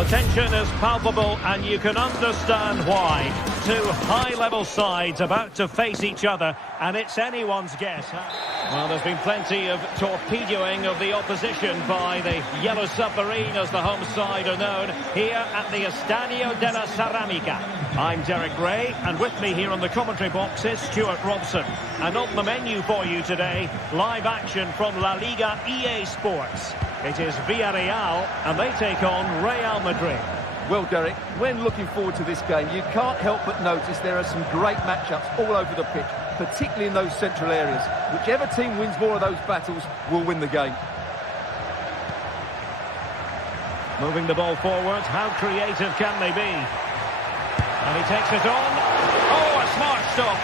The tension is palpable and you can understand why. Two high-level sides about to face each other, and it's anyone's guess. Well, there's been plenty of torpedoing of the opposition by the Yellow Submarine, as the home side are known, here at the Estadio della Ceramica. I'm Derek Ray, and with me here on the commentary box is Stuart Robson. And on the menu for you today, live action from La Liga EA Sports. It is Villarreal, and they take on Real Madrid. Well, Derek, when looking forward to this game, you can't help but notice there are some great matchups all over the pitch, particularly in those central areas. Whichever team wins more of those battles will win the game. Moving the ball forward, how creative can they be? And he takes it on. Oh, a smart stop.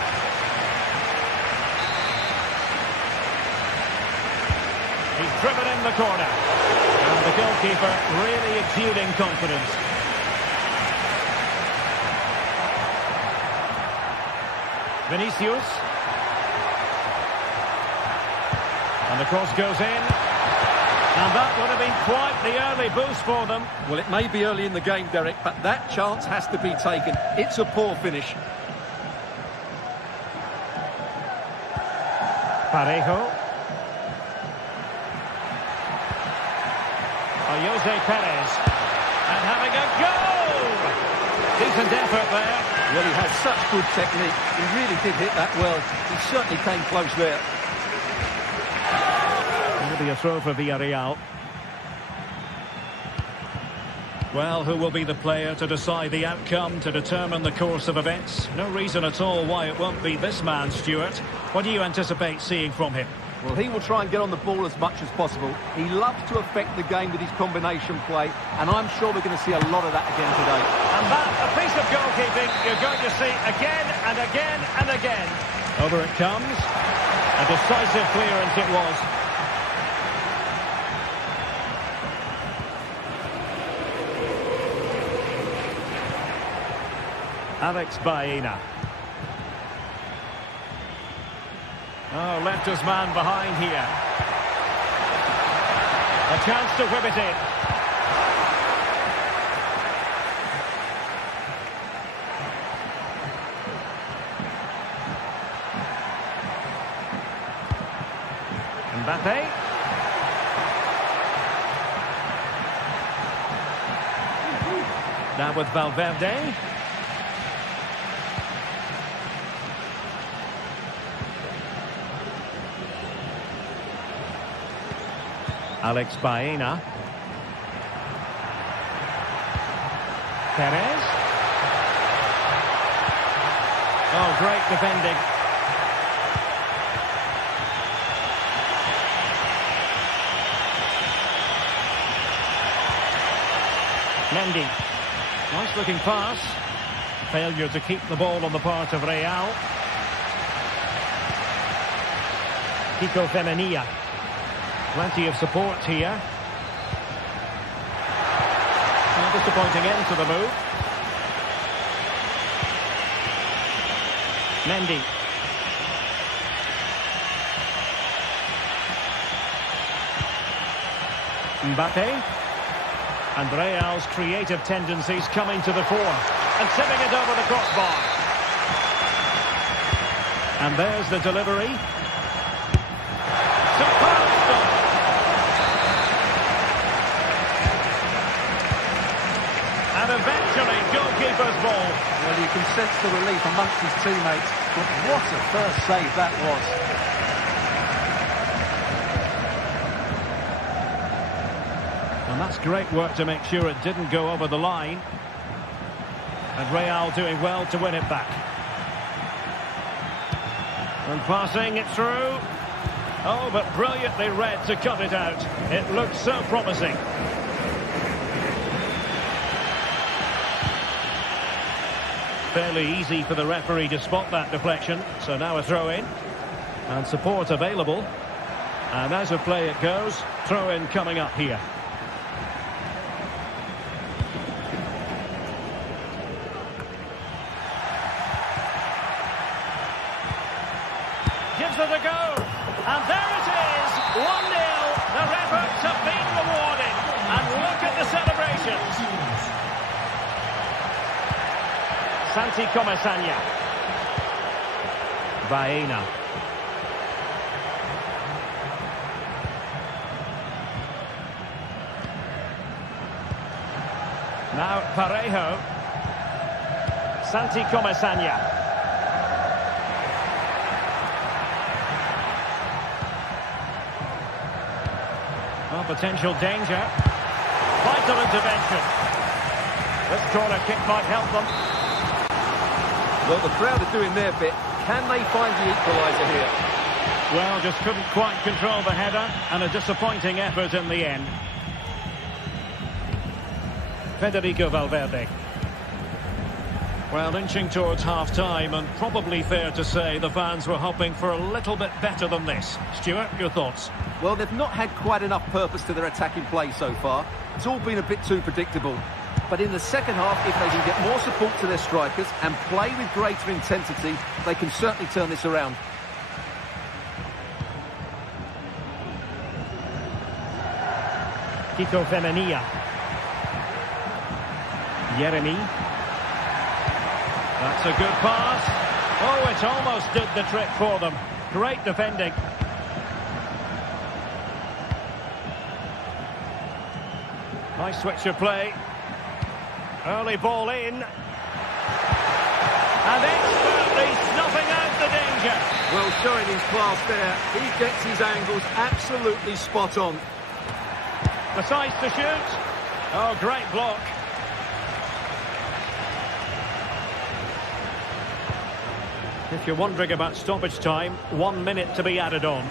He's driven in the corner. And the goalkeeper really exuding confidence. Vinicius. And the cross goes in. And that would have been quite the early boost for them. Well, it may be early in the game, Derek, but that chance has to be taken. It's a poor finish. Parejo. Jose Perez. And having a go! Decent effort there. Well, he had such good technique. He really did hit that well. He certainly came close there. It'll be a throw for Villarreal. Well, who will be the player to decide the outcome, to determine the course of events? No reason at all why it won't be this man, Stuart. What do you anticipate seeing from him? Well, he will try and get on the ball as much as possible. He loves to affect the game with his combination play, and I'm sure we're going to see a lot of that again today. And that, a piece of goalkeeping you're going to see again and again and again. Over it comes. A decisive clearance it was. Alex Baena. Oh, left his man behind here. A chance to whip it in. Mbappe. Now with Valverde. Alex Baena. Perez. Oh, great defending. Mendy. Nice looking pass. Failure to keep the ball on the part of Real. Kiko Femenia. Plenty of support here. A disappointing end to the move. Mendy. Mbappe. And Real's creative tendencies coming to the fore. And sending it over the crossbar. And there's the delivery. Superb stop. And eventually, goalkeeper's ball. Well, you can sense the relief amongst his teammates. But what a first save that was. And that's great work to make sure it didn't go over the line. And Real doing well to win it back. And passing it through. Oh, but brilliantly read to cut it out. It looked so promising. Fairly easy for the referee to spot that deflection. So now a throw-in. And support available. And as of play it goes, throw-in coming up here. Gives it a go. And there it is. 1-0. Their efforts have been rewarded. And look at the celebrations. Santi Comesaña. Baena. Now Parejo. Santi Comesaña. Well, potential danger. Vital intervention. This corner kick might help them. Well, the crowd are doing their bit. Can they find the equaliser here? Well, just couldn't quite control the header, and a disappointing effort in the end. Federico Valverde. Well, inching towards half-time, and probably fair to say the fans were hoping for a little bit better than this. Stuart, your thoughts? Well, they've not had quite enough purpose to their attacking play so far. It's all been a bit too predictable. But in the second half, if they can get more support to their strikers and play with greater intensity, they can certainly turn this around. Kiko Femenia. Yeremy. That's a good pass. Oh, it almost did the trick for them. Great defending. Nice switch of play. Early ball in. And expertly snuffing out the danger. Well, showing his class there. He gets his angles absolutely spot on. Decides to shoot. Oh, great block. If you're wondering about stoppage time, 1 minute to be added on.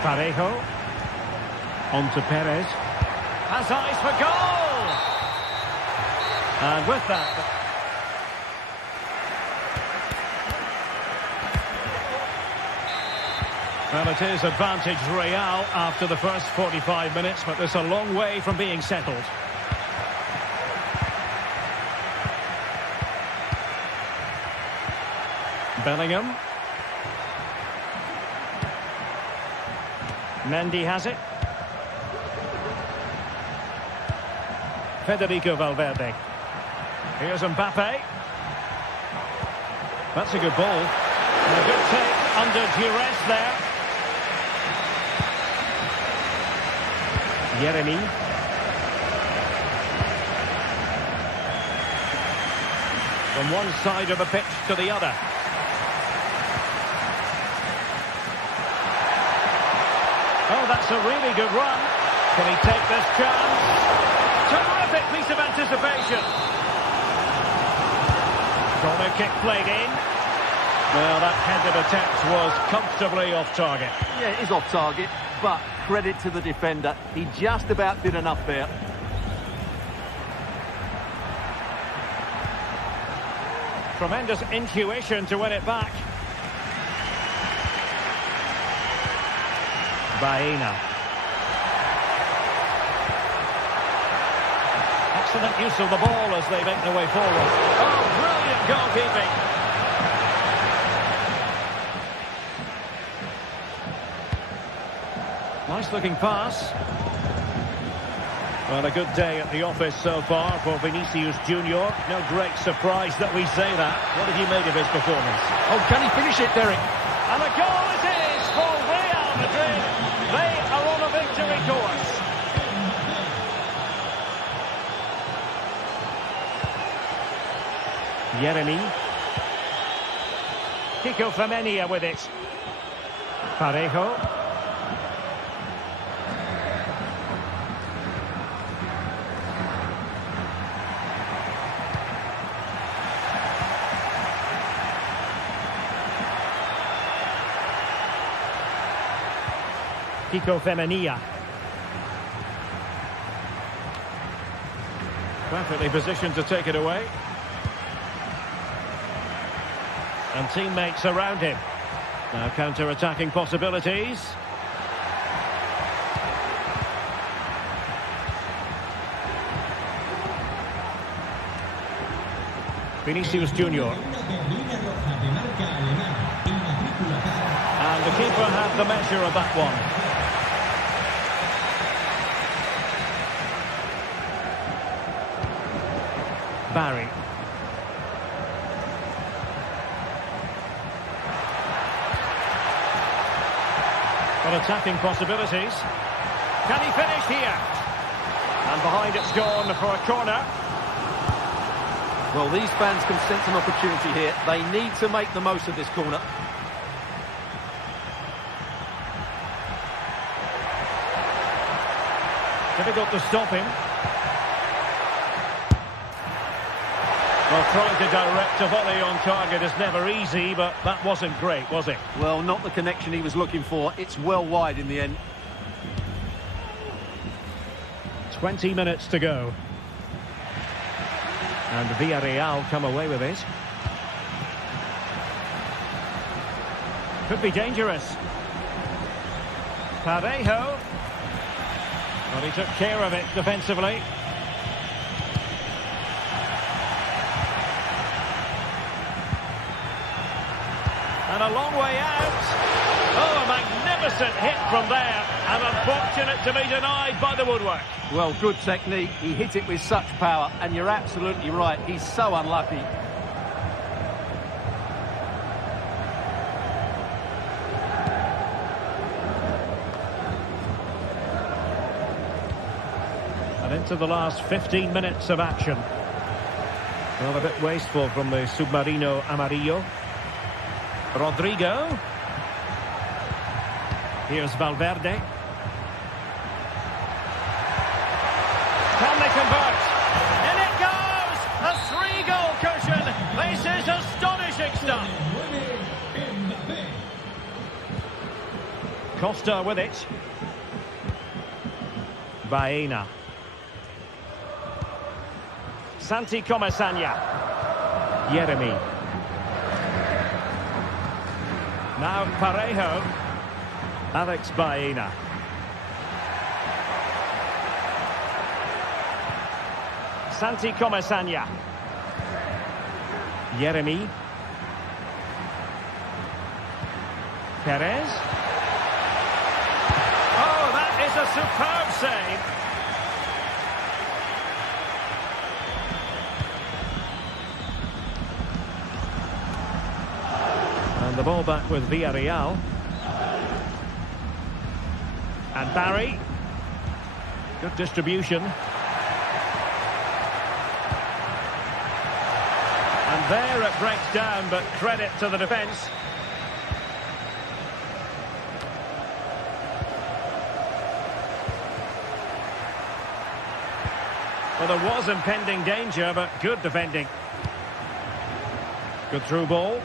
Parejo. On to Perez. Has eyes for goal! And with that... Well, it is advantage Real after the first 45 minutes, but there's a long way from being settled. Bellingham. Mendy has it. Federico Valverde. Here's Mbappe. That's a good ball. And a good take under duress there. Yeremy. From one side of the pitch to the other. Oh, that's a really good run. Can he take this chance? Terrific piece of anticipation. Corner kick played in. Well, that headed attempt was comfortably off target. Yeah, it is off target, but credit to the defender. He just about did enough there. Tremendous intuition to win it back. Baena. Excellent use of the ball as they make their way forward. Oh, brilliant goalkeeping. Nice looking pass. Well, a good day at the office so far for Vinicius Junior. No great surprise that we say that. What have you made of his performance? Oh, can he finish it, Derek? And a goal it is for Real Madrid. They are on a victory course. Yeremy. Kiko Femenia with it. Parejo. Kiko Femenia. Perfectly positioned to take it away. And teammates around him. Now counter-attacking possibilities. Vinicius Junior. And the keeper had the measure of that one. Barry. Got attacking possibilities. Can he finish here? And behind it's gone for a corner. Well, these fans can sense an opportunity here. They need to make the most of this corner. Difficult to stop him. Well, trying to direct a volley on target is never easy, but that wasn't great, was it? Well, not the connection he was looking for. It's well wide in the end. 20 minutes to go. And Villarreal come away with it. Could be dangerous. Parejo. Well, he took care of it defensively. And a long way out. Oh, a magnificent hit from there. And unfortunate to be denied by the woodwork. Well, good technique. He hit it with such power, and you're absolutely right. He's so unlucky. And into the last 15 minutes of action. Well, a bit wasteful from the Submarino Amarillo. Rodrigo. Here's Valverde. Can they convert? In it goes! A 3-goal cushion! This is astonishing stuff! Costa with it. Baena. Santi Comesaña. Yeremi. Now Parejo. Alex Baena. Santi Comesaña. Yeremi. Perez. Oh, that is a superb save. And the ball back with Villarreal. And Barry. Good distribution. And there it breaks down, but credit to the defence. Well, there was impending danger, but good defending. Good through ball.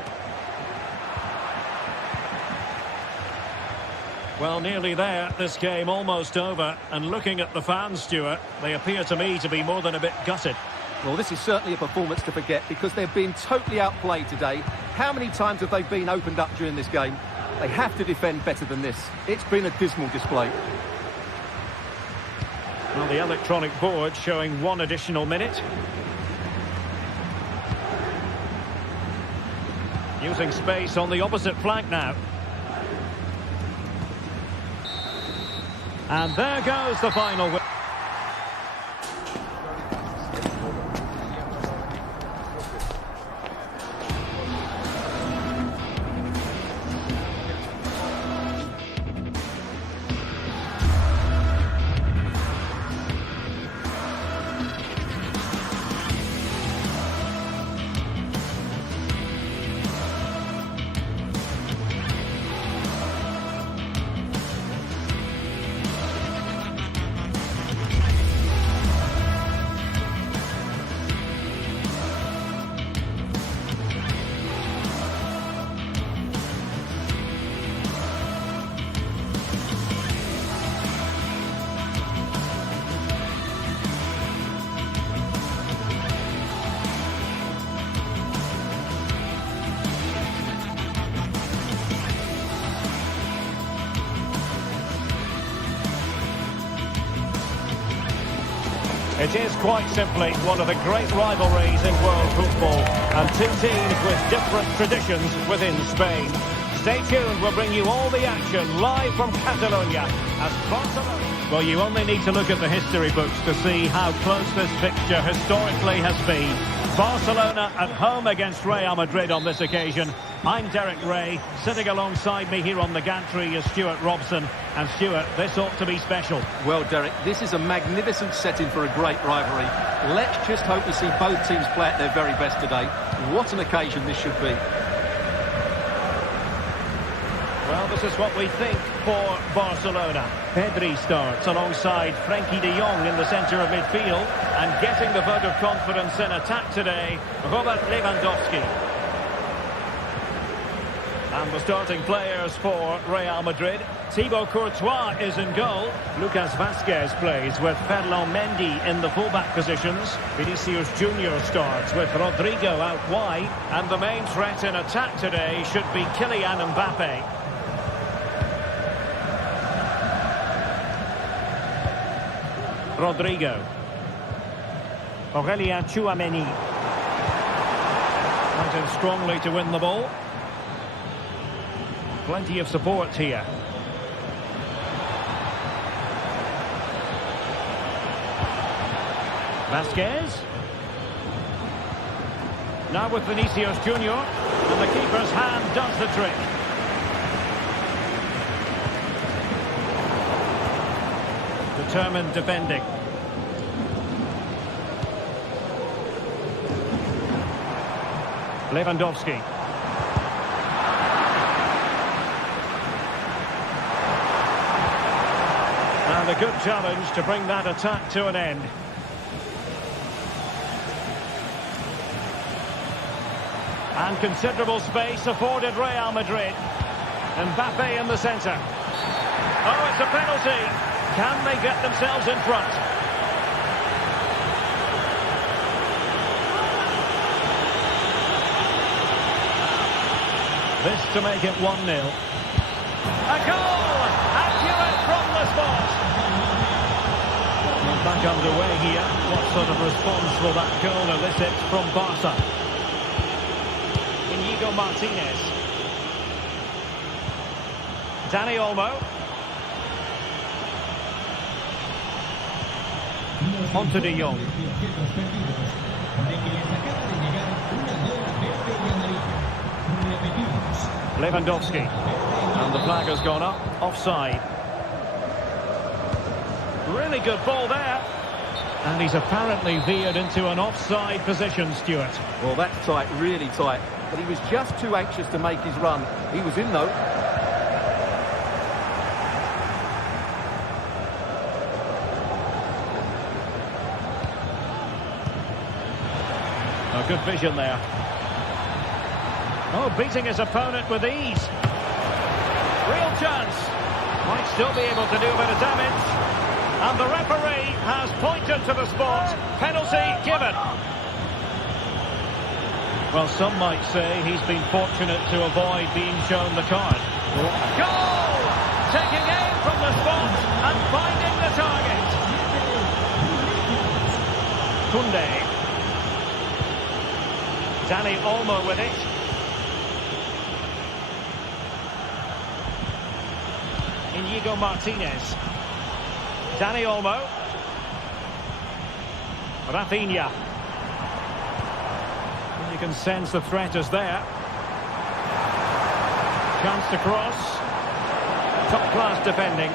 Well, nearly there. This game almost over. And looking at the fans, Stuart, they appear to me to be more than a bit gutted. Well, this is certainly a performance to forget because they've been totally outplayed today. How many times have they been opened up during this game? They have to defend better than this. It's been a dismal display. Well, the electronic board showing 1 additional minute. Using space on the opposite flank now. And there goes the final whistle. It is quite simply one of the great rivalries in world football, and two teams with different traditions within Spain. Stay tuned, we'll bring you all the action live from Catalonia as Barcelona. Well, you only need to look at the history books to see how close this fixture historically has been. Barcelona at home against Real Madrid on this occasion. I'm Derek Ray. Sitting alongside me here on the gantry is Stuart Robson. And Stuart, this ought to be special. Well, Derek, this is a magnificent setting for a great rivalry. Let's just hope we see both teams play at their very best today. What an occasion this should be. Well, this is what we think for Barcelona. Pedri starts alongside Frenkie de Jong in the centre of midfield. And getting the vote of confidence in attack today, Robert Lewandowski. And the starting players for Real Madrid. Thibaut Courtois is in goal. Lucas Vazquez plays with Ferland Mendy in the fullback positions. Vinicius Junior starts with Rodrigo out wide. And the main threat in attack today should be Kylian Mbappe. Rodrigo. Aurelien Tchouameni. Fighting strongly to win the ball. Plenty of support here. Vazquez. Now with Vinicius Junior. And the keeper's hand does the trick. Determined defending. Lewandowski. And a good challenge to bring that attack to an end. And considerable space afforded Real Madrid. Mbappe in the centre. Oh, it's a penalty. Can they get themselves in front? This to make it 1-0. A goal! Accurate from the spot. We're back underway here. What sort of response will that goal elicit from Barca? Inigo Martinez. Dani Olmo. Onto de Jong. Lewandowski. And the flag has gone up. Offside. Really good ball there. And he's apparently veered into an offside position, Stuart. Well, that's tight, really tight. But he was just too anxious to make his run. He was in, though. Oh, good vision there. Oh, beating his opponent with ease. Real chance. Might still be able to do a bit of damage. And the referee has pointed to the spot. Penalty given. Well, some might say he's been fortunate to avoid being shown the card. Goal! Taking aim from the spot and finding the target. Koundé. Dani Olmo with it. Inigo Martinez. Dani Olmo. Rafinha. You can sense the threat is there. Chance to cross. Top class defending.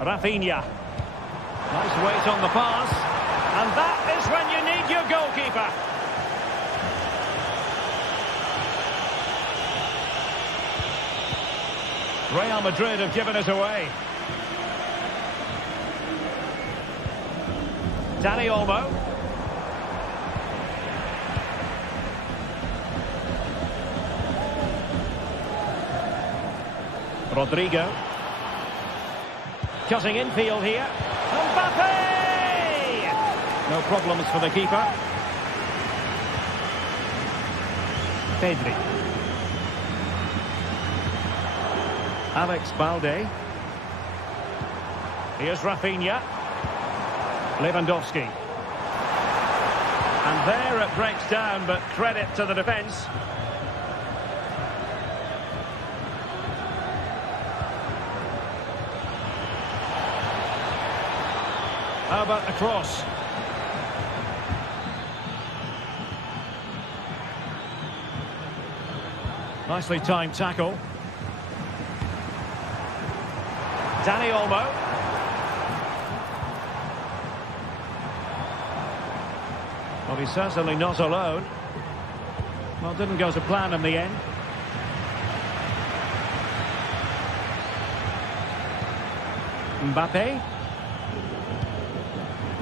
Rafinha. Nice weight on the pass. And that is when you need your goalkeeper. Real Madrid have given it away. Dani Olmo. Rodrigo. Cutting infield here. Mbappe! No problems for the keeper. Pedri. Alex Balde. Here's Rafinha. Lewandowski. And there it breaks down, but credit to the defence. How about the cross? Nicely timed tackle. Dani Olmo. Well, he's certainly not alone. Well, didn't go to plan in the end. Mbappe.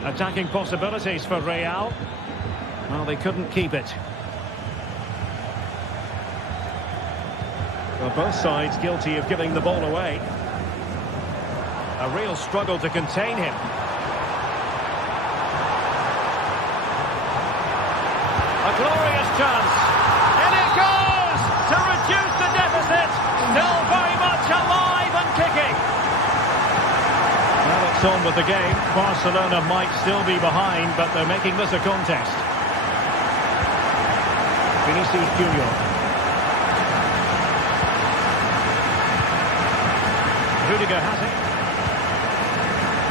Attacking possibilities for Real. Well, they couldn't keep it. Well, both sides guilty of giving the ball away. A real struggle to contain him. A glorious chance. And it goes to reduce the deficit. Still very much alive and kicking. Well, it's on with the game. Barcelona might still be behind, but they're making this a contest. Vinicius Junior. Rudiger has it.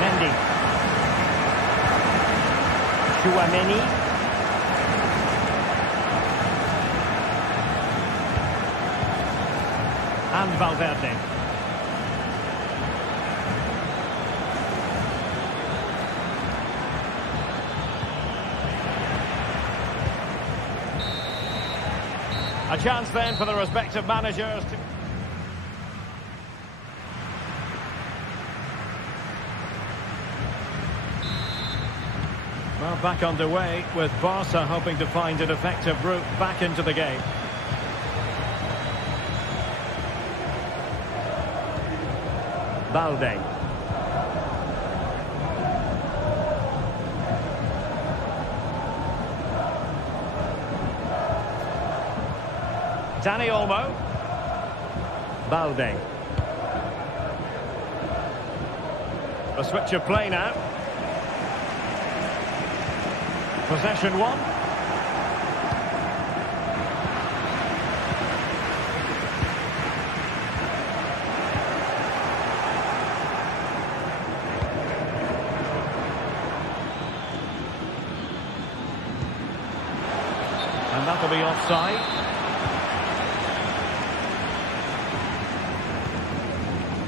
Mendy. Chouameni. And Valverde. A chance then for the respective managers to... Well, back underway with Barca hoping to find an effective route back into the game. Balde. Dani Olmo. Balde. A switch of play now. Possession one. And that'll be offside.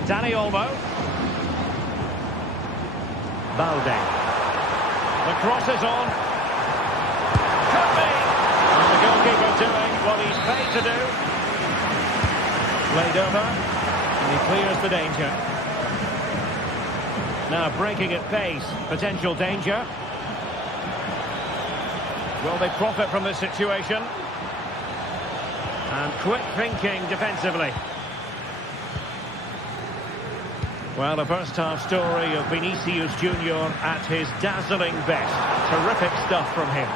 Dani Olmo. Balde. The cross is on. Could be. And the goalkeeper doing what he's paid to do. Played over. And he clears the danger. Now breaking at pace. Potential danger. Will they profit from this situation? And quick thinking defensively. Well, the first half story of Vinicius Junior at his dazzling best. Terrific stuff from him.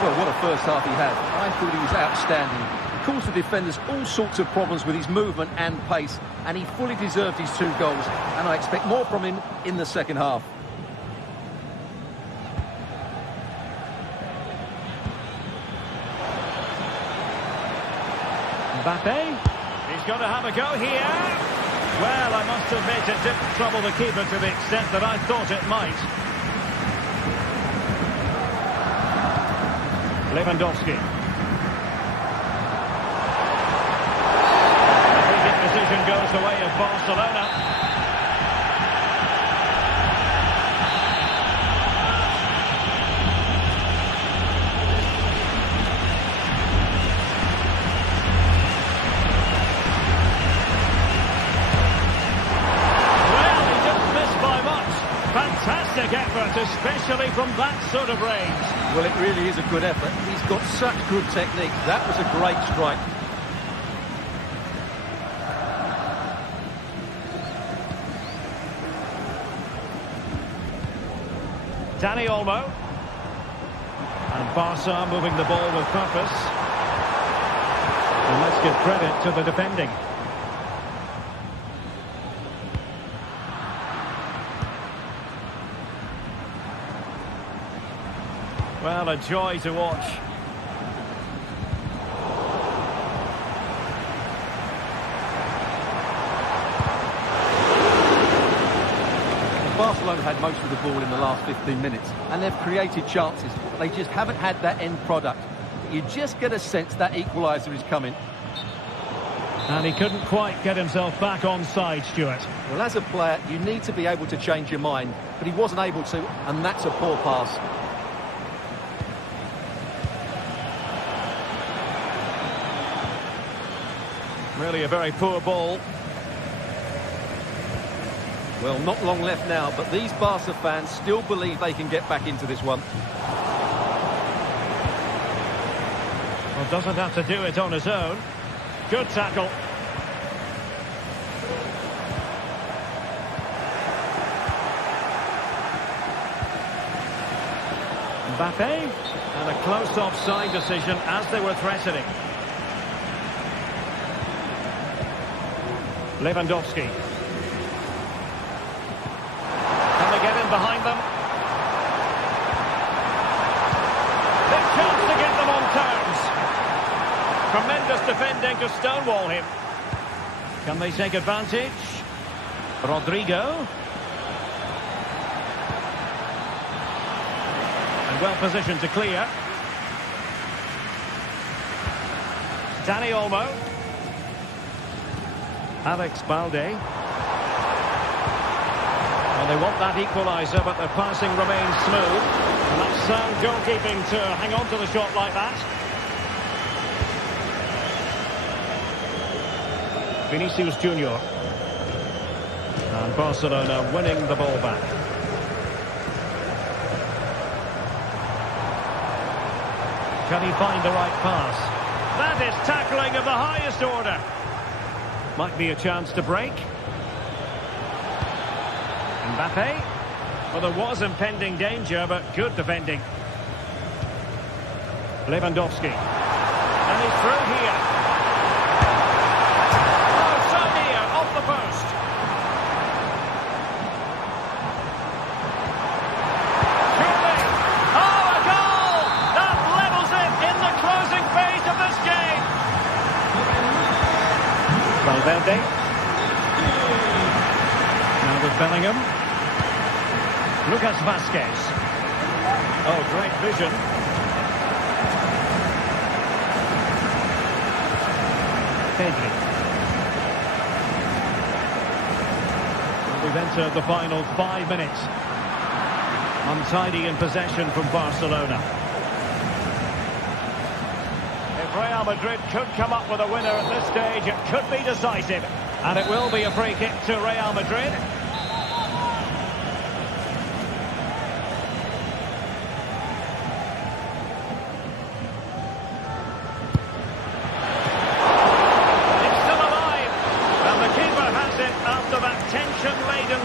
Well, what a first half he had. I thought he was outstanding. He caused the defenders all sorts of problems with his movement and pace, and he fully deserved his 2 goals, and I expect more from him in the second half. Mbappe. He's going to have a go here. Well, I must admit it didn't trouble the keeper to the extent that I thought it might. Lewandowski. The free-kick decision goes the way of Barcelona. Fantastic effort, especially from that sort of range. Well, it really is a good effort. He's got such good technique. That was a great strike. Dani Olmo. And Barca moving the ball with purpose. And let's give credit to the defending. Well, a joy to watch. Barcelona had most of the ball in the last 15 minutes, and they've created chances. They just haven't had that end product. You just get a sense that equalizer is coming. And he couldn't quite get himself back on side, Stuart. Well, as a player, you need to be able to change your mind, but he wasn't able to, and that's a poor pass. Really a very poor ball. Well, not long left now, but these Barca fans still believe they can get back into this one. Well, doesn't have to do it on his own. Good tackle. Mbappe, and a close offside decision as they were threatening. Lewandowski. Can they get in behind them? Big chance to get them on terms. Tremendous defending to stonewall him. Can they take advantage? Rodrigo. And well positioned to clear. Dani Olmo. Alex Balde. Well, they want that equaliser, but their passing remains smooth. And that's sound goalkeeping to hang on to the shot like that. Vinicius Junior. And Barcelona winning the ball back. Can he find the right pass? That is tackling of the highest order. Might be a chance to break. Mbappe. Well, there was impending danger, but good defending. Lewandowski. And he's through here. Oh, so near, off the post. Surely. Oh, a goal! That levels it in the closing phase of this game. Valverde. Now with Bellingham. Lucas Vazquez. Oh, great vision. Pedri. We've entered the final 5 minutes. Untidy in possession from Barcelona. If Real Madrid could come up with a winner at this stage, it could be decisive. And it will be a free kick to Real Madrid.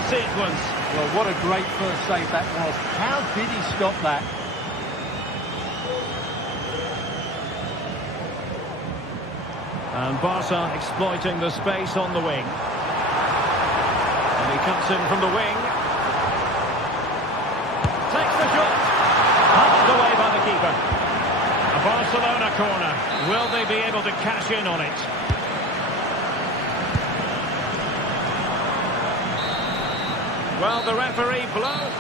Sequence. Well, what a great first save that was. How did he stop that? And Barca exploiting the space on the wing. And he cuts in from the wing. Takes the shot. Punched away by the keeper. A Barcelona corner. Will they be able to cash in on it? Well, the referee blows.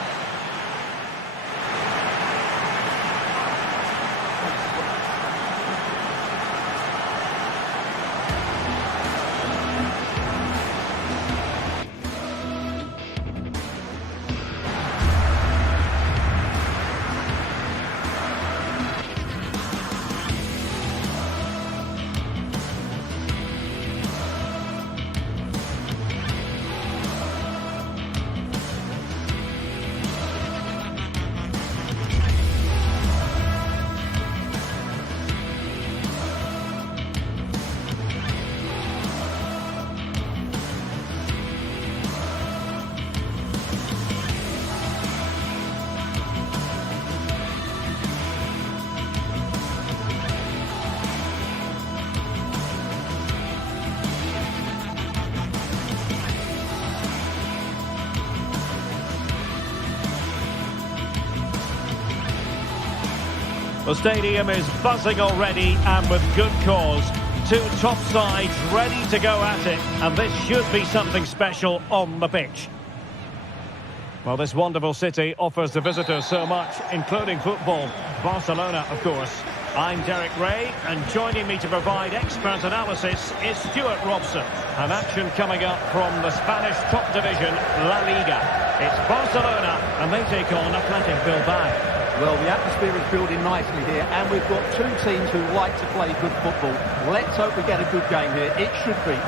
The stadium is buzzing already, and with good cause. Two top sides ready to go at it, and this should be something special on the pitch. Well, this wonderful city offers the visitors so much, including football. Barcelona, of course. I'm Derek Ray, and joining me to provide expert analysis is Stuart Robson. An action coming up from the Spanish top division, La Liga. It's Barcelona, and they take on Athletic Bilbao. Well, the atmosphere is building nicely here, and we've got two teams who like to play good football. Let's hope we get a good game here. It should be.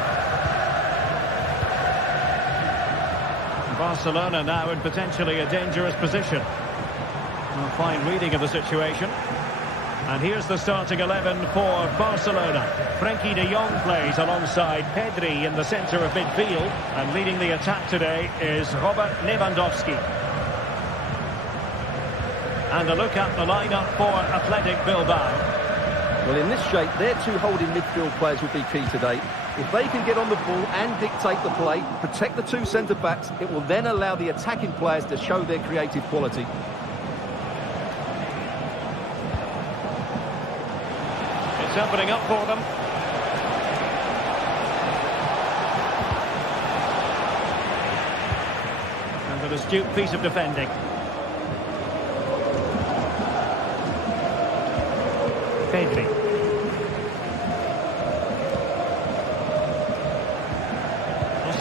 Barcelona now in potentially a dangerous position. A fine reading of the situation. And here's the starting 11 for Barcelona. Frenkie de Jong plays alongside Pedri in the centre of midfield. And leading the attack today is Robert Lewandowski. And a look at the lineup for Athletic Bilbao. Well, in this shape, their two holding midfield players will be key today. If they can get on the ball and dictate the play, protect the two centre-backs, it will then allow the attacking players to show their creative quality. It's opening up for them. And an astute piece of defending. Pedri.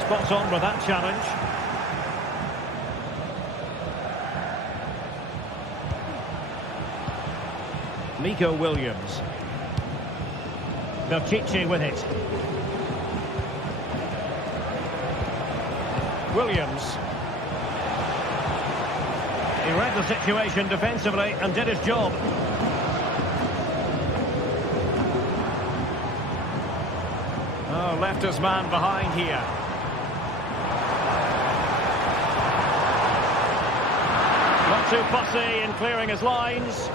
Spot on with that challenge. Nico Williams. Berchiche with it. Williams. He read the situation defensively and did his job. Oh, left his man behind here. Not too fussy in clearing his lines.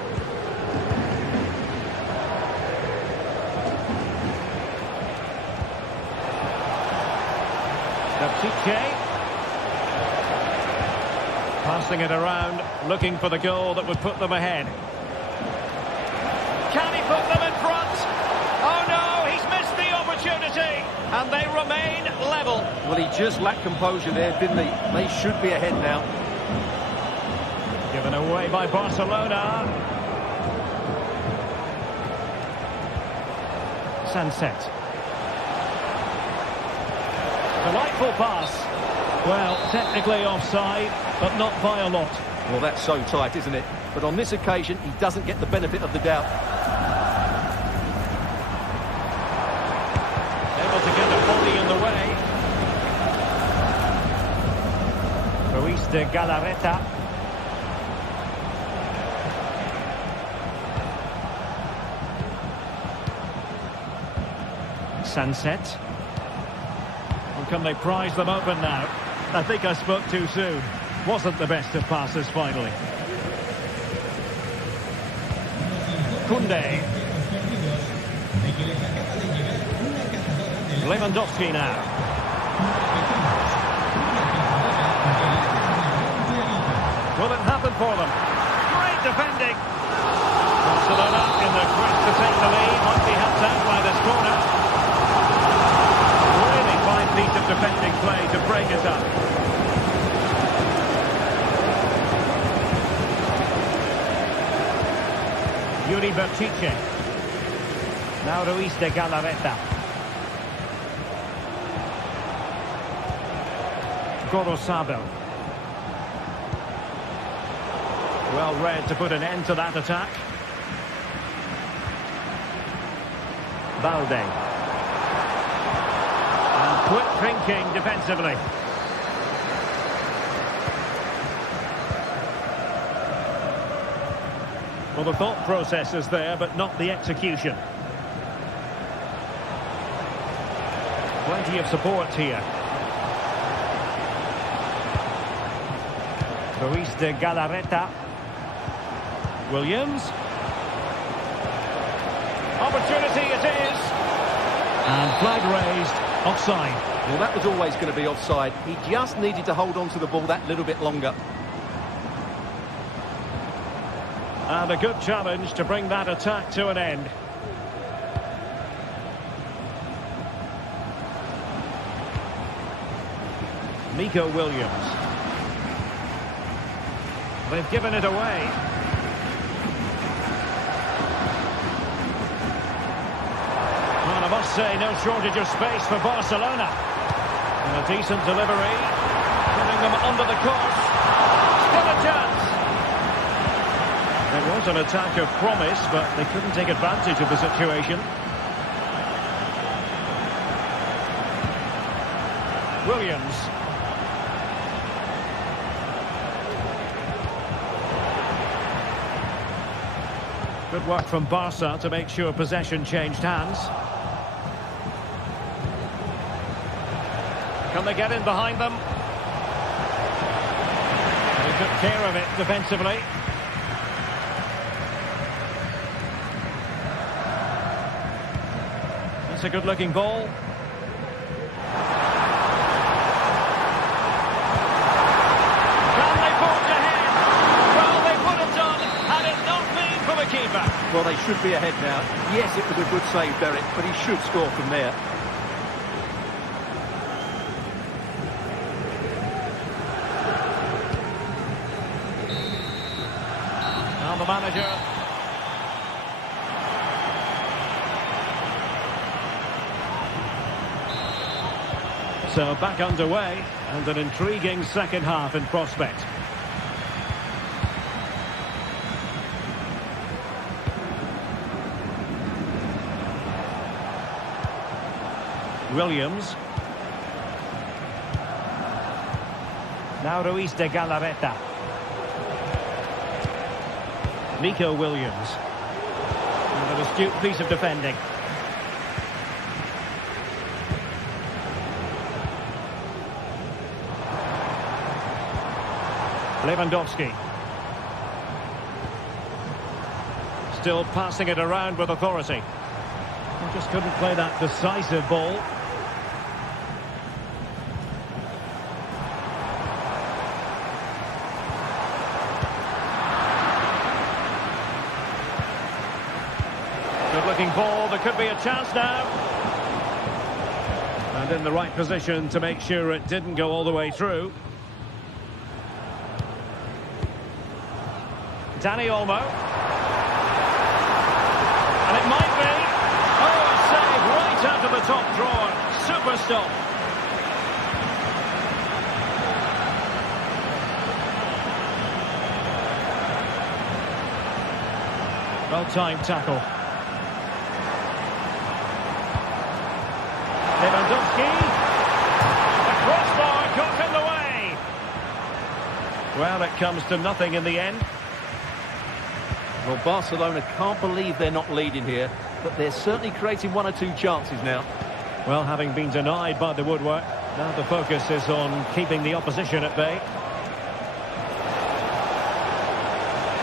Berchiche. Passing it around, looking for the goal that would put them ahead. Can he put them in front? Oh no, he's missed the opportunity. And they remain level. Well, he just lacked composure there, didn't he? They should be ahead now. Given away by Barcelona. Sunset. Delightful pass. Well, technically offside, but not by a lot. Well, that's so tight, isn't it? But on this occasion, he doesn't get the benefit of the doubt. Able to get a body in the way. Ruiz de Galarreta. Sunset. Well, can they prize them open now? I think I spoke too soon. Wasn't the best of passes finally. Koundé. Lewandowski now. Will it happen for them? Great defending. Barcelona in the quest to take the lead. Might be helped out by this corner. Really fine piece of defending play to break it up. Yuri Berchiche. Now Ruiz de Galarreta. Gorosabel. Well read to put an end to that attack. Balde. And quick thinking defensively. Well, the thought process is there, but not the execution. Plenty of support here. Ruiz de Galarreta. Williams. Opportunity it is. And flag raised. Offside. Well, that was always going to be offside. He just needed to hold on to the ball that little bit longer. And a good challenge to bring that attack to an end. Nico Williams. They've given it away. Well, I must say, no shortage of space for Barcelona. And a decent delivery, putting them under the course. Still a chance. It was an attack of promise, but they couldn't take advantage of the situation. Williams. Good work from Barca to make sure possession changed hands. Can they get in behind them? They took care of it defensively. That's a good-looking ball. Can they forge ahead? Well, they would have done had it not been for the keeper. Well, they should be ahead now. Yes, it was a good save, Derek, but he should score from there. Now the manager. So back underway, and an intriguing second half in prospect. Williams. Now Ruiz de Galarreta. Nico Williams. And an astute piece of defending. Lewandowski. Still passing it around with authority. Just couldn't play that decisive ball. Good-looking ball. There could be a chance now. And in the right position to make sure it didn't go all the way through. Dani Olmo. And it might be. Oh, a save right out of the top drawer. Super stop. Well-timed tackle. Lewandowski. The crossbar got in the way. Well, it comes to nothing in the end. Well, Barcelona can't believe they're not leading here, but they're certainly creating one or two chances now. Well, having been denied by the woodwork, now the focus is on keeping the opposition at bay.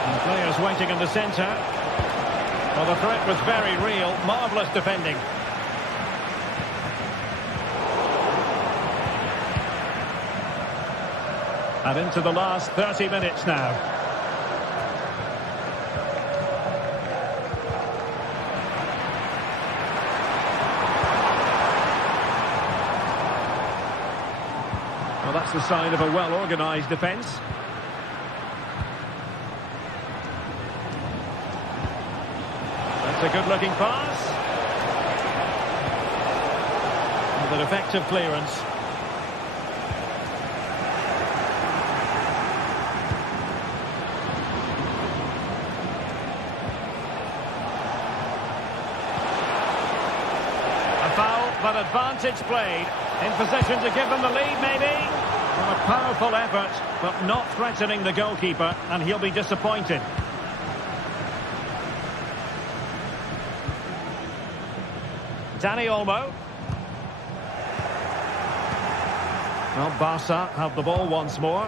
And players waiting in the centre. Well, the threat was very real. Marvellous defending. And into the last 30 minutes now. Well, that's the sign of a well-organised defence. That's a good-looking pass. With an effective clearance. A foul, but advantage played. In position to give them the lead, maybe. Well, a powerful effort, but not threatening the goalkeeper, and he'll be disappointed. Dani Olmo. Well, Barca have the ball once more.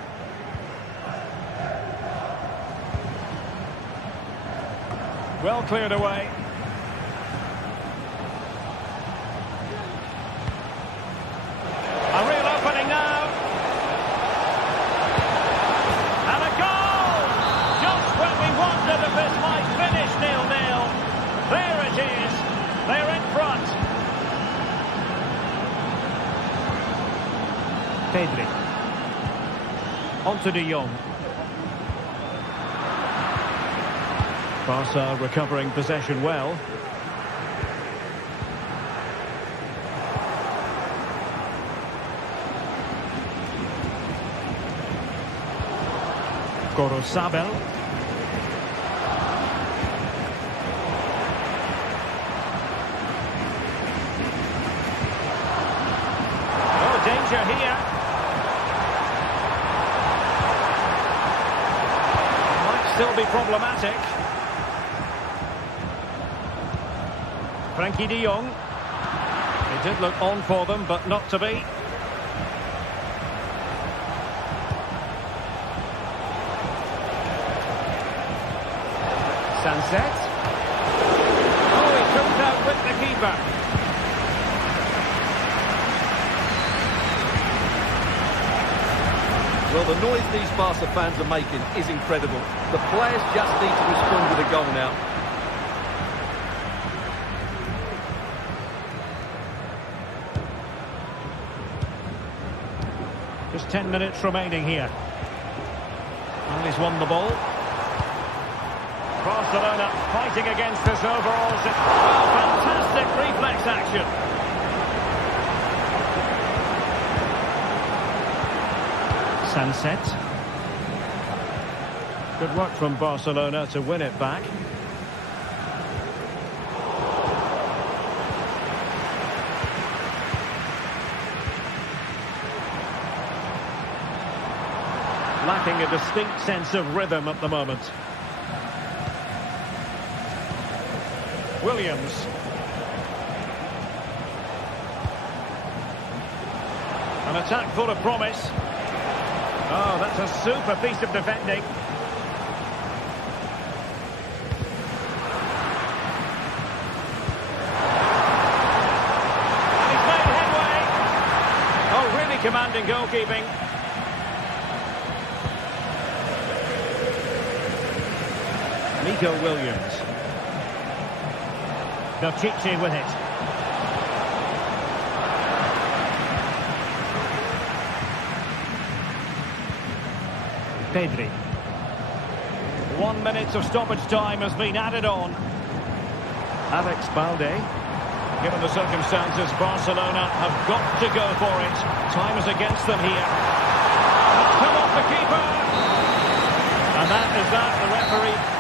Well cleared away. A real opening now. And a goal! Just when we wondered if this might finish 0-0. There it is. They're in front. Pedri. On to De Jong. Barca recovering possession well. Sabel. Oh, danger here. Might still be problematic. Frankie de Jong. It did look on for them, but not to be. Sunset. Oh, he comes out with the keeper. Well, the noise these Barca fans are making is incredible. The players just need to respond with a goal now. Just 10 minutes remaining here. And he's won the ball. Barcelona fighting against this overall. Oh, fantastic reflex action. Sunset. Good work from Barcelona to win it back. Lacking a distinct sense of rhythm at the moment. Williams. An attack full of promise. Oh, that's a super piece of defending. And he's made headway. Oh, really commanding goalkeeping. Nico Williams. Chichi with it. Pedri. 1 minute of stoppage time has been added on. Alex Balde. Given the circumstances, Barcelona have got to go for it. Time is against them here. Come off the keeper. And that is that, the referee.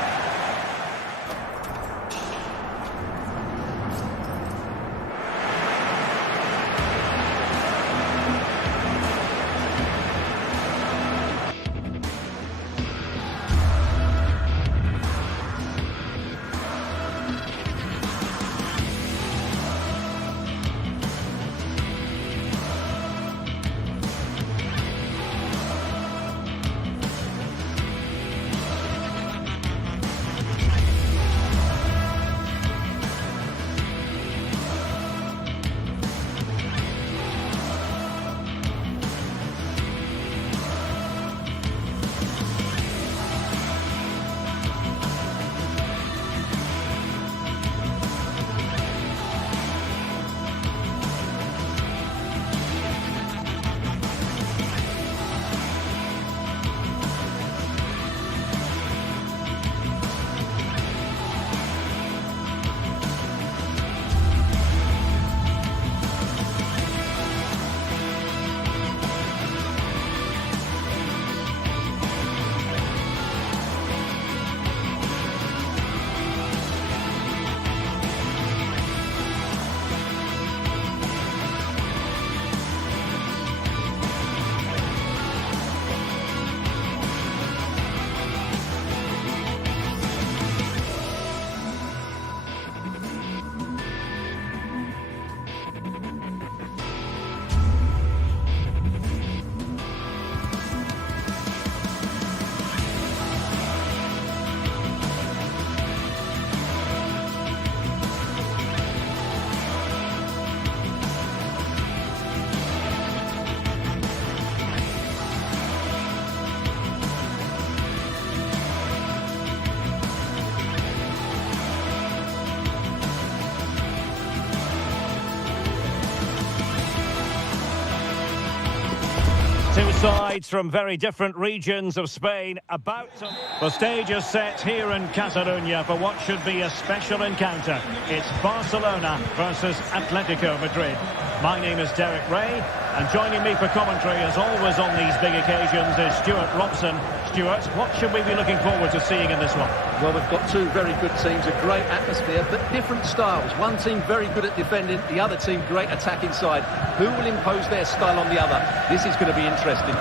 Sides from very different regions of Spain about to... The stage is set here in Catalonia for what should be a special encounter. It's Barcelona versus Atletico Madrid. My name is Derek Ray, and joining me for commentary, as always on these big occasions, is Stuart Robson. Stuart, what should we be looking forward to seeing in this one? Well, we've got two very good teams, a great atmosphere, but different styles. One team very good at defending, the other team great attack inside. Who will impose their style on the other? This is going to be interesting.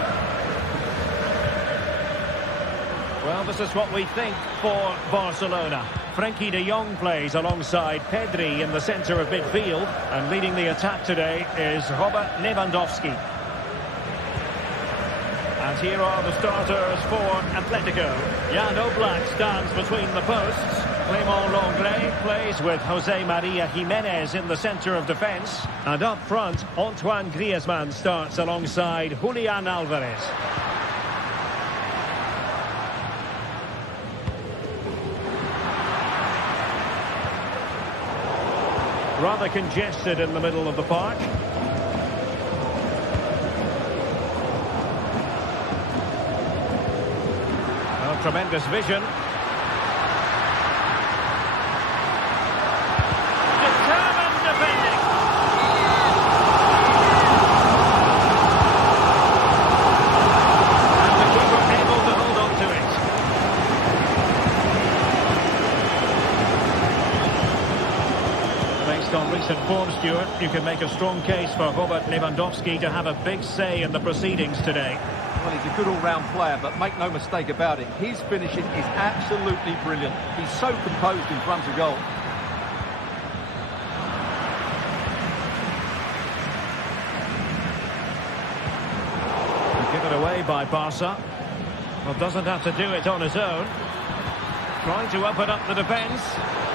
Well, this is what we think for Barcelona. Frenkie de Jong plays alongside Pedri in the centre of midfield, and leading the attack today is Robert Lewandowski. And here are the starters for Atletico. Jan Oblak stands between the posts. Clément Lenglet plays with Jose Maria Jimenez in the centre of defence. And up front, Antoine Griezmann starts alongside Julian Alvarez. Rather congested in the middle of the park. Oh, tremendous vision. Determined defending. And the keeper able to hold on to it. Based on recent form, Stuart, you can make a strong case for Robert Lewandowski to have a big say in the proceedings today. Well, he's a good all-round player, but make no mistake about it, his finishing is absolutely brilliant. He's so composed in front of goal. Given away by Barca. Well, doesn't have to do it on his own. Trying to open up the defence.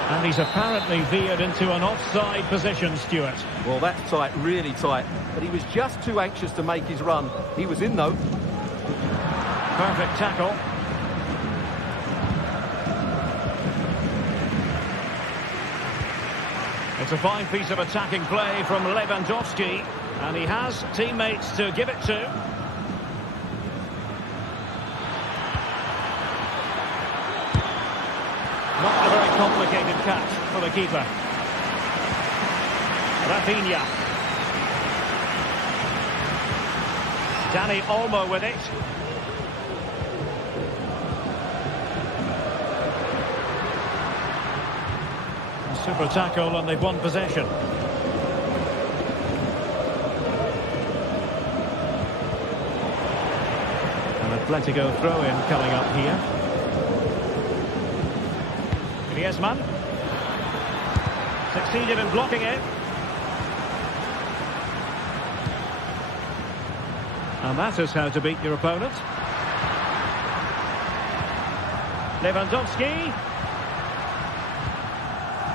And he's apparently veered into an offside position, Stuart. Well, that's tight, really tight. But he was just too anxious to make his run. He was in, though. Perfect tackle. It's a fine piece of attacking play from Lewandowski. And he has teammates to give it to. Not a very complicated catch for the keeper. Rafinha. Dani Olmo with it. A super tackle, and they've won possession. An Atletico throw-in coming up here. Griezmann succeeded in blocking it, and that is how to beat your opponent. Lewandowski.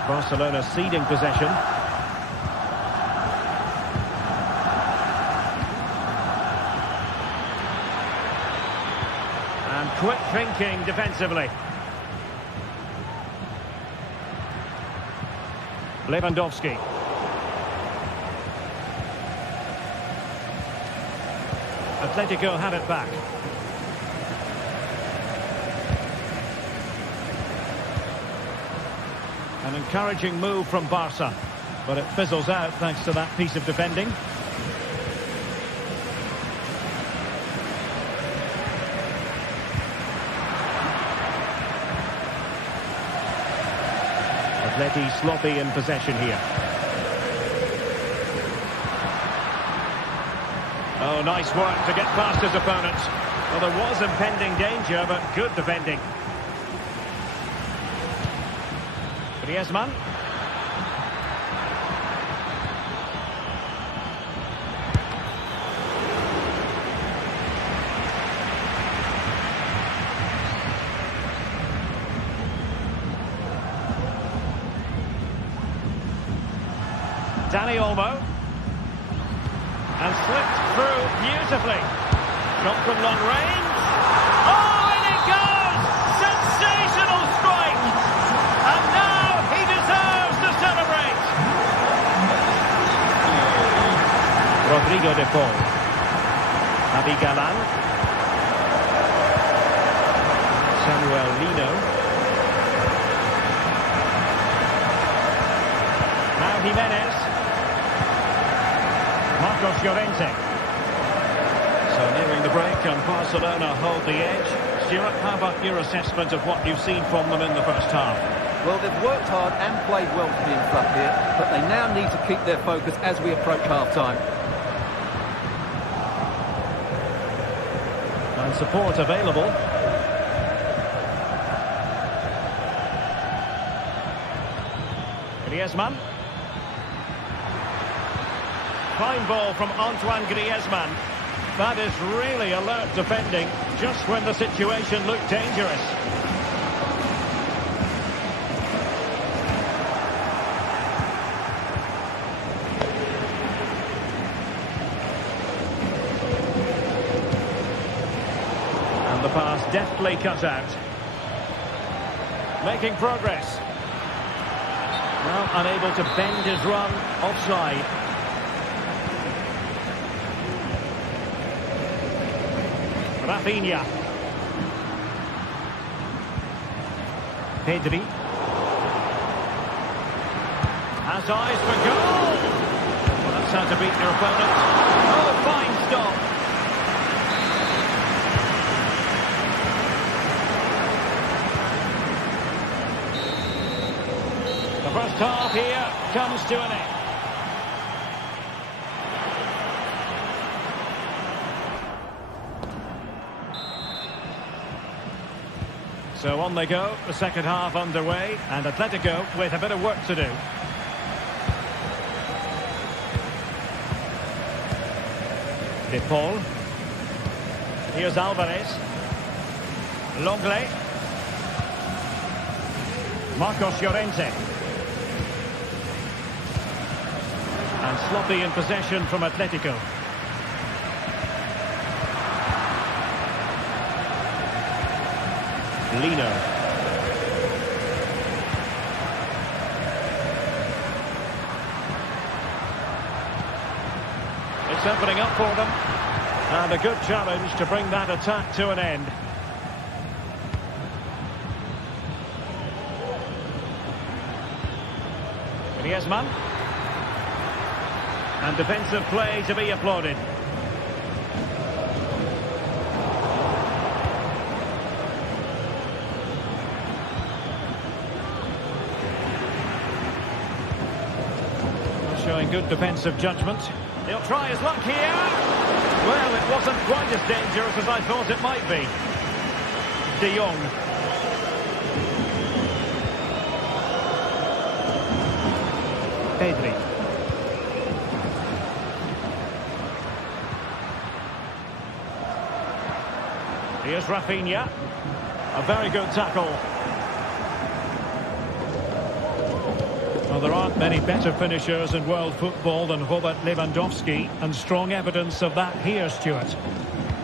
Barcelona ceding possession. And quick thinking defensively. Lewandowski. Atletico have it back. An encouraging move from Barca, but it fizzles out thanks to that piece of defending. Atleti sloppy in possession here. Oh, nice work to get past his opponent. Well, there was impending danger, but good defending. Griezmann. Dani Olmo. And slipped through beautifully. Shot from long range. Oh, in it goes! Sensational strike! And now he deserves to celebrate! Rodrigo de Paul. Galan. Samuel Lino. Now Jimenez. Marcos Llorente. So nearing the break and Barcelona hold the edge. Stuart, how about your assessment of what you've seen from them in the first half? Well, they've worked hard and played well to be in front here, but they now need to keep their focus as we approach half-time. And support available. Griezmann. Fine ball from Antoine Griezmann. That is really alert defending, just when the situation looked dangerous. And the pass deftly cut out. Making progress. Well, unable to bend his run, offside. Rafinha. Pedri. Has eyes for goal. Well, that's how to beat your opponent. Oh, fine stop. The first half here comes to an end. So on they go, the second half underway, and Atletico with a bit of work to do. De Paul. Here's Alvarez. Longley. Marcos Llorente. And sloppy in possession from Atletico. Lino. It's opening up for them. And a good challenge to bring that attack to an end. Griezmann. And defensive play to be applauded. Showing good defensive judgment. He'll try his luck here. Well, it wasn't quite as dangerous as I thought it might be. De Jong. Pedri. Here's Rafinha. A very good tackle. Well, there aren't many better finishers in world football than Robert Lewandowski, and strong evidence of that here, Stuart.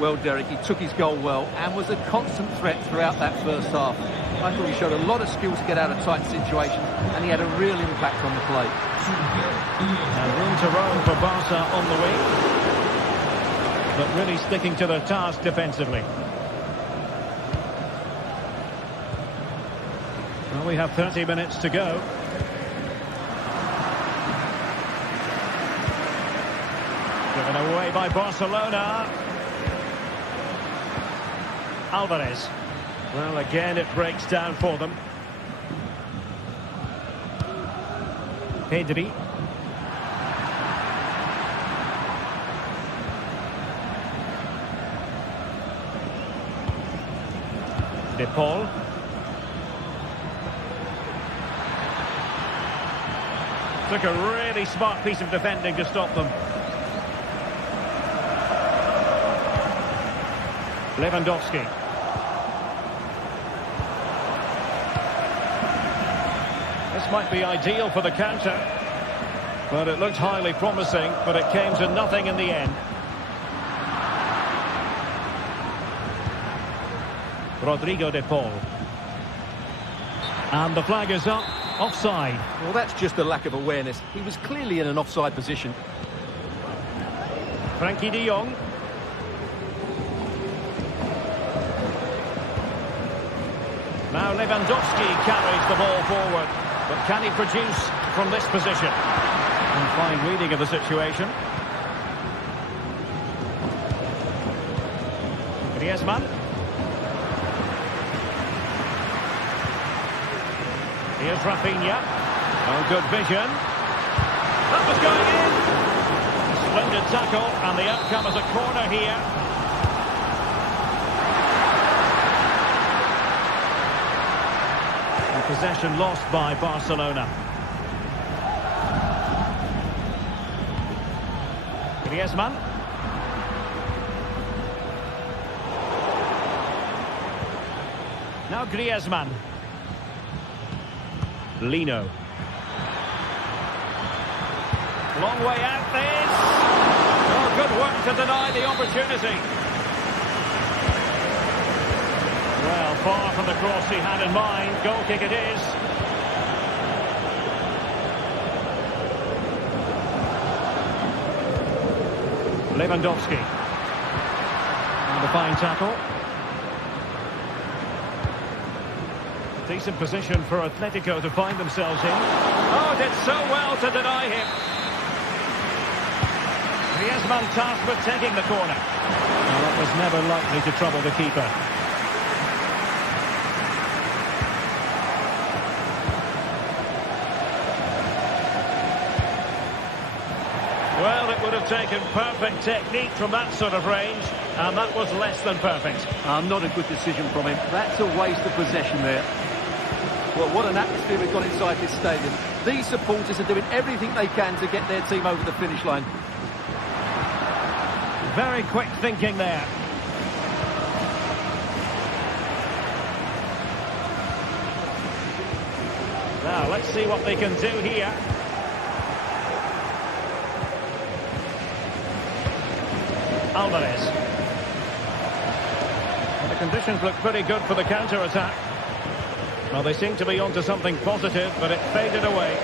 Well, Derek, he took his goal well and was a constant threat throughout that first half. I thought he showed a lot of skill to get out of tight situations, and he had a real impact on the play. And room to roam for Barca on the wing, but really sticking to their task defensively. Well, we have 30 minutes to go. Given away by Barcelona. Alvarez. Well, again, it breaks down for them. Pedri. De Paul. Took a really smart piece of defending to stop them. Lewandowski. This might be ideal for the counter, but it looked highly promising, but it came to nothing in the end. Rodrigo De Paul. And the flag is up, offside. Well, that's just a lack of awareness. He was clearly in an offside position. Frankie de Jong. Now Lewandowski carries the ball forward, but can he produce from this position? And fine reading of the situation. Griezmann. Here's Rafinha. Oh, good vision. That was going in. Splendid tackle, and the outcome is a corner here. And possession lost by Barcelona. Griezmann. Now Griezmann. Lino. Long way out this. Oh, good work to deny the opportunity. Well, far from the cross he had in mind. Goal kick it is. Lewandowski. And a fine tackle. Decent position for Atletico to find themselves in. Oh, did so well to deny him. Griezmann tasked with taking the corner. Well, that was never likely to trouble the keeper. Well, it would have taken perfect technique from that sort of range, and that was less than perfect. Not a good decision from him. That's a waste of possession there. Well, what an atmosphere we've got inside this stadium. These supporters are doing everything they can to get their team over the finish line. Very quick thinking there. Now, let's see what they can do here. Alvarez. Well, the conditions look pretty good for the counter-attack. Well, they seem to be onto something positive, but it faded away.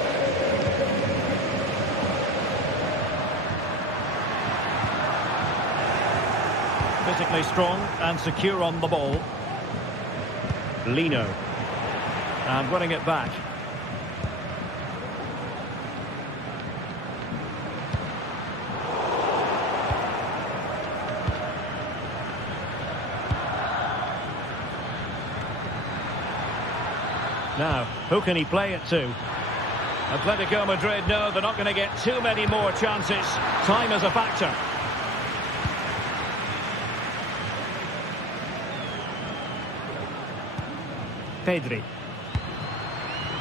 Physically strong and secure on the ball. Lino. And winning it back. Now, who can he play it to? Atletico Madrid know they're not going to get too many more chances. Time is a factor. Pedri.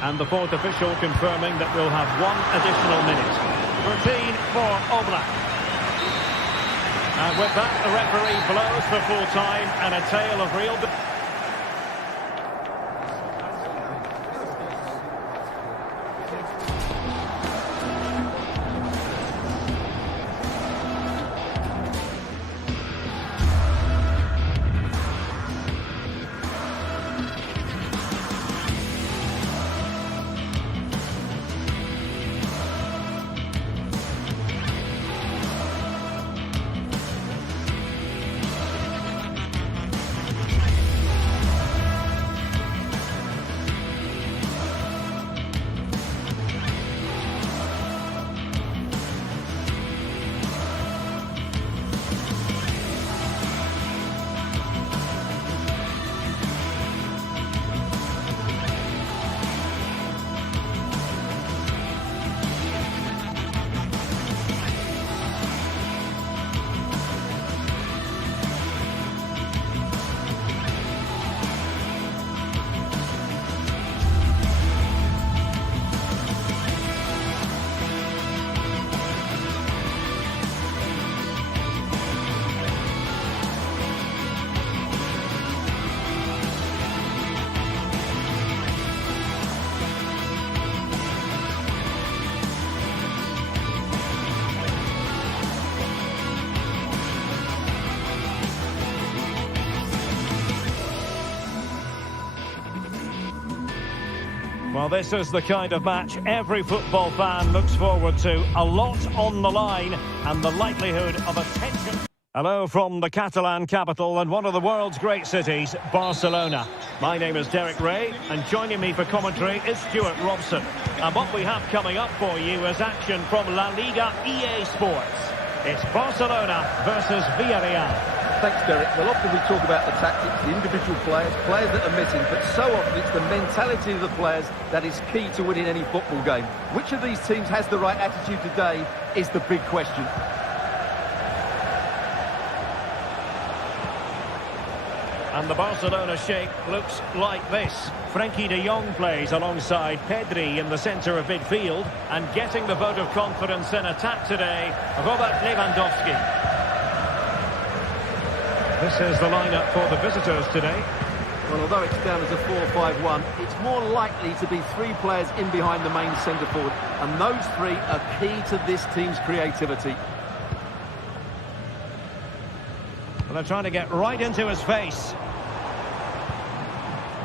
And the fourth official confirming that we'll have one additional minute. Routine for Oblak. And with that, the referee blows for full time and a tale of real... Well, this is the kind of match every football fan looks forward to. A lot on the line and the likelihood of a tension. Hello from the Catalan capital and one of the world's great cities, Barcelona. My name is Derek Ray, and joining me for commentary is Stuart Robson. And what we have coming up for you is action from La Liga EA Sports. It's Barcelona versus Villarreal. Thanks, Derek. Well, often we talk about the tactics, the individual players that are missing, but so often it's the mentality of the players that is key to winning any football game. Which of these teams has the right attitude today is the big question. And the Barcelona shape looks like this. Frenkie de Jong plays alongside Pedri in the centre of midfield. And getting the vote of confidence in attack today, Robert Lewandowski. This is the lineup for the visitors today. Well, although it's down as a 4-5-1, it's more likely to be three players in behind the main centre forward. And those three are key to this team's creativity. Well, they're trying to get right into his face.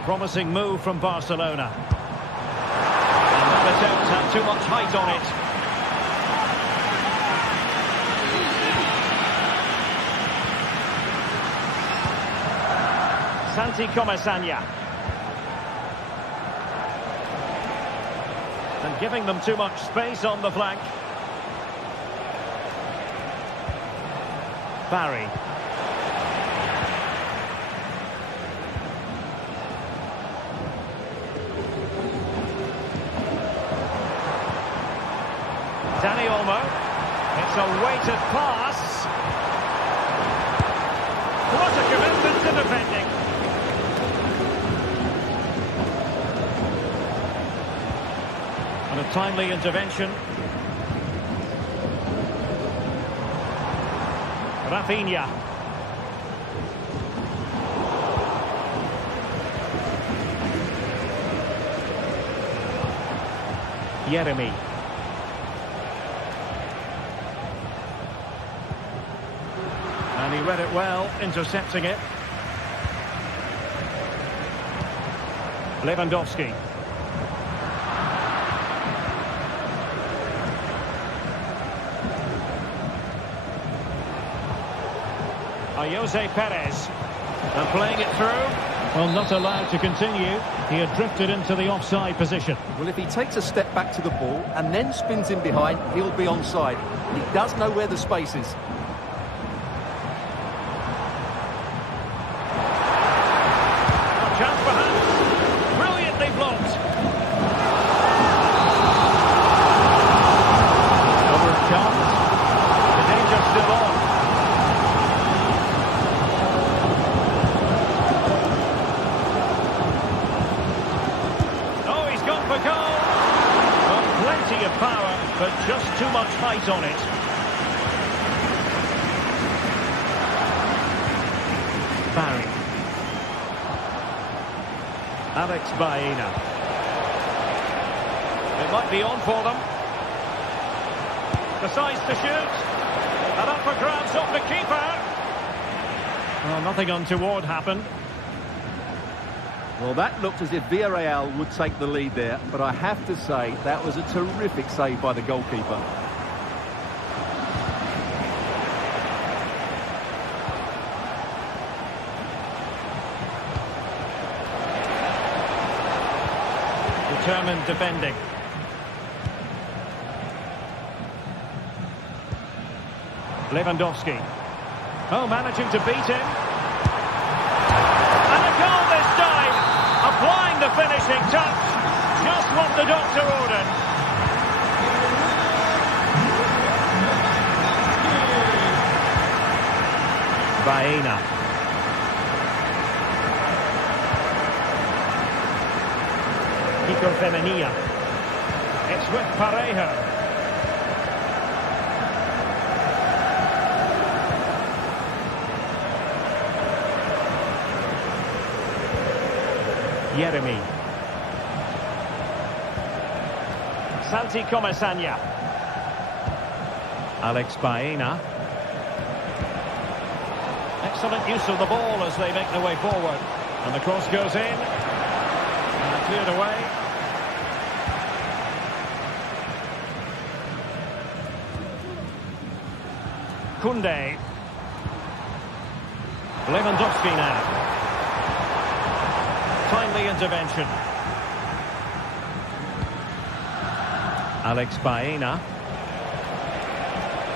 Promising move from Barcelona. And that attempt had too much height on it. Santi Comesaña. And giving them too much space on the flank. Barry. Dani Olmo. It's a weighted pass. What a commitment to defending. And a timely intervention. Rafinha. Yeremy. And he read it well, intercepting it. Lewandowski. Jose Perez. And playing it through. Well, not allowed to continue. He had drifted into the offside position. Well, if he takes a step back to the ball and then spins in behind, he'll be onside. He does know where the space is. Chance perhaps. Brilliantly blocked. Over it comes. The danger still on. Oh, he's gone for goal. Well, plenty of power, but just too much height on it. Barry. Alex Baena. It might be on for them. Decides to shoot. And up for grabs off the keeper. Well, nothing untoward happened. Well, that looked as if Villarreal would take the lead there, but I have to say that was a terrific save by the goalkeeper. Determined defending. Lewandowski. Oh, managing to beat him. And a goal this time. Applying the finishing touch. Just what the doctor ordered. Baena. Kiko Femenia. It's with Parejo. Yeremy. Santi Comesaña. Alex Baena. Excellent use of the ball as they make their way forward. And the cross goes in. And cleared away. Koundé. Lewandowski now. Timely intervention. Alex Baena.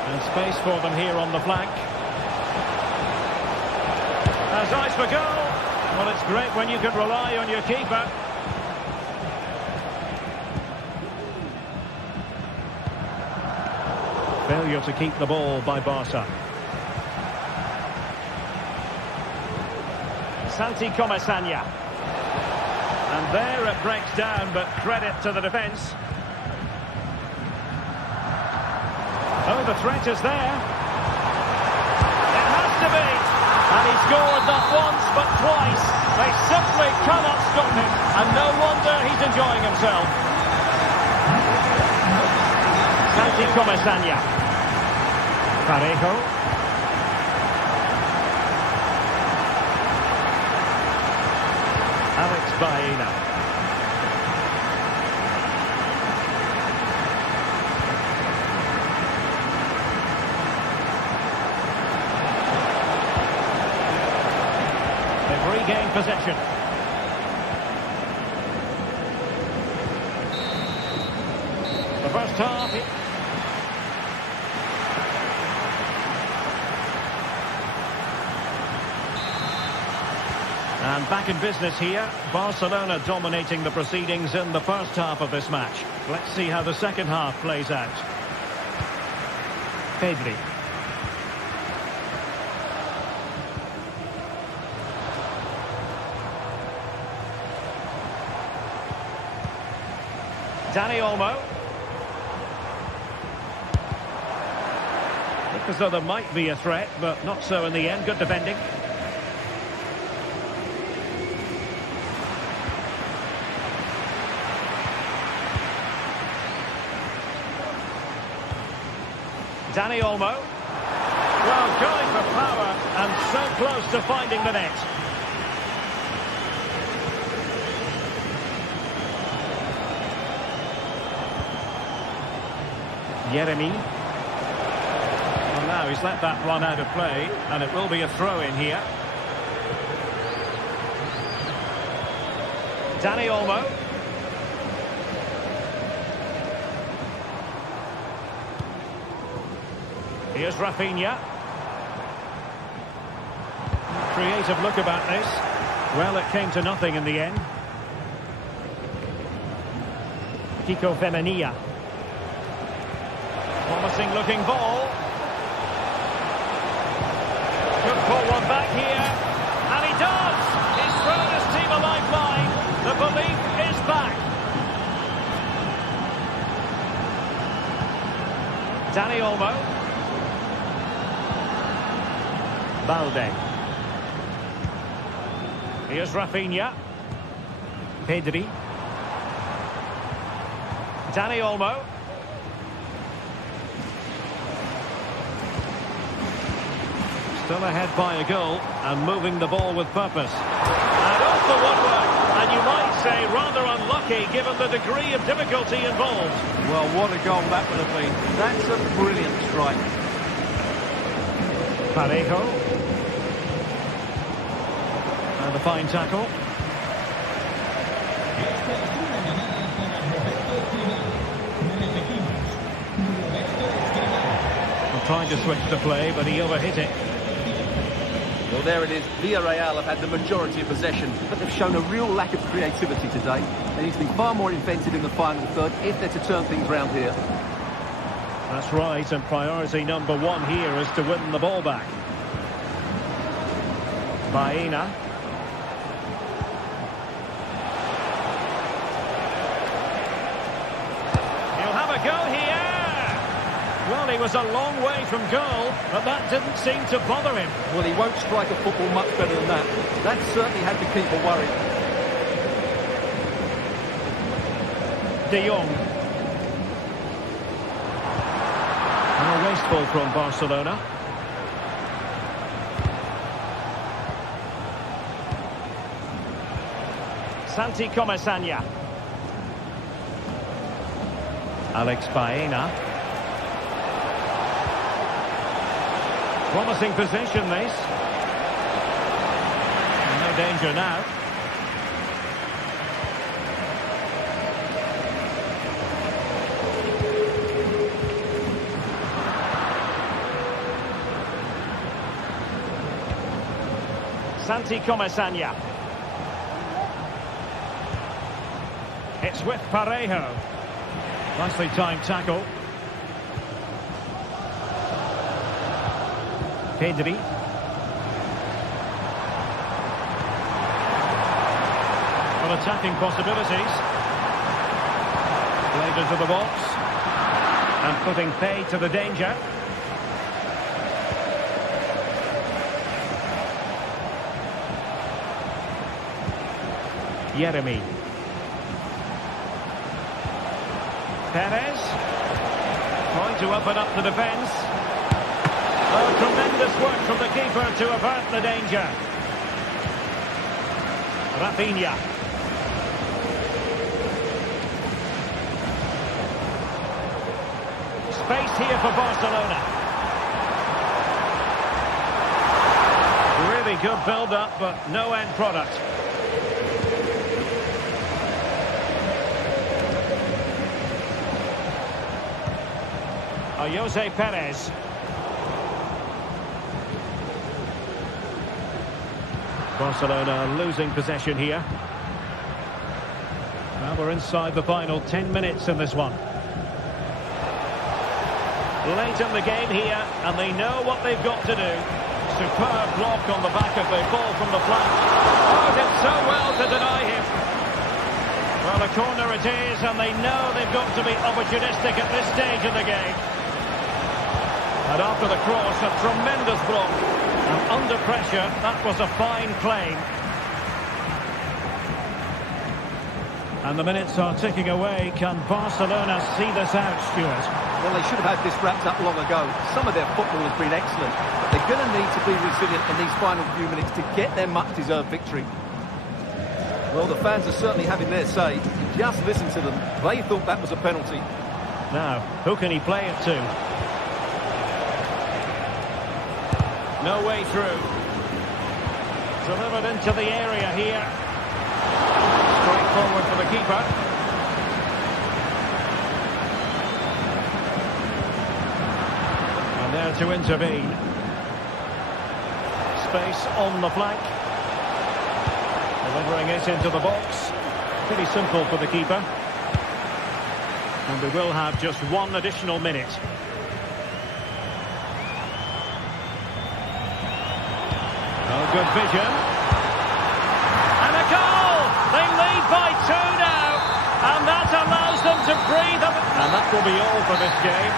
And space for them here on the flank. Has eyes for goal. Well, it's great when you can rely on your keeper. Failure to keep the ball by Barca. Santi Comasagna. And there it breaks down, but credit to the defence. Oh, the threat is there. It has to be. And he scored not once, but twice. They simply cannot stop him. And no wonder he's enjoying himself. Santi Comasagna. Parejo. Alex Baena. They've regained possession. The first half. And back in business here. Barcelona dominating the proceedings in the first half of this match. Let's see how the second half plays out. Pedri. Dani Olmo. Look as though there might be a threat, but not so in the end. Good defending. Dani Olmo. Well, going for power and so close to finding the net. Yeremi. Well, now he's let that run out of play, and it will be a throw in here. Dani Olmo. Here's Rafinha. Creative look about this. Well, it came to nothing in the end. Kiko Femenia. Promising looking ball. Could pull one back here. And he does! He's thrown his team a lifeline. The belief is back. Dani Olmo. Balde. Here's Rafinha. Pedri. Dani Olmo. Still ahead by a goal and moving the ball with purpose. And off the woodwork. And you might say rather unlucky given the degree of difficulty involved. Well, what a goal that would have been. That's a brilliant strike. Parejo. And a fine tackle. Trying to switch the play, but he overhit it. Well, there it is. Villarreal have had the majority of possession, but they've shown a real lack of creativity today. They need to be far more inventive in the final third if they're to turn things round here. That's right, and priority number one here is to win the ball back. Baena. He'll have a go here. Well, he was a long way from goal, but that didn't seem to bother him. Well, he won't strike a football much better than that. That certainly had the keeper worried. De Jong. And a wasteful from Barcelona. Santi Comasagna. Alex Baena. Promising position, this. danger now. Santi Comesaña. It's with Parejo. Nicely timed tackle. Pedri. Well, attacking possibilities. Played into the box. And putting pay to the danger. Jeremy. Perez. Trying to open up the defence. Oh, tremendous work from the keeper to avert the danger. Rafinha. Space here for Barcelona. Really good build-up, but no end product. Jose Perez. Barcelona losing possession here. Now we're inside the final 10 minutes in this one. Late in the game here, and they know what they've got to do. Superb block on the back of the ball from the flank. Oh, did so well to deny him. Well, a corner it is, and they know they've got to be opportunistic at this stage of the game. And after the cross, a tremendous block. And under pressure, that was a fine claim. And the minutes are ticking away. Can Barcelona see this out, Stuart? Well, they should have had this wrapped up long ago. Some of their football has been excellent. But they're going to need to be resilient in these final few minutes to get their much-deserved victory. Well, the fans are certainly having their say. Just listen to them. They thought that was a penalty. Now, who can he play it to? No way through. Delivered into the area here. Straight forward for the keeper. And there to intervene. Space on the flank. Delivering it into the box. Pretty simple for the keeper. And we will have just one additional minute. Oh, good vision. And a goal! They lead by 2 now. And that allows them to breathe. And that will be all for this game.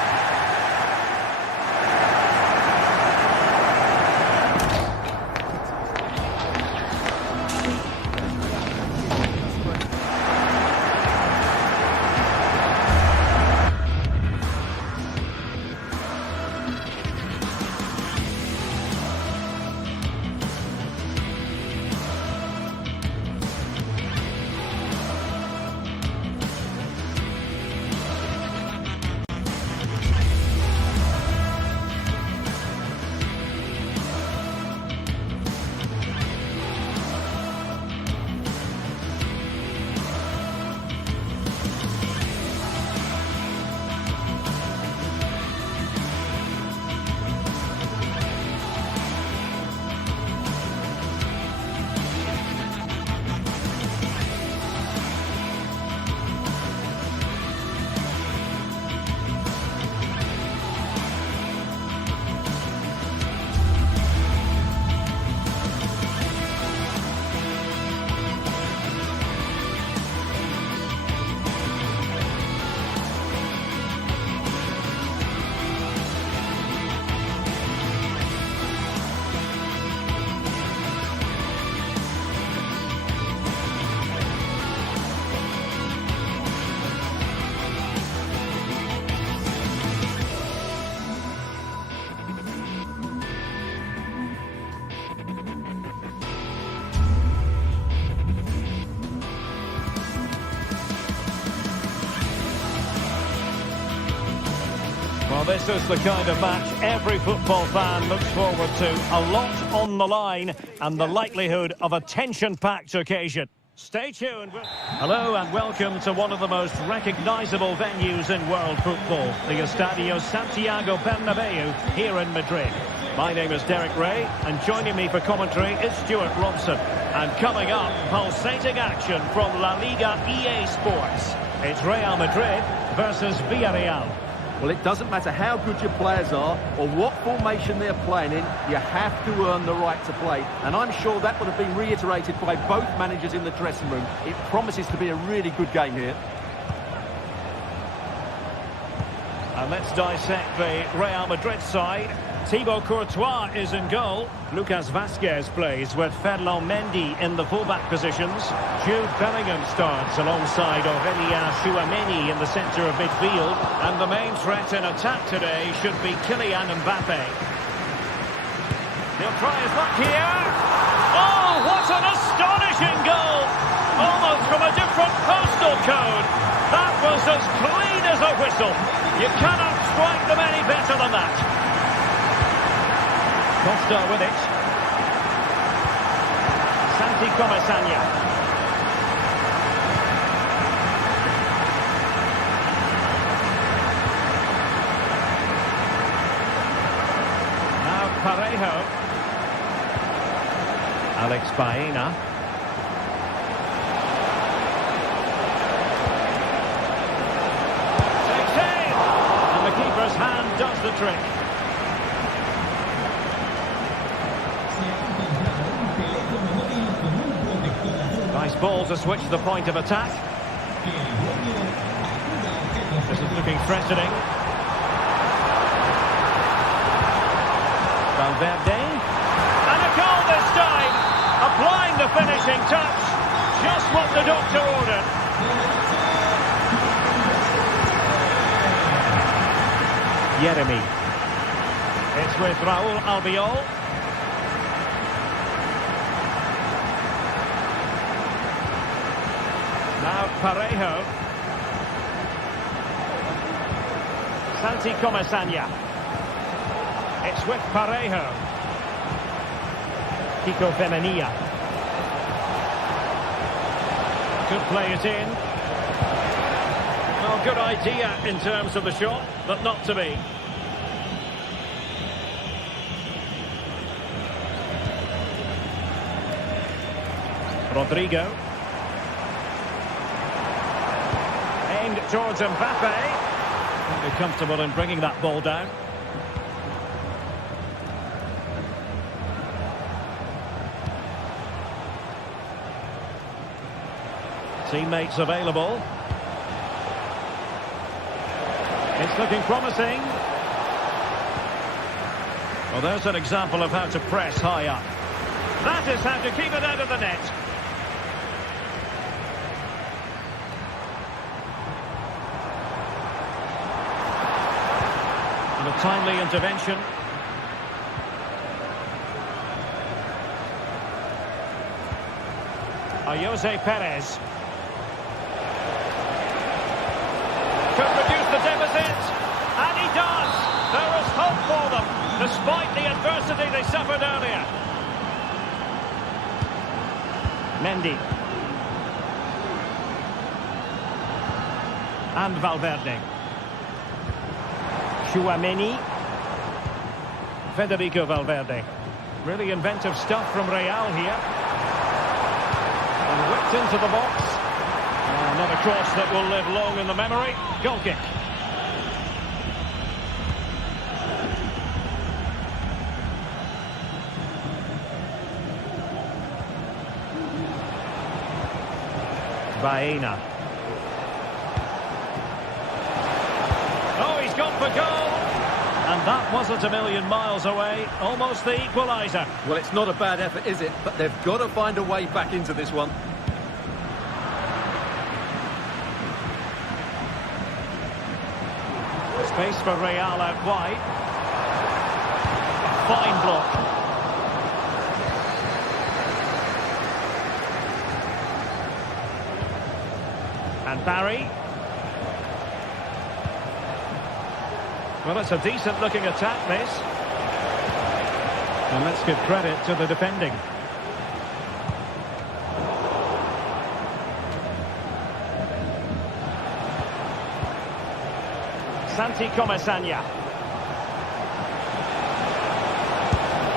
Well, this is the kind of match every football fan looks forward to. A lot on the line and the likelihood of a tension-packed occasion. Stay tuned. Hello and welcome to one of the most recognisable venues in world football, the Estadio Santiago Bernabeu here in Madrid. My name is Derek Ray, and joining me for commentary is Stuart Robson. And coming up, pulsating action from La Liga EA Sports. It's Real Madrid versus Villarreal. Well, it doesn't matter how good your players are or what formation they're playing in, you have to earn the right to play. And I'm sure that would have been reiterated by both managers in the dressing room. It promises to be a really good game here. And let's dissect the Real Madrid side. Thibaut Courtois is in goal. Lucas Vazquez plays with Ferland Mendy in the fullback positions. Jude Bellingham starts alongside Aurélien Tchouameni in the centre of midfield. And the main threat in attack today should be Kylian Mbappe. He'll try his luck here. Oh, what an astonishing goal! Almost from a different postal code. That was as clean as a whistle. You cannot strike them any better than that. Costa with it. Santi Comasagna. Now Parejo. Alex Baena. Takes aim! And the keeper's hand does the trick. Nice ball to switch the point of attack. This is looking threatening. Valverde. And a goal this time! Applying the finishing touch. Just what the doctor ordered. Yeremy. It's with Raúl Albiol. Now Parejo. Santi Comasagna. It's with Parejo. Kiko Femenia. Could play it in. Well, good idea in terms of the shot, but not to be. Rodrigo. Aimed towards Mbappe. Very comfortable in bringing that ball down. Teammates available. It's looking promising. Well, there's an example of how to press high up. That is how to keep it out of the net. And a timely intervention. Jose Perez. Could reduce the deficit. And he does. There is hope for them, despite the adversity they suffered earlier. Mendy. And Valverde. Tchouameni. Federico Valverde. Really inventive stuff from Real here. And whipped into the box. Not a cross that will live long in the memory. Goal kick. Baena. Oh, he's gone for goal. And that wasn't a million miles away. Almost the equalizer. Well, it's not a bad effort, is it? But they've got to find a way back into this one. Space for Real out wide. Fine block. And Barry. Well, it's a decent-looking attack, this. And let's give credit to the defending. Santi Comesaña.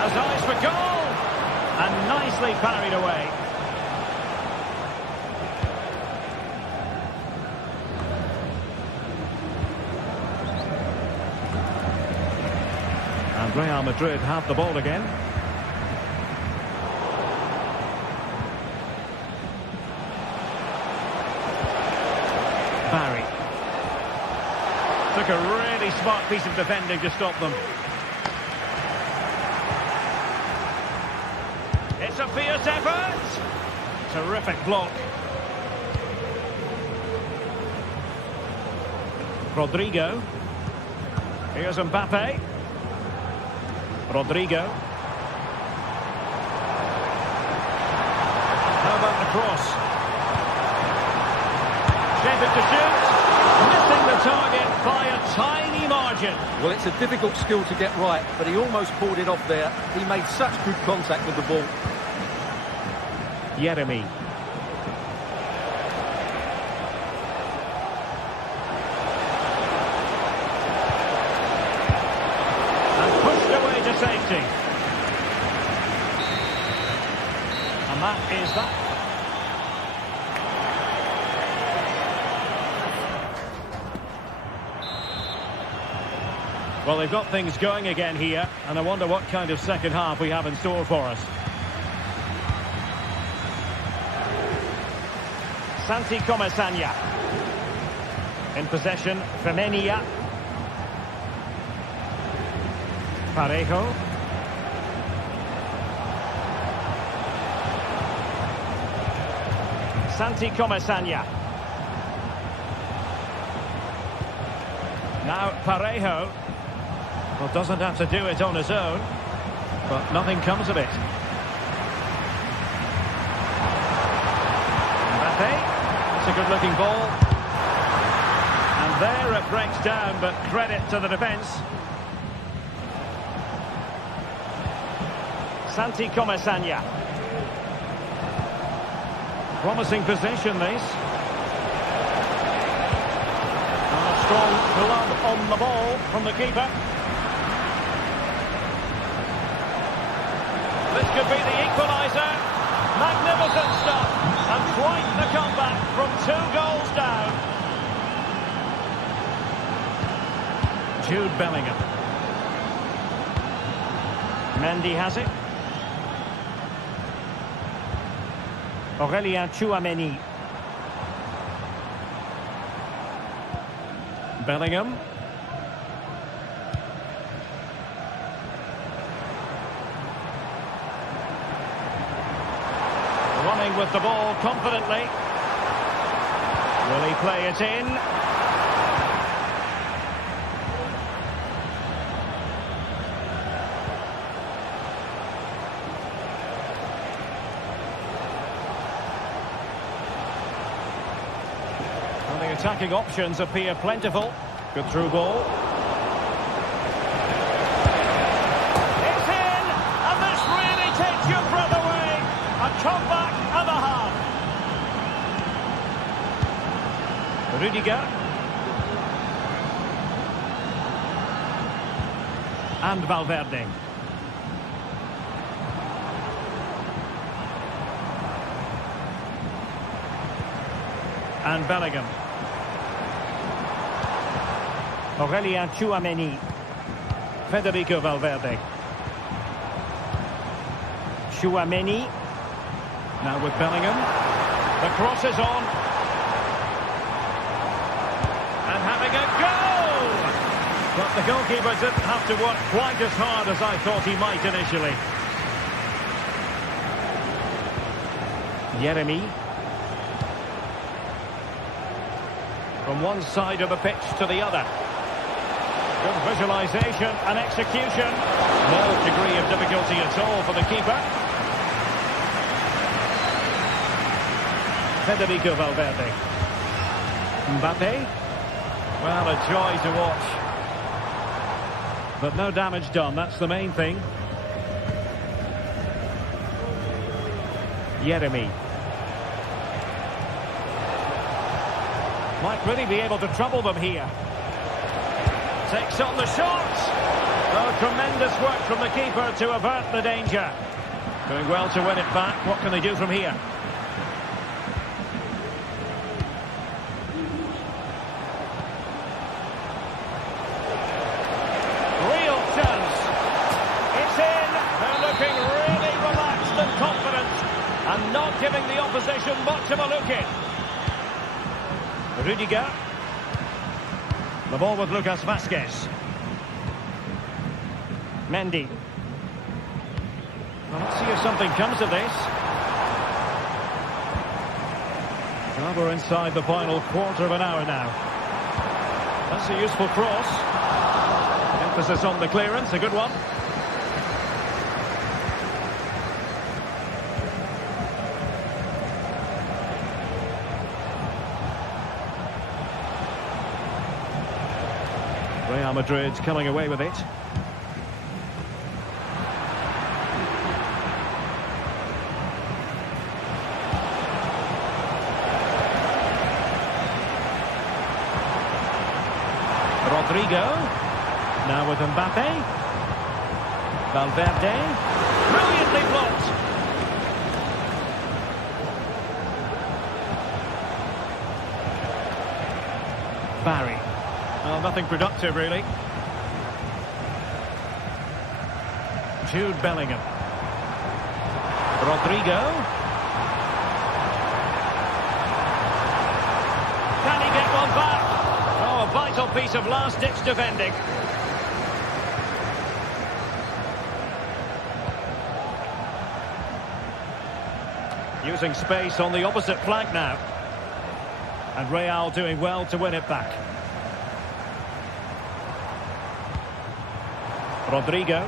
Has eyes for goal! And nicely parried away. And Real Madrid have the ball again. Barry. Took a really smart piece of defending to stop them. It's a fierce effort. Terrific block. Rodrigo. Here's Mbappe. Rodrigo. How about the cross? Shaped to shoot. Missing the target by a tiny margin. Well, it's a difficult skill to get right, but he almost pulled it off there. He made such good contact with the ball. Jeremy. And pushed away to safety. And that is that. Well, they've got things going again here, and I wonder what kind of second half we have in store for us. Santi Comesaña. In possession, Femenia. Parejo. Santi Comesaña. Now Parejo. Well, doesn't have to do it on his own, but nothing comes of it. Mbappe. It's a good-looking ball. And there it breaks down, but credit to the defence. Santi Comesaña. Promising position, this. And a strong glove on the ball from the keeper. This could be the equalizer. Magnificent stuff. And quite the comeback from 2 goals down. Jude Bellingham. Mendy has it. Aurélien Tchouaméni. Bellingham. Running with the ball confidently. Will he play it in? Well, the attacking options appear plentiful. Good through ball. It's in! And this really takes your breath away. A comeback and a half. Rudiger. And Valverde. And Bellingham. Aurélien Tchouaméni. Federico Valverde. Tchouaméni. Now with Bellingham. The cross is on. And having a goal! But the goalkeeper didn't have to work quite as hard as I thought he might initially. Jeremy. From one side of the pitch to the other. Good visualisation and execution. No degree of difficulty at all for the keeper. Federico Valverde. Mbappe. Well, a joy to watch. But no damage done, that's the main thing. Jeremy. Might really be able to trouble them here. Takes on the shot. Oh, tremendous work from the keeper to avert the danger. Doing well to win it back. What can they do from here? Real chance. It's in. They're looking really relaxed and confident and not giving the opposition much of a look in. Rudiger. The ball with Lucas Vazquez. Mendy. Well, let's see if something comes of this. Well, we're inside the final quarter of an hour now. That's a useful cross. Emphasis on the clearance, a good one. Real Madrid coming away with it. Rodrigo. Now with Mbappe. Valverde. Brilliantly blocked. Barry. Well, nothing productive, really. Jude Bellingham. Rodrigo. Can he get one back? Oh, a vital piece of last-ditch defending. Using space on the opposite flank now. And Real doing well to win it back. Rodrigo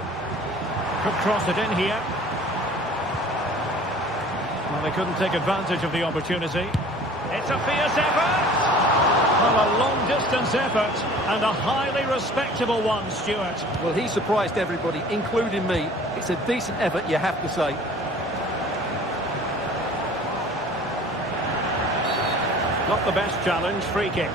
could cross it in here. Well, they couldn't take advantage of the opportunity. It's a fierce effort. Well, a long-distance effort and a highly respectable one, Stuart. Well, he surprised everybody, including me. It's a decent effort, you have to say. Not the best challenge, free kick.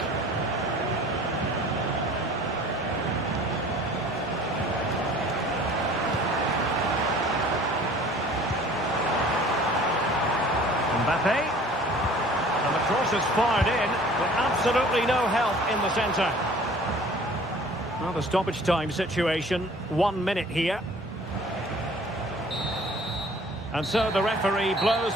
Mbappe. And the cross is fired in, but absolutely no help in the centre. Well, the stoppage time situation, 1 minute here. And so the referee blows.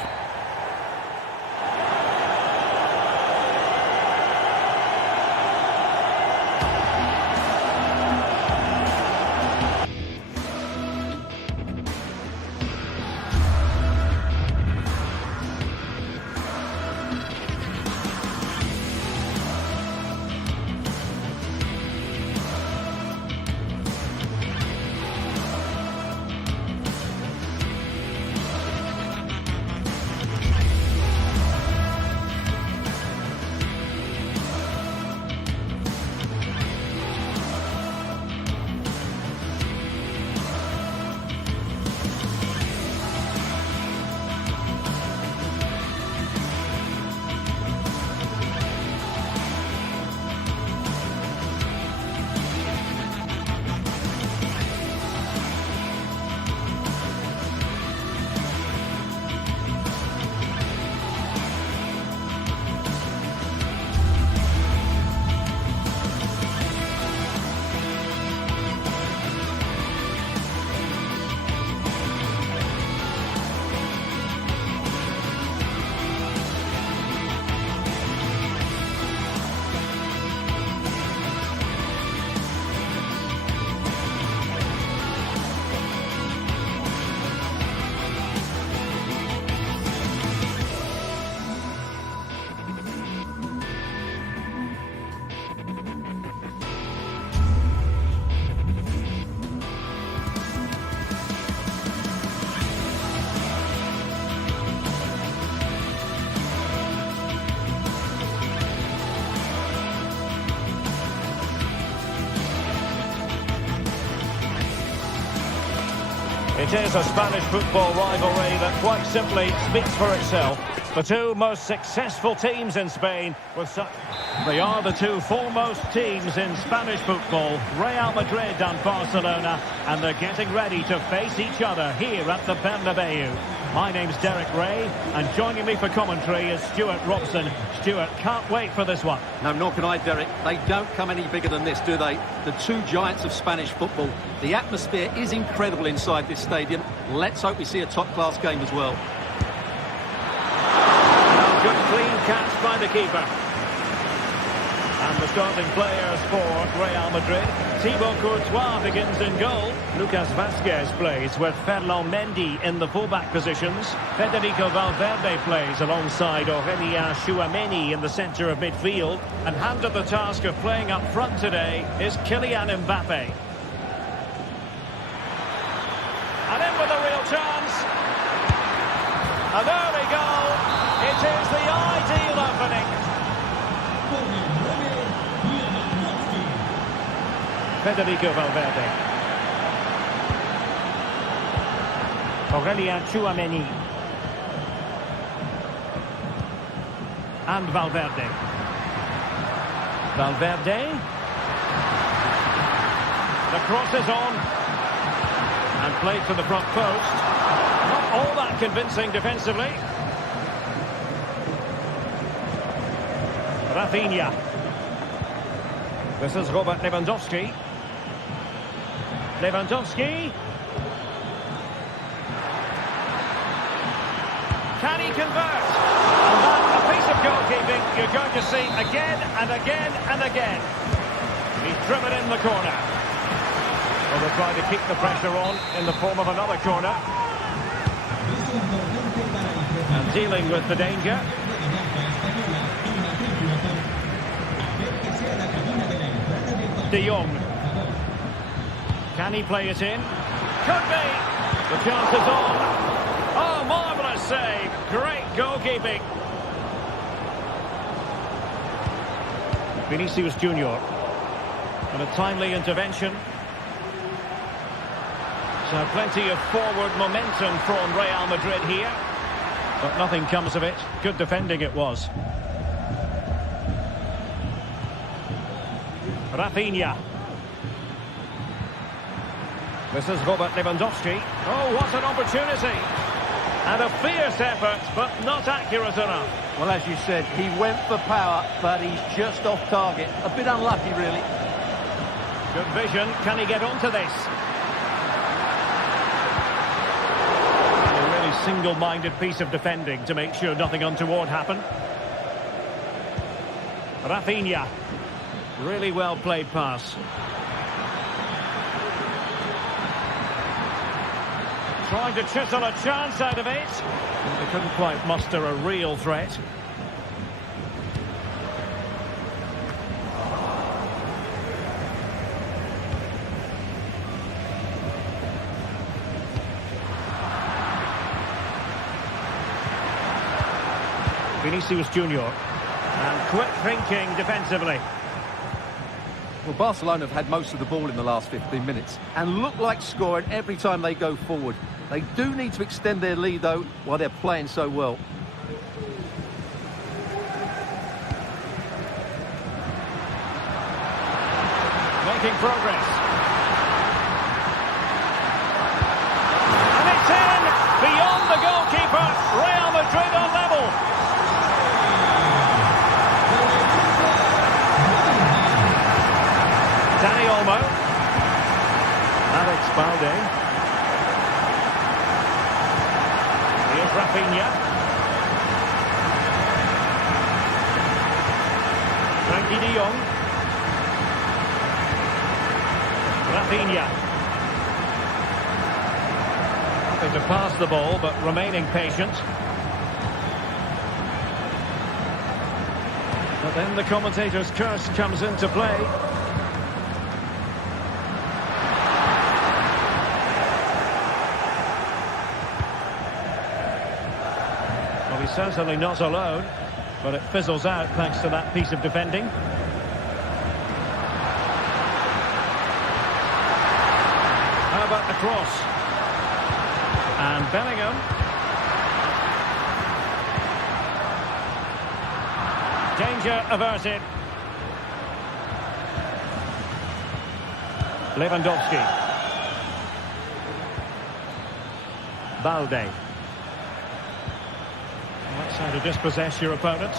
It is a Spanish football rivalry that quite simply speaks for itself. The two most successful teams in Spain with such... They are the two foremost teams in Spanish football, Real Madrid and Barcelona, and they're getting ready to face each other here at the Bernabeu. My name's Derek Ray, and joining me for commentary is Stuart Robson. Stuart, can't wait for this one. No, nor can I, Derek. They don't come any bigger than this, do they? The two giants of Spanish football. The atmosphere is incredible inside this stadium. Let's hope we see a top-class game as well. Good clean catch by the keeper. And the starting players for Real Madrid. Thibaut Courtois begins in goal. Lucas Vazquez plays with Ferland Mendy in the fullback positions. Federico Valverde plays alongside Aurelien Tchouameni in the centre of midfield. And handed the task of playing up front today is Kylian Mbappe. And in with a real chance. And there we go. It is the ideal opening. Federico Valverde. Aurelien Tchouameni. And Valverde. Valverde. The cross is on. And played to the front post. Not all that convincing defensively. Rafinha. This is Robert Lewandowski. Lewandowski. Can he convert? And that's a piece of goalkeeping you're going to see again and again and again. He's driven in the corner. Well, they're trying to keep the pressure on in the form of another corner. And dealing with the danger. De Jong. Can he play it in? Could be. The chance is on. Oh, marvellous save. Great goalkeeping. Vinicius Junior. And a timely intervention. So plenty of forward momentum from Real Madrid here. But nothing comes of it. Good defending it was. Rafinha. This is Robert Lewandowski. Oh, what an opportunity. And a fierce effort, but not accurate enough. Well, as you said, he went for power, but he's just off target. A bit unlucky, really. Good vision. Can he get onto this? A really single-minded piece of defending to make sure nothing untoward happened. Rafinha. Really well played pass. Trying to chisel a chance out of it. They couldn't quite muster a real threat. Vinicius Junior. And quick thinking defensively. Well, Barcelona have had most of the ball in the last 15 minutes and look like scoring every time they go forward. They do need to extend their lead, though, while they're playing so well. Making progress. And it's in! Beyond the goalkeeper, Real Madrid on level. Dani Olmo. Alex Balde. Here's Rafinha. Frankie de Jong. Rafinha. Happy to pass the ball, but remaining patient. But then the commentator's curse comes into play. Well, he's certainly not alone, but it fizzles out thanks to that piece of defending. How about the cross? Bellingham. Danger averted. Lewandowski. Balde. That's how to dispossess your opponent.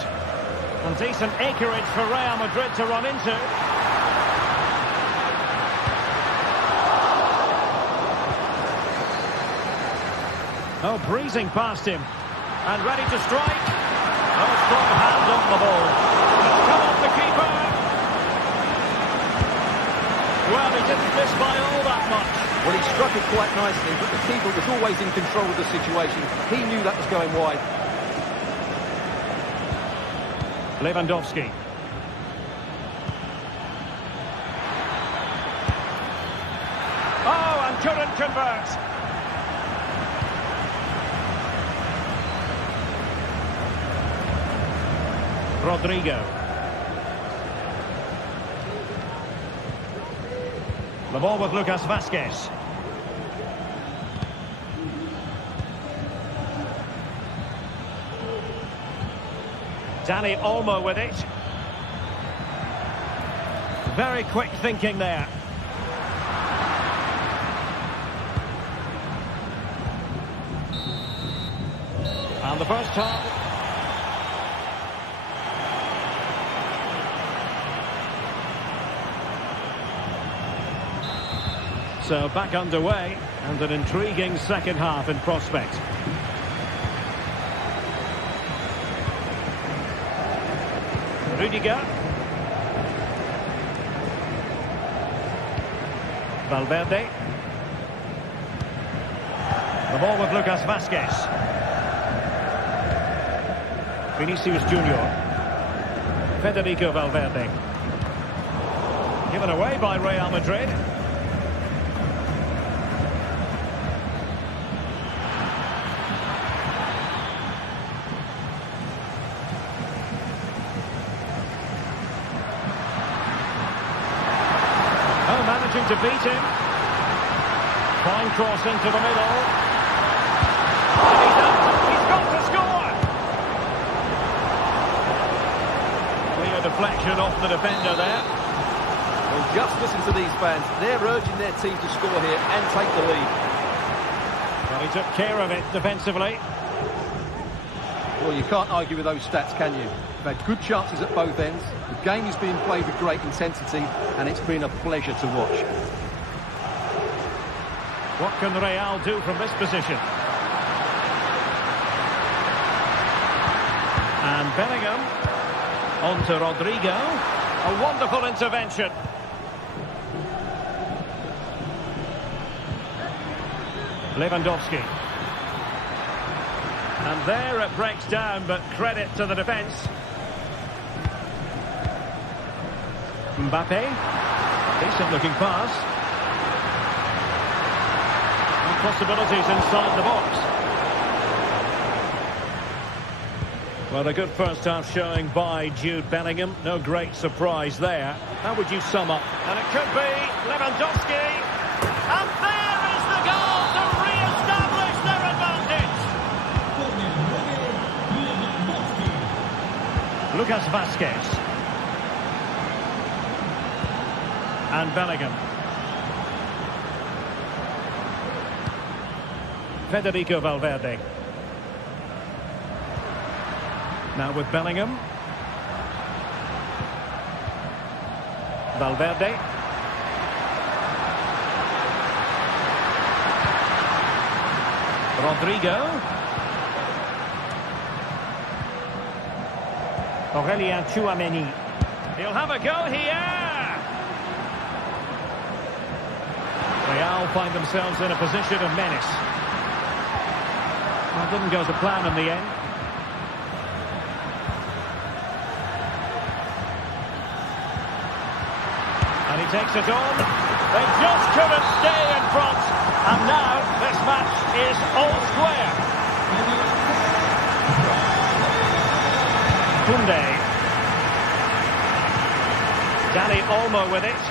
And decent acreage for Real Madrid to run into. Oh, breezing past him. And ready to strike. Oh, strong hand on the ball. Come off the keeper. Well, he didn't miss by all that much. Well, he struck it quite nicely, but the keeper was always in control of the situation. He knew that was going wide. Lewandowski. Oh, and couldn't convert. Rodrigo. The ball with Lucas Vazquez. Dani Olmo with it. Very quick thinking there. And the first half. So back underway, and an intriguing second half in prospect. Rudiger. Valverde. The ball with Lucas Vazquez. Vinicius Junior. Federico Valverde. Given away by Real Madrid. To beat him. Fine cross into the middle. And he's got to score! Clear deflection off the defender there. Well, just listen to these fans. They're urging their team to score here and take the lead. Well, he took care of it defensively. Well, you can't argue with those stats, can you? They've had good chances at both ends. The game is being played with great intensity, and it's been a pleasure to watch. What can Real do from this position? And Bellingham. On to Rodrigo. A wonderful intervention. Lewandowski. And there it breaks down, but credit to the defence. Mbappe. Decent looking pass. And possibilities inside the box. Well, a good first half showing by Jude Bellingham. No great surprise there. How would you sum up? And it could be Lewandowski. And there is the goal to re-establish their advantage. Lucas Vazquez. And Bellingham. Federico Valverde. Now with Bellingham. Valverde. Rodrigo. Aurelien Tchouameni. He'll have a go here. Real find themselves in a position of menace. Well, it didn't go to plan in the end. And he takes it on. They just couldn't stay in front. And now this match is all square. Koundé. Dani Olmo with it.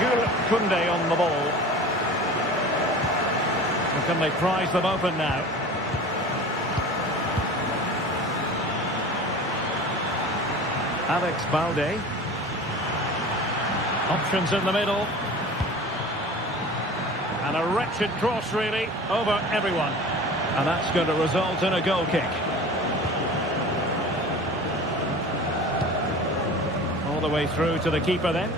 Jules Koundé on the ball. And can they prise them open now? Alex Balde. Options in the middle. And a wretched cross, really, over everyone. And that's going to result in a goal kick. All the way through to the keeper then.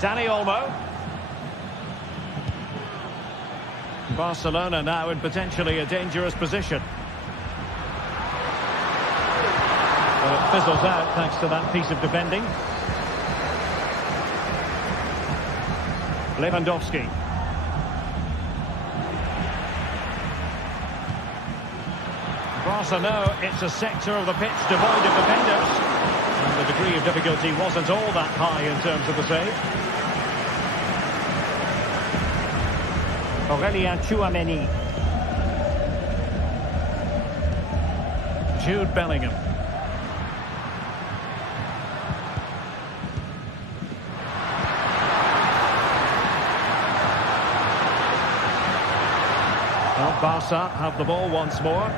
Dani Olmo. Barcelona now in potentially a dangerous position. Well, it fizzles out thanks to that piece of defending. Lewandowski. Barca know it's a sector of the pitch devoid of defenders. And the degree of difficulty wasn't all that high in terms of the save. Aurélien Tchouaméni. Jude Bellingham. Well, Barca have the ball once more.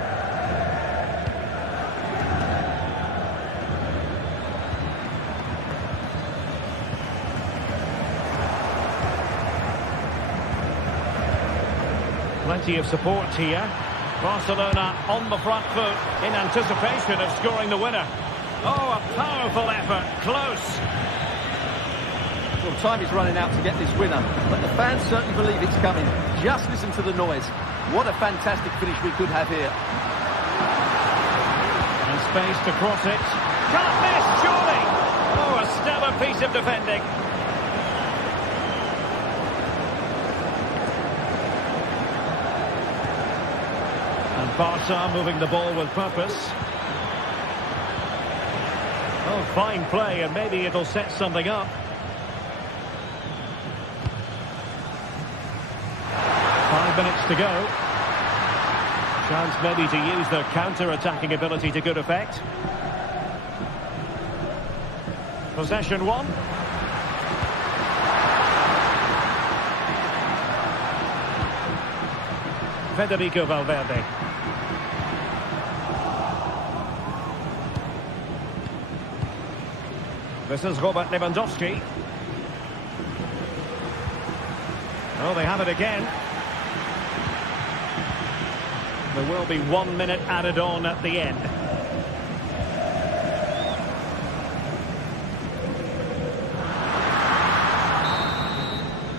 Plenty of support here. Barcelona on the front foot in anticipation of scoring the winner. Oh, a powerful effort. Close. Well, time is running out to get this winner, but the fans certainly believe it's coming. Just listen to the noise. What a fantastic finish we could have here. And space to cross it. Can't miss, surely. Oh, a stellar piece of defending. Barca moving the ball with purpose. Oh, fine play, and maybe it'll set something up. 5 minutes to go. Chance maybe to use their counter-attacking ability to good effect. Possession one. Federico Valverde. This is Robert Lewandowski. Oh, they have it again. There will be 1 minute added on at the end.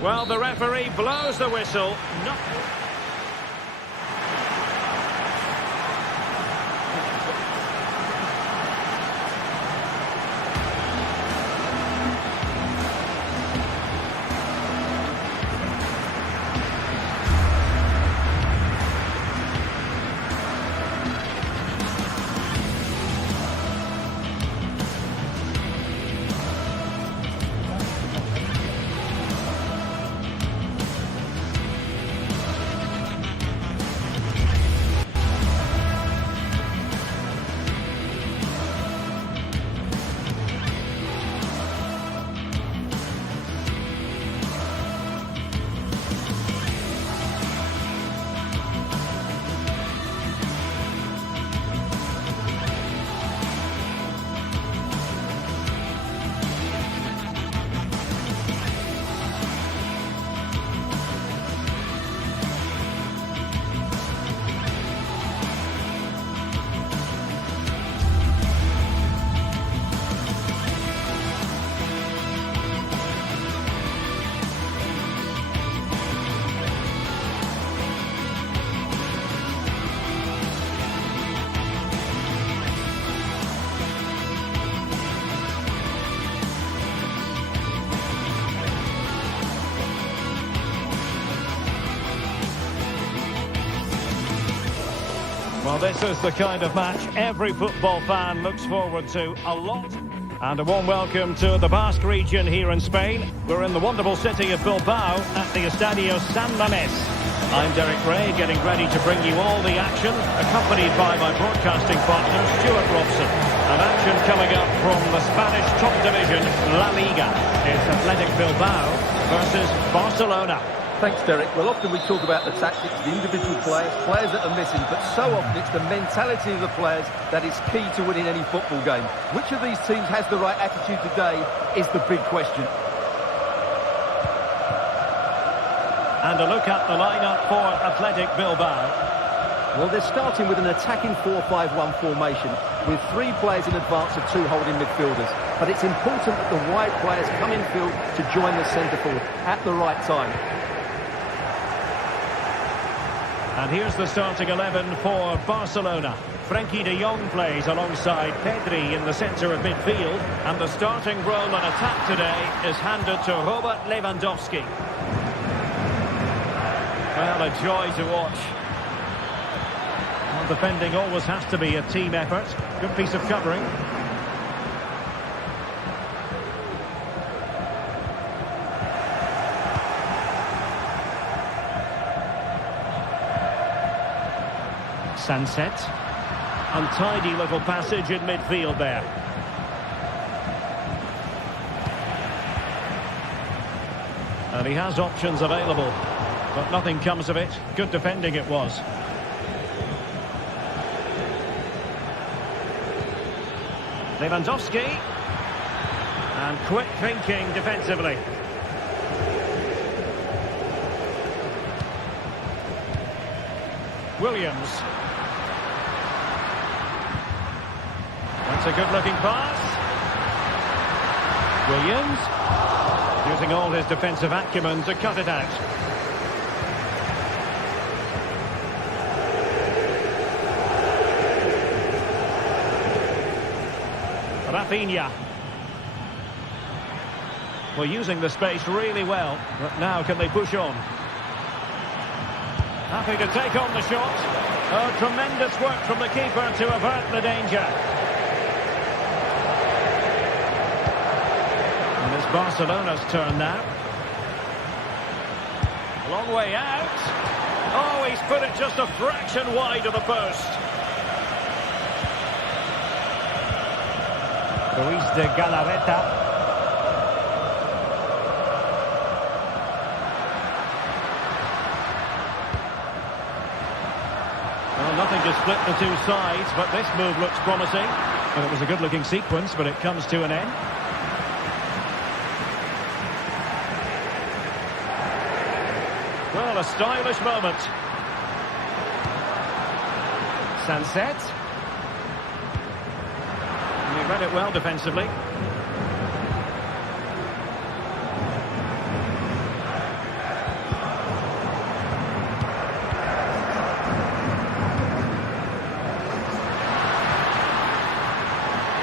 Well, the referee blows the whistle. Well, this is the kind of match every football fan looks forward to a lot. And a warm welcome to the Basque region here in Spain. We're in the wonderful city of Bilbao at the Estadio San Mamés. I'm Derek Ray, getting ready to bring you all the action, accompanied by my broadcasting partner, Stuart Robson. And action coming up from the Spanish top division, La Liga. It's Athletic Bilbao versus Barcelona. Thanks, Derek. Well, often we talk about the tactics, the individual players that are missing, but so often it's the mentality of the players that is key to winning any football game. Which of these teams has the right attitude today is the big question. And a look at the lineup for Athletic Bilbao. Well, they're starting with an attacking 4-5-1 formation, with 3 players in advance of 2 holding midfielders. But it's important that the wide players come in field to join the centre forward at the right time. And here's the starting 11 for Barcelona. Frenkie de Jong plays alongside Pedri in the centre of midfield. And the starting role on attack today is handed to Robert Lewandowski. Well, a joy to watch. Well, defending always has to be a team effort. Good piece of covering. Sunset. Untidy little passage in midfield there. And he has options available, but nothing comes of it. Good defending it was. Lewandowski. And quick thinking defensively. Williams. That's a good-looking pass. Williams, using all his defensive acumen to cut it out. Rafinha. Well, using the space really well, but now can they push on? Happy to take on the shot. Oh, tremendous work from the keeper to avert the danger. And it's Barcelona's turn now. Long way out. Oh, he's put it just a fraction wide of the post. Luis de Galarreta. Well, nothing to split the two sides, but this move looks promising. And it was a good-looking sequence, but it comes to an end. Well, a stylish moment. Sunset. And he read it well defensively.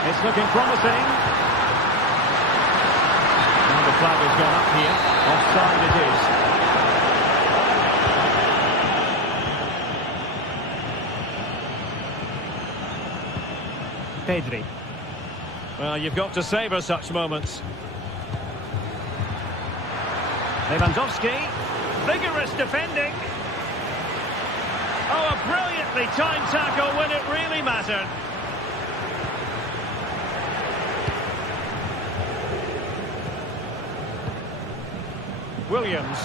It's looking promising. And the flag has gone up here. Offside it is. Pedri. Well, you've got to savour such moments. Lewandowski. Vigorous defending. Oh, a brilliantly timed tackle when it really mattered. Williams.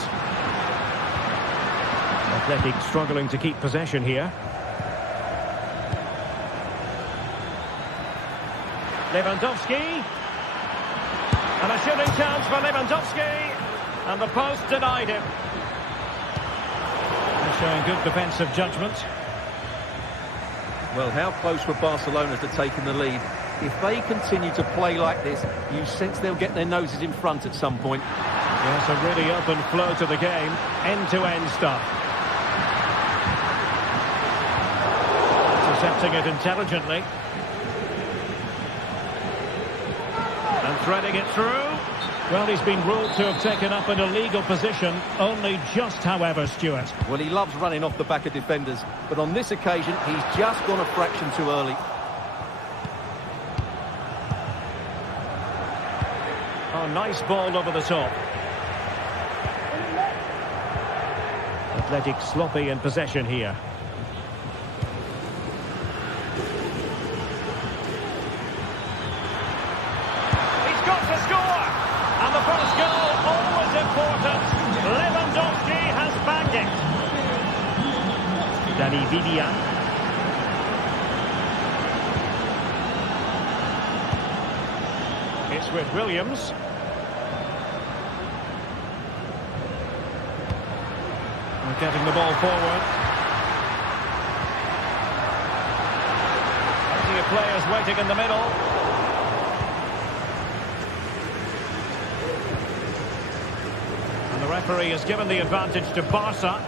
Athletic struggling to keep possession here. Lewandowski. And a shooting chance for Lewandowski. And the post denied him. They're showing good defensive judgment. Well, how close were Barcelona to taking the lead? If they continue to play like this, you sense they'll get their noses in front at some point. Yes, a really open flow to the game. End-to-end stuff. Intercepting it intelligently. And threading it through. Well, he's been ruled to have taken up an illegal position. Only just, however, Stuart. Well, he loves running off the back of defenders. But on this occasion, he's just gone a fraction too early. Oh, nice ball over the top. Athletic sloppy in possession here. He's got to score! And the first goal, always important. Lewandowski has bagged it. Danny Vidian. It's with Williams. We're getting the ball forward. Plenty of players waiting in the middle. And the referee has given the advantage to Barca.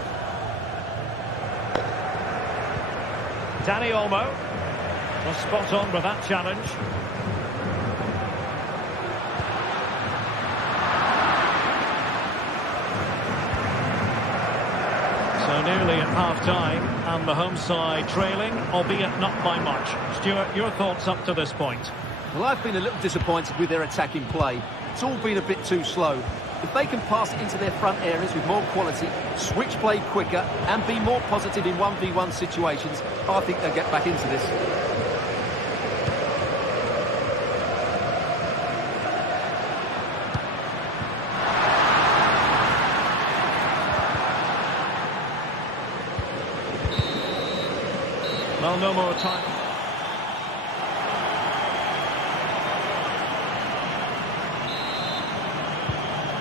Dani Olmo was spot on with that challenge. So nearly at half-time, and the home side trailing, albeit not by much. Stuart, your thoughts up to this point? Well, I've been a little disappointed with their attacking play. It's all been a bit too slow. If they can pass it into their front areas with more quality, switch play quicker, and be more positive in 1v1 situations, I think they'll get back into this. Well, no more time.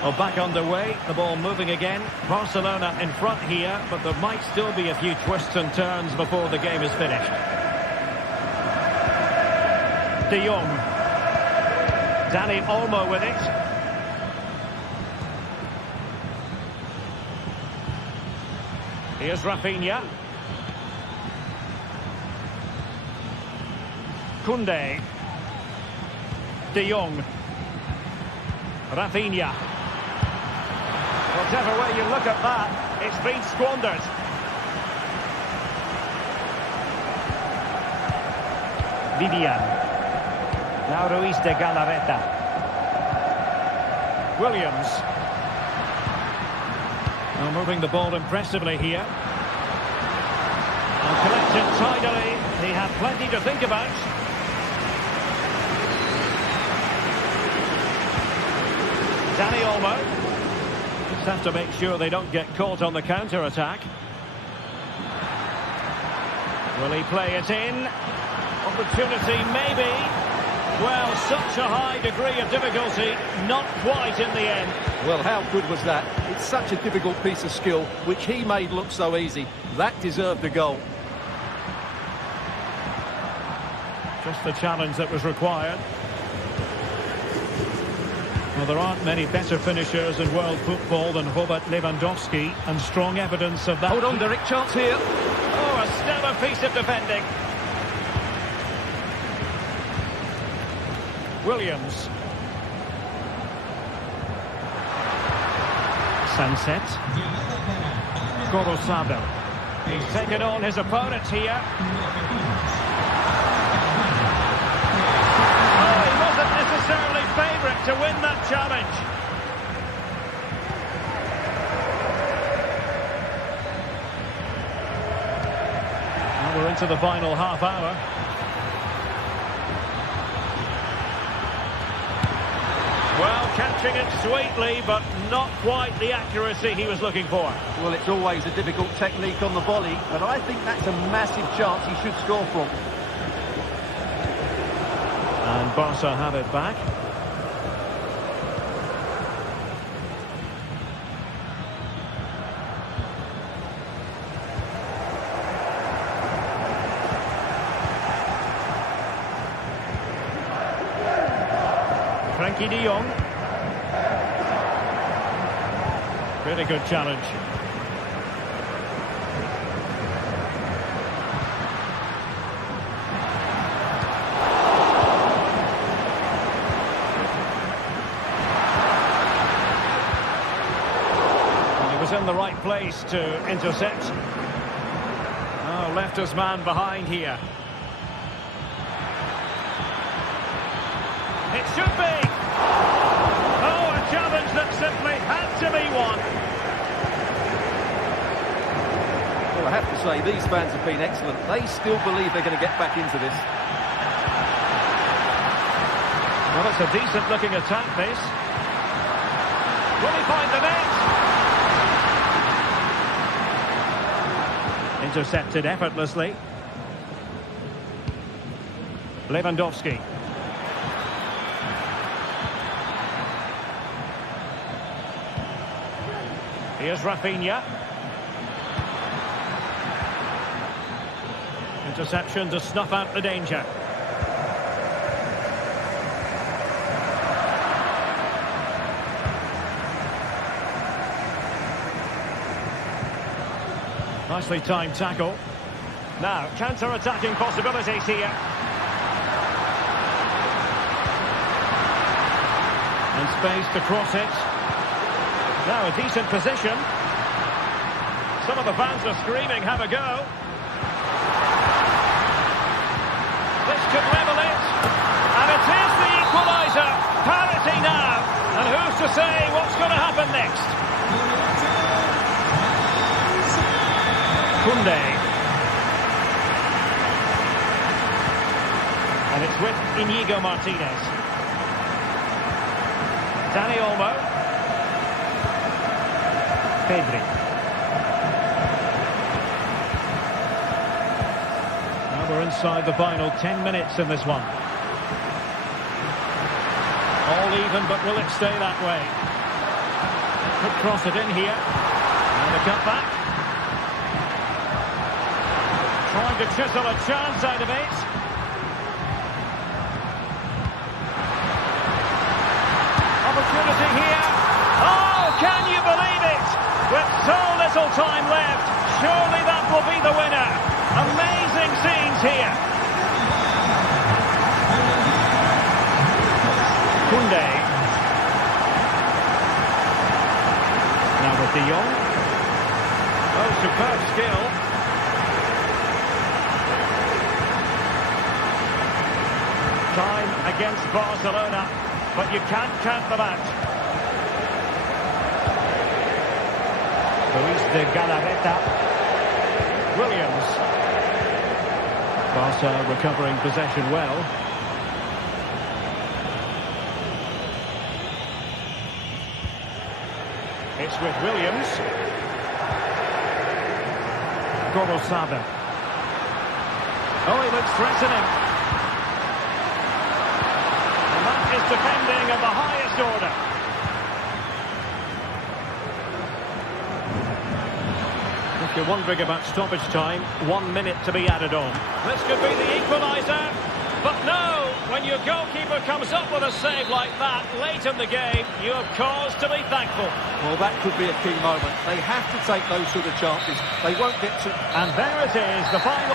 Well, back underway, the ball moving again. Barcelona in front here, but there might still be a few twists and turns before the game is finished. De Jong. Dani Olmo with it. Here's Rafinha. Koundé. De Jong. Rafinha. Whatever way you look at that, it's been squandered. Vidian. Now Ruiz de Galarreta. Williams. Now moving the ball impressively here. And collected tidily. He had plenty to think about. Dani Olmo. Just have to make sure they don't get caught on the counter-attack. Will he play it in? Opportunity, maybe. Well, such a high degree of difficulty, not quite in the end. Well, how good was that? It's such a difficult piece of skill, which he made look so easy. That deserved a goal. Just the challenge that was required. Well, there aren't many better finishers in world football than Robert Lewandowski, and strong evidence of that. Hold on, Derek, chance here. Oh, a stellar piece of defending. Williams. Sunset. Gorosabel. He's taken on his opponent here. Oh, he wasn't necessarily favourite to win that challenge. Now we're into the final half hour. Well, catching it sweetly, but not quite the accuracy he was looking for. Well, it's always a difficult technique on the volley, but I think that's a massive chance he should score from. And Barca have it back. Frankie de Jong. Really good challenge. And he was in the right place to intercept. Oh, left his man behind here. It should be. Oh, a challenge that simply had to be won. to say, these fans have been excellent. They still believe they're going to get back into this. Well, it's a decent-looking attack, this. Will he find the net? Intercepted effortlessly. Lewandowski. Here's Rafinha. Interception to snuff out the danger. Nicely timed tackle. Now, counter-attacking possibilities here. And space to cross it. Now a decent position. Some of the fans are screaming, have a go. This could level it. And it is the equalizer. Parity now. And who's to say what's going to happen next? Koundé. And it's with Inigo Martinez. Dani Olmo. Pedri. Now we're inside the final 10 minutes in this one. All even, but will it stay that way? Could cross it in here. And the cutback. Trying to chisel a chance out of it. Opportunity here. Oh, can you believe it? With so little time left, surely that will be the winner. Amazing scenes here. Koundé. Now with De Jong. Oh, superb skill. Time against Barcelona, but you can't count them out. Luis de Galarreta. Williams. Barca recovering possession well. It's with Williams. Gorosada. Oh, he looks threatening. And that is defending of the highest order. If you're wondering about stoppage time, 1 minute to be added on. This could be the equalizer, but no, when your goalkeeper comes up with a save like that late in the game, you have cause to be thankful. Well, that could be a key moment. They have to take those sort of chances. They won't get to... And there it is, the final...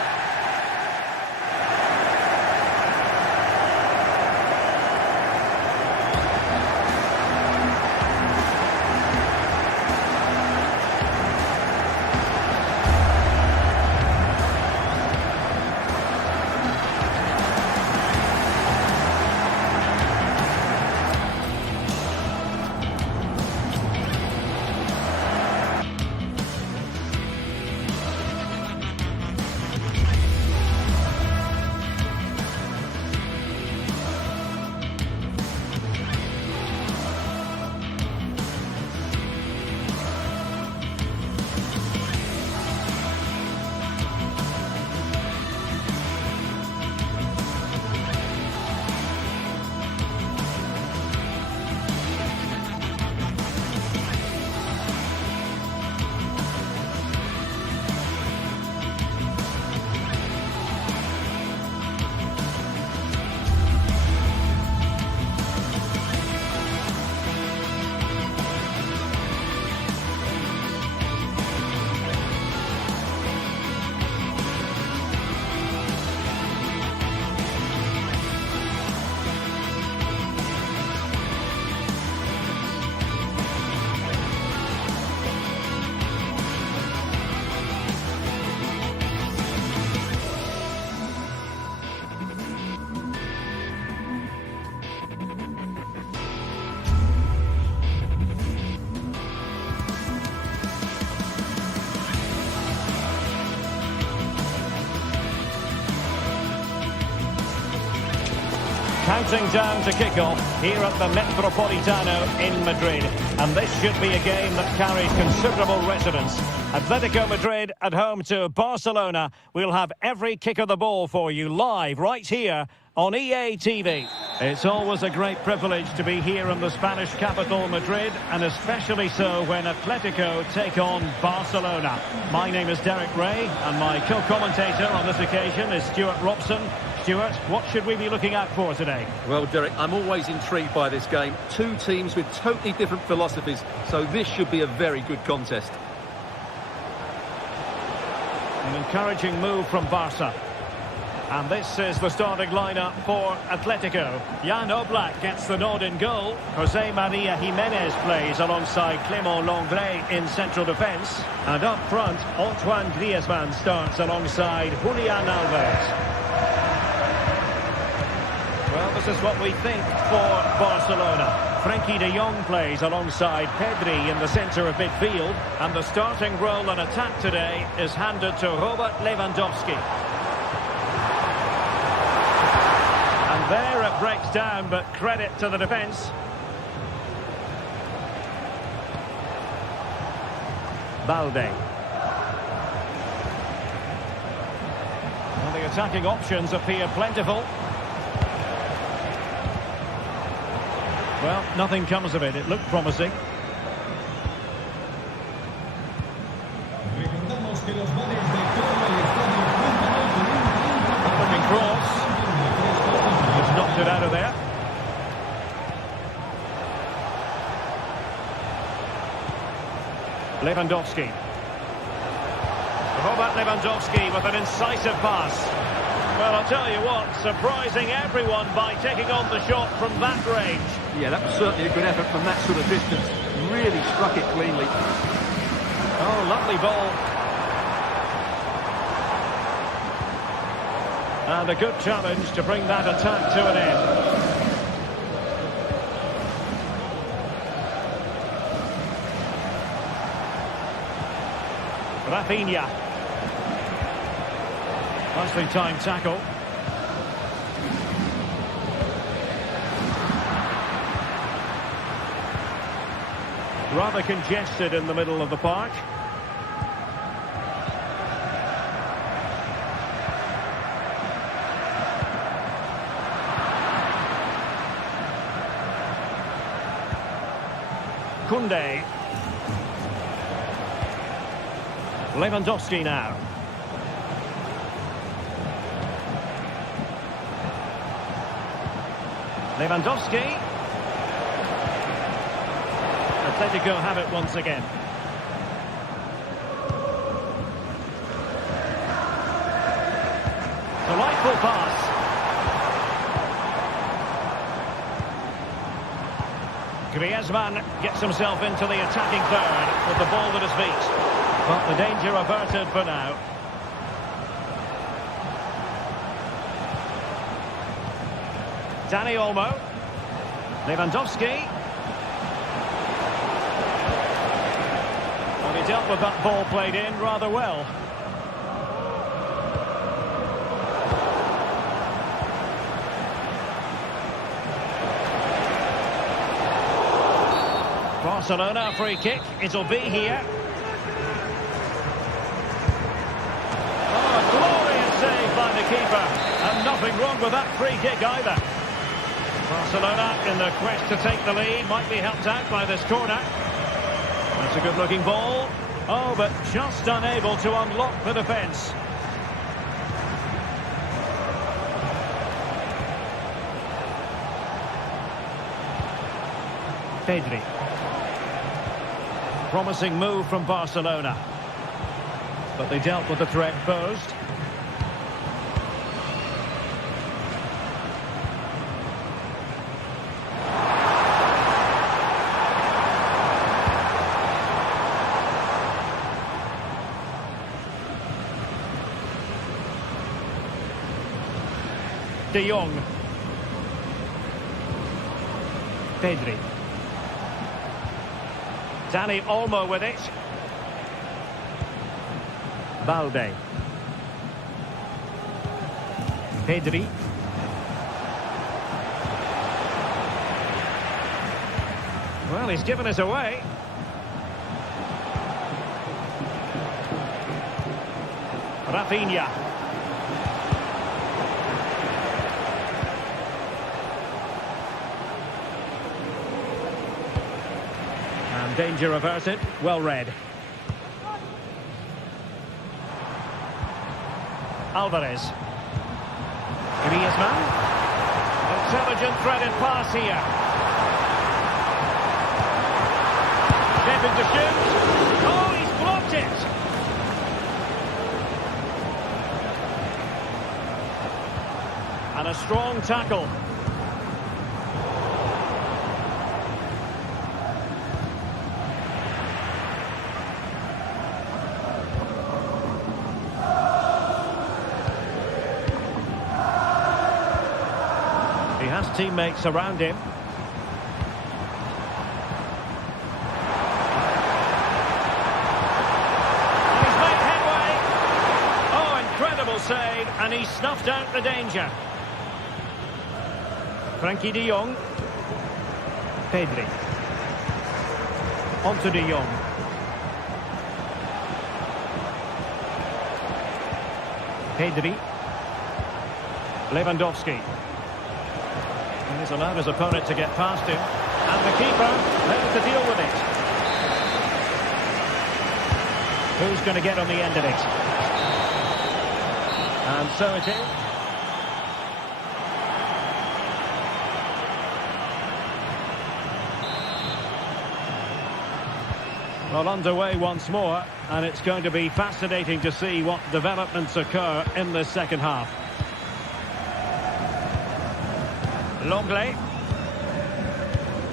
Counting down to kick-off here at the Metropolitano in Madrid. And this should be a game that carries considerable resonance. Atletico Madrid at home to Barcelona. We'll have every kick of the ball for you live right here on EA TV. It's always a great privilege to be here in the Spanish capital, Madrid, and especially so when Atletico take on Barcelona. My name is Derek Ray, and my co-commentator on this occasion is Stuart Robson. Stuart, what should we be looking out for today? Well, Derek, I'm always intrigued by this game. Two teams with totally different philosophies, so this should be a very good contest. An encouraging move from Barca. And this is the starting lineup for Atletico. Jan Oblak gets the nod in goal. Jose Maria Jimenez plays alongside Clément Lenglet in central defence. And up front, Antoine Griezmann starts alongside Julian Alves. Well, this is what we think for Barcelona. Frenkie de Jong plays alongside Pedri in the centre of midfield. And the starting role in attack today is handed to Robert Lewandowski. And there it breaks down, but credit to the defence. Balde. Well, the attacking options appear plentiful. Well, nothing comes of it. It looked promising. Looking cross. Just knocked it out of there. Lewandowski. Robert Lewandowski with an incisive pass. Well, I'll tell you what, surprising everyone by taking on the shot from that range. Yeah, that was certainly a good effort from that sort of distance. Really struck it cleanly. Oh, lovely ball. And a good challenge to bring that attack to an end. Rafinha. Nicely timed tackle. Rather congested in the middle of the park. Koundé. Lewandowski now. Lewandowski. Atletico have it once again. Delightful pass. Griezmann gets himself into the attacking third with the ball at his feet. But the danger averted for now. Dani Olmo. Lewandowski. Well, he dealt with that ball played in rather well. Barcelona free kick. It'll be here. Oh, a glorious save by the keeper. And nothing wrong with that free kick either. Barcelona in the quest to take the lead, might be helped out by this corner. That's a good-looking ball. Oh, but just unable to unlock the defence. Pedri. Promising move from Barcelona. But they dealt with the threat posed. De Jong. Pedri. Dani Olmo with it. Balde. Pedri. Well, he's given it away. Rafinha. And danger averted. Well read. Alvarez. Griezmann. Intelligent threaded pass here. Stepping to shoot. Oh, he's blocked it. And a strong tackle. He has teammates around him. He's made headway. Oh, incredible save, and he snuffed out the danger. Frankie de Jong. Pedri. On to de Jong. Pedri. Lewandowski. And he's allowed his opponent to get past him. And the keeper there to deal with it. Who's going to get on the end of it? And so it is. Well, underway once more, and it's going to be fascinating to see what developments occur in the second half. Longley.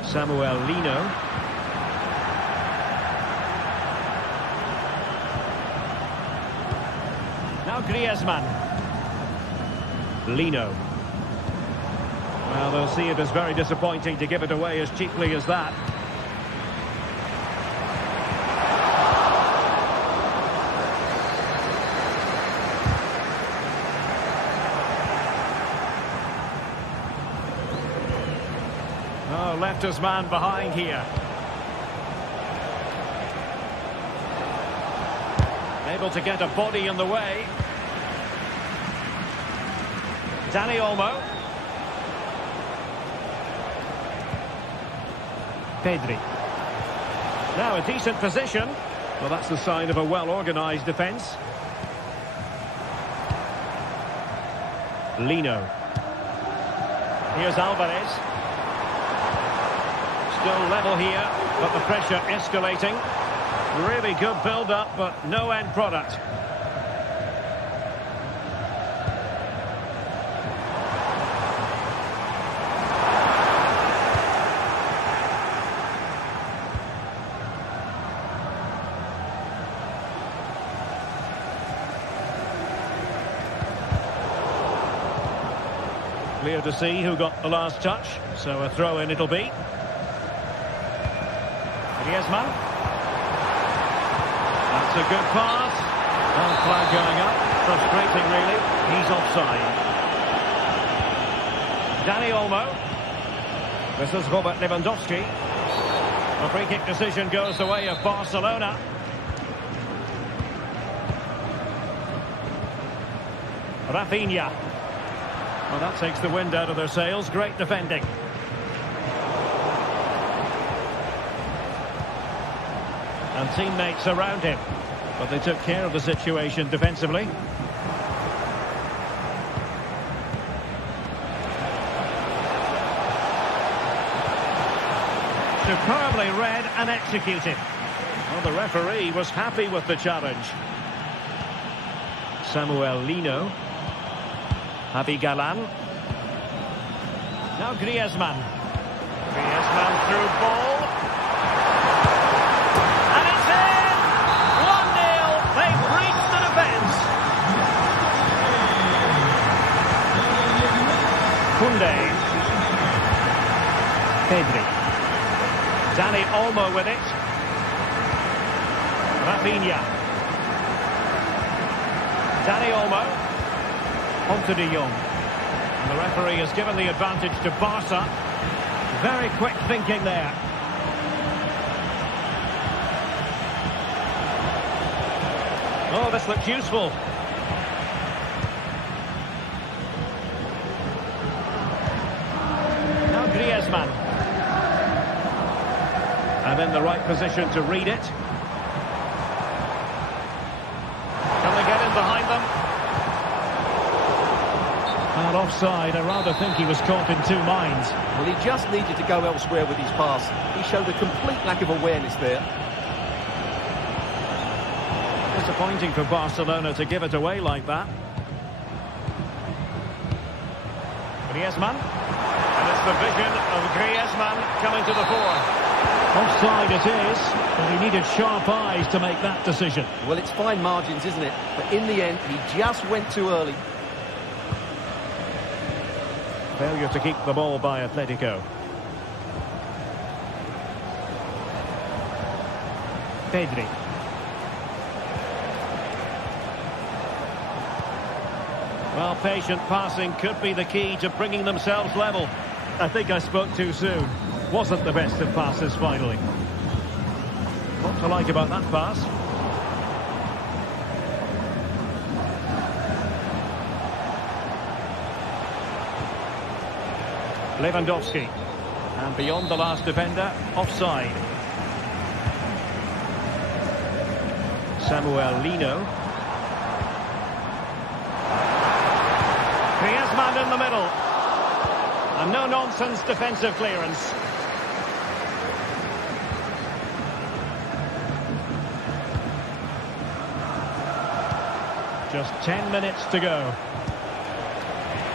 Samuel Lino. Now Griezmann. Lino. Well, they'll see it as very disappointing to give it away as cheaply as that. Oh, left his man behind here. Able to get a body in the way. Dani Olmo. Pedri. Now a decent position. Well, that's the sign of a well-organised defence. Lino. Here's Alvarez. Still level here, but the pressure escalating. Really good build-up, but no end product. Clear to see who got the last touch, so a throw-in it'll be. Griezmann. That's a good pass. Oh, flag going up. Frustrating, really. He's offside. Dani Olmo. This is Robert Lewandowski. The free-kick decision goes the way of Barcelona. Rafinha. Well, that takes the wind out of their sails. Great defending. And teammates around him, but they took care of the situation defensively. Superbly read and executed. Well, the referee was happy with the challenge. Samuel Lino. Javi Galan. Now Griezmann. Griezmann through ball. And it's in! 1-0. They've breached the defence. Koundé. Pedri. Dani Olmo with it. Rafinha. Dani Olmo. On to de Jong. And the referee has given the advantage to Barca. Very quick thinking there. Oh, this looks useful. Now Griezmann. And in the right position to read it. Can they get in behind them? And offside. I rather think he was caught in two minds. Well, he just needed to go elsewhere with his pass. He showed a complete lack of awareness there. Disappointing for Barcelona to give it away like that. Griezmann. And it's the vision of Griezmann coming to the fore. Offside it is, but he needed sharp eyes to make that decision. Well, it's fine margins, isn't it? But in the end, he just went too early. Failure to keep the ball by Atletico. Pedri. Well, patient passing could be the key to bringing themselves level. I think I spoke too soon. Wasn't the best of passes finally. What to like about that pass? Lewandowski. And beyond the last defender, offside. Samuel Lino. Griezmann in the middle. And no-nonsense defensive clearance. Just 10 minutes to go.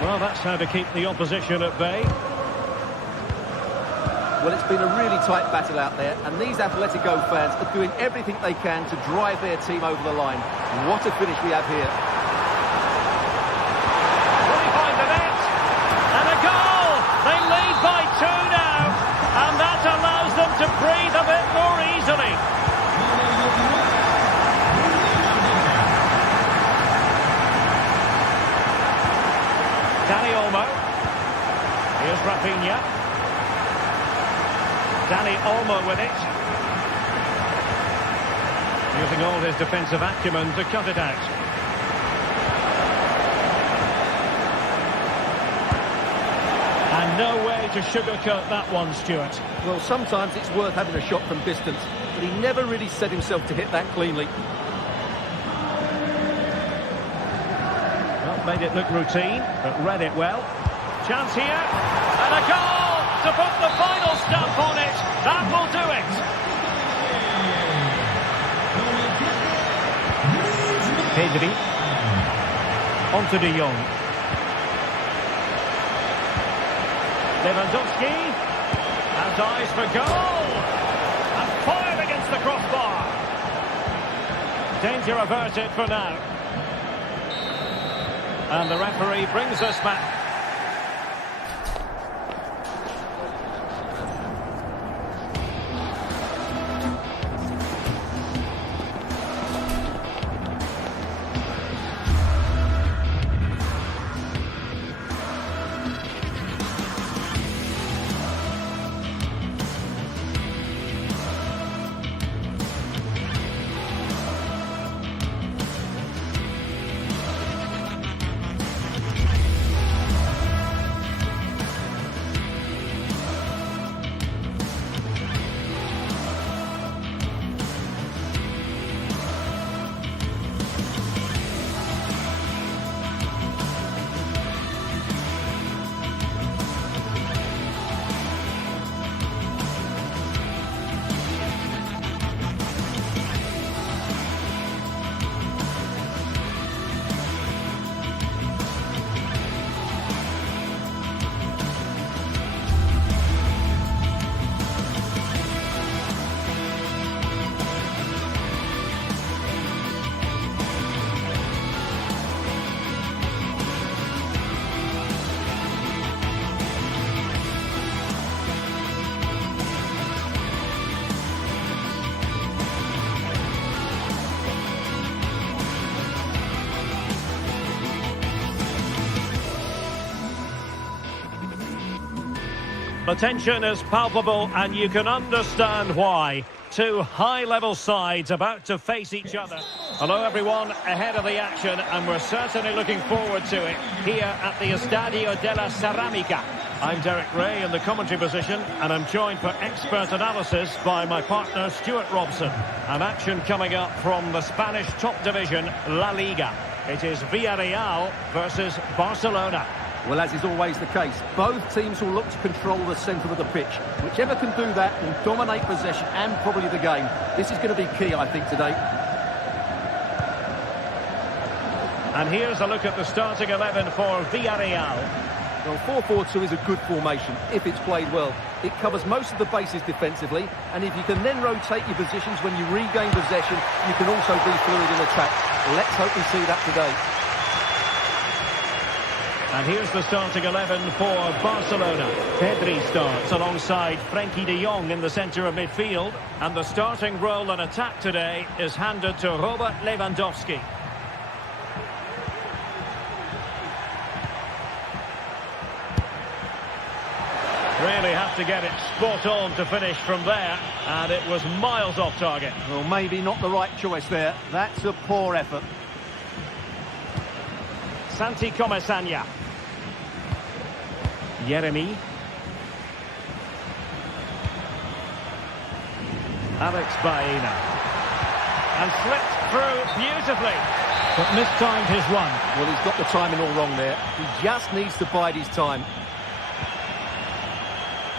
Well, that's how to keep the opposition at bay. Well, it's been a really tight battle out there, and these Atletico fans are doing everything they can to drive their team over the line. What a finish we have here. Will he find the net? And a goal! They lead by 2 now, and that allows them to breathe a bit more easily. Dani Olmo. Here's Rafinha. Dani Olmo with it. Using all his defensive acumen to cut it out. And no way to sugarcoat that one, Stuart. Well, sometimes it's worth having a shot from distance, but he never really set himself to hit that cleanly. Well, made it look routine, but read it well. Chance here, and a goal to put the final stamp on it. That will do it. Pedri. On to De Jong. Lewandowski has eyes for goal, and fired against the crossbar. Danger averted for now. And the referee brings us back. The tension is palpable, and you can understand why. Two high-level sides about to face each other. Hello everyone, ahead of the action, and we're certainly looking forward to it here at the Estadio de la Ceramica. I'm Derek Ray in the commentary position, and I'm joined for expert analysis by my partner Stuart Robson. An action coming up from the Spanish top division, La Liga. It is Villarreal versus Barcelona. Well, as is always the case, both teams will look to control the centre of the pitch. Whichever can do that will dominate possession and probably the game. This is going to be key, I think, today. And here's a look at the starting 11 for Villarreal. Well, 4-4-2 is a good formation if it's played well. It covers most of the bases defensively, and if you can then rotate your positions when you regain possession, you can also be fluid in attack. Let's hope we see that today. And here's the starting 11 for Barcelona. Pedri starts alongside Frenkie de Jong in the centre of midfield. And the starting role in attack today is handed to Robert Lewandowski. Really have to get it spot on to finish from there. And it was miles off target. Well, maybe not the right choice there. That's a poor effort. Santi Comesaña. Yeremi. Alex Baena. And slipped through beautifully. But mistimed his run. Well, he's got the timing all wrong there. He just needs to bide his time.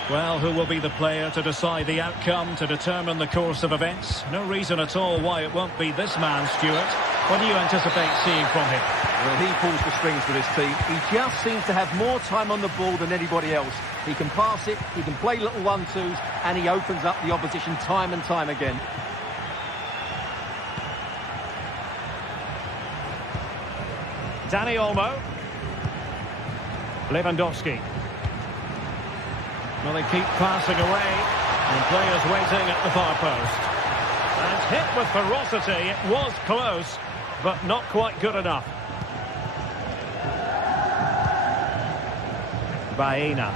Well, who will be the player to decide the outcome, to determine the course of events? No reason at all why it won't be this man, Stuart. What do you anticipate seeing from him? Well, he pulls the strings for this team. He just seems to have more time on the ball than anybody else. He can pass it, he can play little 1-2s, and he opens up the opposition time and time again. Dani Olmo. Lewandowski. Well, they keep passing away, and players waiting at the far post. And hit with ferocity. It was close, but not quite good enough. Baena.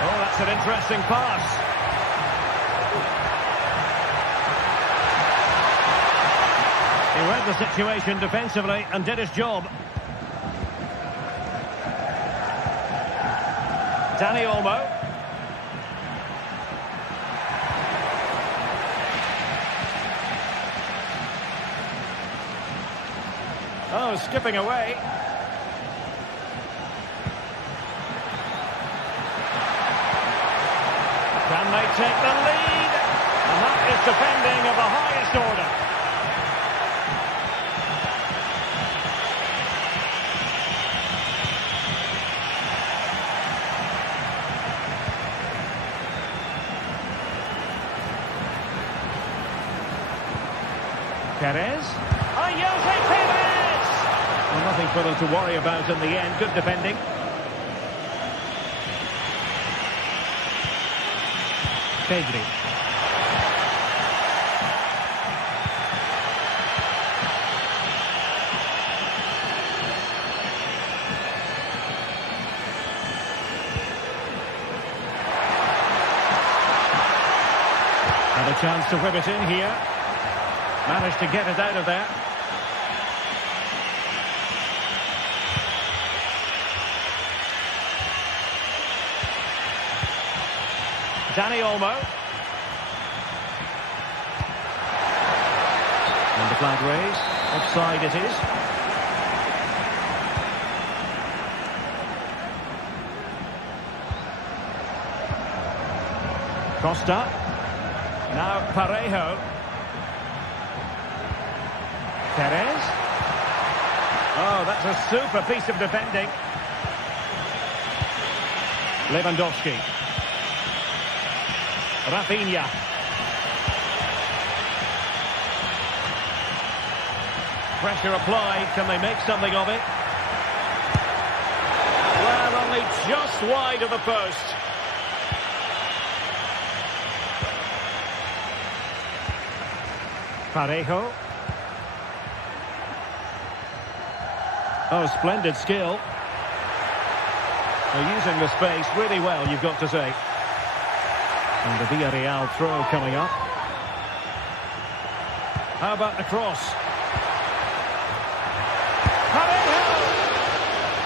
Oh, that's an interesting pass. He read the situation defensively and did his job. Dani Olmo. Oh, skipping away. Can they take the lead? And that is defending of the highest order. Perez. Oh, Jose Perez! Well, nothing for them to worry about in the end. Good defending. Pedri. And a chance to whip it in here. Managed to get it out of there. Dani Olmo. And the flag raised. Offside it is. Costa. Now Parejo. Perez. Oh, that's a super piece of defending. Lewandowski. Rafinha. Pressure applied. Can they make something of it? Well, only just wide of the post. Parejo. Oh, splendid skill. They're using the space really well, you've got to say. And the Villarreal throw coming up. How about the cross?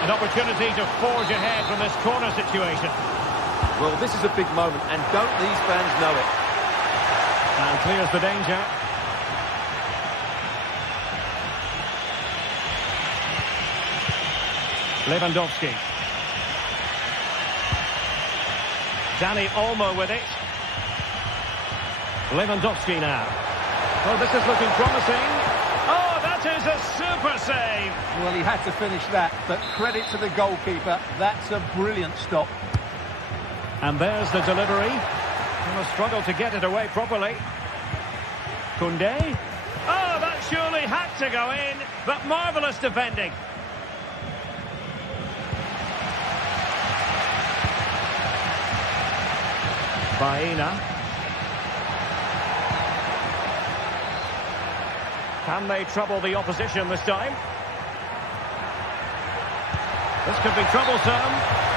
An opportunity to forge ahead from this corner situation. Well, this is a big moment, and don't these fans know it? And clears the danger. Lewandowski. Dani Olmo with it. Lewandowski now. Oh, this is looking promising. Oh, that is a super save. Well, he had to finish that, but credit to the goalkeeper. That's a brilliant stop. And there's the delivery. He must struggle to get it away properly. Koundé. Oh, that surely had to go in, but marvellous defending. Baena. Can they trouble the opposition this time? This could be troublesome,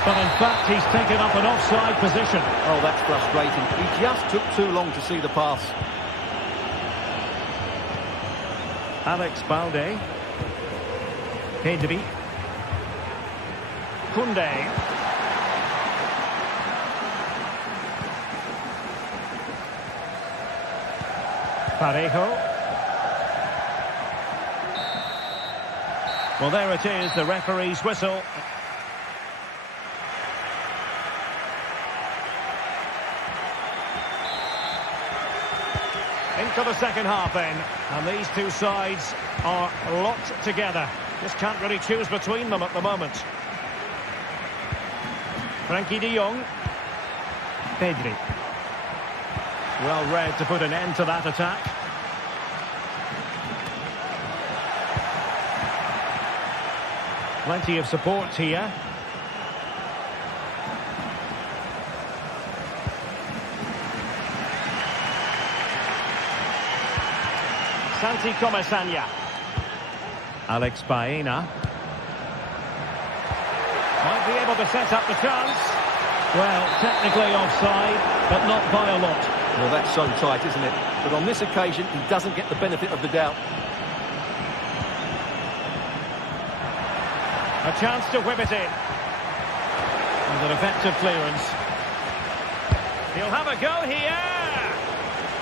but in fact he's taken up an offside position. Oh, that's frustrating. He just took too long to see the pass. Alex Balde. Pedri. Koundé. Parejo. Well, there it is, the referee's whistle. Into the second half then. And these two sides are locked together. Just can't really choose between them at the moment. Frankie de Jong. Pedri. Well read to put an end to that attack. Plenty of support here. Santi Comesaña. Alex Baena. Might be able to set up the chance. Well, technically offside, but not by a lot. Well, that's so tight, isn't it? But on this occasion, he doesn't get the benefit of the doubt. A chance to whip it in. And an effective clearance. He'll have a go here.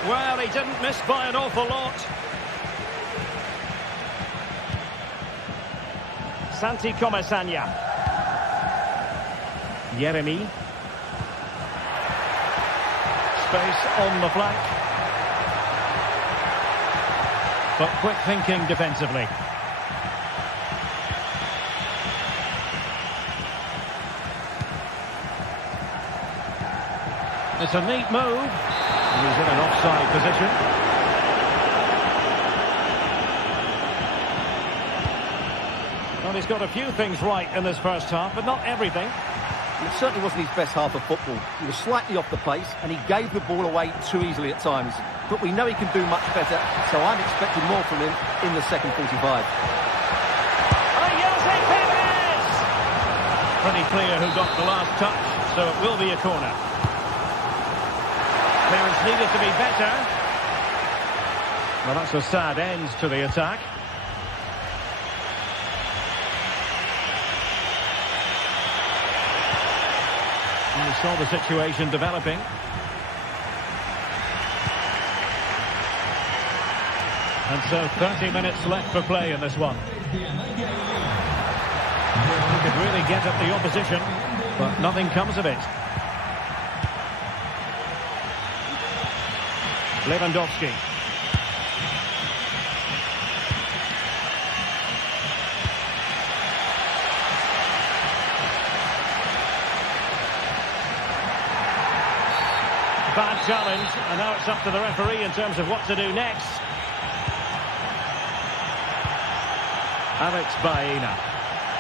Well, he didn't miss by an awful lot. Santi Comesaña. Yeremi. Space on the flank. But quick thinking defensively. It's a neat move. He's in an offside position. Well, he's got a few things right in this first half, but not everything. It certainly wasn't his best half of football. He was slightly off the pace, and he gave the ball away too easily at times. But we know he can do much better, so I'm expecting more from him in the second 45. Pretty clear who got the last touch, so it will be a corner. Clearance needed to be better. Well, that's a sad end to the attack. And we saw the situation developing. And so 30 minutes left for play in this one. He could really get at the opposition, but nothing comes of it. Lewandowski. Bad challenge, and now it's up to the referee in terms of what to do next. Alex Baena.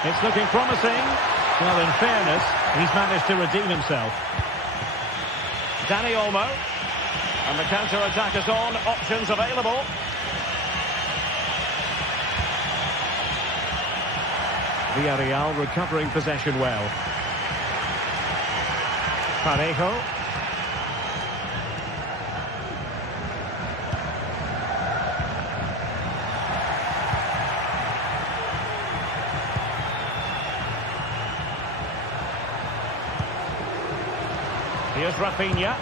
It's looking promising. Well, in fairness, he's managed to redeem himself. Dani Olmo. And the counter-attack is on. Options available. Villarreal recovering possession well. Parejo. Here's Rafinha,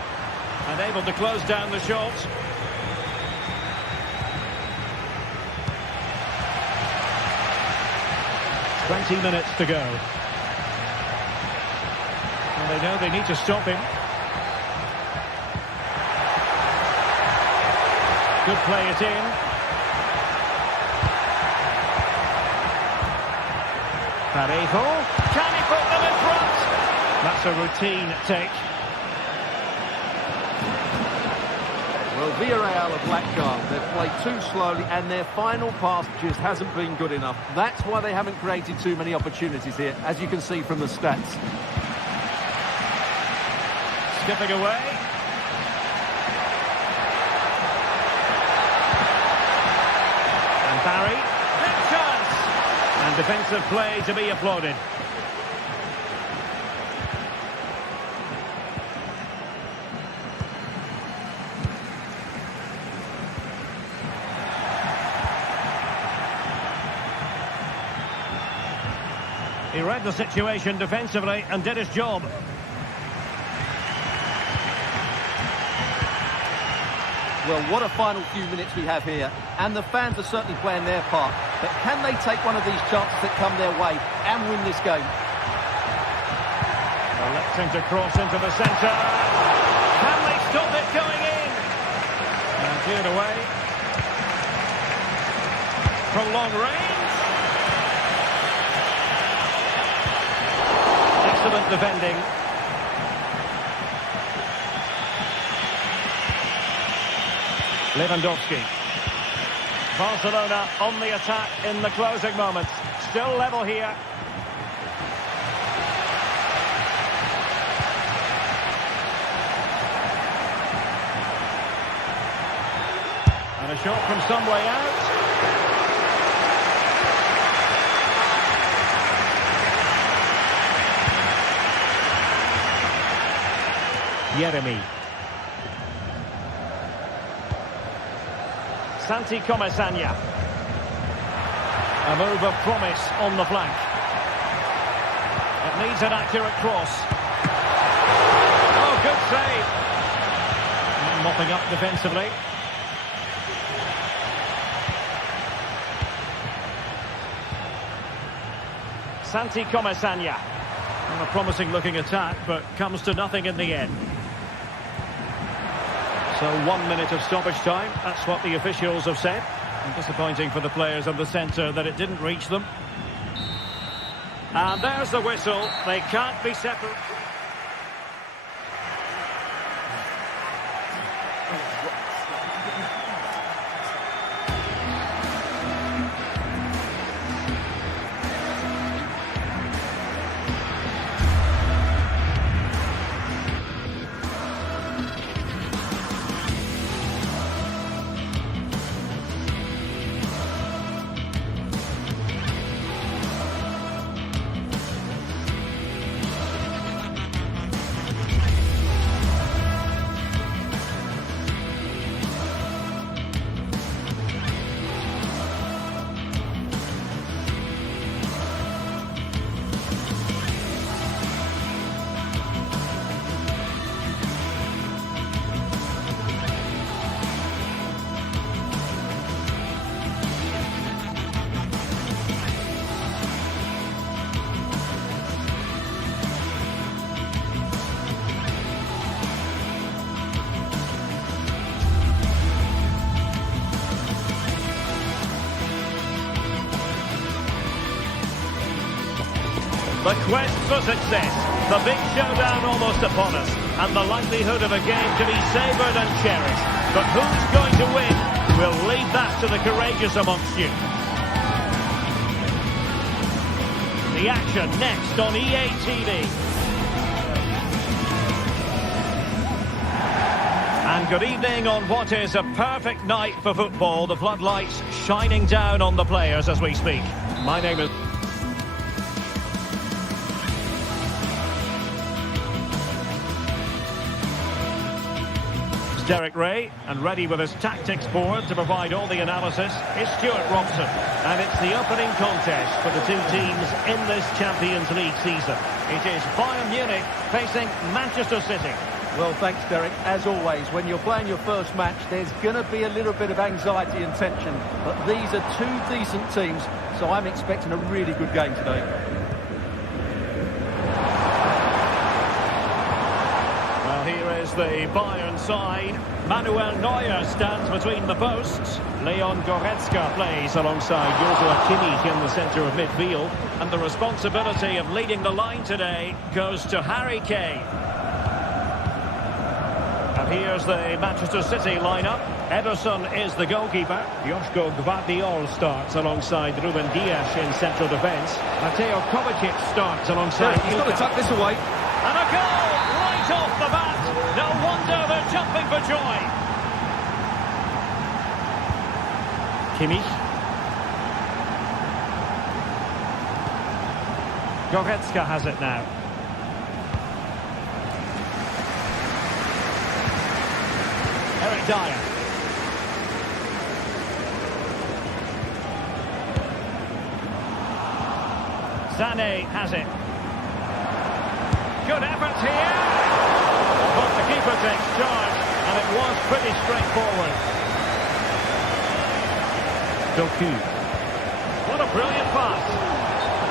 and able to close down the shot. "20 minutes to go. Well, they know they need to stop him. Could play it in. Parejo. Can he put them in front? That's a routine take. Well, Villarreal have lacked guard. They've played too slowly and their final pass just hasn't been good enough. That's why they haven't created too many opportunities here, as you can see from the stats. Skipping away. And Barry. Big chance. And defensive play to be applauded. He read the situation defensively and did his job. Well, what a final few minutes we have here. And the fans are certainly playing their part. But can they take one of these chances that come their way and win this game? Electing to cross into the centre. Can they stop it going in? And cleared away. Prolonged range. Excellent defending. Lewandowski. Barcelona on the attack in the closing moments. Still level here. And a shot from some way out. Yeremy. Santi Comesaña. A move of promise on the flank. It needs an accurate cross. Oh, good save. And mopping up defensively. Santi Comesaña. A promising looking attack, but comes to nothing in the end. So 1 minute of stoppage time, that's what the officials have said. And disappointing for the players of the centre that it didn't reach them. And there's the whistle, they can't be separated. The quest for success, the big showdown almost upon us, and the likelihood of a game to be savoured and cherished. But who's going to win? We'll leave that to the courageous amongst you. The action next on EA TV. And good evening on what is a perfect night for football. The floodlights shining down on the players as we speak. My name is Derek Ray, and ready with his tactics board to provide all the analysis is Stuart Robson. And it's the opening contest for the two teams in this Champions League season. It is Bayern Munich facing Manchester City. Well, thanks, Derek. As always, when you're playing your first match, there's going to be a little bit of anxiety and tension. But these are two decent teams, so I'm expecting a really good game today. Well, here is the Bayern side. Manuel Neuer stands between the posts. Leon Goretzka plays alongside Joshua Kimmich in the centre of midfield. And the responsibility of leading the line today goes to Harry Kane. And here's the Manchester City lineup. Ederson is the goalkeeper. Joško Gvardiol starts alongside Ruben Dias in central defence. Mateo Kovacic starts alongside... He's got to tuck this away. And a goal right off the bat. No wonder they're jumping for joy. Kimmich. Goretzka has it now. Eric Dyer. Sané has it. Good effort here. But the keeper takes charge, and it was pretty straightforward. Doku. What a brilliant pass.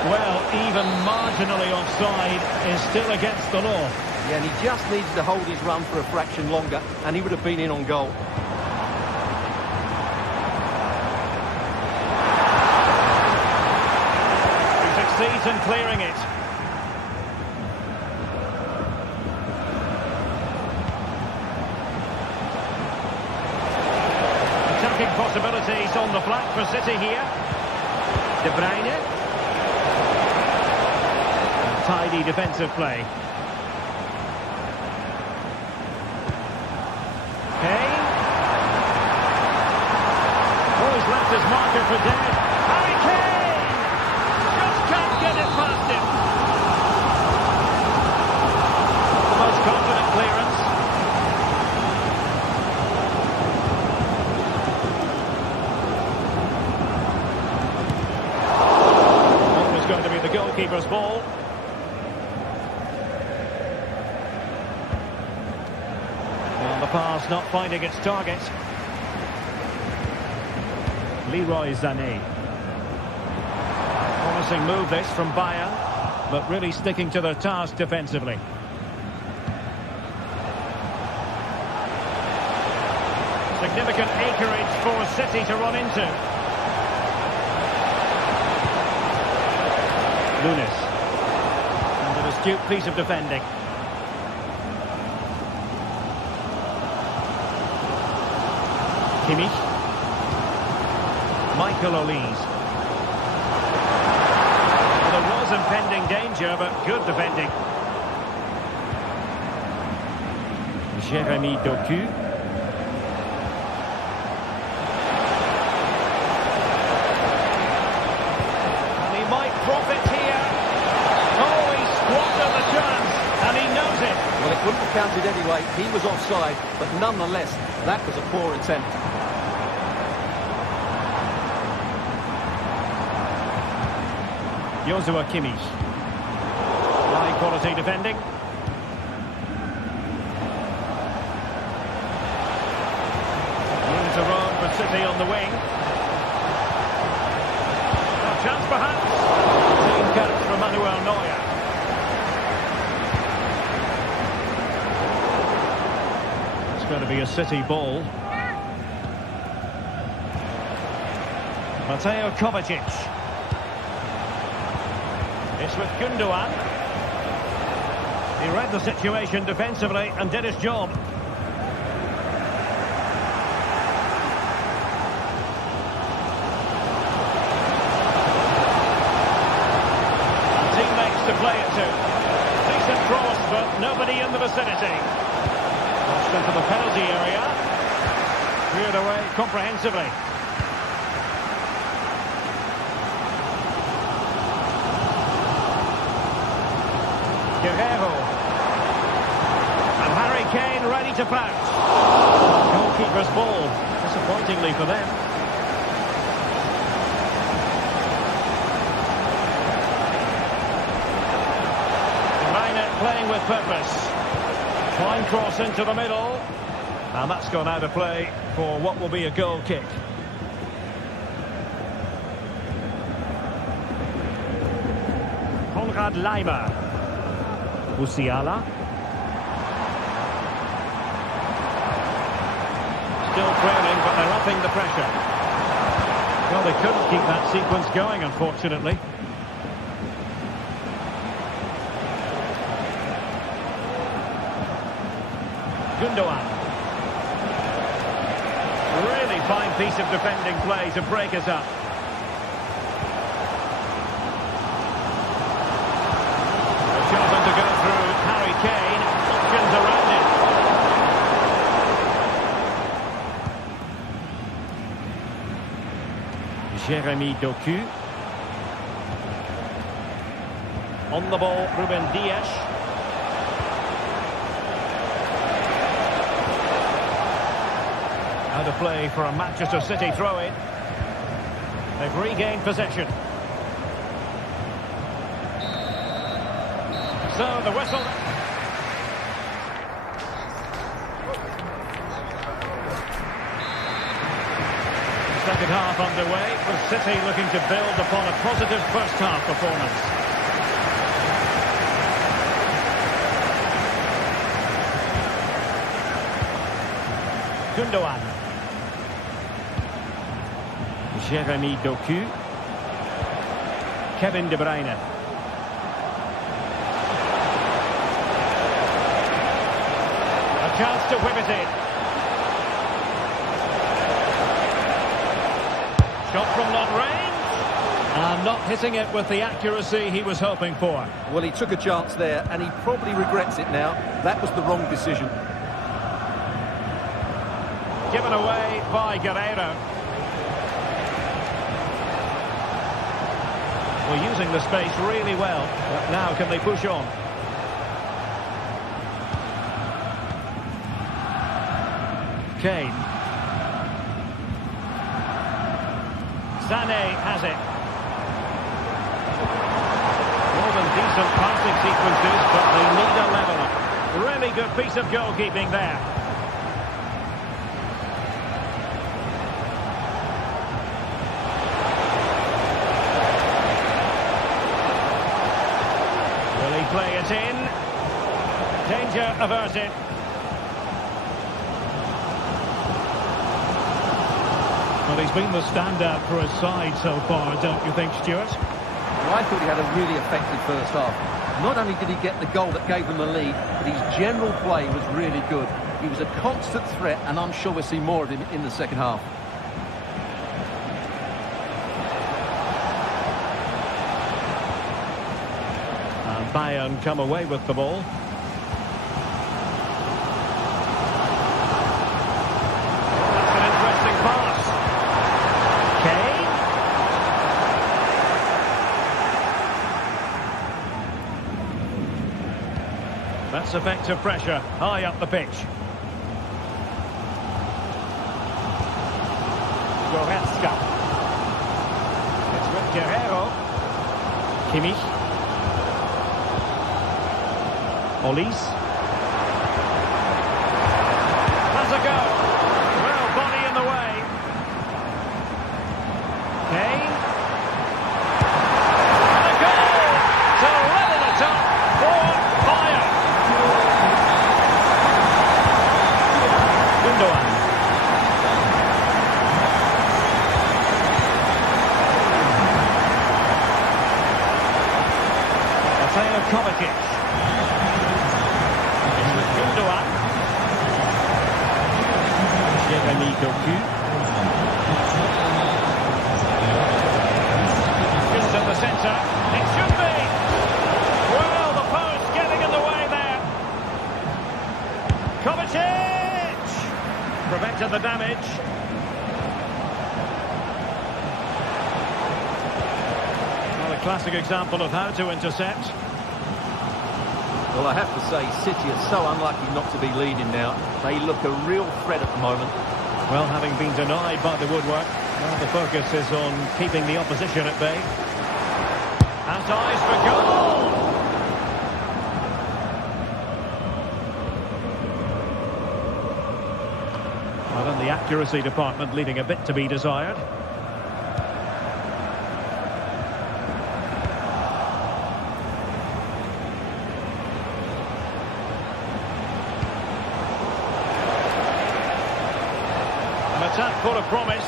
Well, even marginally offside is still against the law. Yeah, and he just needed to hold his run for a fraction longer, and he would have been in on goal. He succeeds in clearing it. Attacking possibilities on the flank for City here. De Bruyne. Tidy defensive play. Kane. Oh, he's left his marker for dead. Harry Kane! Just can't get it past him. The most confident clearance. Always going to be the goalkeeper's ball. The pass not finding its target. Leroy Sané. Promising move this from Bayern, but really sticking to their task defensively. Significant acreage for City to run into. Nunes. And an astute piece of defending. Kimmich. Michael Olise. There was impending danger, but good defending. Jeremy Doku. And he might profit here. Oh, he squandered the chance, and he knows it. Well, it wouldn't have counted anyway. He was offside, but nonetheless, that was a poor attempt. Joshua Kimmich. High quality defending. Room to roam for City on the wing. A chance perhaps. Clean catch from Manuel Neuer. It's going to be a City ball. Mateo Kovacic. It's with Gundogan. He read the situation defensively and did his job. Teammates to play it to. Decent cross, but nobody in the vicinity. Crossed into the penalty area. Cleared away comprehensively. Guerrero. And Harry Kane ready to pounce. Goalkeeper's ball, disappointingly for them. Reina playing with purpose. Fine cross into the middle. And that's gone out of play for what will be a goal kick. Konrad Leimer. Musiala. Still trailing, but they're upping the pressure. Well, they couldn't keep that sequence going, unfortunately. Gundogan. Really fine piece of defending play to break us up. They've chosen to go through Harry Kane. Options around him. Jeremy Doku. On the ball, Ruben Dias. Out of play for a Manchester City throw-in. They've regained possession. So the whistle. Second half underway, with City looking to build upon a positive first half performance. Gundogan. Jeremy Doku. Kevin De Bruyne. A chance to whip it in. Shot from long range. And not hitting it with the accuracy he was hoping for. Well, he took a chance there, and he probably regrets it now. That was the wrong decision. Given away by Guerreiro. Well, using the space really well. But now can they push on? Kane. Sané has it. More than decent passing sequences, but they need a leveller. Really good piece of goalkeeping there. Will he play it in? Danger averted. Well, he's been the standout for his side so far, don't you think, Stuart? Well, I thought he had a really effective first half. Not only did he get the goal that gave them the lead, but his general play was really good. He was a constant threat, and I'm sure we'll see more of him in the second half. And Bayern come away with the ball. That's an interesting pass. Kane. That's effective pressure high up the pitch. Goretzka. It's with Guerreiro. Kimmich. Olise. Has a go. Well, body in the way. Kane. And a goal to level it up for Bayern. Gundogan. Mateo Kovacic. It's with Gundogan. Jeremy Doku. Into the centre. It should be. Well, the post getting in the way there. Kovacic prevented the damage. Well, a classic example of how to intercept. Well, I have to say, City are so unlucky not to be leading now. They look a real threat at the moment. Well, having been denied by the woodwork, well, the focus is on keeping the opposition at bay. Has eyes for goal! Well, in the accuracy department, leaving a bit to be desired. An attack full of promise.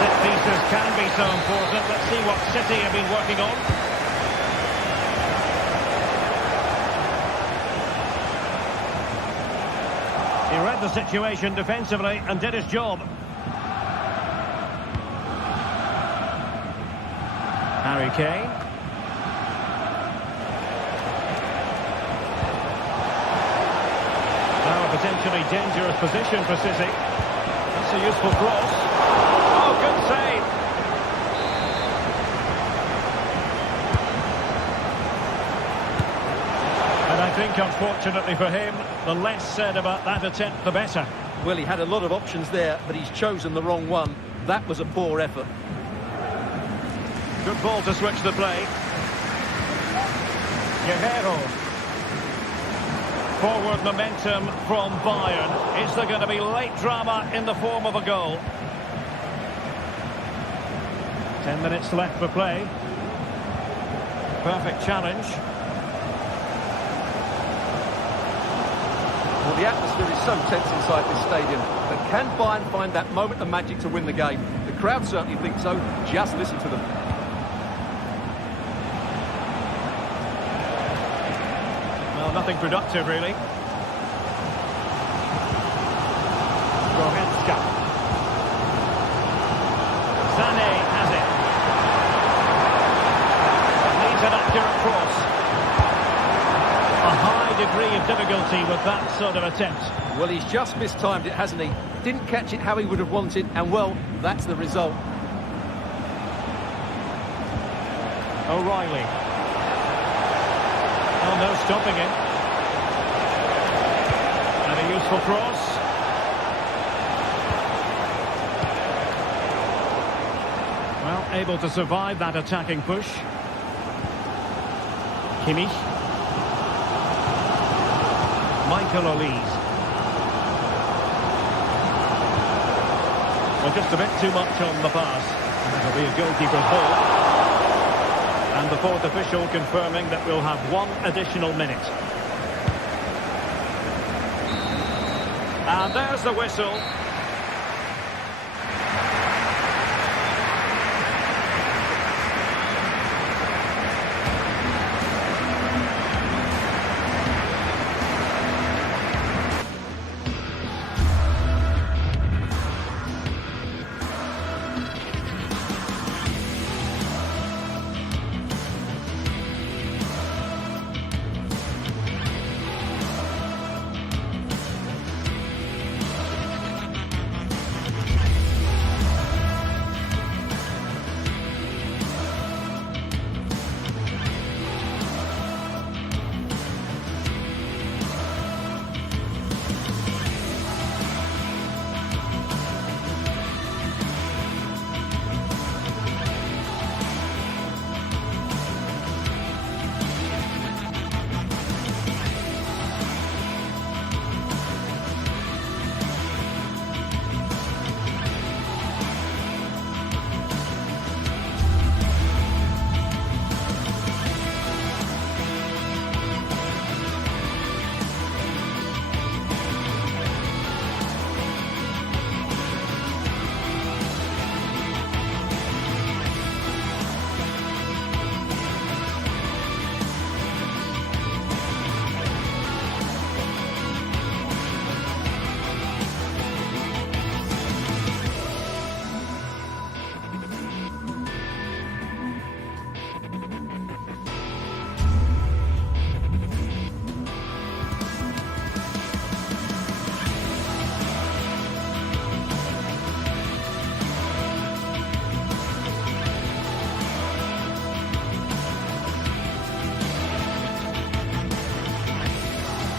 Set pieces can be so important. Let's see what City have been working on. He read the situation defensively and did his job. Harry Kane. Now a potentially dangerous position for City. That's a useful cross. Oh, good save. And I think, unfortunately for him, the less said about that attempt, the better. Well, he had a lot of options there, but he's chosen the wrong one. That was a poor effort. Good ball to switch the play. Guerrero. Forward momentum from Bayern. Is there going to be late drama in the form of a goal? 10 minutes left for play. Perfect challenge. Well, the atmosphere is so tense inside this stadium, but can Bayern find that moment of magic to win the game? The crowd certainly think so. Just listen to them. Well, nothing productive, really. Goretzka. Sané has it. Needs an accurate cross. A high degree of difficulty with that sort of attempt. Well, he's just mistimed it, hasn't he? Didn't catch it how he would have wanted, and well, that's the result. O'Reilly. Oh, no stopping him. And a useful cross. Well, able to survive that attacking push. Kimmich. Michael Olise. Well, just a bit too much on the pass. That'll be a goalkeeper's ball. And the fourth official confirming that we'll have one additional minute. And there's the whistle.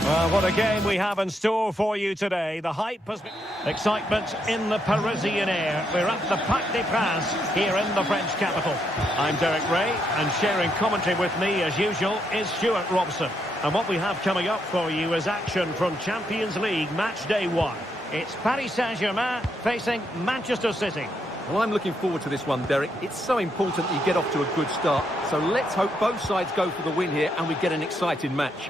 Well, what a game we have in store for you today. The hype has been... Excitement in the Parisian air. We're at the Parc des Princes here in the French capital. I'm Derek Ray, and sharing commentary with me, as usual, is Stuart Robson. And what we have coming up for you is action from Champions League match day 1. It's Paris Saint-Germain facing Manchester City. Well, I'm looking forward to this one, Derek. It's so important that you get off to a good start. So let's hope both sides go for the win here and we get an exciting match.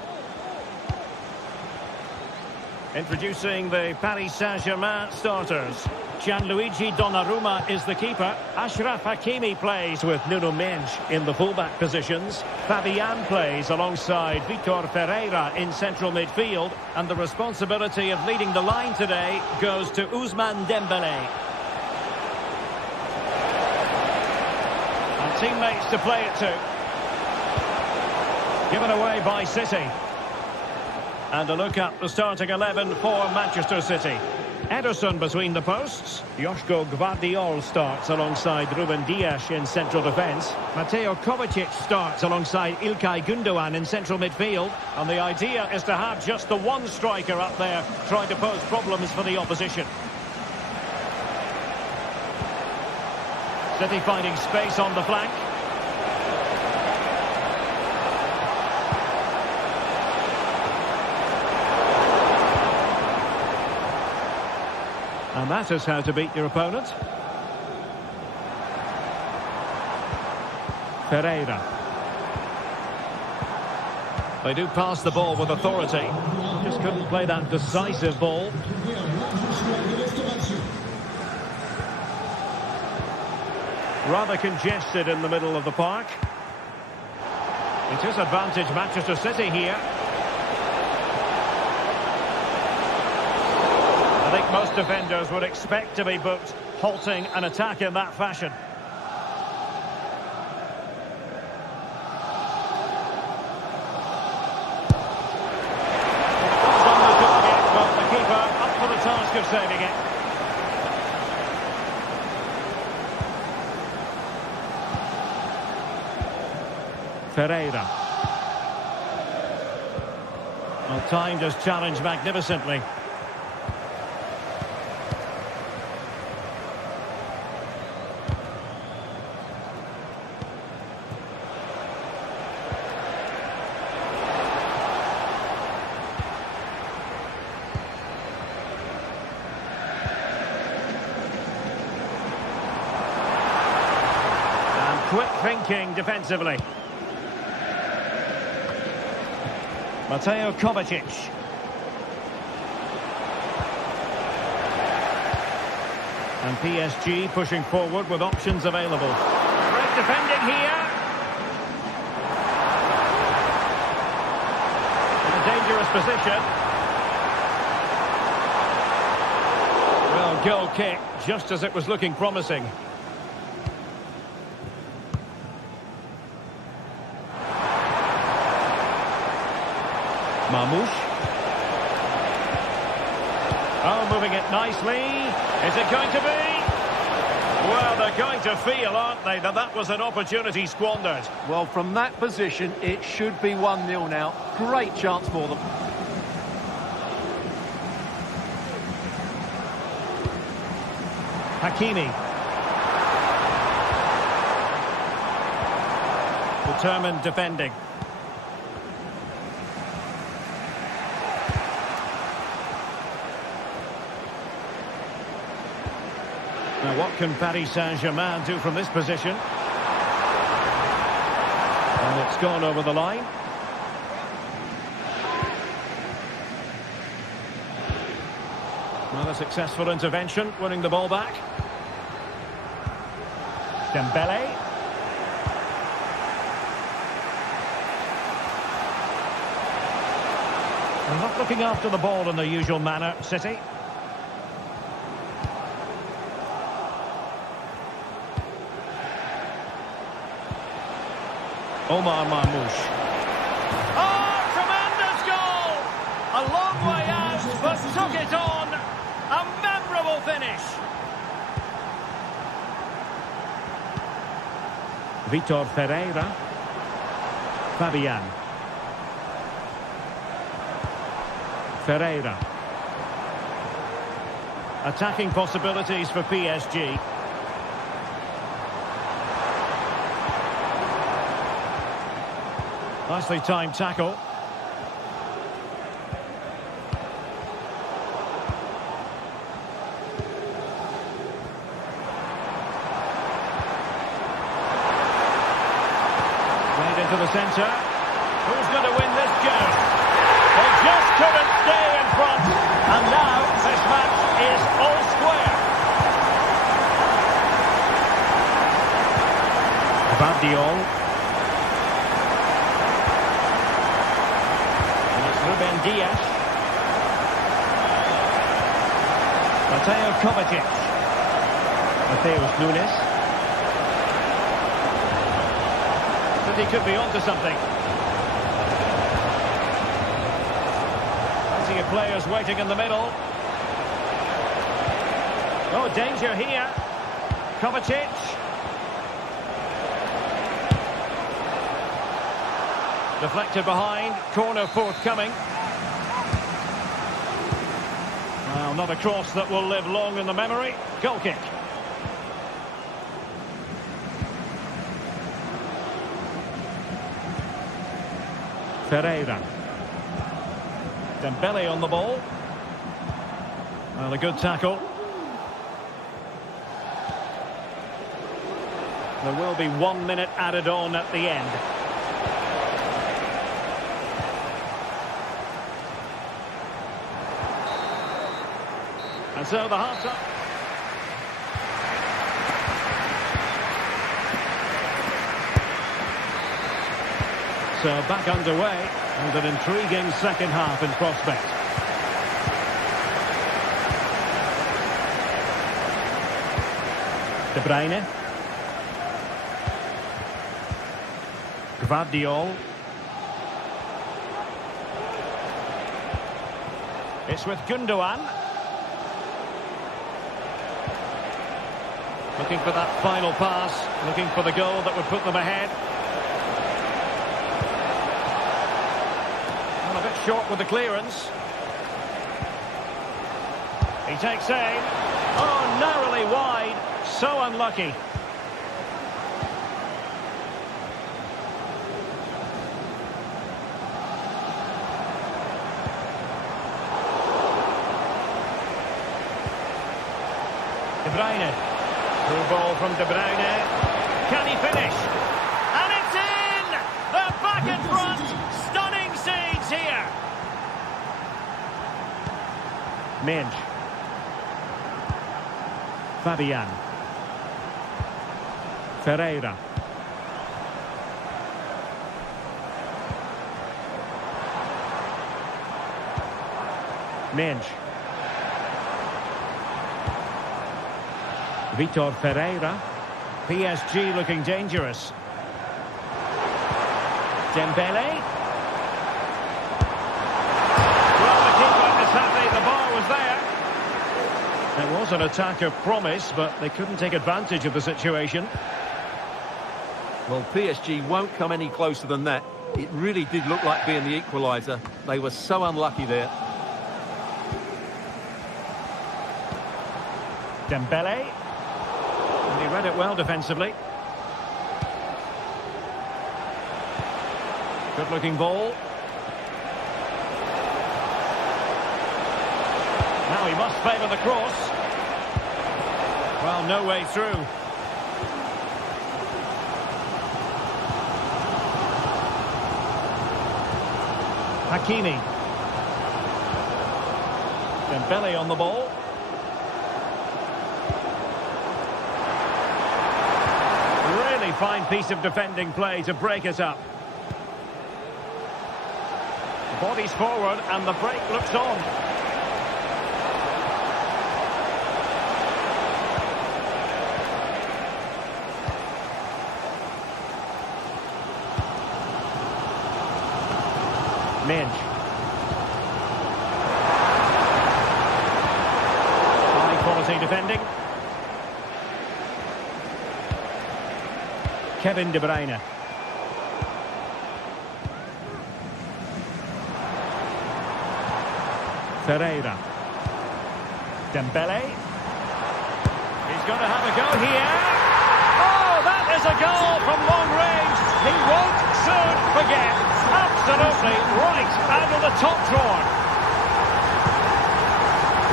Introducing the Paris Saint-Germain starters. Gianluigi Donnarumma is the keeper. Achraf Hakimi plays with Nuno Mendes in the fullback positions. Fabian plays alongside Vitor Ferreira in central midfield. And the responsibility of leading the line today goes to Ousmane Dembélé. And teammates to play it to. Given away by City. And a look at the starting 11 for Manchester City. Ederson between the posts. Joško Gvardiol starts alongside Ruben Dias in central defence. Mateo Kovacic starts alongside Ilkay Gundogan in central midfield. And the idea is to have just the one striker up there trying to pose problems for the opposition. City finding space on the flank. And that is how to beat your opponent. Ferreira. They do pass the ball with authority. Just couldn't play that decisive ball. Rather congested in the middle of the park. It is advantage Manchester City here. I think most defenders would expect to be booked, halting an attack in that fashion. On the target, but the keeper up for the task of saving it. Ferreira. Well, timed his challenge magnificently. Quick thinking defensively. Mateo Kovacic. And PSG pushing forward with options available. Great defending here. In a dangerous position. Well, goal kick, just as it was looking promising. Mamouche. Oh, moving it nicely. Is it going to be? Well, they're going to feel, aren't they, that that was an opportunity squandered. Well, from that position, it should be 1-0 now. Great chance for them. Hakimi. Determined defending. Now, what can Paris Saint-Germain do from this position? And it's gone over the line. Another successful intervention, winning the ball back. Dembélé. They're not looking after the ball in the usual manner, City. Omar Mamouche. Oh, tremendous goal! A long way out, but took it on. A memorable finish. Vitor Ferreira. Fabian. Ferreira. Attacking possibilities for PSG. Nicely timed tackle. into the centre. Who's going to win this game? They just couldn't stay in front. And now this match is all square. Gvardiol. And it's Ruben Dias. Mateo Kovacic. Mateus Nunes. But he could be onto something. Plenty of players waiting in the middle. Oh, danger here. Kovacic. Deflected behind. Corner forthcoming. Well, not a cross that will live long in the memory. Goal kick. Ferreira. Dembele on the ball. Well, a good tackle. There will be 1 minute added on at the end. And so the half-time. So back underway, and an intriguing second half in prospect. De Bruyne. Gvardiol. It's with Gundogan. Looking for that final pass, looking for the goal that would put them ahead. Well, a bit short with the clearance. He takes aim. Oh, narrowly wide. So unlucky. De Bruyne. Through ball from De Bruyne. Can he finish? And it's in! They're back in front! Stunning scenes here! Minge. Fabian. Ferreira. Minge. Vitor Ferreira. PSG looking dangerous. Dembele. Well, the keeper is happy the bar was there. It was an attack of promise, but they couldn't take advantage of the situation. Well, PSG won't come any closer than that. It really did look like being the equaliser. They were so unlucky there. Dembele. And he read it well defensively. Good looking ball. Now he must favour the cross. Well, no way through. Hakimi. Dembele on the ball. Really fine piece of defending play to break it up. The body's forward and the break looks on. Minge. High quality defending. Kevin De Bruyne. Ferreira. Dembele. He's going to have a go here. Oh, that is a goal from long range. He won't soon forget. Absolutely right out of the top drawer.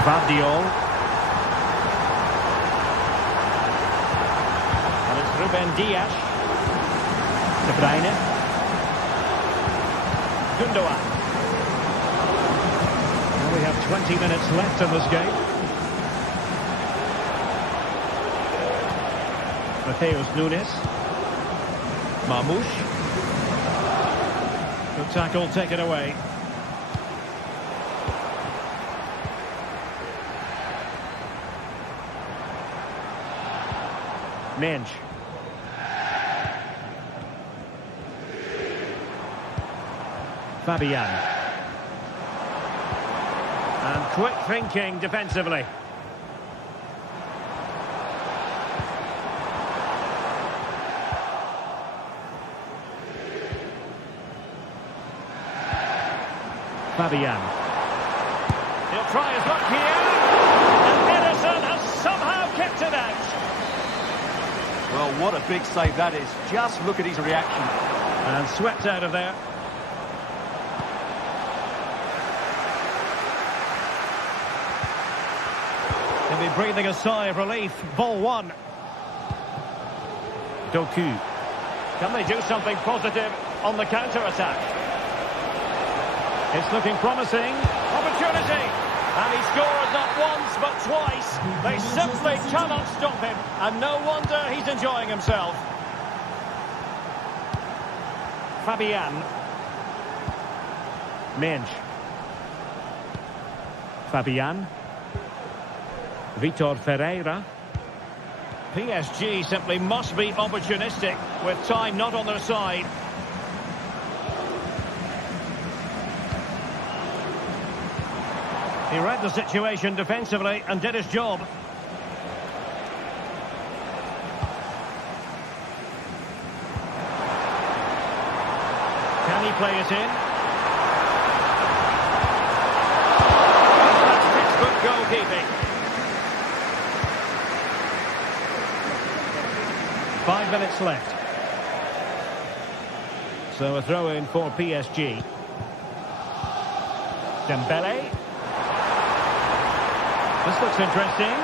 Gvardiol. And it's Ruben Dias. De Bruyne. Gundogan. Well, we have 20 minutes left in this game. Mateus Nunes. Marmoush. Good tackle taken away. Mensch. Fabian. And quick thinking defensively. Fabian. He'll try his luck here. And Ederson has somehow kept it out. Well, what a big save that is. Just look at his reaction. And swept out of there. He'll be breathing a sigh of relief. Ball one. Doku. Can they do something positive on the counter-attack? It's looking promising. Opportunity. And he scored not once but twice. They simply cannot stop him. And no wonder he's enjoying himself. Fabian. Mensch. Fabian. Vitor Ferreira. PSG simply must be opportunistic with time not on their side. He read the situation defensively and did his job. Can he play it in? That's textbook goalkeeping. 5 minutes left. So a throw in for PSG. Dembele. This looks interesting.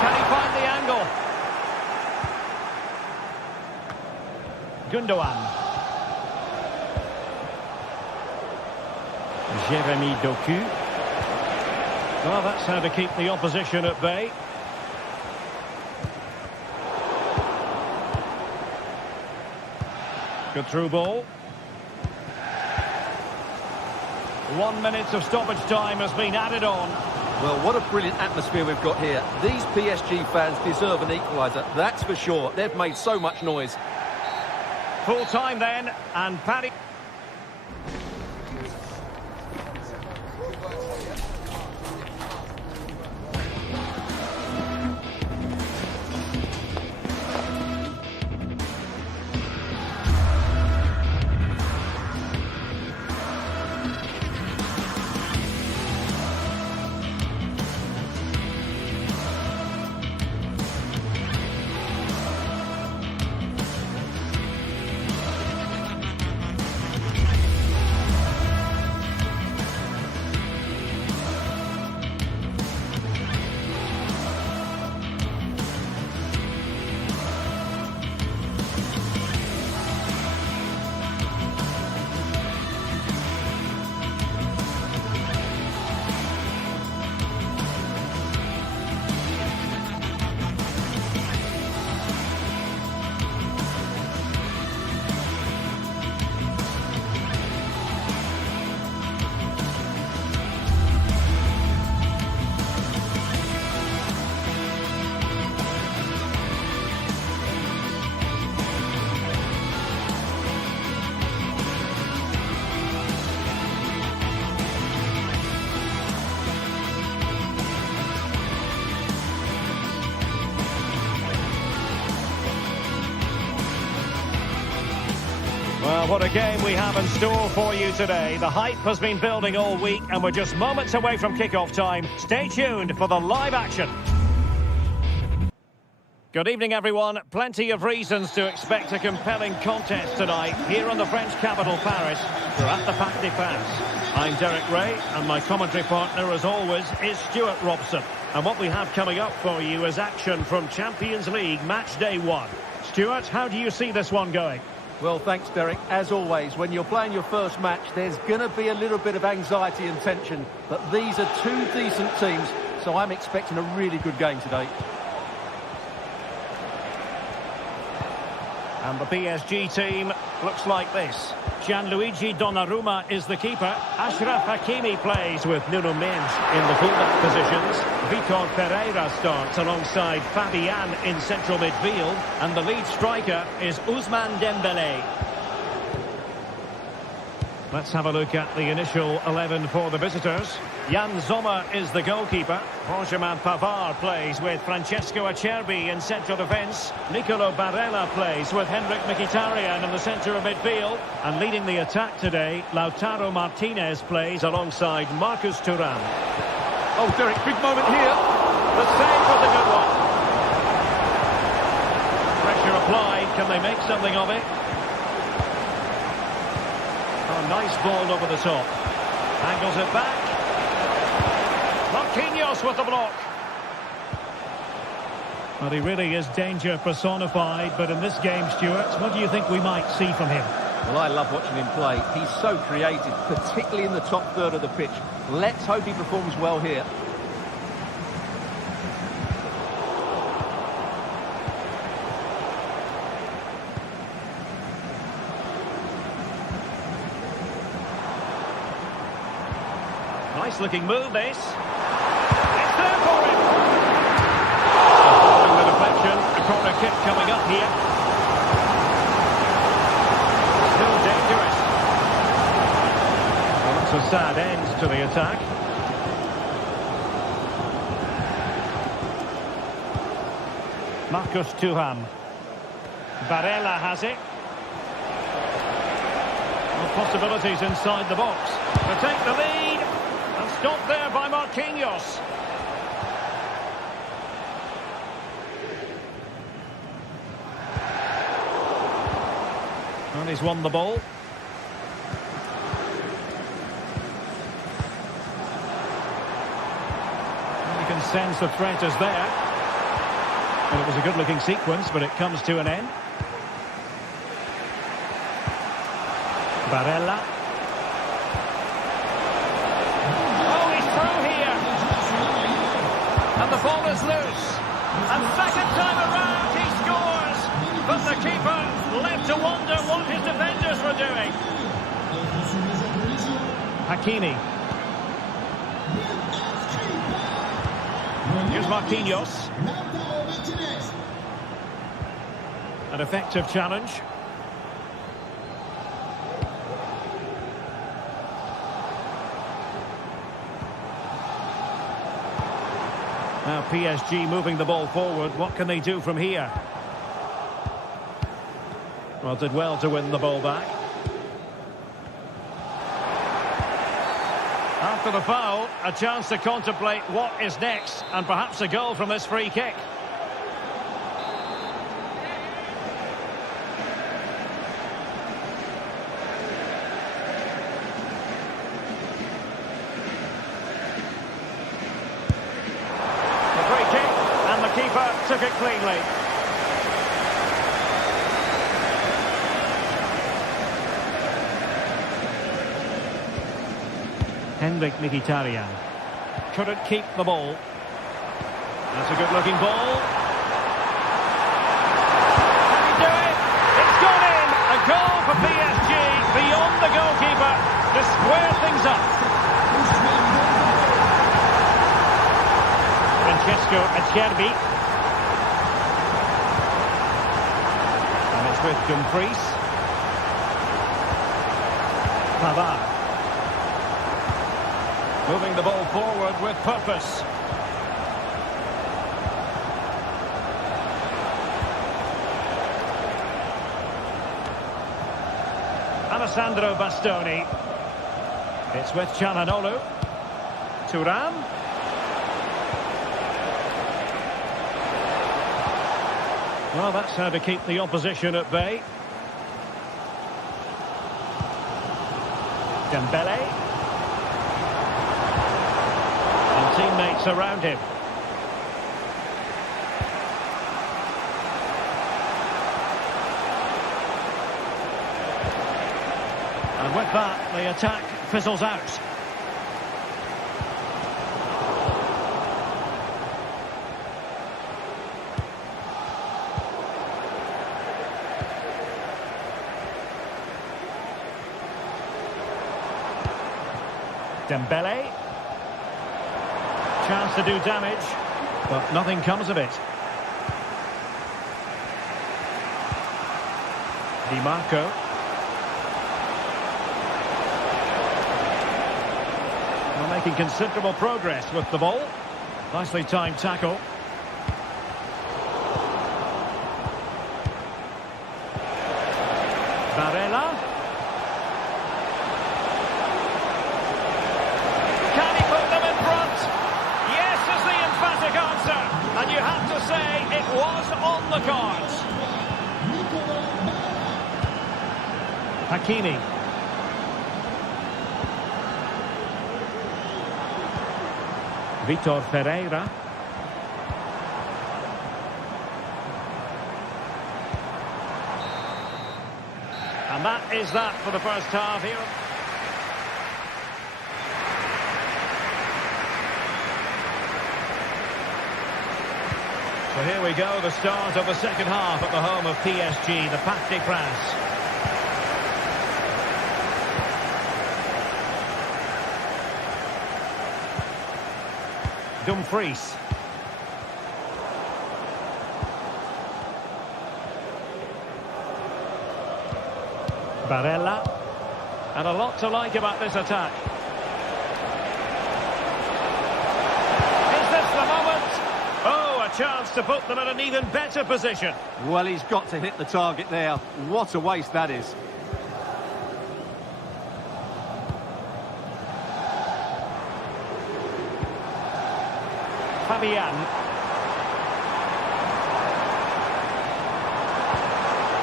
Can he find the angle? Gundogan. Jeremy Doku. Well, that's how to keep the opposition at bay. Good through ball. 1 minute of stoppage time has been added on. Well, what a brilliant atmosphere we've got here. These PSG fans deserve an equaliser, that's for sure. They've made so much noise. Full time then, and Paddy. Well, what a game we have in store for you today. The hype has been building all week and we're just moments away from kick-off time. Stay tuned for the live action. Good evening, everyone. Plenty of reasons to expect a compelling contest tonight here in the French capital, Paris. We're at the Parc des Princes. I'm Derek Ray, and my commentary partner, as always, is Stuart Robson. And what we have coming up for you is action from Champions League Match Day 1. Stuart, how do you see this one going? Well, thanks, Derek. As always, when you're playing your first match, there's going to be a little bit of anxiety and tension. But these are two decent teams, so I'm expecting a really good game today. And the PSG team looks like this. Gianluigi Donnarumma is the keeper. Achraf Hakimi plays with Nuno Mendes in the fullback positions. Vitor Pereira starts alongside Fabian in central midfield. And the lead striker is Ousmane Dembélé. Let's have a look at the initial 11 for the visitors. Jan Sommer is the goalkeeper. Benjamin Pavard plays with Francesco Acerbi in central defence. Nicolo Barella plays with Henrik Mkhitaryan in the centre of midfield. And leading the attack today, Lautaro Martinez plays alongside Marcus Thuram. Oh, Derek, big moment here. The save was a good one. Pressure applied. Can they make something of it? Oh, nice ball over the top. Angles it back. Marquinhos with the block. Well, he really is danger personified, but in this game, Stuart, what do you think we might see from him? Well, I love watching him play. He's so creative, particularly in the top third of the pitch. Let's hope he performs well here. Nice looking move, this. It's there for him. Following the deflection, a corner kick coming up here. Still dangerous. Well, that's a sad end to the attack. Marcus Thuram. Barella has it. Well, possibilities inside the box. To take the lead. And stopped there by Marquinhos. And he's won the ball. And you can sense the threat is there. And it was a good-looking sequence, but it comes to an end. Barella. And the ball is loose. And second time around, he scores. But the keeper left to wonder what his defenders were doing. Hakimi. Here's Marquinhos. An effective challenge. Now PSG moving the ball forward. What can they do from here? Well, did well to win the ball back. After the foul, a chance to contemplate what is next, and perhaps a goal from this free kick. Took it cleanly. Henrik Mkhitaryan couldn't keep the ball. That's a good-looking ball. Can he do it? It's gone in. A goal for PSG beyond the goalkeeper to square things up. Francesco Acerbi. With Dumfries. Pavard. Moving the ball forward with purpose. Alessandro Bastoni. It's with Çalhanoğlu. Thuram. Well, that's how to keep the opposition at bay. Dembélé. And teammates around him. The attack fizzles out. Dembele. Chance to do damage, but nothing comes of it. Di Marco. Well, making considerable progress with the ball. Nicely timed tackle. Barella. Can he put them in front? Yes is the emphatic answer. And you have to say it was on the cards. Hakimi. Vitor Ferreira. And that is that for the first half here. So here we go, the start of the second half at the home of PSG, the Parc des Princes. Dumfries. Barella. And a lot to like about this attack. Is this the moment? Oh, a chance to put them in an even better position. Well, he's got to hit the target there. What a waste that is. Fabian.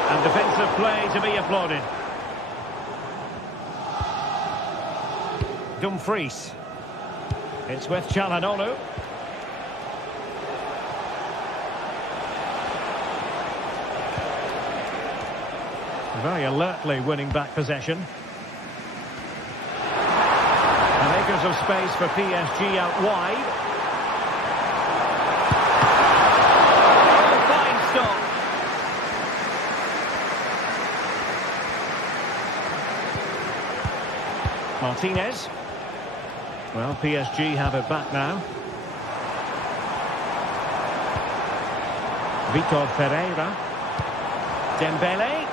And defensive play to be applauded. Dumfries. It's with Çalhanoğlu. Very alertly winning back possession. And acres of space for PSG out wide. Martinez. Well, PSG have it back now. Vitor Ferreira. Dembele.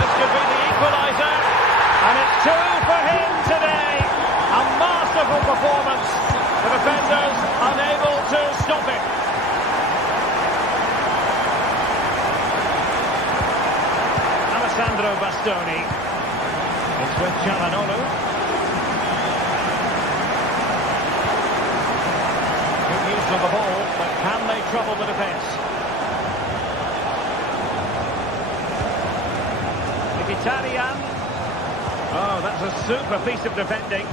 This could be the equalizer. And it's 2 for him today. A masterful performance. The defenders unable to stop it. Sandro Bastoni. It's with Çalhanoğlu. Good use of the ball, but can they trouble the defence? Mkhitaryan. Oh, that's a super piece of defending.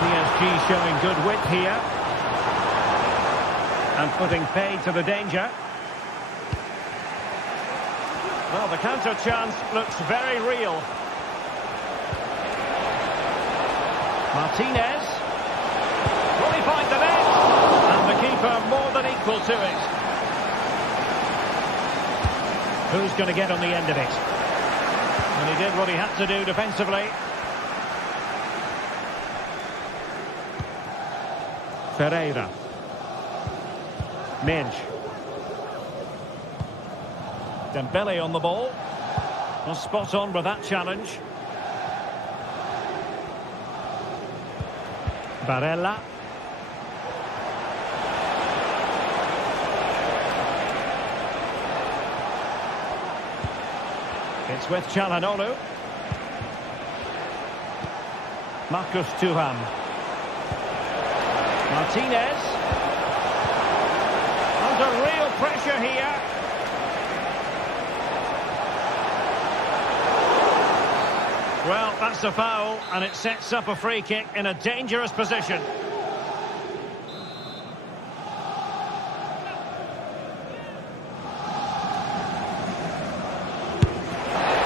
PSG showing good wit here. And putting paid to the danger. Well, the counter chance looks very real. Martinez. Will he find the net? And the keeper more than equal to it. Who's going to get on the end of it? And he did what he had to do defensively. Ferreira. Minge. Dembele on the ball. Well, spot on with that challenge. Barella. It's with Çalhanoğlu. Marcus Thuram. Martinez. Under real pressure here. Well, that's a foul, and it sets up a free kick in a dangerous position.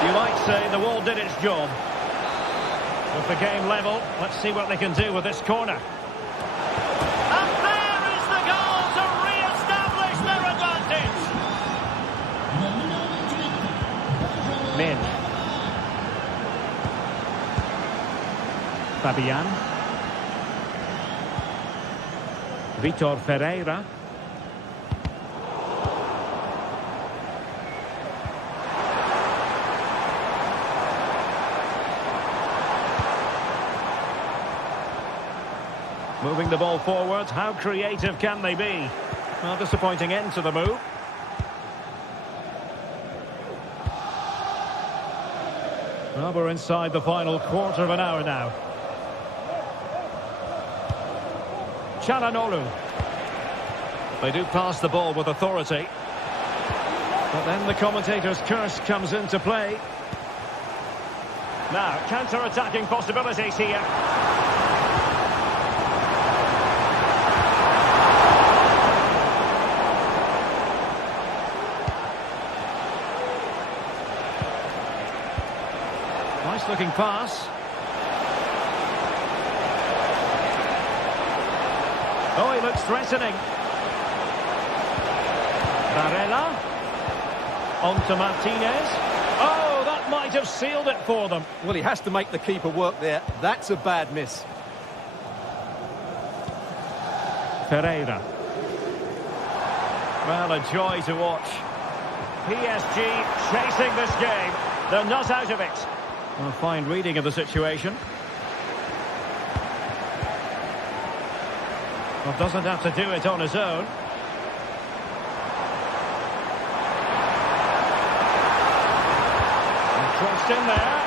You might say the wall did its job. With the game level, let's see what they can do with this corner. And there is the goal to re-establish their advantage. Min. Fabian. Vitor Ferreira. Moving the ball forward, how creative can they be? Well, disappointing end to the move. Well, we're inside the final quarter of an hour now. Çalhanoğlu. They do pass the ball with authority. But then the commentator's curse comes into play. Now, counter-attacking possibilities here. Nice looking pass. Oh, he looks threatening. Barella. On to Martinez. Oh, that might have sealed it for them. Well, he has to make the keeper work there. That's a bad miss. Ferreira. Well, a joy to watch. PSG chasing this game. They're not out of it. A fine reading of the situation. Well, doesn't have to do it on his own. And crossed in there.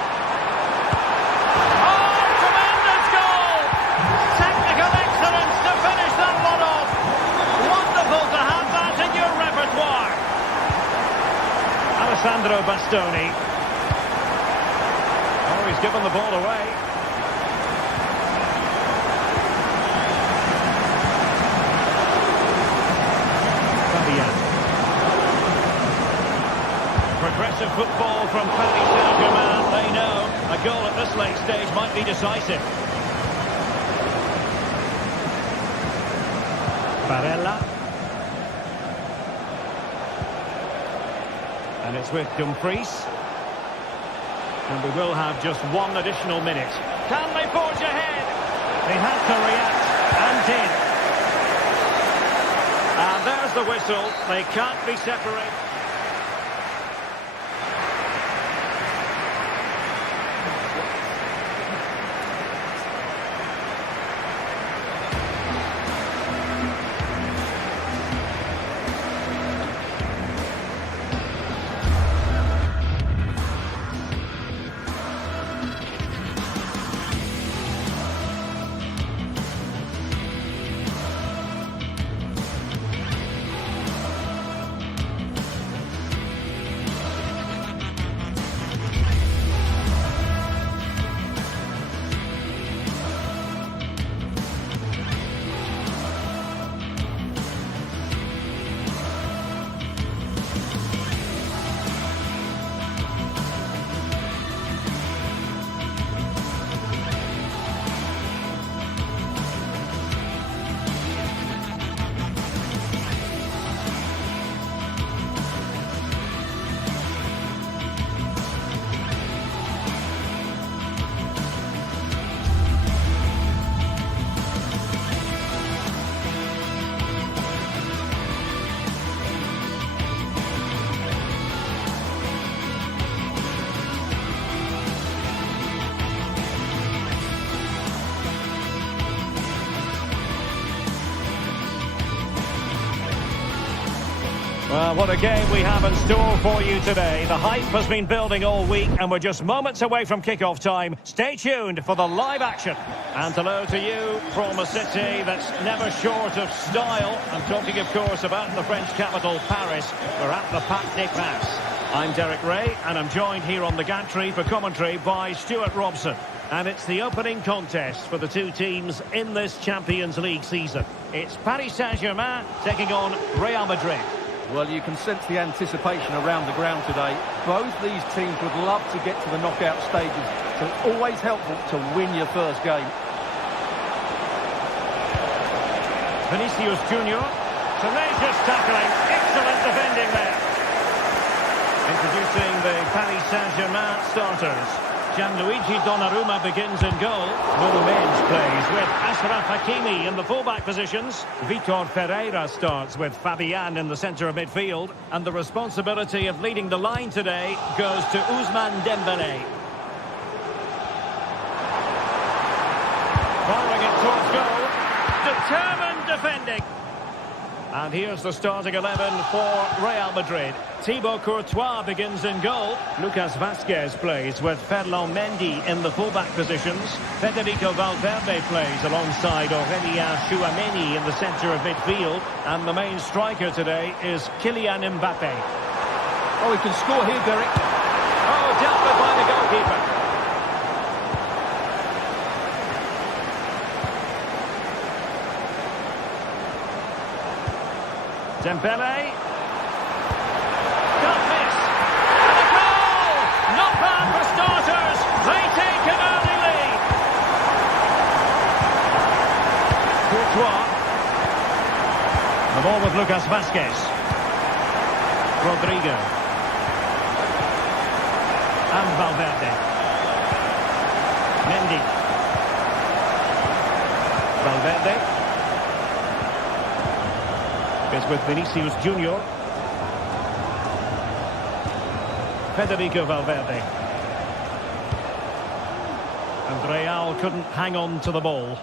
Oh, tremendous goal! Technical excellence to finish that one off. Wonderful to have that in your repertoire. Alessandro Bastoni. Oh, he's given the ball away. Progressive football from Paris Saint-Germain. They know a goal at this late stage might be decisive. Barella. And it's with Dumfries. And we will have just one additional minute. Can they forge ahead? They had to react and did. And there's the whistle. They can't be separated. Well, what a game we have in store for you today. The hype has been building all week and we're just moments away from kick-off time. Stay tuned for the live action. And hello to you from a city that's never short of style. I'm talking, of course, about the French capital, Paris. We're at the Parc des Princes. I'm Derek Ray, and I'm joined here on the gantry for commentary by Stuart Robson. And it's the opening contest for the two teams in this Champions League season. It's Paris Saint-Germain taking on Real Madrid. Well, you can sense the anticipation around the ground today. Both these teams would love to get to the knockout stages, so it's always helpful to win your first game. Vinicius Junior, tenacious tackling, excellent defending there. Introducing the Paris Saint-Germain starters. Gianluigi Donnarumma begins in goal. Nuno Mendes plays with Achraf Hakimi in the fullback positions. Vitor Ferreira starts with Fabian in the centre of midfield. And the responsibility of leading the line today goes to Ousmane Dembélé. Firing it towards goal. Determined defending. And here's the starting 11 for Real Madrid. Thibaut Courtois begins in goal. Lucas Vazquez plays with Ferland Mendy in the fullback positions. Federico Valverde plays alongside Aurélien Tchouameni in the centre of midfield. And the main striker today is Kylian Mbappe. Oh, he can score here, Derek. Oh, dealt with by the goalkeeper. Dembélé. Can't miss. And a goal! Not bad for starters. They take an early lead. Courtois. The ball with Lucas Vazquez. Rodrigo. And Valverde. Mendy. Valverde. Is with Vinicius Junior. Federico Valverde. And Real couldn't hang on to the ball.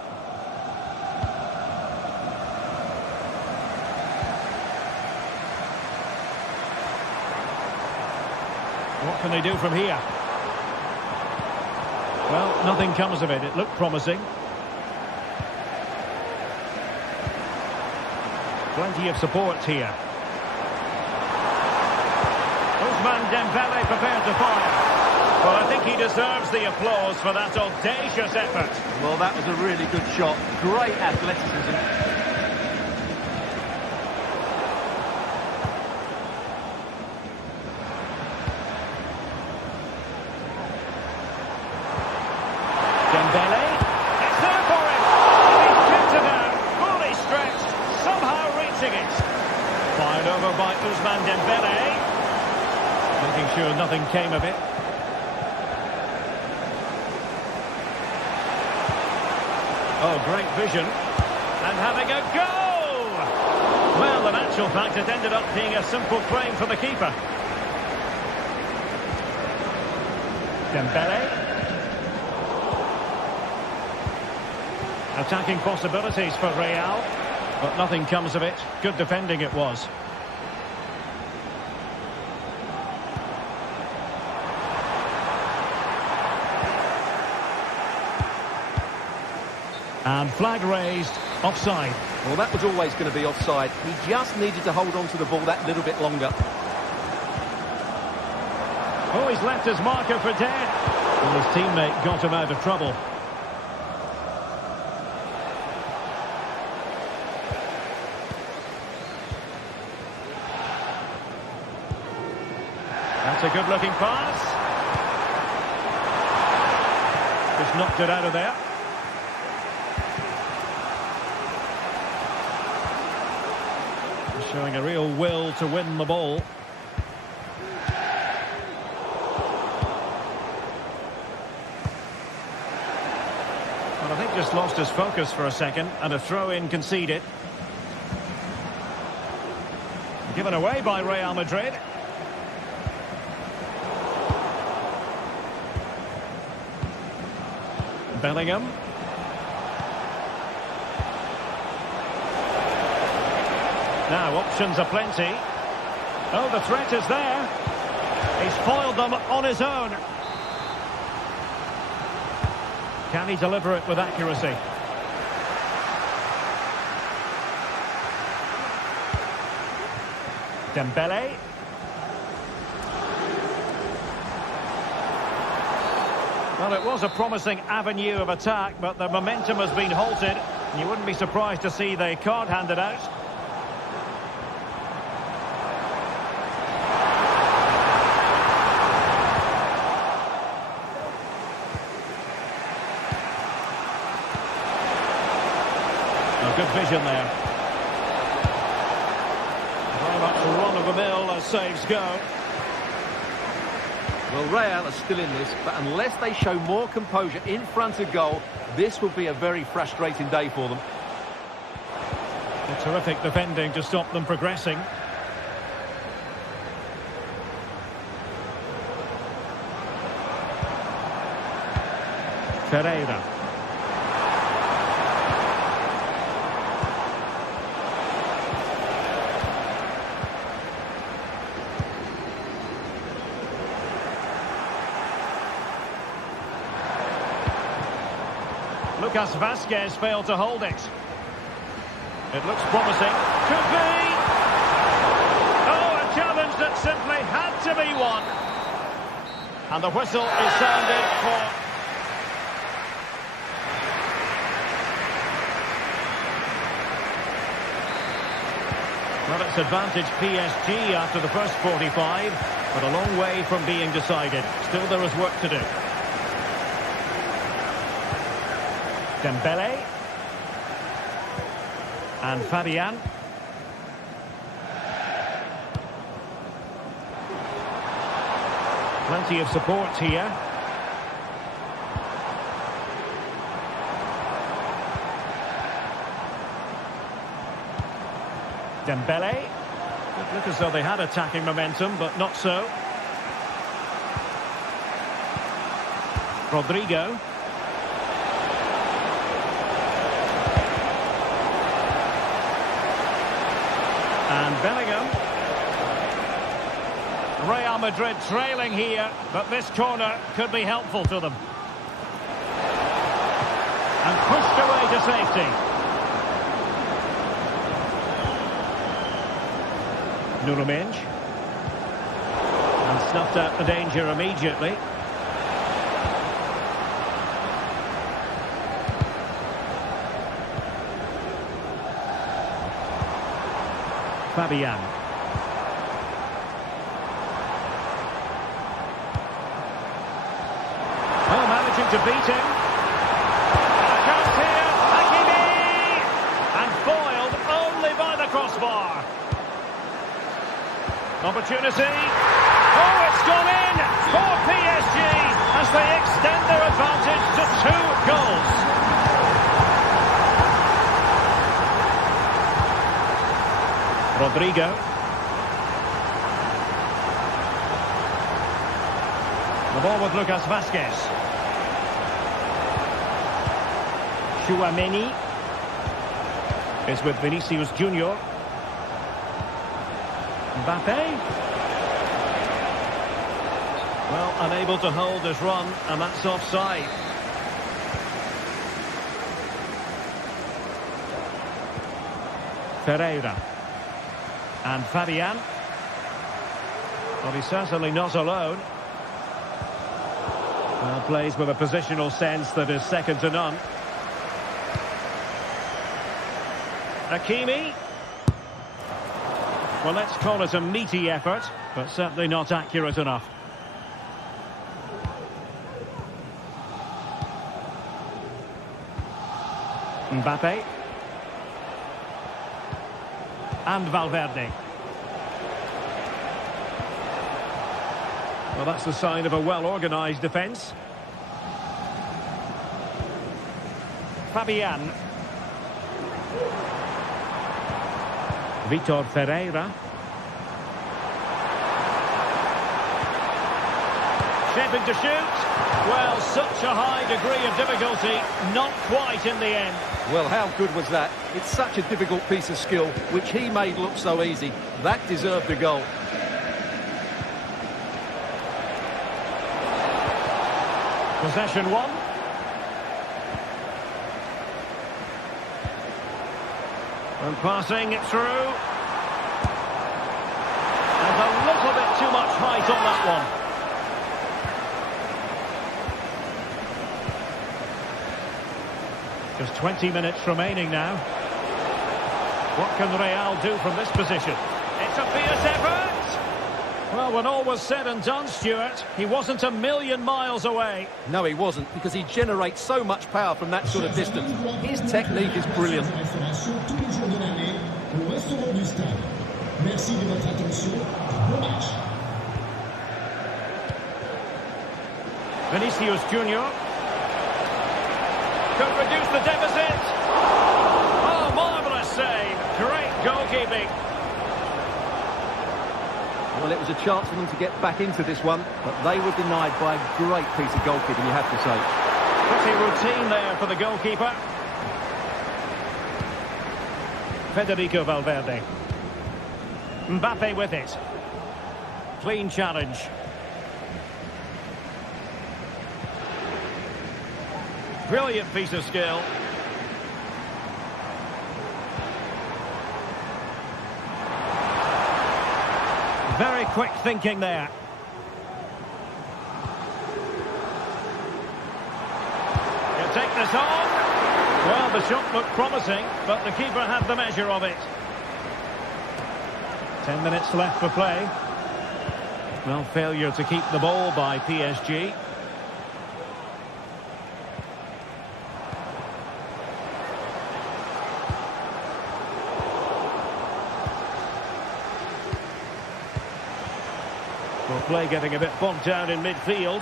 What can they do from here? Well, nothing comes of it. It looked promising. Plenty of support here. Ousmane Dembélé prepared to fire. Well, I think he deserves the applause for that audacious effort. Well, that was a really good shot. Great athleticism. Dembélé. It's there for him. He's kicked it out. Fully stretched. Somehow reaching it. Fired over by Ousmane Dembélé. Making sure nothing came of it. Oh, great vision. And having a go! Well, in actual fact, it ended up being a simple claim for the keeper. Dembélé. Attacking possibilities for Real. But nothing comes of it. Good defending it was. And flag raised, offside. Well, that was always going to be offside. He just needed to hold on to the ball that little bit longer. Oh, he's left his marker for dead. Well, his teammate got him out of trouble. That's a good-looking pass. Just knocked it out of there. Showing a real will to win the ball. Well, I think just lost his focus for a second, and a throw-in conceded. Given away by Real Madrid. Bellingham. Now, options are plenty. Oh, the threat is there. He's foiled them on his own. Can he deliver it with accuracy? Dembélé. Well, it was a promising avenue of attack, but the momentum has been halted. You wouldn't be surprised to see the card handed out. Good vision there. Very much run-of-the-mill as saves go. Well, Real are still in this, but unless they show more composure in front of goal, this will be a very frustrating day for them. A terrific defending to stop them progressing. Ferreira. Lucas Vazquez failed to hold it. It looks promising. Could be! Oh, a challenge that simply had to be won. And the whistle is sounded for... Well, it's advantage PSG after the first 45, but a long way from being decided. Still there is work to do. Dembele and Fabian. Plenty of support here. Dembele. It looked as though they had attacking momentum, but not so. Rodrigo. And Bellingham. Real Madrid trailing here, but this corner could be helpful to them. And pushed away to safety. Nuno Mendes. And snuffed out the danger immediately. Fabian. Oh, managing to beat him. And a chance here. Hakimi! And foiled only by the crossbar. Opportunity. Oh, it's gone in for PSG as they extend their advantage to 2 goals. Rodrigo. The ball with Lucas Vazquez. Chouameni is with Vinicius Junior. Mbappe. Well, unable to hold his run, and that's offside. Ferreira. And Fabian. Well, he's certainly not alone. Well, plays with a positional sense that is second to none. Hakimi. Well, let's call it a meaty effort, but certainly not accurate enough. Mbappe. And Valverde. Well, that's the sign of a well-organised defence. Fabian. Vitor Ferreira. Shaping to shoot. Well, such a high degree of difficulty, not quite in the end. Well, how good was that? It's such a difficult piece of skill, which he made look so easy. That deserved a goal. Possession one. And passing it through. And a little bit too much height on that one. There's 20 minutes remaining now. What can Real do from this position? It's a fierce effort! Well, when all was said and done, Stuart, he wasn't a million miles away. No, he wasn't, because he generates so much power from that sort of distance. His technique is brilliant. Vinicius Junior could reduce the deficit. Oh, marvellous save. Great goalkeeping. Well, it was a chance for them to get back into this one, but they were denied by a great piece of goalkeeping, you have to say. Pretty routine there for the goalkeeper. Federico Valverde. Mbappe with it. Clean challenge. Brilliant piece of skill. Very quick thinking there. He'll take this on. Well, the shot looked promising, but the keeper had the measure of it. 10 minutes left for play. Well, failure to keep the ball by PSG. Well, play getting a bit bogged down in midfield.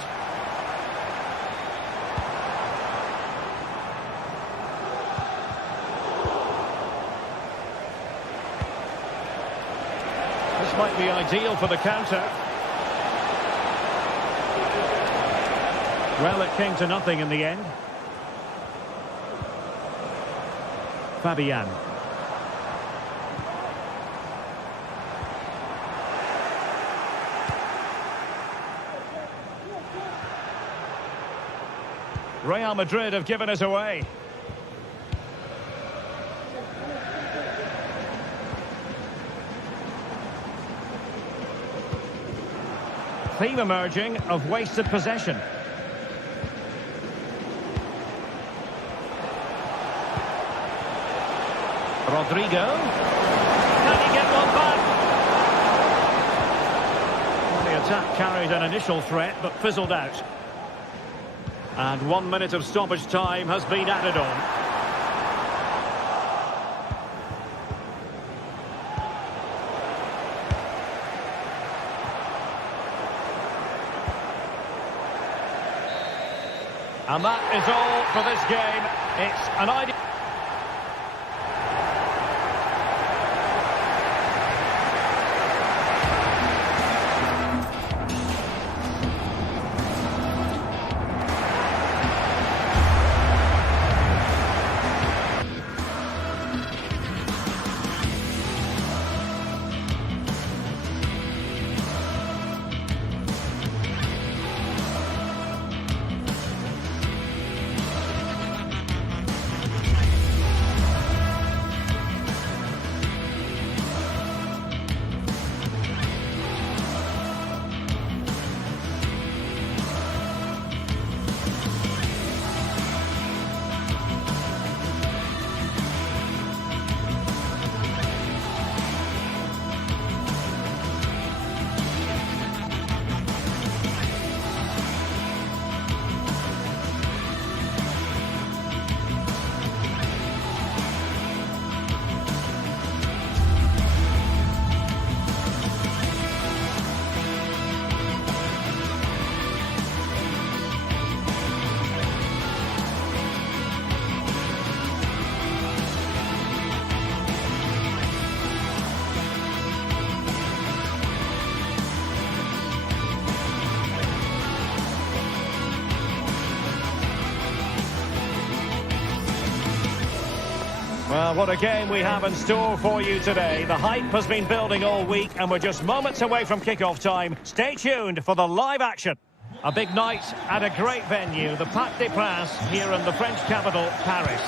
This might be ideal for the counter. Well, it came to nothing in the end. Fabian. Real Madrid have given us away. Theme emerging of wasted possession. Rodrigo. Can he get one back? Well, the attack carried an initial threat but fizzled out. And 1 minute of stoppage time has been added on. And that is all for this game. It's an idea. Well, what a game we have in store for you today. The hype has been building all week and we're just moments away from kick-off time. Stay tuned for the live action. A big night at a great venue, the Parc des Princes, here in the French capital, Paris.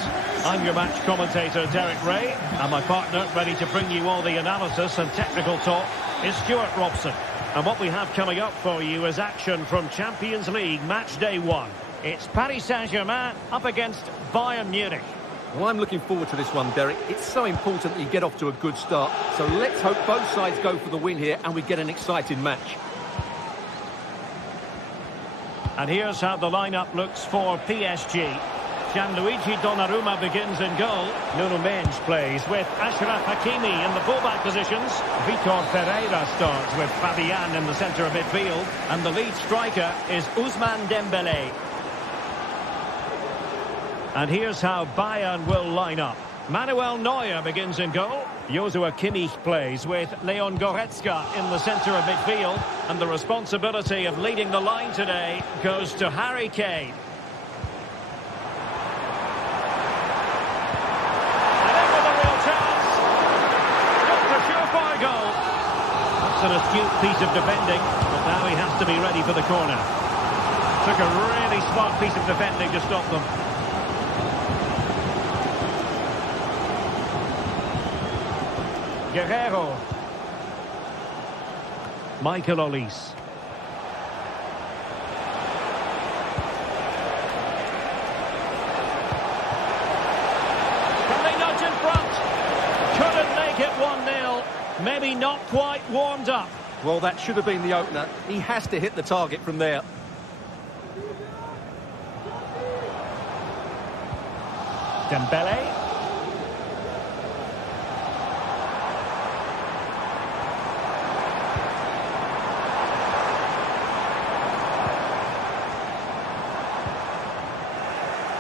I'm your match commentator, Derek Ray, and my partner, ready to bring you all the analysis and technical talk, is Stuart Robson. And what we have coming up for you is action from Champions League match day 1. It's Paris Saint-Germain up against Bayern Munich. Well, I'm looking forward to this one, Derek. It's so important that you get off to a good start. So let's hope both sides go for the win here and we get an exciting match. And here's how the lineup looks for PSG. Gianluigi Donnarumma begins in goal. Nuno Mendes plays with Achraf Hakimi in the fullback positions. Vitor Pereira starts with Fabian in the centre of midfield. And the lead striker is Ousmane Dembélé. And here's how Bayern will line up. Manuel Neuer begins in goal. Joshua Kimmich plays with Leon Goretzka in the centre of midfield. And the responsibility of leading the line today goes to Harry Kane. And in with a real chance. Just a surefire goal. That's an astute piece of defending, but now he has to be ready for the corner. Took a really smart piece of defending to stop them. Guerrero. Michael Olise. Can they nudge in front? Couldn't make it 1-0. Maybe not quite warmed up. Well, that should have been the opener. He has to hit the target from there. Dembele.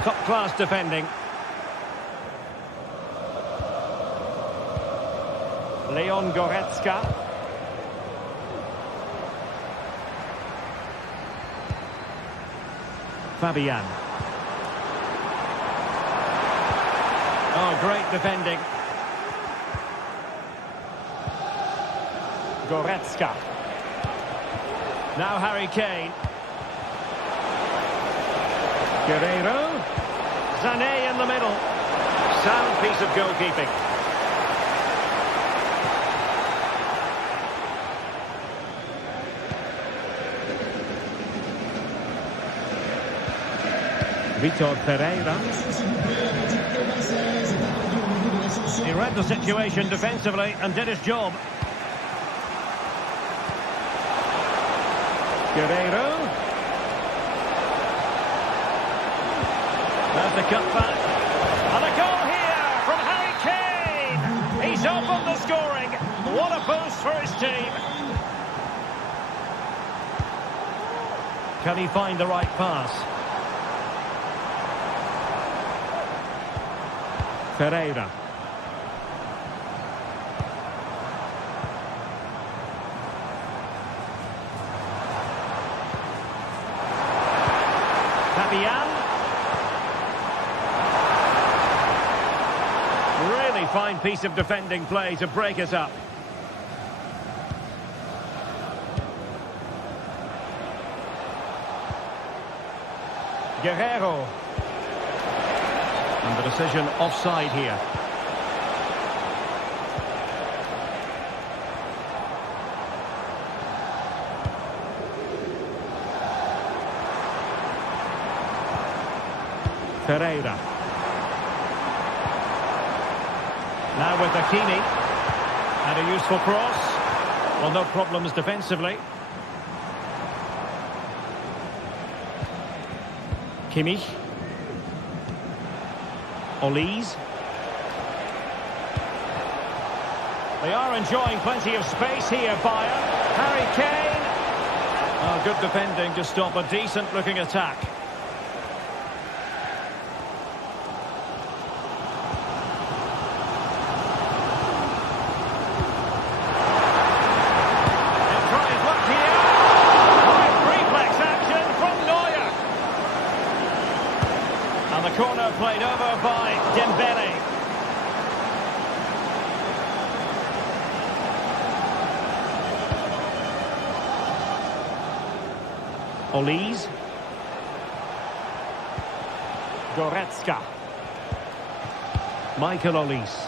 Top-class defending. Leon Goretzka. Fabian. Oh, great defending. Goretzka. Now Harry Kane. Guerrero. Sané in the middle. Sound piece of goalkeeping. Vitor Pereira. He read the situation defensively and did his job. Guerrero. There's the cutback. And a goal here from Harry Kane. He's opened the scoring. What a boost for his team. Can he find the right pass? Pereira. Fabian. Really fine piece of defending play to break us up. Guerrero. And the decision offside here. Pereira. Now with Hakimi. And a useful cross. Well, no problems defensively. Kimmich. Olise. They are enjoying plenty of space here, Bayern. Harry Kane. Oh, good defending to stop a decent-looking attack. Corner played over by Dembele. Olise. Goretzka. Michael Olise.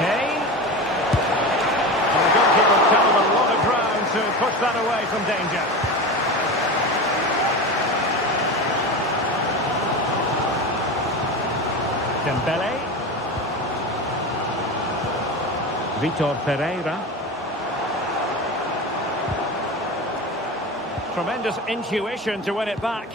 Kane. And the goalkeeper covered a lot of ground to push that away from danger. Dembele. Vitor Pereira. Tremendous intuition to win it back.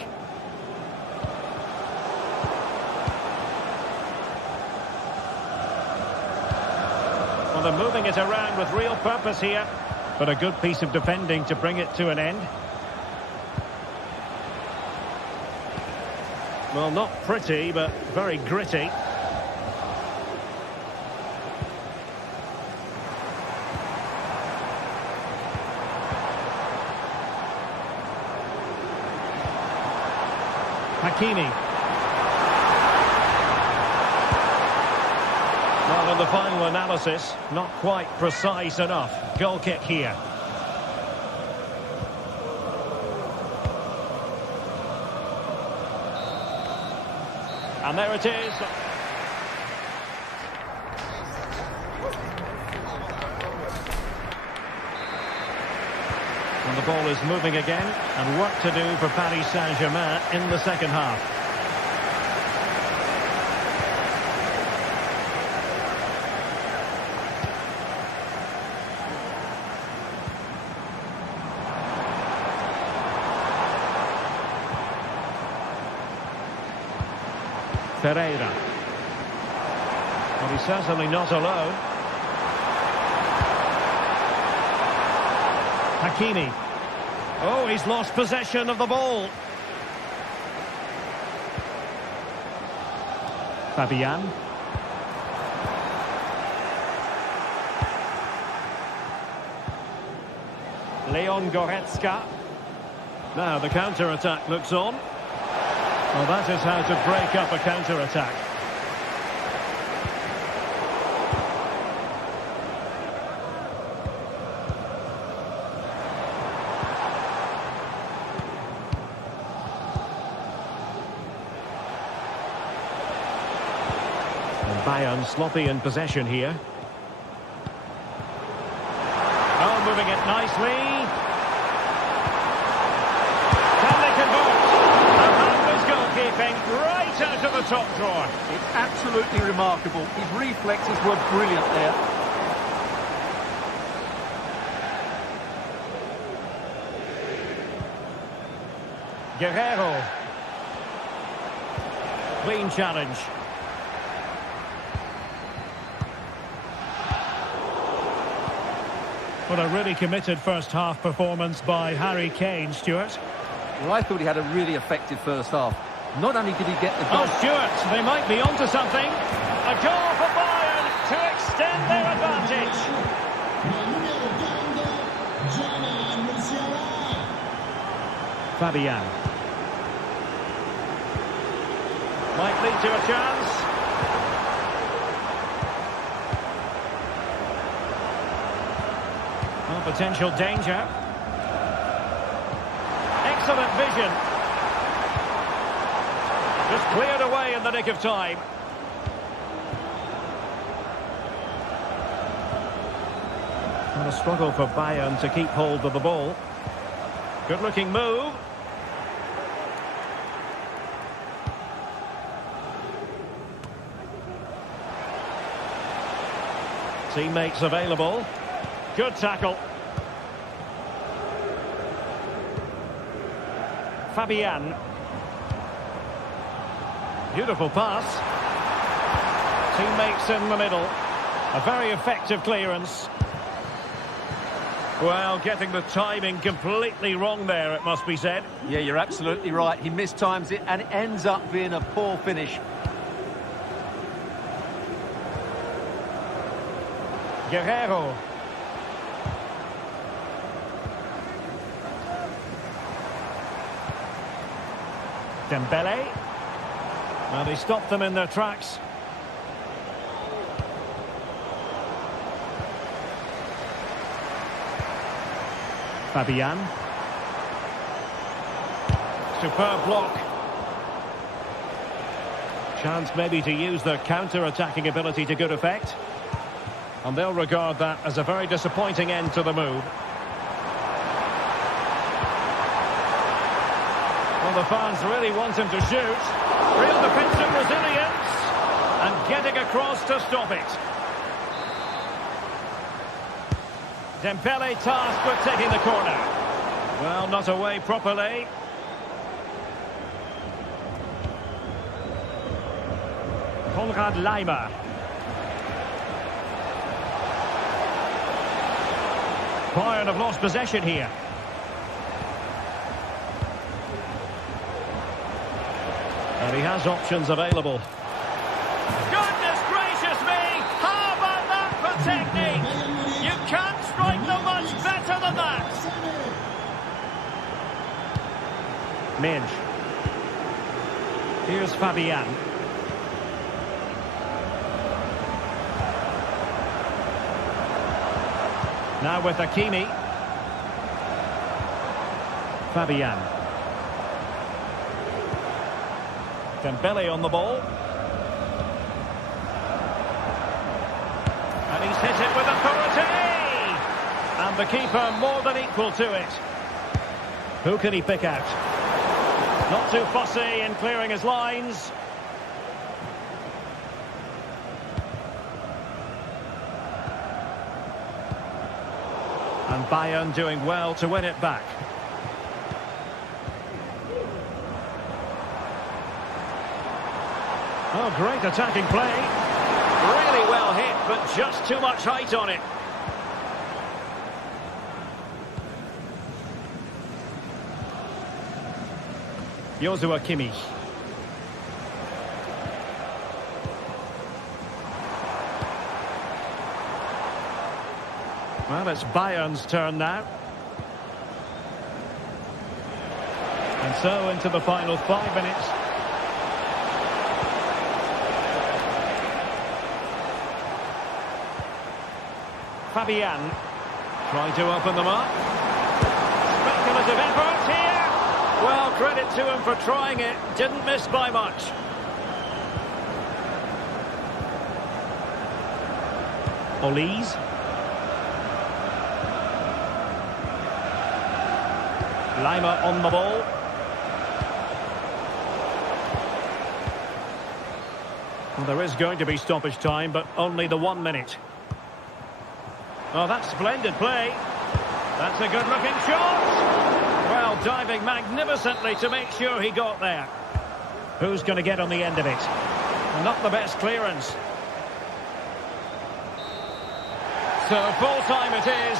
Well, they're moving it around with real purpose here. But a good piece of defending to bring it to an end. Well, not pretty, but very gritty. Hakimi. Well, in the final analysis, not quite precise enough. Goal kick here. And there it is. And the ball is moving again, and work to do for Paris Saint-Germain in the second half. Pereira. Well, he's certainly not alone. Hakimi. Oh, he's lost possession of the ball. Fabian. Leon Goretzka. Now the counter-attack looks on. Well, that is how to break up a counter-attack. And Bayern sloppy in possession here. Oh, moving it nicely. Can they convert? Keeping right out of the top drawer. It's absolutely remarkable. His reflexes were brilliant there. Guerrero. Clean challenge. What a really committed first half performance by Harry Kane, Stuart. Well, I thought he had a really effective first half. Not only did he get the goal... Oh, Stuart, they might be onto something. A goal for Bayern to extend their advantage. Fabian. Might lead to a chance. Well, potential danger. Excellent vision. Just cleared away in the nick of time. And a struggle for Bayern to keep hold of the ball. Good looking move. Teammates available. Good tackle. Fabian. Beautiful pass. Teammates in the middle. A very effective clearance. Well, getting the timing completely wrong there, it must be said. Yeah, you're absolutely right. He mistimes it and it ends up being a poor finish. Guerrero. Dembele. Well, they stopped them in their tracks. Fabian. Superb block. Chance maybe to use their counter-attacking ability to good effect. And they'll regard that as a very disappointing end to the move. Well, the fans really want him to shoot. Real defensive resilience. And getting across to stop it. Dembele tasked with taking the corner. Well, not away properly. Konrad Laimer. Bayern have lost possession here. And he has options available. Goodness gracious me! How about that for technique? You can't strike them much better than that. Minge. Here's Fabian. Now with Hakimi. Fabian. Dembele on the ball. And he's hit it with authority! And the keeper more than equal to it. Who can he pick out? Not too fussy in clearing his lines. And Bayern doing well to win it back. Oh, great attacking play. Really well hit, but just too much height on it. Joshua Kimmich. Well, it's Bayern's turn now. And so into the final 5 minutes. Fabian trying to open them up. Speculative effort here. Well, credit to him for trying it. Didn't miss by much. Olise. Laimer on the ball. Well, there is going to be stoppage time, but only the 1 minute. Oh, that's splendid play. That's a good-looking shot. Well, diving magnificently to make sure he got there. Who's going to get on the end of it? Not the best clearance. So full-time it is.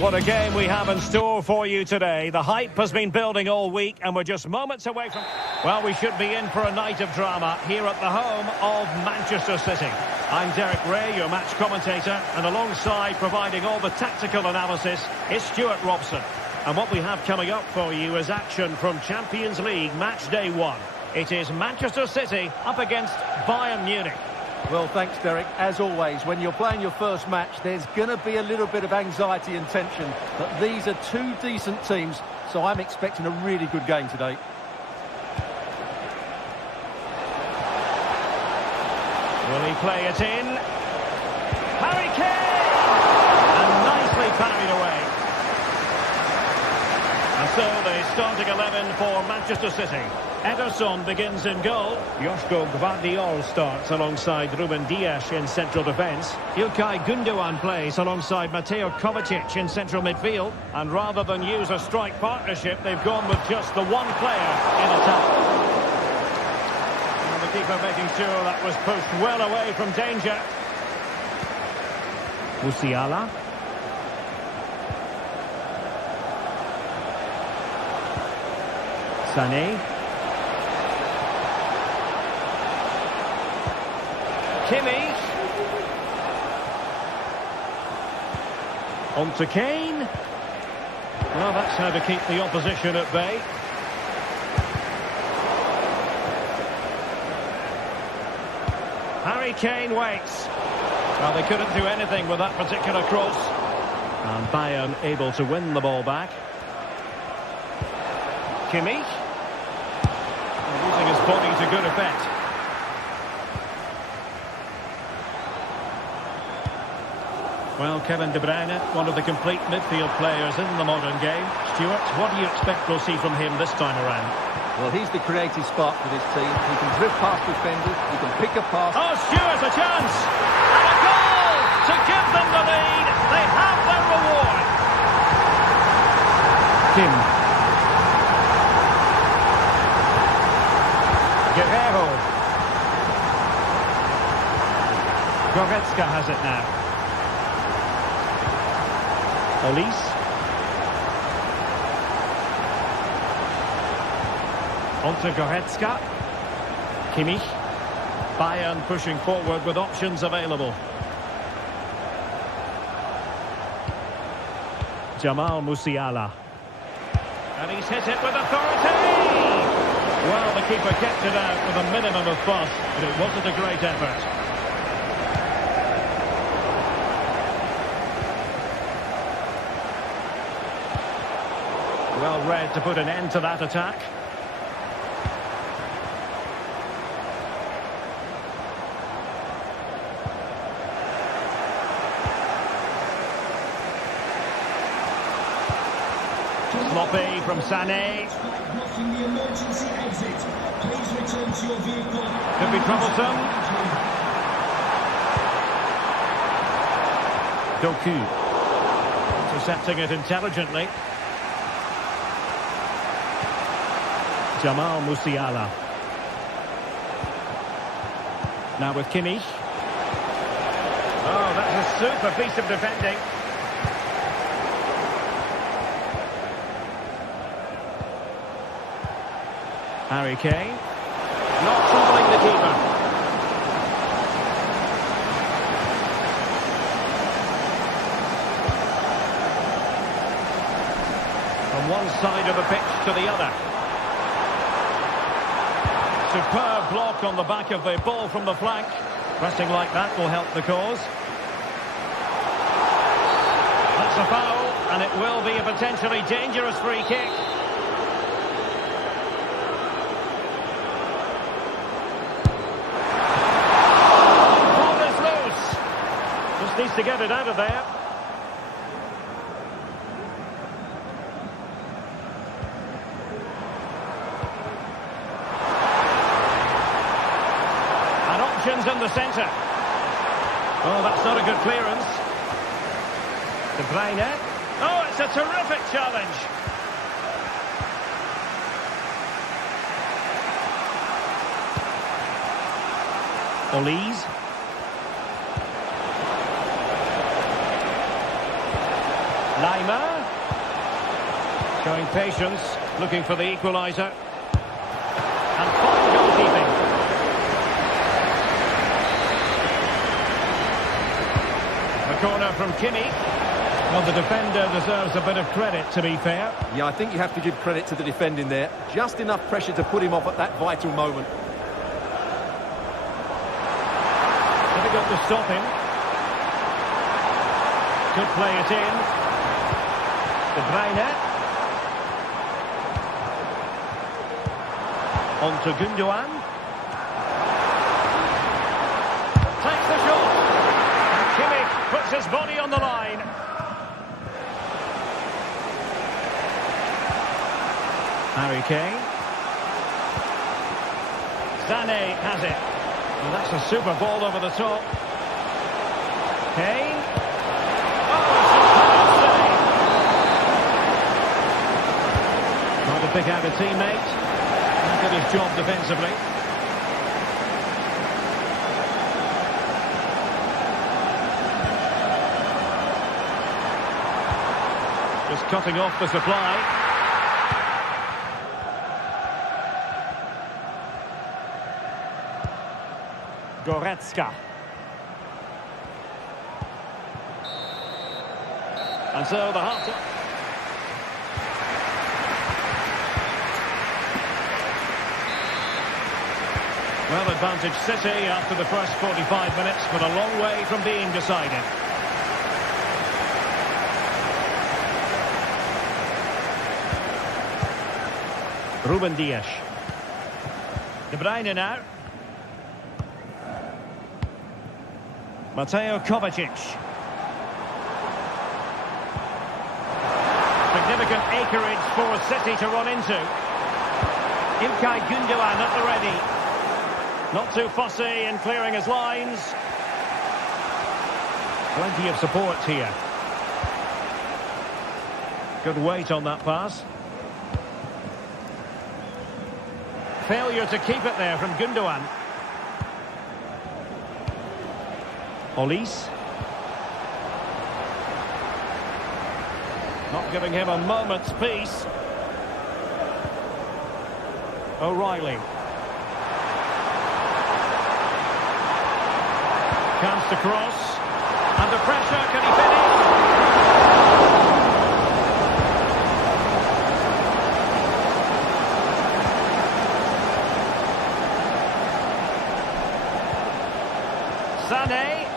Well, what a game we have in store for you today. The hype has been building all week, and we're just moments away from... Well, we should be in for a night of drama here at the home of Manchester City. I'm Derek Ray, your match commentator, and alongside providing all the tactical analysis is Stuart Robson. And what we have coming up for you is action from Champions League match day 1. It is Manchester City up against Bayern Munich. Well, thanks, Derek. As always, when you're playing your first match, there's going to be a little bit of anxiety and tension. But these are two decent teams, so I'm expecting a really good game today. Will he play it in? Harry Kane! And nicely parried away. And so the starting 11 for Manchester City. Ederson begins in goal. Joško Gvardiol starts alongside Ruben Dias in central defence. Ilkay Gundogan plays alongside Mateo Kovacic in central midfield. And rather than use a strike partnership, they've gone with just the one player in attack. And the keeper making sure that was pushed well away from danger. Musiala. Sané. Kimmich. On to Kane. Well, that's how to keep the opposition at bay. Harry Kane waits. Well, they couldn't do anything with that particular cross. And Bayern able to win the ball back. Kimmich. Using his body to good effect. Well, Kevin De Bruyne, one of the complete midfield players in the modern game. Stuart, what do you expect we'll see from him this time around? Well, he's the creative spark for this team. He can drift past defenders, he can pick a pass. Oh, Stuart, a chance! And a goal to give them the lead. They have their reward. Kim. Guerrero. Goretzka has it now. Olise. On to Goretzka. Kimmich. Bayern pushing forward with options available. Jamal Musiala. And he's hit it with authority! Well, the keeper kept it out with a minimum of fuss, but it wasn't a great effort. Well read to put an end to that attack. Sloppy from Sané. Could be troublesome. Doku. Intercepting it intelligently. Jamal Musiala. Now with Kimmich. Oh, that's a super piece of defending. Harry Kane. Not troubling the keeper. From one side of the pitch to the other. Superb block on the back of the ball from the flank. Pressing like that will help the cause. That's a foul, and it will be a potentially dangerous free kick. Ball is loose. Just needs to get it out of there. In the centre. Oh, that's not a good clearance. De Bruyne. Oh, it's a terrific challenge. Olise. Lima. Showing patience, looking for the equalizer. And fine goalkeeping. A corner from Kimmich. Well, the defender deserves a bit of credit, to be fair. Yeah, I think you have to give credit to the defending there. Just enough pressure to put him off at that vital moment. Difficult to stop him. Could play it in. De Bruyne. On to Gundogan. Takes the shot. And Kimmich puts his body on the line. Harry Kane. Sané has it. And that's a super ball over the top. Kane. Trying to pick out a teammate. Did his job defensively. Just cutting off the supply. Goretzka. And so the half. Well, advantage City after the first 45 minutes, but a long way from being decided. Ruben Dias. De Bruyne now. Mateo Kovacic. Significant acreage for City to run into. Ilkay Gundogan at the ready. Not too fussy in clearing his lines. Plenty of support here. Good weight on that pass. Failure to keep it there from Gundogan. Olise. Not giving him a moment's peace. O'Reilly. Chance to cross. Under pressure, can he finish? Sané.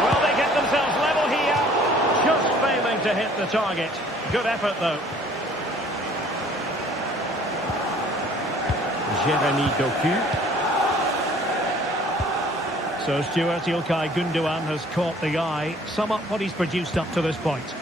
Well, they get themselves level here. Just failing to hit the target. Good effort, though. Jeremy Doku. So Stuart, Ilkay Gundogan has caught the eye. Sum up what he's produced up to this point.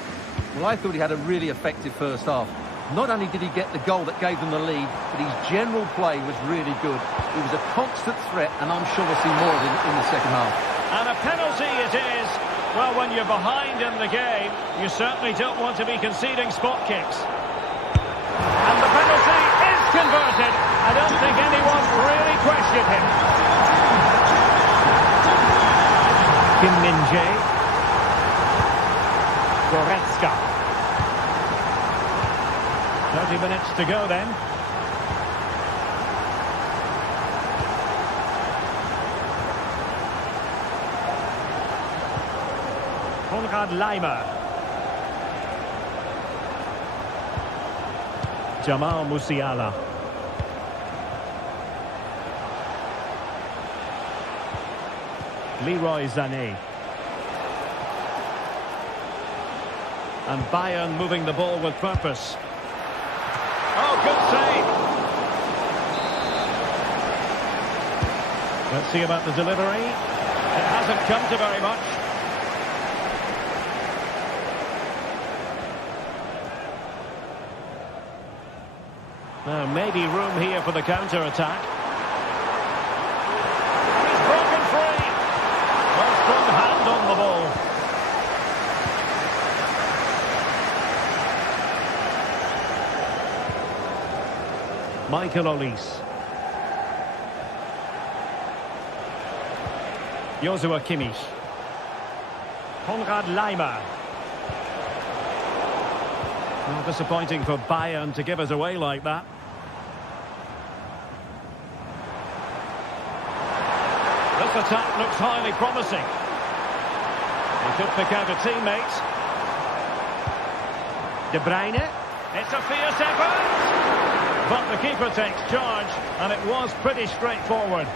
Well, I thought he had a really effective first half. Not only did he get the goal that gave them the lead, but his general play was really good. He was a constant threat, and I'm sure we'll see more of him in the second half. And a penalty it is. Well, when you're behind in the game, you certainly don't want to be conceding spot kicks. And the penalty is converted. I don't think anyone really questioned him. Kim Min-jae. Goretzka. 30 minutes to go then. Konrad Laimer. Jamal Musiala. Leroy Sané. And Bayern moving the ball with purpose. Oh, good save. Let's see about the delivery. It hasn't come to very much. Now, maybe room here for the counter-attack. He's broken free. Well, strong hand on the ball. Michael Olise. Joshua Kimmich. Konrad Laimer. Well, disappointing for Bayern to give us away like that. This attack looks highly promising. He could pick out a teammate. De Bruyne. It's a fierce effort. But the keeper takes charge, and it was pretty straightforward.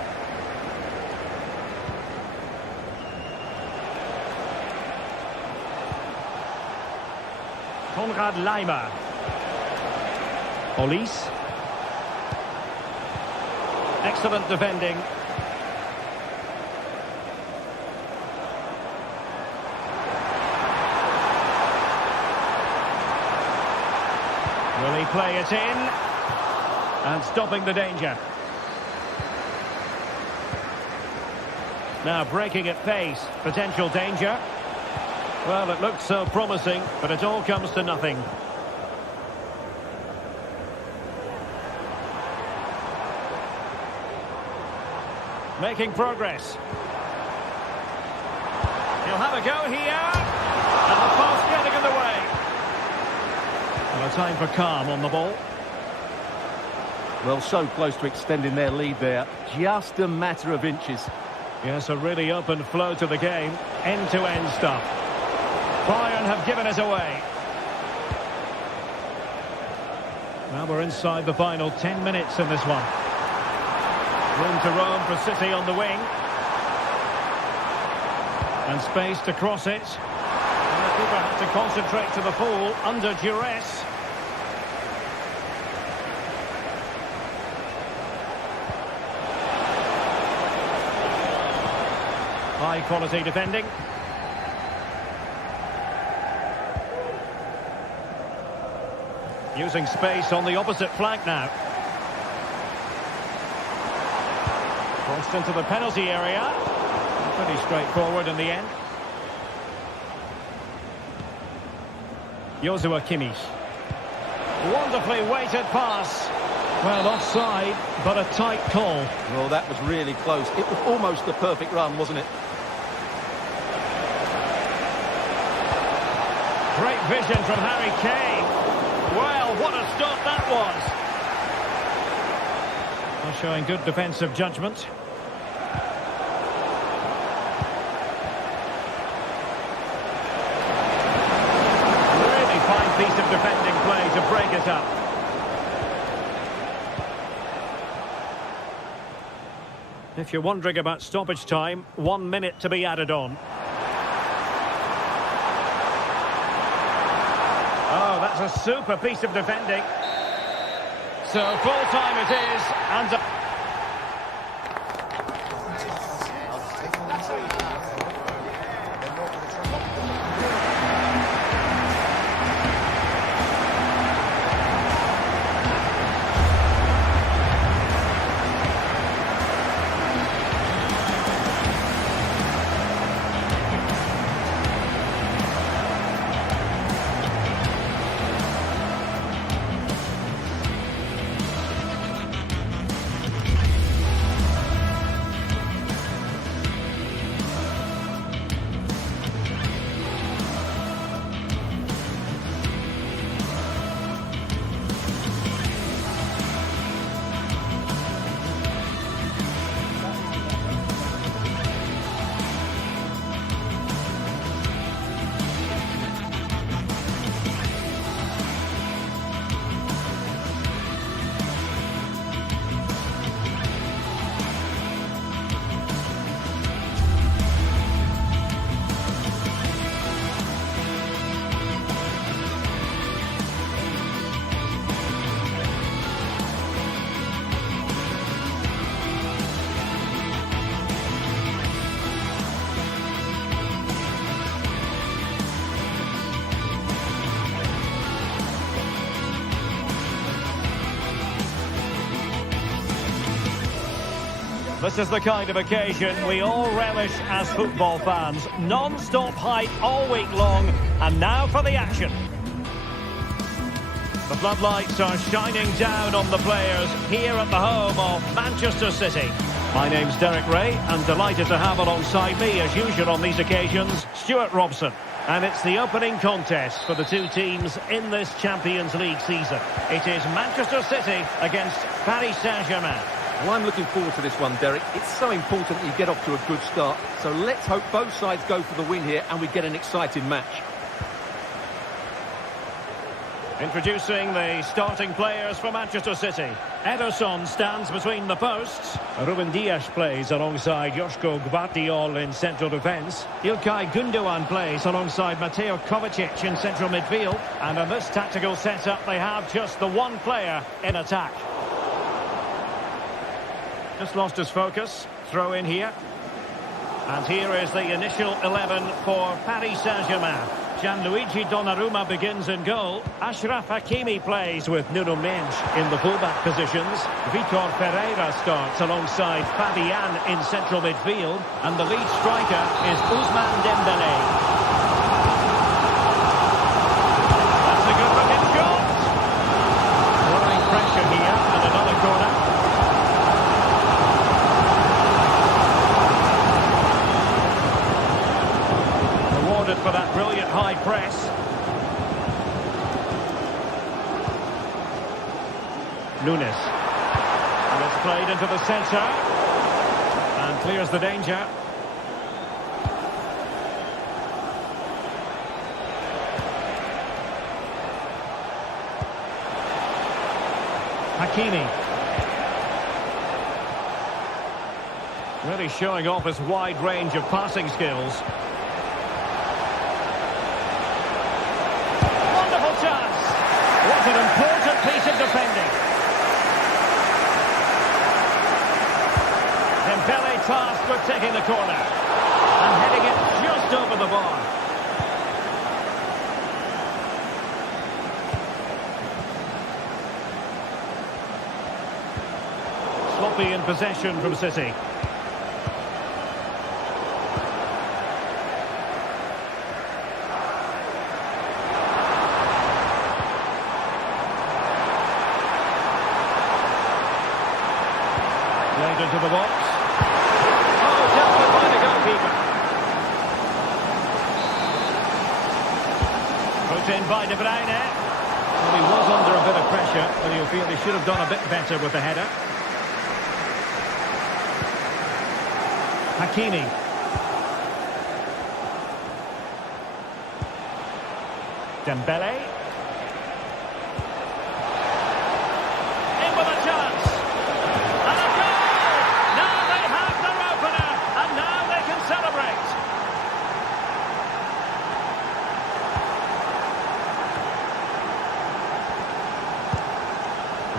Konrad Laimer. Police. Excellent defending. Will he play it in? And stopping the danger. Now breaking at pace. Potential danger. Well, it looked so promising, but it all comes to nothing. Making progress. He'll have a go here. And the pass getting in the way. Well, a time for calm on the ball. Well, so close to extending their lead there. Just a matter of inches. Yes, a really open flow to the game. End-to-end stuff. Bayern have given us away. Now we're inside the final 10 minutes in this one. Room to roam for City on the wing. And space to cross it. And the keeper had to concentrate to the full under duress. High quality defending. Using space on the opposite flank now. Crossed into the penalty area. Pretty straightforward in the end. Joshua Kimmich. Wonderfully weighted pass. Well, offside, but a tight call. Well, that was really close. It was almost the perfect run, wasn't it? Great vision from Harry Kane. Well, what a stop that was. Well, showing good defensive judgment. Really fine piece of defending play to break it up. If you're wondering about stoppage time, 1 minute to be added on. Oh, that's a super piece of defending. So full time it is, and this is the kind of occasion we all relish as football fans. Non-stop hype all week long, and now for the action. The floodlights are shining down on the players here at the home of Manchester City. My name's Derek Ray, and delighted to have alongside me, as usual on these occasions, Stuart Robson. And it's the opening contest for the two teams in this Champions League season. It is Manchester City against Paris Saint-Germain. Well, I'm looking forward to this one, Derek. It's so important that you get off to a good start. So let's hope both sides go for the win here and we get an exciting match. Introducing the starting players for Manchester City. Ederson stands between the posts. Ruben Dias plays alongside Joško Gvardiol in central defence. İlkay Gündoğan plays alongside Mateo Kovacic in central midfield. And in this tactical setup, they have just the one player in attack. Just lost his focus. Throw in here. And here is the initial 11 for Paris Saint-Germain. Gianluigi Donnarumma begins in goal. Achraf Hakimi plays with Nuno Mendes in the fullback positions. Vitor Pereira starts alongside Fabian in central midfield. And the lead striker is Ousmane Dembélé. That's a good looking shot. Growing pressure here and another corner. For that brilliant high press. Nunes. And it's played into the centre. And clears the danger. Hakimi. Really showing off his wide range of passing skills. What an important piece of defending. Dembélé tasked with taking the corner. And heading it just over the bar. Sloppy in possession from City. Into the box. Oh, dealt with by the goalkeeper. Put in by De Bruyne. Well, he was under a bit of pressure, but he'll feel he should have done a bit better with the header. Hakimi. Dembélé. In with a chance.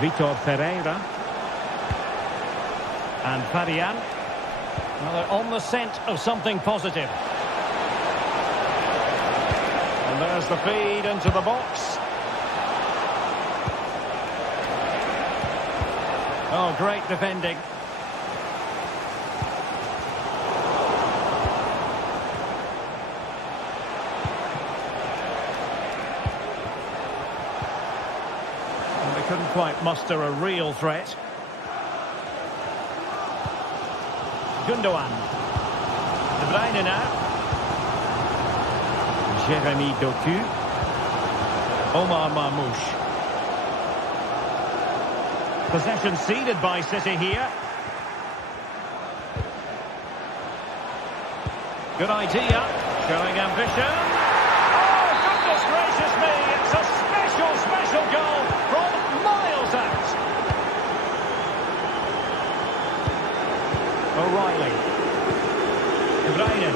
Vitor Pereira. And Fabian. Well, they're on the scent of something positive. And there's the feed into the box. Oh, great defending. Couldn't quite muster a real threat. Gündoğan. De Bruyne now. Jérémy Doku. Omar Marmoush. Possession ceded by City here. Good idea. Showing ambition. Oh, goodness gracious me. It's a special goal from miles out. O'Reilly. De Bruyne.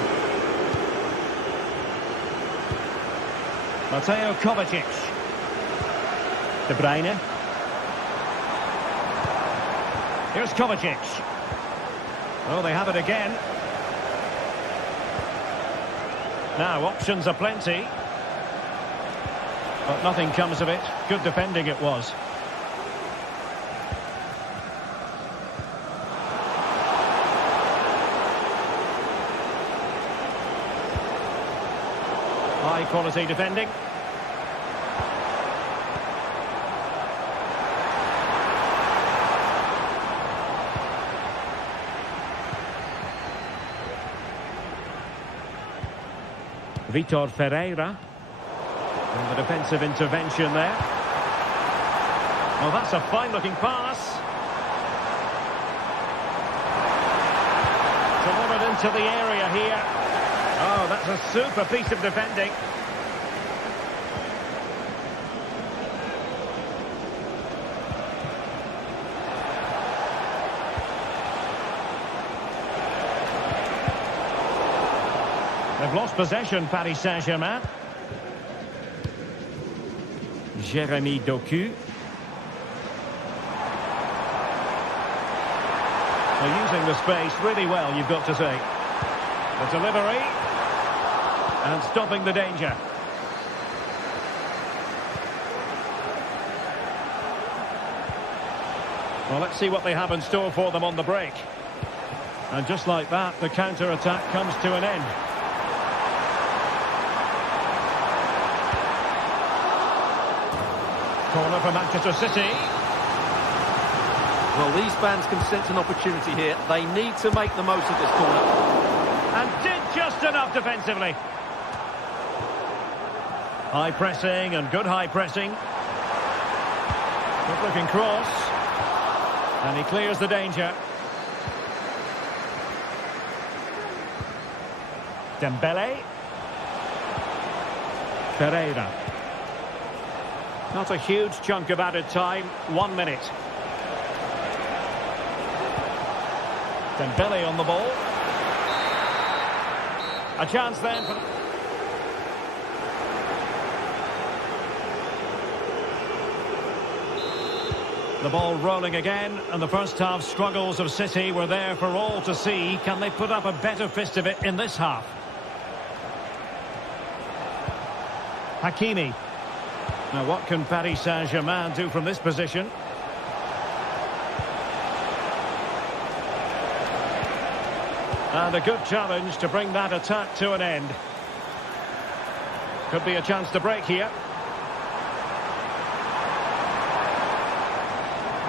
Mateo Kovacic. De Bruyne. Here's Kovacic. Oh, they have it again. Now, options are plenty. But nothing comes of it. Good defending it was. High quality defending. Vitor Ferreira. And the defensive intervention there. Well, that's a fine-looking pass. Delivered into the area here. Oh, that's a super piece of defending. They've lost possession, Paris Saint-Germain. Jérémy Doku. They're using the space really well, you've got to say. The delivery. And stopping the danger. Well, let's see what they have in store for them on the break. And just like that, the counter-attack comes to an end. Corner for Manchester City. Well, these fans can sense an opportunity here. They need to make the most of this corner. And did just enough defensively. High pressing and good high pressing. Good looking cross. And he clears the danger. Dembele. Pereira. Not a huge chunk of added time. 1 minute. Dembele on the ball. A chance then for... The ball rolling again, and the first half struggles of City were there for all to see. Can they put up a better fist of it in this half? Hakimi. Now what can Paris Saint-Germain do from this position? And a good challenge to bring that attack to an end. Could be a chance to break here.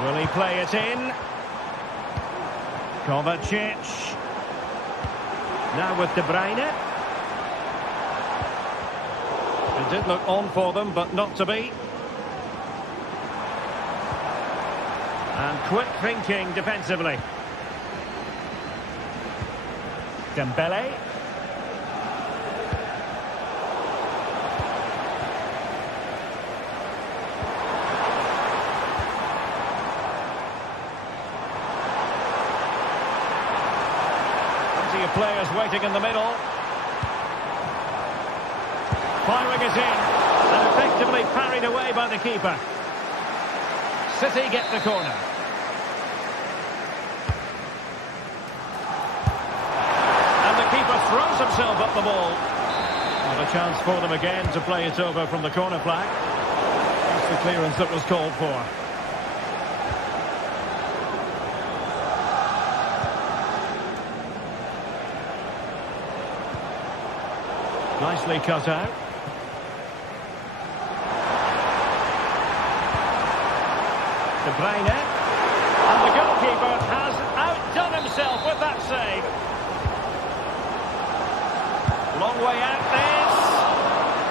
Will he play it in? Kovacic. Now with De Bruyne. It did look on for them, but not to be. And quick thinking defensively. Dembele. Plenty of players waiting in the middle. Firing it in, and effectively parried away by the keeper. City get the corner. Throws himself up the ball. Not a chance for them again to play it over from the corner flag. That's the clearance that was called for. Nicely cut out. De Bruyne. And the goalkeeper has outdone himself with that save. Long way out this.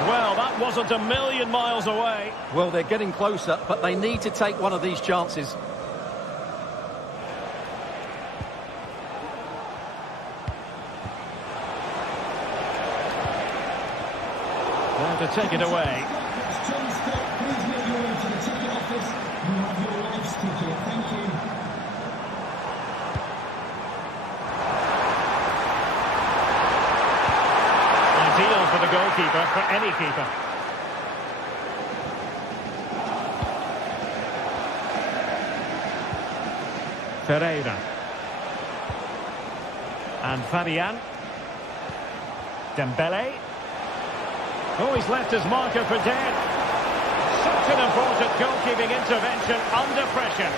Well, that wasn't a million miles away. Well, they're getting closer, but they need to take one of these chances. Now to take it away. Please make your way to the ticket office. You have your wife's ticket. Thank you. Ideal for the goalkeeper, for any keeper. Ferreira. And Fabian. Dembele. Oh, he's left his marker for dead. Such an important goalkeeping intervention under pressure.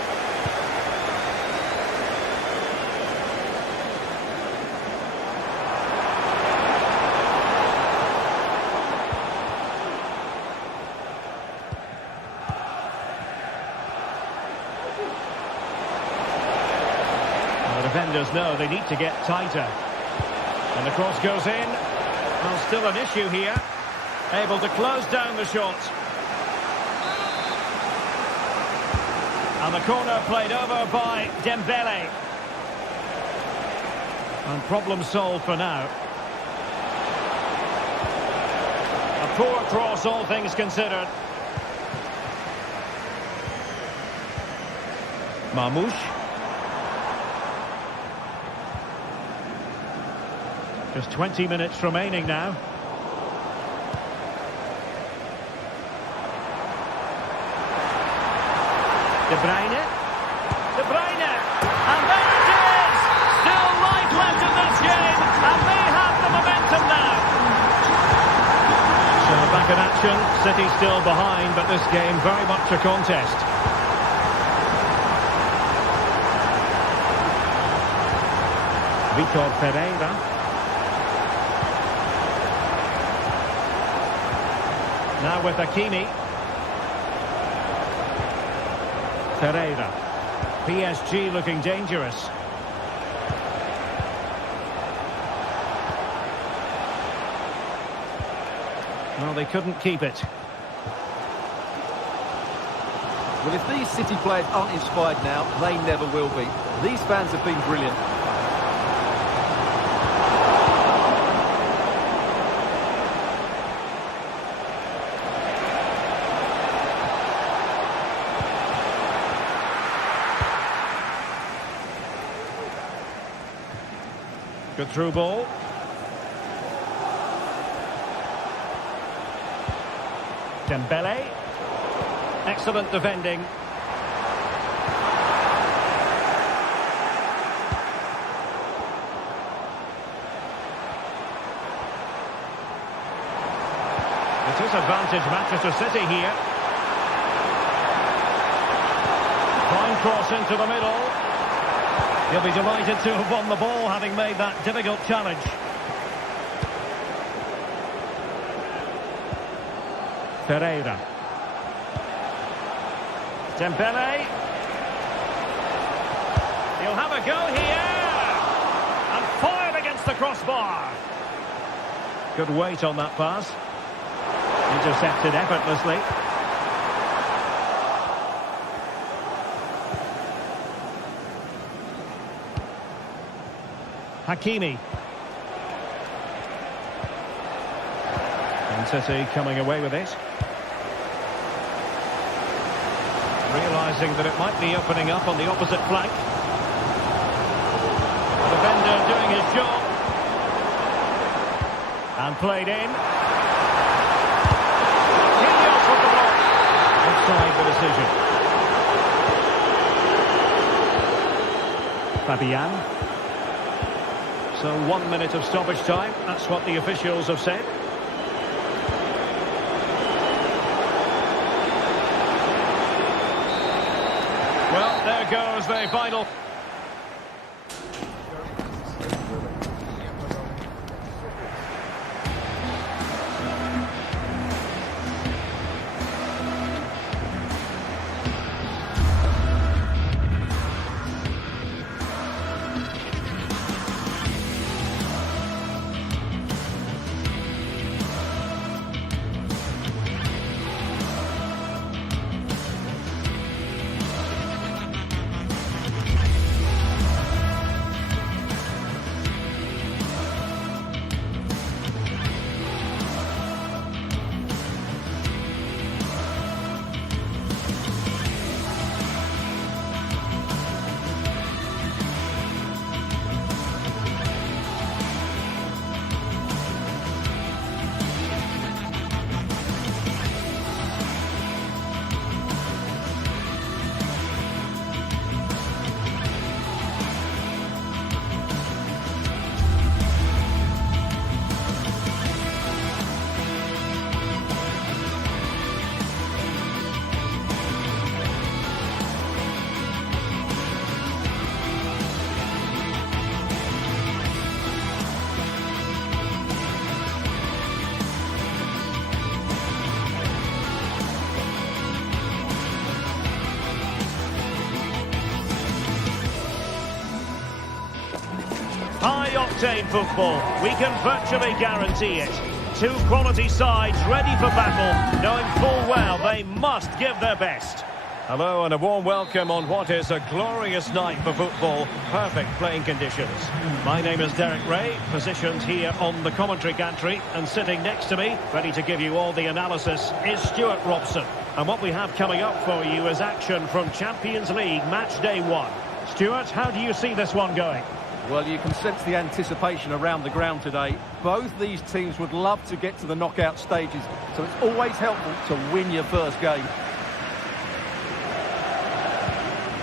The defenders know they need to get tighter. And the cross goes in. Well, still an issue here. Able to close down the shot. And the corner played over by Dembele. And problem solved for now. A poor cross, all things considered. Marmoush. Just 20 minutes remaining now. De Bruyne. De Bruyne. And there it is! Still life left in this game. And they have the momentum now. So back in action. City still behind, but this game very much a contest. Vitor Pereira. Now with Hakimi. Pereira. PSG looking dangerous. Well, they couldn't keep it. Well, if these City players aren't inspired now, they never will be. These fans have been brilliant. Good through ball. Dembele. Excellent defending. It is advantage Manchester City here. Fine cross into the middle. He'll be delighted to have won the ball, having made that difficult challenge. Pereira. Dembele. He'll have a go here. And fired against the crossbar. Good weight on that pass. Intercepted effortlessly. Hakimi. And City coming away with it. Realising that it might be opening up on the opposite flank. The defender doing his job. And played in. Helios with the block. Offside the decision. Fabian. So 1 minute of stoppage time. That's what the officials have said. Well, there goes the final. high-octane football. We can virtually guarantee it. Two quality sides ready for battle, knowing full well they must give their best. Hello and a warm welcome on what is a glorious night for football. Perfect playing conditions. My name is Derek Ray, positioned here on the commentary gantry, and sitting next to me, ready to give you all the analysis, is Stuart Robson. And what we have coming up for you is action from Champions League Match Day 1. Stuart, how do you see this one going? Well, you can sense the anticipation around the ground today. Both these teams would love to get to the knockout stages, so it's always helpful to win your first game.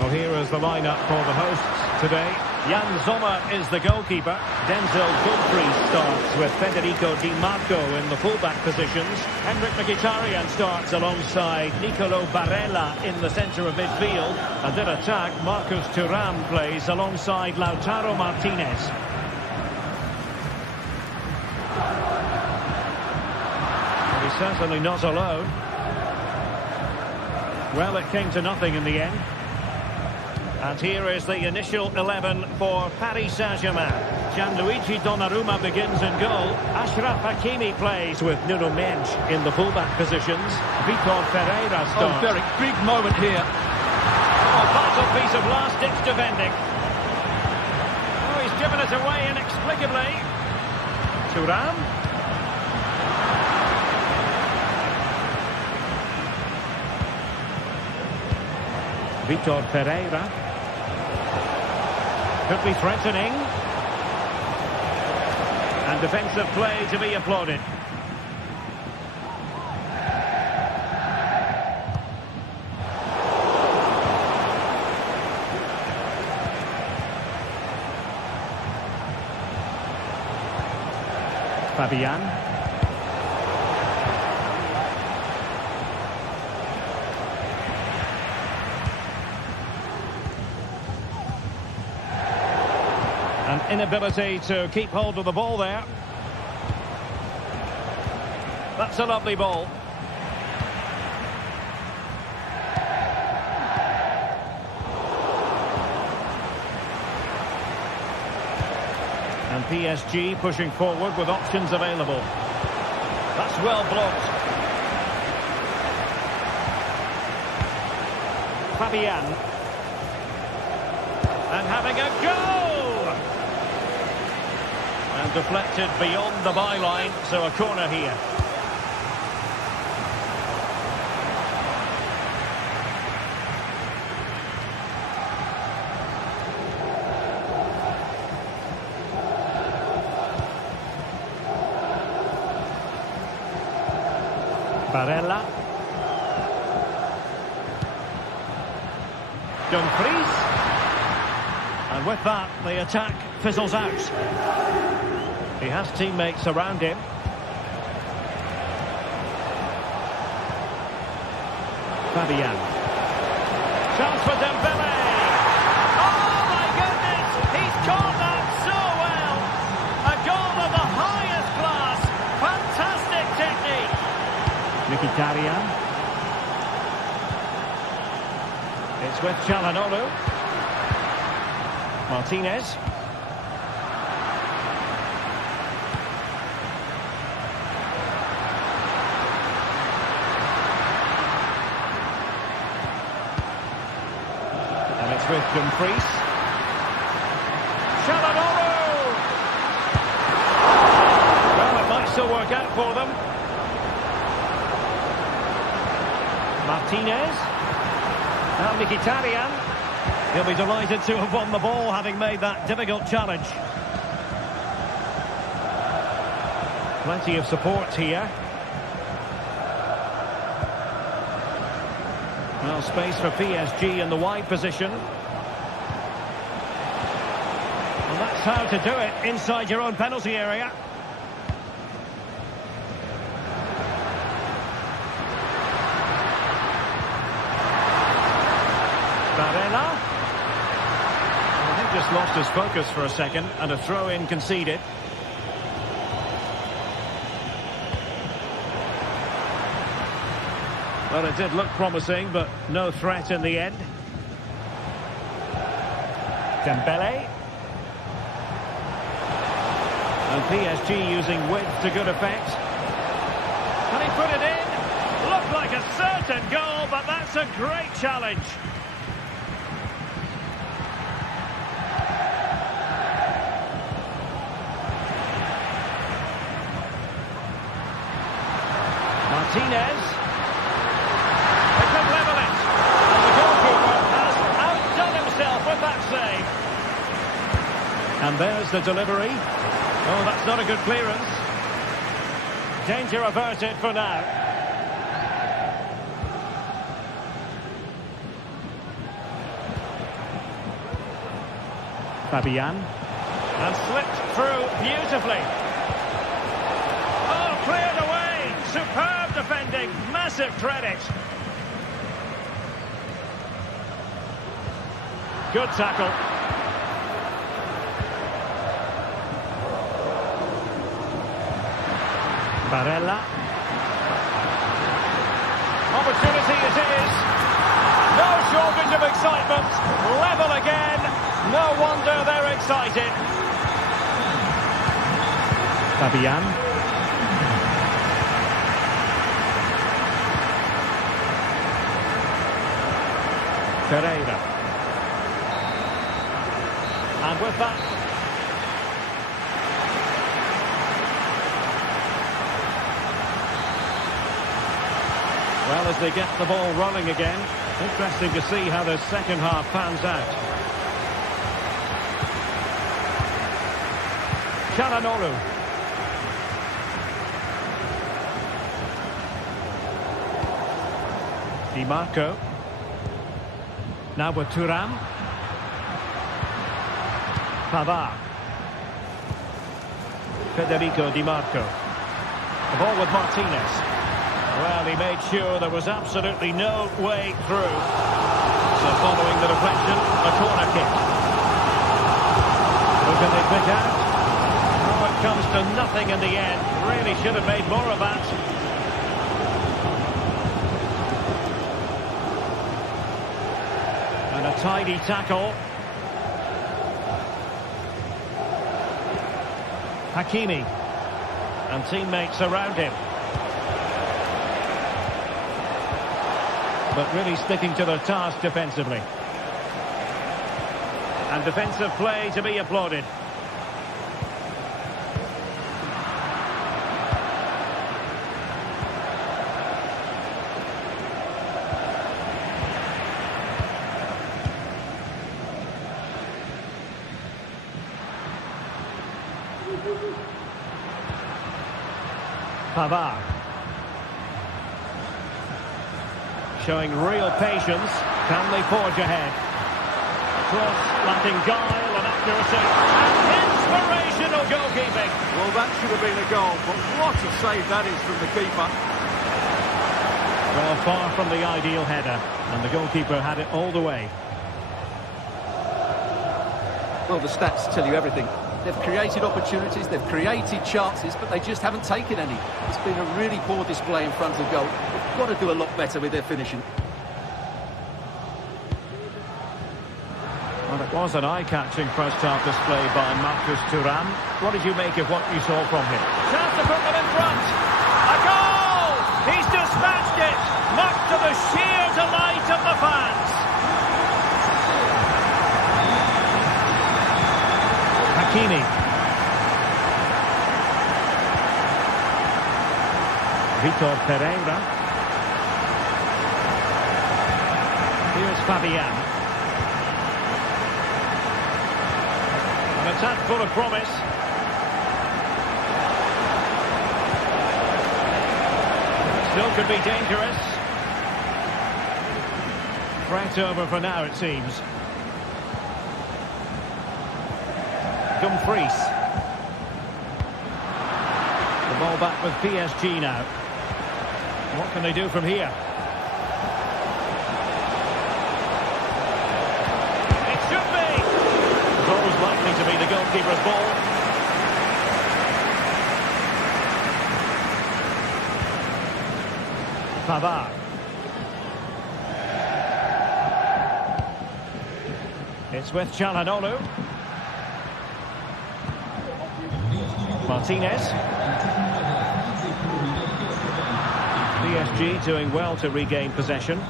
Well, here is the lineup for the hosts today. Jan Sommer is the goalkeeper. Denzel Dumfries starts with Federico Di Marco in the fullback positions. Henrik Mkhitaryan starts alongside Nicolo Barella in the centre of midfield. And in attack, Marcus Thuram plays alongside Lautaro Martinez. But he's certainly not alone. Well, it came to nothing in the end. And here is the initial 11 for Paris Saint-Germain. Gianluigi Donnarumma begins in goal. Achraf Hakimi plays with Nuno Mendes in the fullback positions. Vitor Ferreira starts. Oh, Derek, big moment here. Oh, vital piece of last-ditch defending. Oh, he's given it away inexplicably. Thuram. Vitor Ferreira. Could be threatening. And defensive play to be applauded. Fabian. An inability to keep hold of the ball there. That's a lovely ball. And PSG pushing forward with options available. That's well blocked. Fabian. And having a go! And deflected beyond the byline, so a corner here. Barella. Dumfries. And with that, the attack fizzles out. He has teammates around him. Fabian. Chance for Dembele. Oh my goodness! He's caught that so well. A goal of the highest class. Fantastic technique. Mkhitaryan. It's with Çalhanoğlu. Martinez. With Dumfries. Çalhanoğlu! Well, it might still work out for them. Martinez. Now Mkhitaryan. He'll be delighted to have won the ball, having made that difficult challenge. Plenty of support here. Well, space for PSG in the wide position. And that's how to do it, inside your own penalty area. Barella. I think just lost his focus for a second, and a throw-in conceded. Well, it did look promising, but no threat in the end. Dembele. And PSG using width to good effect. Can he put it in? Looked like a certain goal, but that's a great challenge. Martinez. They could level it. And the goalkeeper has outdone himself with that save. And there's the delivery. Oh, that's not a good clearance. Danger averted for now. Fabian. And slipped through beautifully. Oh, cleared away. Superb defending. Massive credit. Good tackle. Barella. Opportunity it is. No shortage of excitement. Level again. No wonder they're excited. Fabian. Pereira. And with that, well, as they get the ball rolling again, interesting to see how the second half pans out. Calhanoglu. Di Marco. Now with Thuram. Pavard. Federico Di Marco. The ball with Martinez. Well, he made sure there was absolutely no way through. So following the deflection, a corner kick. Who can they pick out? Oh, it comes to nothing in the end. Really should have made more of that. And a tidy tackle. Hakimi. And teammates around him. But really sticking to their task defensively. And defensive play to be applauded. Pavard. Showing real patience. Can they forge ahead? Cross lacking guile and accuracy. And inspirational goalkeeping. Well, that should have been a goal, but what a save that is from the keeper. Well, far from the ideal header. And the goalkeeper had it all the way. Well, the stats tell you everything. They've created opportunities, they've created chances, but they just haven't taken any. It's been a really poor display in front of goal. They've got to do a lot better with their finishing. Well, it was an eye-catching first half display by Marcus Thuram. What did you make of what you saw from him? Chance to put them in front. A goal! He's dispatched it, much to the sheer delight of the fans. Hakimi. Vitor Pereira. Here's Fabian. An attack full of promise. Still could be dangerous. Threat over for now, it seems. Dumfries. The ball back with PSG now. What can they do from here? It should be! It's always likely to be the goalkeeper's ball. Pavard. It's with Calhanoglu. Martinez. PSG doing well to regain possession.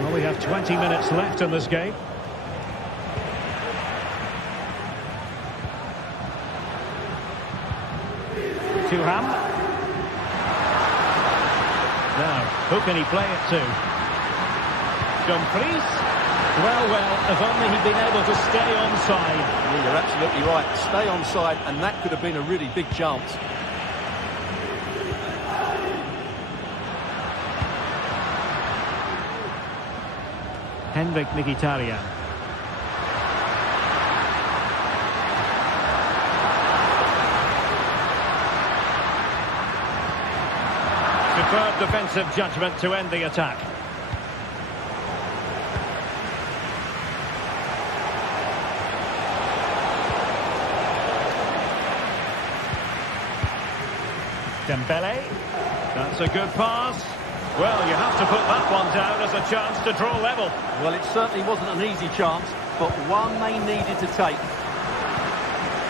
Well, we have 20 minutes left in this game. Thuram. Now, who can he play it to? Dumfries. Well, if only he'd been able to stay onside. Yeah, you're absolutely right. Stay onside, and that could have been a really big chance. Henrik Mkhitaryan. Superb defensive judgment to end the attack. Dembele. That's a good pass. Well, you have to put that one down as a chance to draw level. Well, it certainly wasn't an easy chance, but one they needed to take.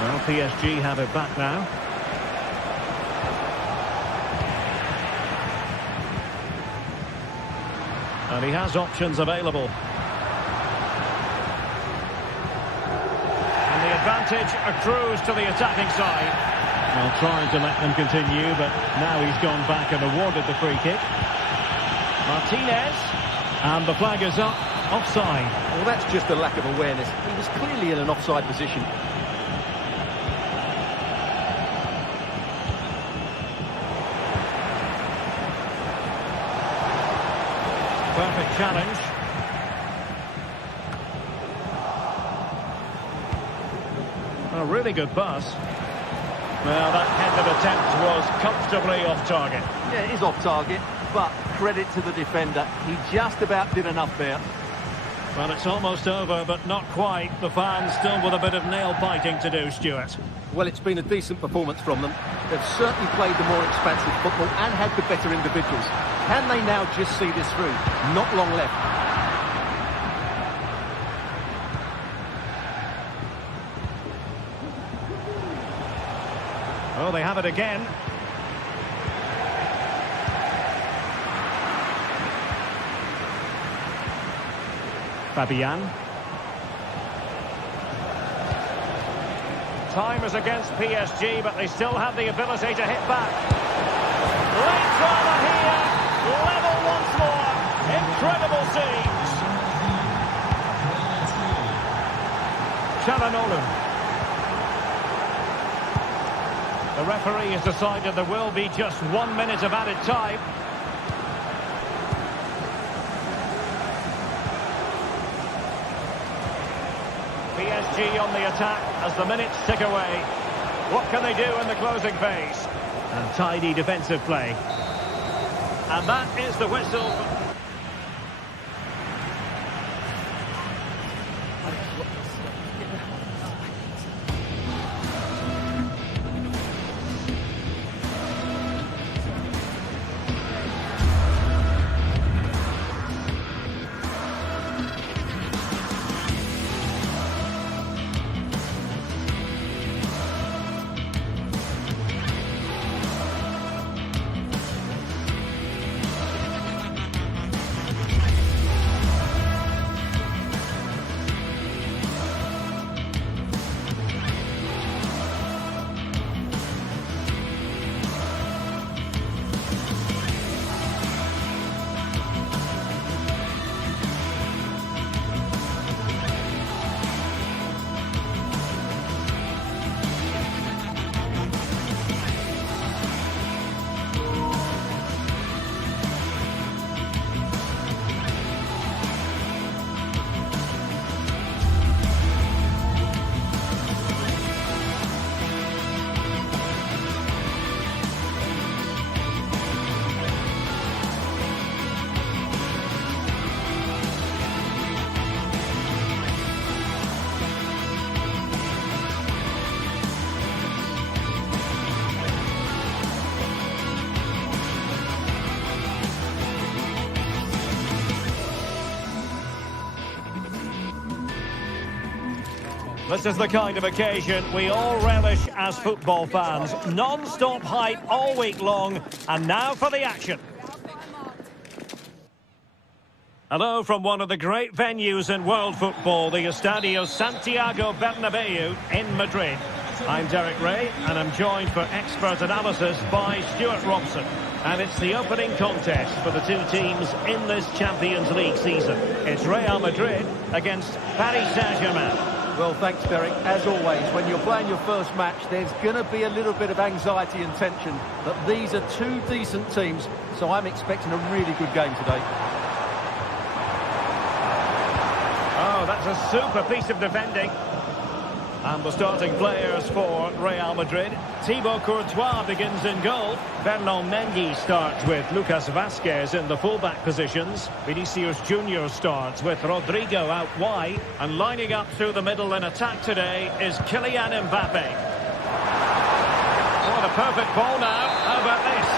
Well, PSG have it back now. And he has options available. And the advantage accrues to the attacking side. Well, trying to let them continue, but now he's gone back and awarded the free kick. Martinez, and the flag is up, offside. Well, that's just a lack of awareness. He was clearly in an offside position. Perfect challenge. A really good pass. Well, that headed attempt was comfortably off target. Yeah, it is off target, but credit to the defender. He just about did enough there. Well, it's almost over, but not quite. The fans still with a bit of nail-biting to do, Stuart. Well, it's been a decent performance from them. They've certainly played the more expansive football and had the better individuals. Can they now just see this through? Not long left. Oh, they have it again. Fabian. Time is against PSG, but they still have the ability to hit back. Late drama here. Level once more. Incredible scenes. Çalhanoğlu. The referee has decided there will be just 1 minute of added time. PSG on the attack as the minutes tick away. What can they do in the closing phase? And tidy defensive play. And that is the whistle. This is the kind of occasion we all relish as football fans. Non-stop hype all week long, and now for the action. Hello from one of the great venues in world football, the Estadio Santiago Bernabeu in Madrid. I'm Derek Ray, and I'm joined for expert analysis by Stuart Robson. And it's the opening contest for the two teams in this Champions League season. It's Real Madrid against Paris Saint-Germain. Well, thanks, Derek. As always, when you're playing your first match, there's going to be a little bit of anxiety and tension. But these are two decent teams, so I'm expecting a really good game today. Oh, that's a super piece of defending. And the starting players for Real Madrid. Thibaut Courtois begins in goal. Ferland Mendy starts with Lucas Vazquez in the fullback positions. Vinicius Junior starts with Rodrigo out wide. And lining up through the middle in attack today is Kylian Mbappe. What a perfect ball now. How about this?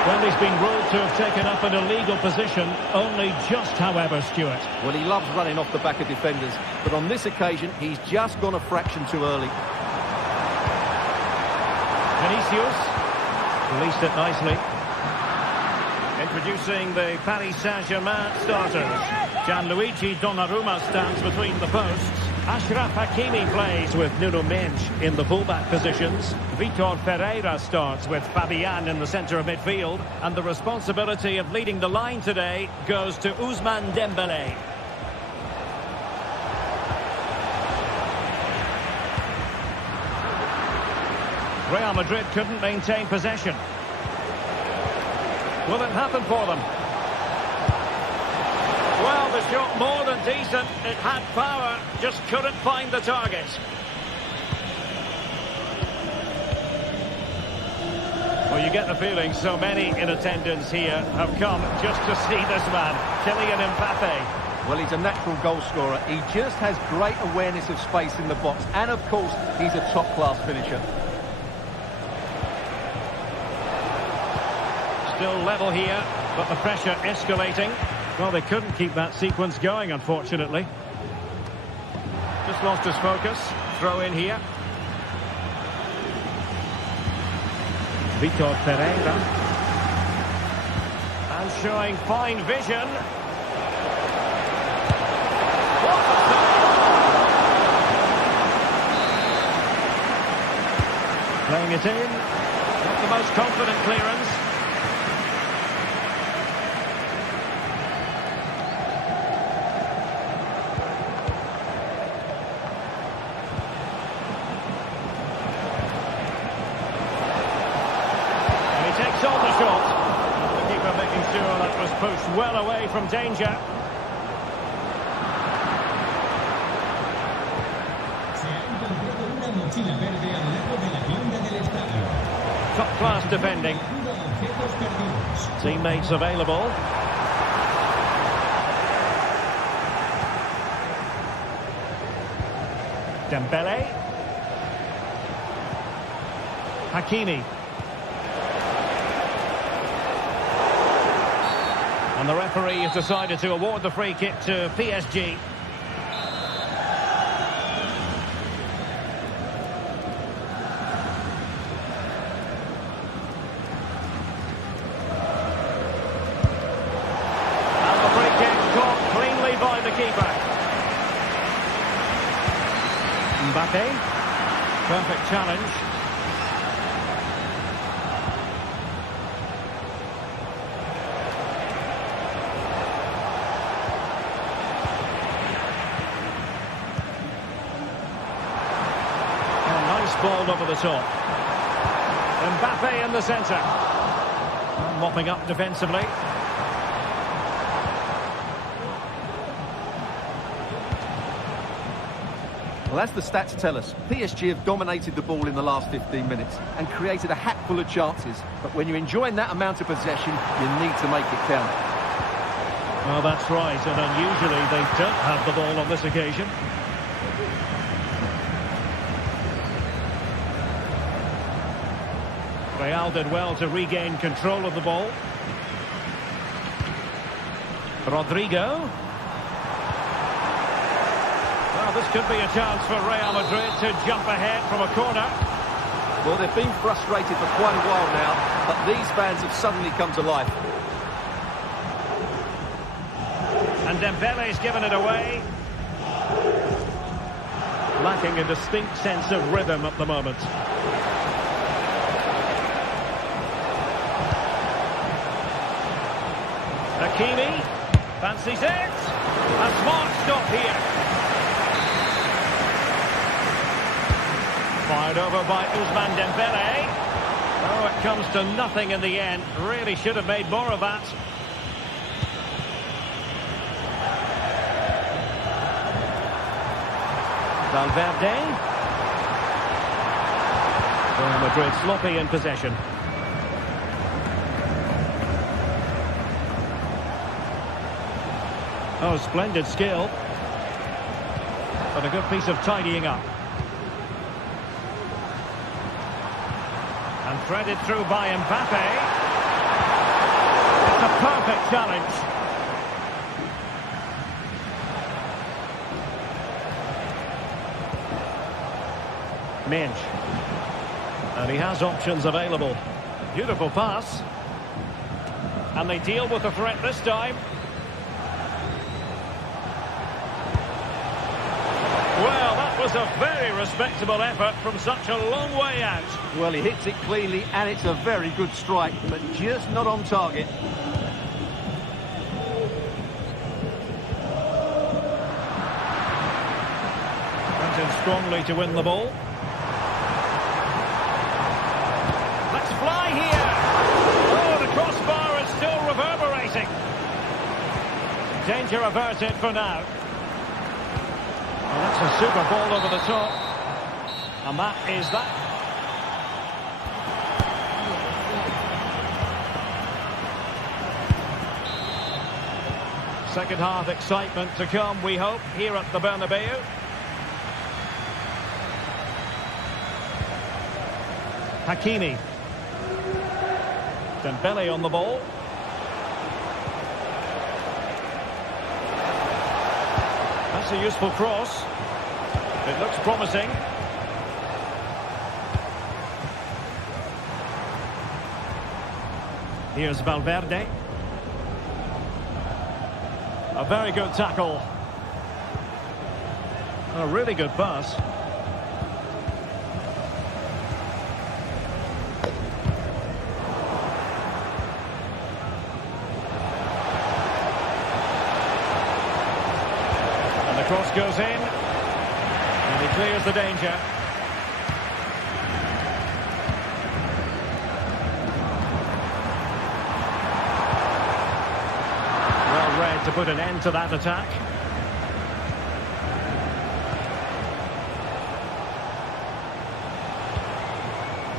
Well, he's been ruled to have taken up an illegal position, only just, however, Stuart. Well, he loves running off the back of defenders, but on this occasion, he's just gone a fraction too early. Vinicius released it nicely. Introducing the Paris Saint-Germain starters. Gianluigi Donnarumma stands between the posts. Achraf Hakimi plays with Nuno Mendes in the fullback positions. Vitor Ferreira starts with Fabian in the centre of midfield. And the responsibility of leading the line today goes to Ousmane Dembélé. Real Madrid couldn't maintain possession. Will it happen for them? Well, the shot more than decent. It had power, just couldn't find the target. Well, you get the feeling so many in attendance here have come just to see this man, Kylian Mbappe. Well, he's a natural goal scorer. He just has great awareness of space in the box. And, of course, he's a top-class finisher. Still level here, but the pressure escalating. Well, they couldn't keep that sequence going, unfortunately. Just lost his focus. Throw in here. Vitor Ferreira. And showing fine vision. What a save! Playing it in. Not the most confident clearance. Takes on the shot. The keeper making sure that was pushed well away from danger. Top class defending. Teammates available. Dembele. Hakimi. And the referee has decided to award the free kick to PSG. And the free kick caught cleanly by the keeper. Mbappe. Perfect challenge. Ball over the top. Mbappe in the centre. Mopping up defensively. Well, as the stats tell us, PSG have dominated the ball in the last 15 minutes and created a hatful of chances. But when you're enjoying that amount of possession, you need to make it count. Well, that's right, and unusually they don't have the ball on this occasion. Real did well to regain control of the ball. Rodrigo. Well, this could be a chance for Real Madrid to jump ahead from a corner. Well, they've been frustrated for quite a while now, but these fans have suddenly come to life. And Dembele's given it away. Lacking a distinct sense of rhythm at the moment. Hakimi fancies it. A smart stop here. Fired over by Ousmane Dembele. Oh, it comes to nothing in the end. Really should have made more of that. Valverde. Real Madrid sloppy in possession. Oh, splendid skill. But a good piece of tidying up. And threaded through by Mbappe. It's a perfect challenge. Minch. And he has options available. Beautiful pass. And they deal with the threat this time. Well, that was a very respectable effort from such a long way out. Well, he hits it cleanly, and it's a very good strike, but just not on target. Comes in strongly to win the ball. Let's fly here. Oh, the crossbar is still reverberating. Danger averted for now. Well, that's a super ball over the top. And that is that. Second half excitement to come, we hope, here at the Bernabeu. Hakimi. Dembele on the ball. That's a useful cross. It looks promising. Here's Valverde. A very good tackle. A really good pass. Cross goes in, and he clears the danger. Well read to put an end to that attack.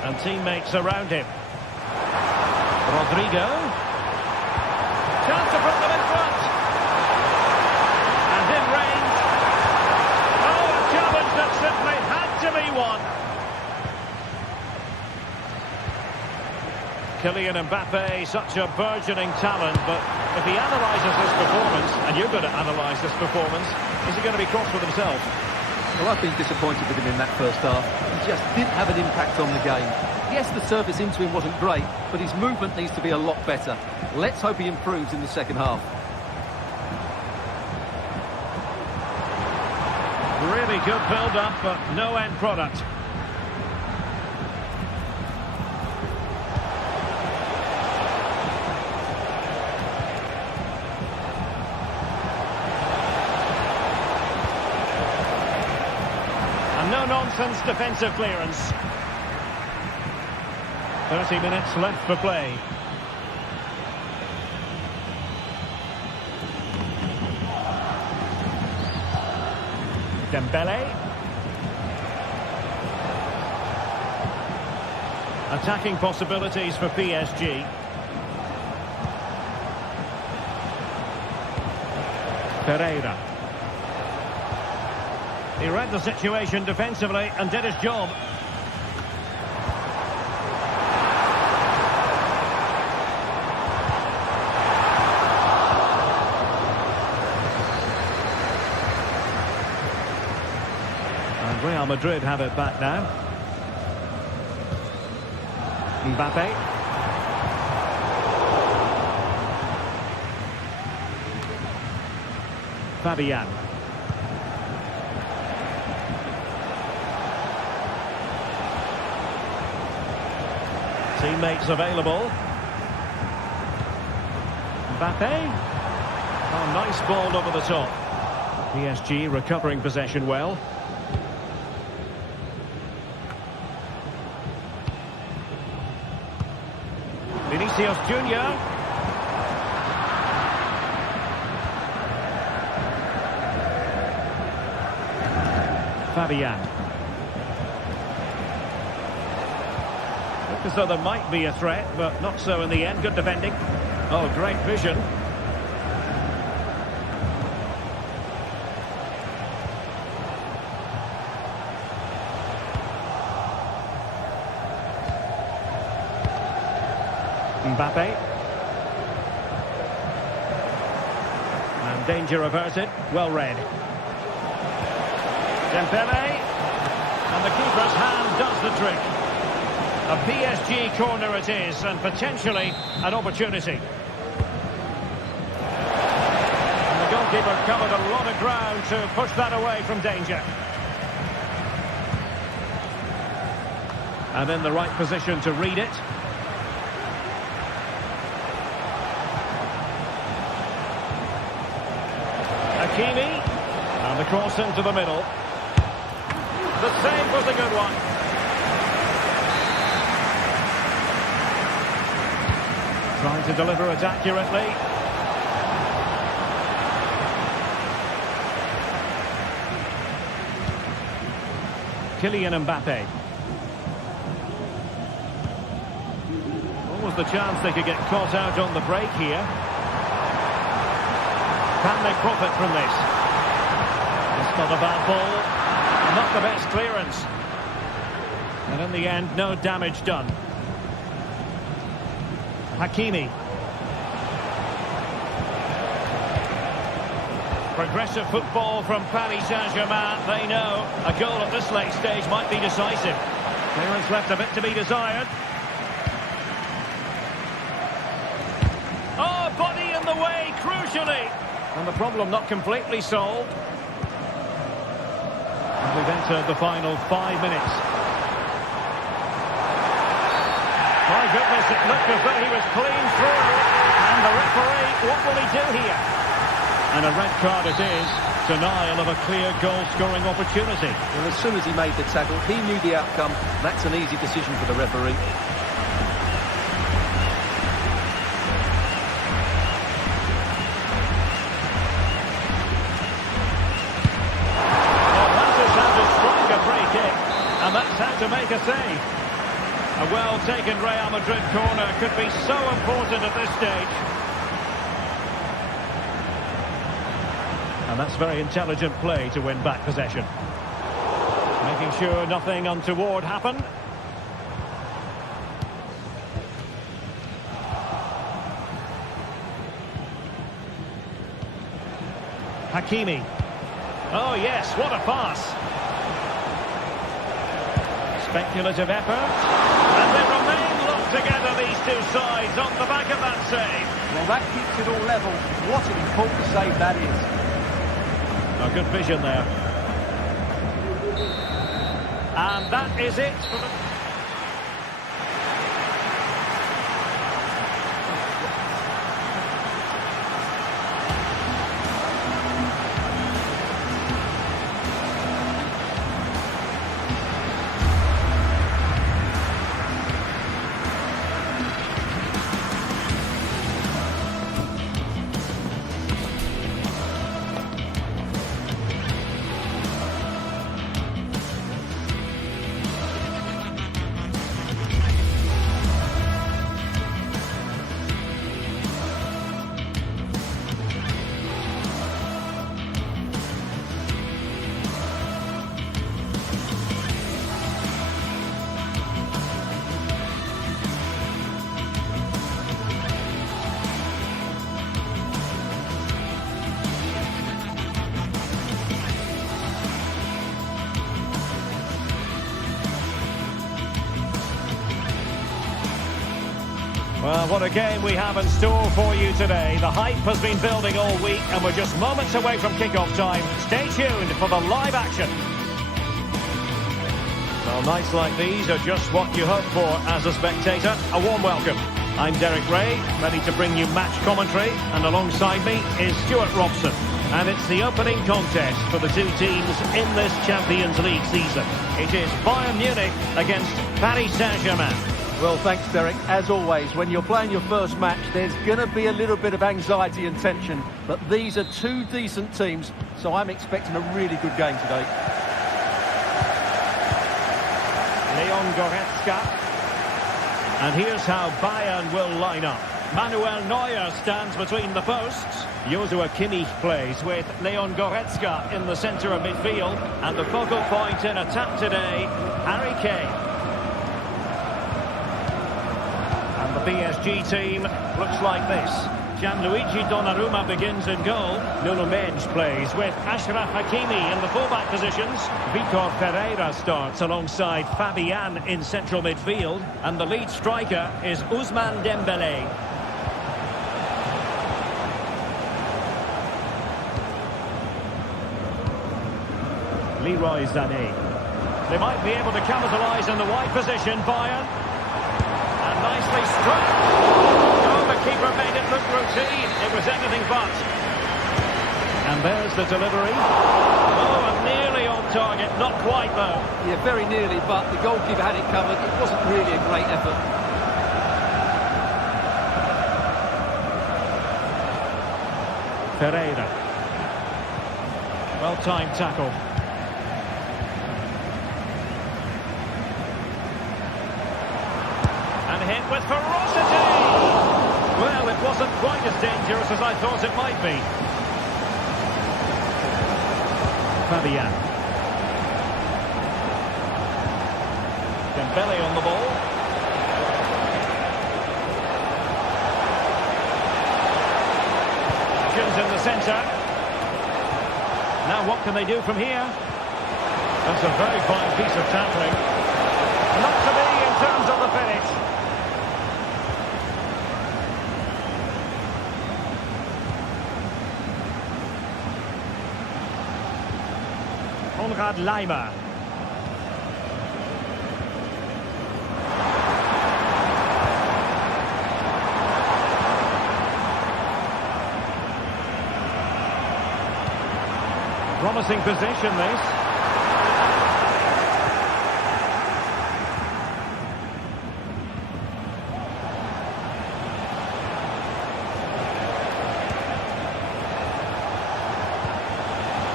And teammates around him. Rodrigo. Chance to put them in front. And in range. That simply had to be won. Kylian Mbappe, such a burgeoning talent, but if he analyses this performance, and you're going to analyse this performance, is he going to be cross with himself? Well, I've been disappointed with him in that first half. He just didn't have an impact on the game. Yes, the service into him wasn't great, but his movement needs to be a lot better. Let's hope he improves in the second half. Really good build-up, but no end product. And no-nonsense defensive clearance. 30 minutes left for play. Dembele. Attacking possibilities for PSG. Pereira. He read the situation defensively and did his job. Real Madrid have it back now. Mbappe. Fabian. Teammates available. Mbappe. Oh, nice ball over the top. PSG recovering possession well. Vinicius Junior. Fabian. Look as though there might be a threat, but not so in the end. Good defending. Oh, great vision. Mbappe. And danger averted. Well read. Dembele. And the keeper's hand does the trick. A PSG corner it is, and potentially an opportunity. And the goalkeeper covered a lot of ground to push that away from danger. And in the right position to read it. Hakimi. And the cross into the middle. The save was a good one. Trying to deliver it accurately. Kylian Mbappe. What was the chance they could get caught out on the break here? Can they profit from this? It's not a bad ball. Not the best clearance. And in the end, no damage done. Hakimi. Progressive football from Paris Saint-Germain. They know a goal at this late stage might be decisive. Clearance left a bit to be desired. Oh, body in the way, crucially. And the problem not completely solved. And we've entered the final 5 minutes. My goodness, it looked as though he was clean through. And the referee, what will he do here? And a red card it is. Denial of a clear goal-scoring opportunity. Well, as soon as he made the tackle, he knew the outcome. That's an easy decision for the referee. And that's how to make a save. A well-taken Real Madrid corner could be so important at this stage. And that's very intelligent play to win back possession. Making sure nothing untoward happened. Hakimi. Oh yes, what a pass. Speculative effort, and they remain locked together, these two sides, on the back of that save. Well, that keeps it all level. What an important save that is. A good vision there. And that is it for the... Well, what a game we have in store for you today. The hype has been building all week and we're just moments away from kick-off time. Stay tuned for the live action. Well, nights like these are just what you hope for as a spectator. A warm welcome. I'm Derek Ray, ready to bring you match commentary, and alongside me is Stuart Robson. And it's the opening contest for the two teams in this Champions League season. It is Bayern Munich against Paris Saint-Germain. Well, thanks, Derek. As always, when you're playing your first match, there's going to be a little bit of anxiety and tension. But these are two decent teams, so I'm expecting a really good game today. Leon Goretzka. And here's how Bayern will line up. Manuel Neuer stands between the posts. Joshua Kimmich plays with Leon Goretzka in the centre of midfield. And the focal point in attack today, Harry Kane. And the PSG team looks like this. Gianluigi Donnarumma begins in goal. Nuno Mendes plays with Achraf Hakimi in the fullback positions. Vitor Pereira starts alongside Fabian in central midfield. And the lead striker is Ousmane Dembélé. Leroy Sané. They might be able to capitalise in the wide position, Bayern. And nicely struck. The keeper made it look routine. It was anything but. And there's the delivery. Oh, and nearly on target. Not quite, though. Yeah, very nearly, but the goalkeeper had it covered. It wasn't really a great effort. Pereira. Well-timed tackle. And hit with ferocity. Well, it wasn't quite as dangerous as I thought it might be. Fabian. Dembélé on the ball. Options in the centre. Now what can they do from here? That's a very fine piece of tackling. Not to be in terms of the finish. Konrad Laimer. Promising position, this.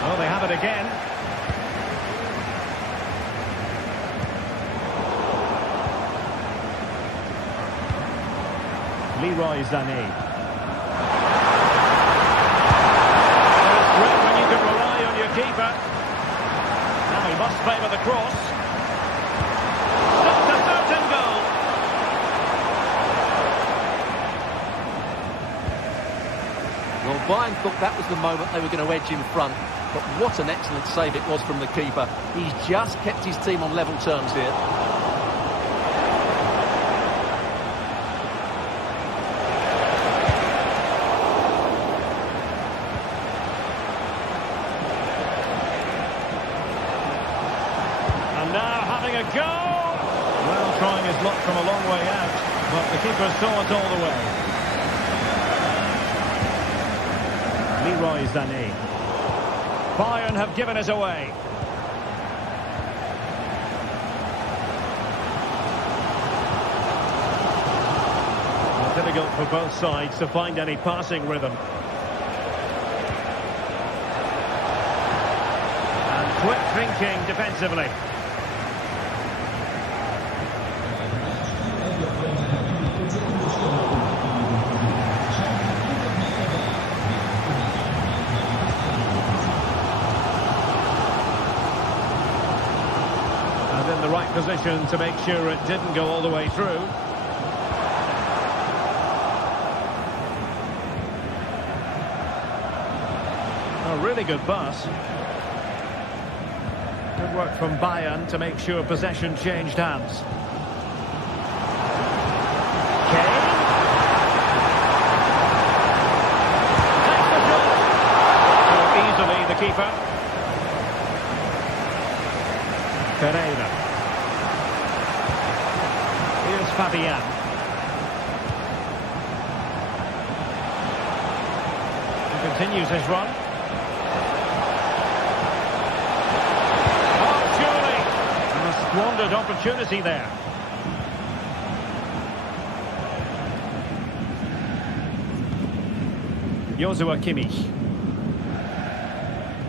Oh, they have it again. Leroy Sané. It's great when you can rely on your keeper. Now he must favour the cross. That's a certain goal. Well, Bayern thought that was the moment they were going to edge in front. But what an excellent save it was from the keeper. He's just kept his team on level terms here. A go! Well, trying his luck from a long way out, but the keeper saw it all the way. Leroy Sané. Bayern have given it away. Well, difficult for both sides to find any passing rhythm. And quick thinking defensively. In the right position to make sure it didn't go all the way through. A really good pass. Good work from Bayern to make sure possession changed hands. Kane. Continues his run. Oh, surely! And a squandered opportunity there. Joshua Kimmich.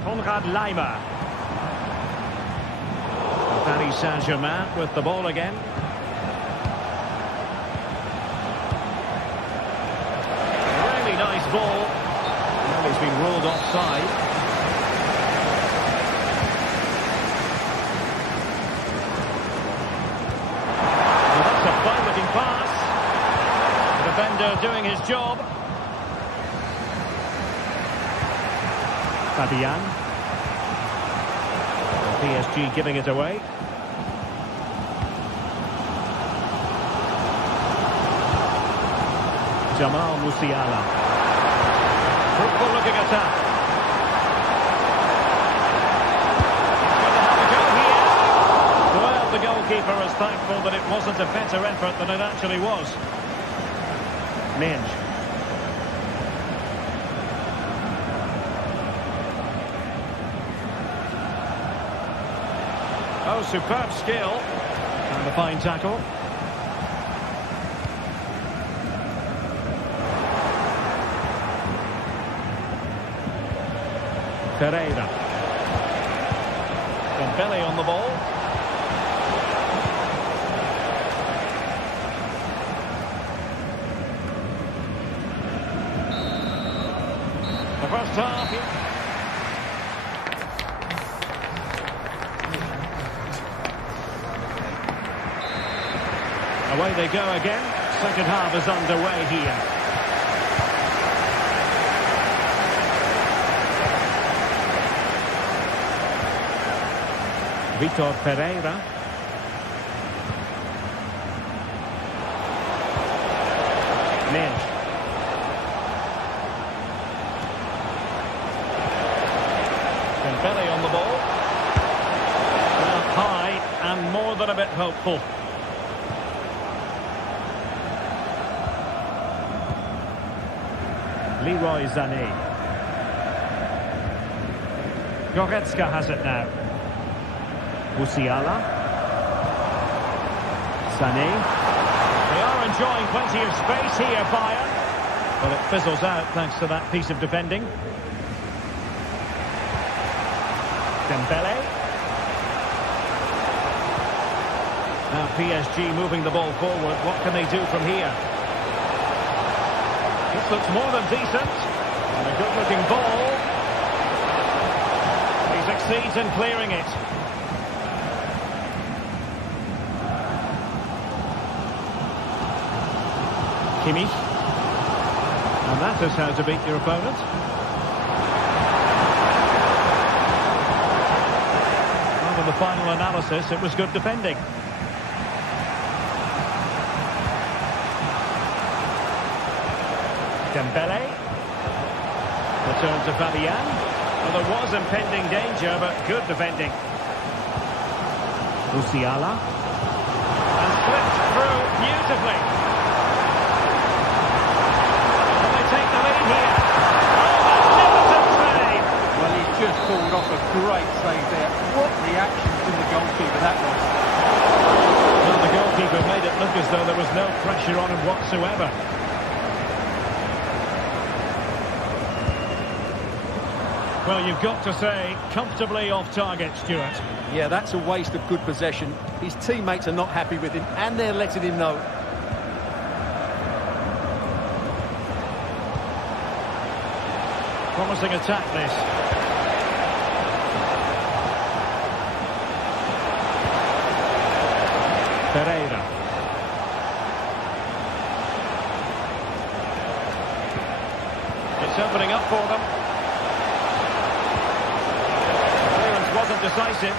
Konrad Laimer. Paris Saint-Germain with the ball again. Really nice ball. Well, he's been ruled offside. Well, that's a fine-looking pass. The defender doing his job. Fabian. PSG giving it away. Jamal Musiala. Fruitful looking attack. He's going to have a go here. Well, the goalkeeper is thankful that it wasn't a better effort than it actually was. Minge. Oh, superb skill. And a fine tackle. Pereira. Dembele on the ball. The first half. Away they go again. Second half is underway here. Vitor Pereira. Minge. Dembele on the ball. Well, high and more than a bit hopeful. Leroy Sané. Goretzka has it now. Musiala. Sané. They are enjoying plenty of space here, Bayern. Well, it fizzles out thanks to that piece of defending. Dembele. Now PSG moving the ball forward. What can they do from here? This looks more than decent. And a good-looking ball. He succeeds in clearing it. Kimmich. And that is how to beat your opponent. Well, in the final analysis, it was good defending. Dembele. Return to Fabian. Well, there was impending danger, but good defending. Musiala. And slipped through beautifully. And they take the lead here. Oh, magnificent save! Well, he's just pulled off a great save there. What reaction from the goalkeeper that was. Well, the goalkeeper made it look as though there was no pressure on him whatsoever. Well, you've got to say, comfortably off target, Stuart. Yeah, that's a waste of good possession. His teammates are not happy with him, and they're letting him know. Promising attack, this. Pereira. It's opening up for them. Wasn't decisive.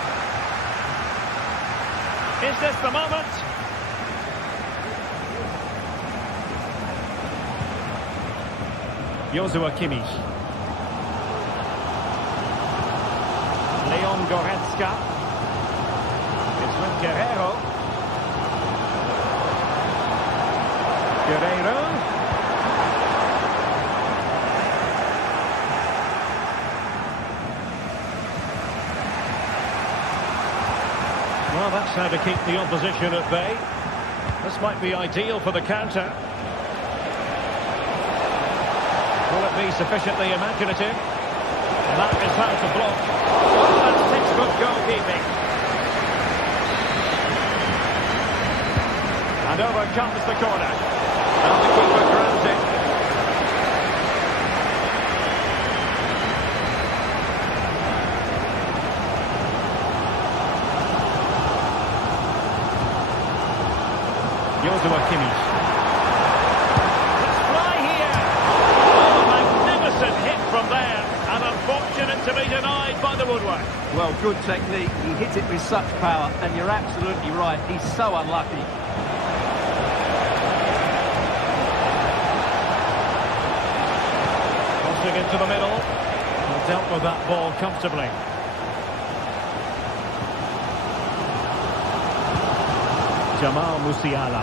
Is this the moment? Joshua Kimmich. Leon Goretzka. It's with Guerrero. Well, that's how to keep the opposition at bay. This might be ideal for the counter. Will it be sufficiently imaginative? That is how to block. Oh, that's textbook goalkeeping. And over comes the corner. And the keeper grabs it. Joshua Kimmich. Let's fly here. Oh, magnificent hit from there. And unfortunate to be denied by the woodwork. Well, good technique. He hit it with such power, and you're absolutely right. He's so unlucky. Crossing into the middle. He dealt with that ball comfortably. Jamal Musiala.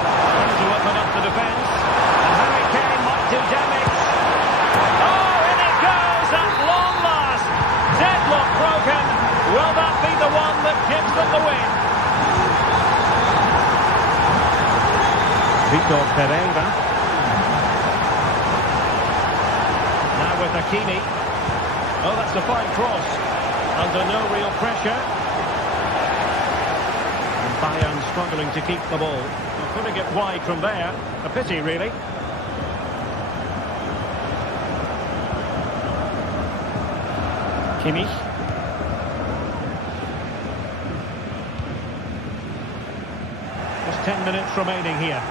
Trying to open up the defence. And Harry Kane might do damage. Oh, in it goes at long last. Deadlock broken. Will that be the one that gives them the win? Vitor Pereira. Now with Hakimi. Oh, that's a fine cross. Under no real pressure. Bayern struggling to keep the ball. Well, putting it wide from there. A pity, really. Kimmich. Just 10 minutes remaining here.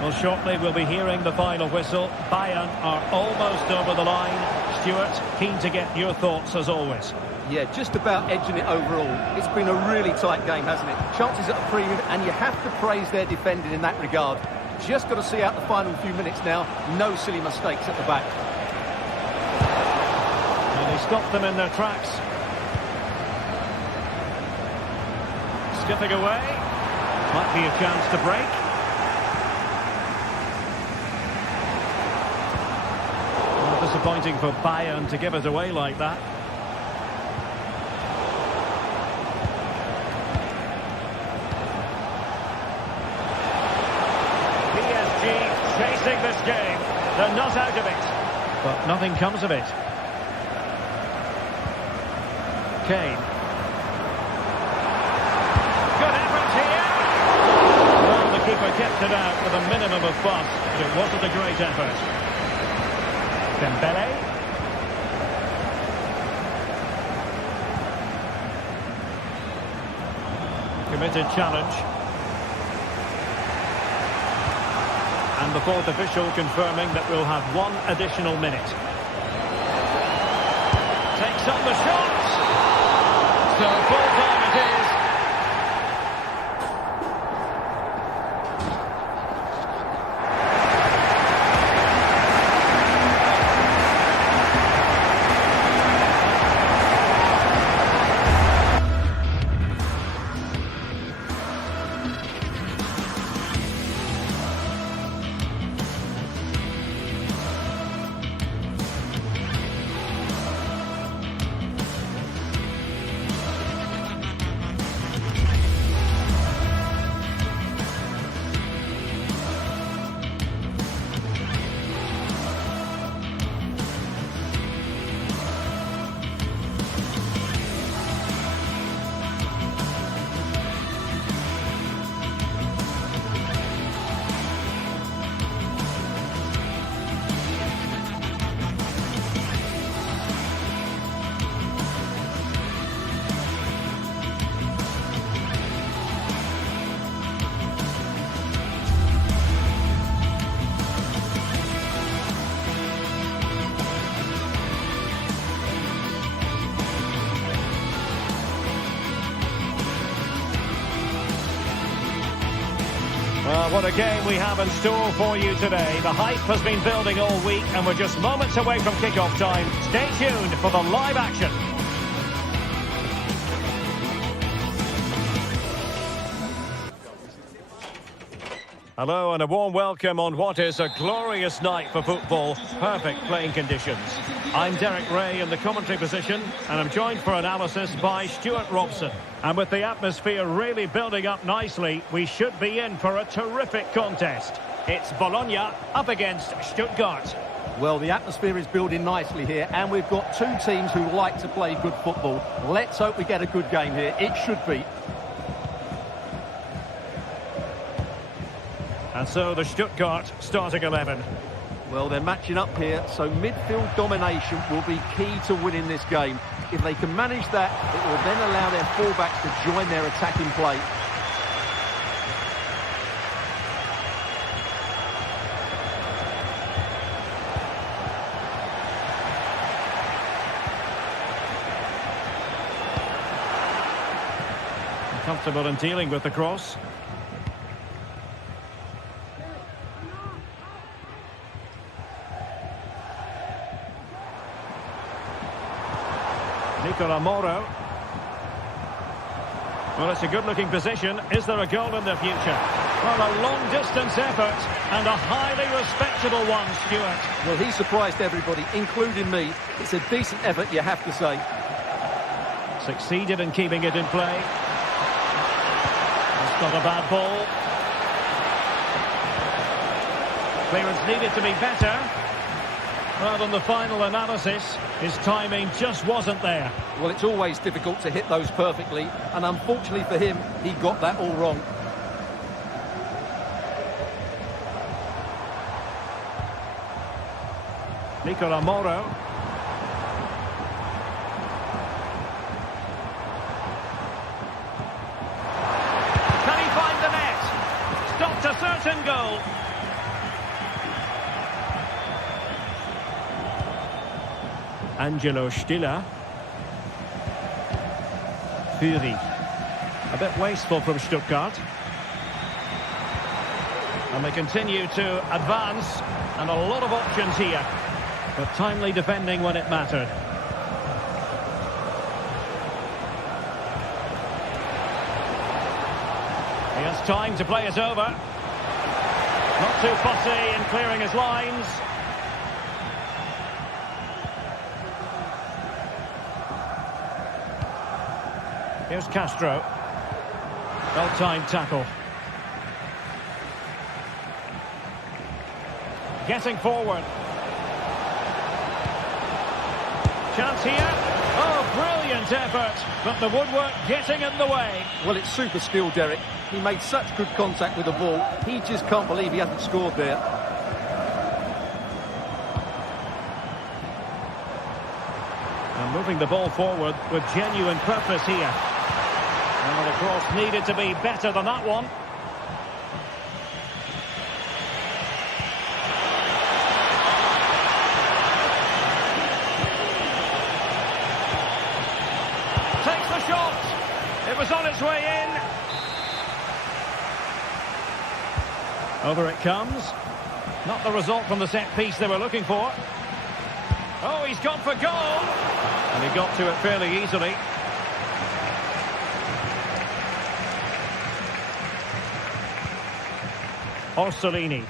Well, shortly we'll be hearing the final whistle. Bayern are almost over the line. Stuart, keen to get your thoughts as always. Yeah, just about edging it overall. It's been a really tight game, hasn't it? Chances at a premium, and you have to praise their defending in that regard. Just got to see out the final few minutes now. No silly mistakes at the back. And he stopped them in their tracks. Skipping away. Might be a chance to break. Well, disappointing for Bayern to give it away like that. Chasing this game. They're not out of it. But nothing comes of it. Kane. Good effort here. Well, the keeper kept it out with a minimum of fuss, but it wasn't a great effort. Dembele. Committed challenge. And the fourth official confirming that we'll have one additional minute. Takes up the shot. So full time it is. Well, what a game we have in store for you today. The hype has been building all week and we're just moments away from kick-off time. Stay tuned for the live action. Hello and a warm welcome on what is a glorious night for football. Perfect playing conditions. I'm Derek Ray in the commentary position, and I'm joined for analysis by Stuart Robson. And with the atmosphere really building up nicely, we should be in for a terrific contest. It's Bologna up against Stuttgart. Well, the atmosphere is building nicely here, and we've got two teams who like to play good football. Let's hope we get a good game here. It should be. And so the Stuttgart starting 11. Well, they're matching up here, so midfield domination will be key to winning this game. If they can manage that, it will then allow their fullbacks to join their attacking play. Comfortable in dealing with the cross. Moro. Well, it's a good-looking position. Is there a goal in the future? Well, a long-distance effort and a highly respectable one, Stuart. Well, he surprised everybody, including me. It's a decent effort, you have to say. Succeeded in keeping it in play. It's not a bad ball. Clearance needed to be better. Well, on the final analysis, his timing just wasn't there. Well, it's always difficult to hit those perfectly, and unfortunately for him, he got that all wrong. Moro. Can he find the net? Stopped a certain goal. Angelo Stiller. Fury. A bit wasteful from Stuttgart. And they continue to advance, and a lot of options here. But timely defending when it mattered. He has time to play it over. Not too fussy in clearing his lines. Here's Castro. Well-timed tackle. Getting forward. Chance here. Oh, brilliant effort. But the woodwork getting in the way. Well, it's super skill, Derek. He made such good contact with the ball. He just can't believe he hasn't scored there. And moving the ball forward with genuine purpose here. Well, the cross needed to be better than that one. Takes the shot. It was on its way in. Over it comes. Not the result from the set piece they were looking for. Oh, he's gone for goal. And he got to it fairly easily. Orsolini.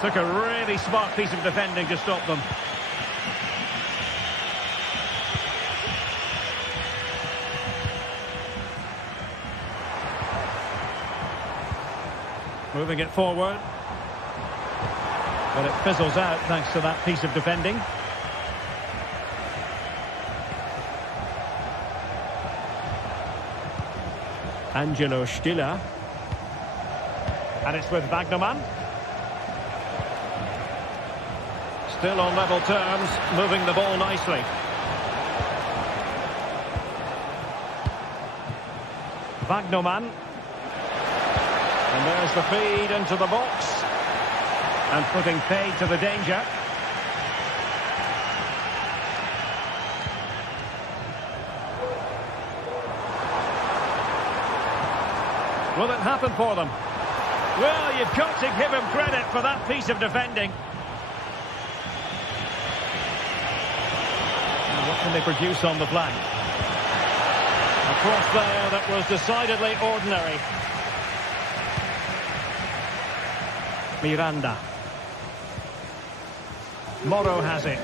Took a really smart piece of defending to stop them. Moving it forward. But it fizzles out thanks to that piece of defending. Angelo Stiller. And it's with Wagnerman. Still on level terms, moving the ball nicely. Wagnerman. And there's the feed into the box. And putting paid to the danger. Will it happen for them? Well, you've got to give him credit for that piece of defending. can they produce on the flank? A cross there that was decidedly ordinary. Miranda. Moro has it.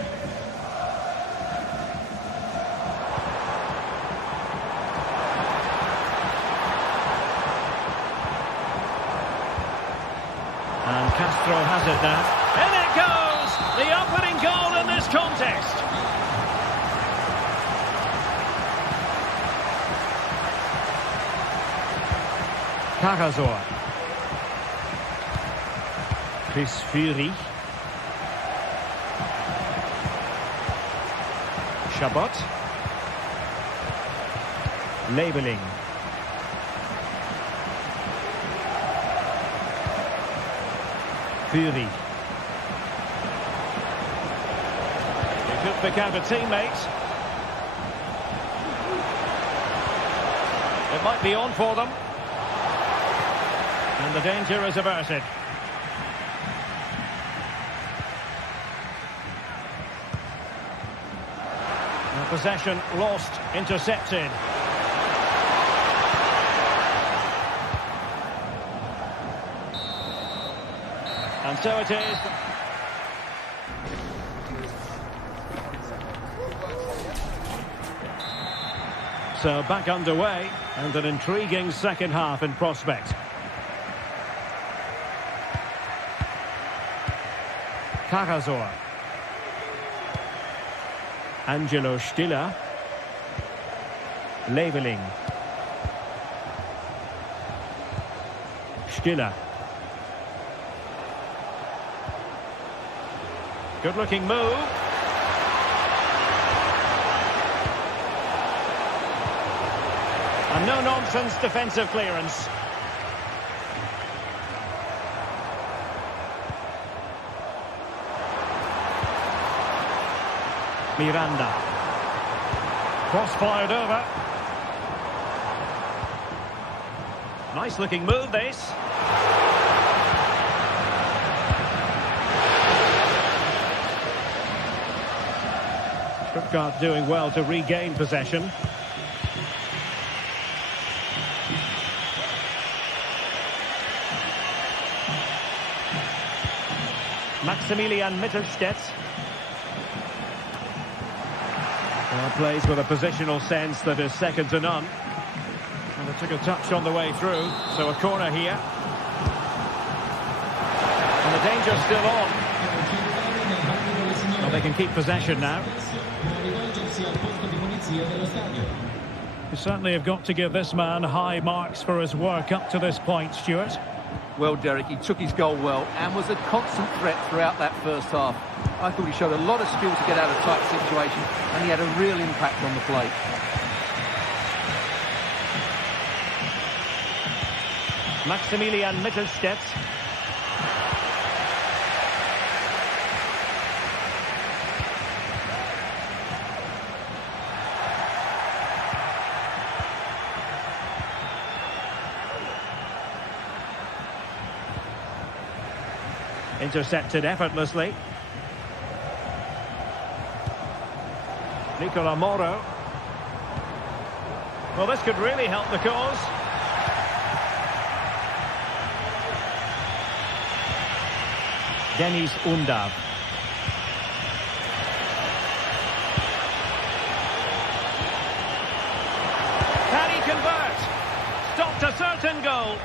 And Castro has it now. In it goes! The opening goal in this contest. Cagazor. Chris Fury. Chabot. Labeling. Fury. He could pick out a teammate. It might be on for them. And the danger is averted. And possession lost, intercepted. And so it is. So back underway, and an intriguing second half in prospect. Cagazor. Angelo Stiller. Labeling. Stiller. Good-looking move. And no-nonsense defensive clearance. Miranda. Cross-fired over. Nice-looking move, this. Stuttgart doing well to regain possession. Maximilian Mittelstädt. Plays with a positional sense that is second to none. And it took a touch on the way through, so a corner here. And the danger's still on. Well, they can keep possession now. You certainly have got to give this man high marks for his work up to this point, Stuart. Well, Derek, he took his goal well and was a constant threat throughout that first half. I thought he showed a lot of skill to get out of tight situations, and he had a real impact on the play. Maximilian Mittelstädt. Intercepted effortlessly. Nicola Moro. Well, this could really help the cause. Denis Undav. Can he convert? Stopped a certain goal.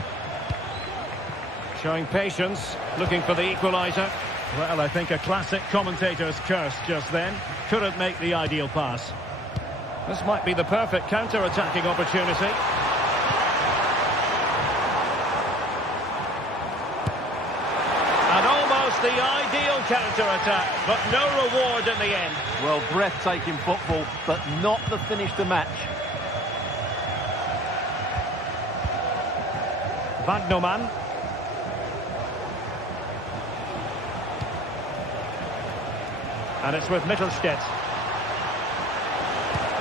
Showing patience, looking for the equalizer. Well, I think a classic commentator's curse just then. Couldn't make the ideal pass. This might be the perfect counter-attacking opportunity. And almost the ideal counter-attack, but no reward in the end. Well, breathtaking football, but not the finish to match. Wagnerman. And it's with Mittelstädt.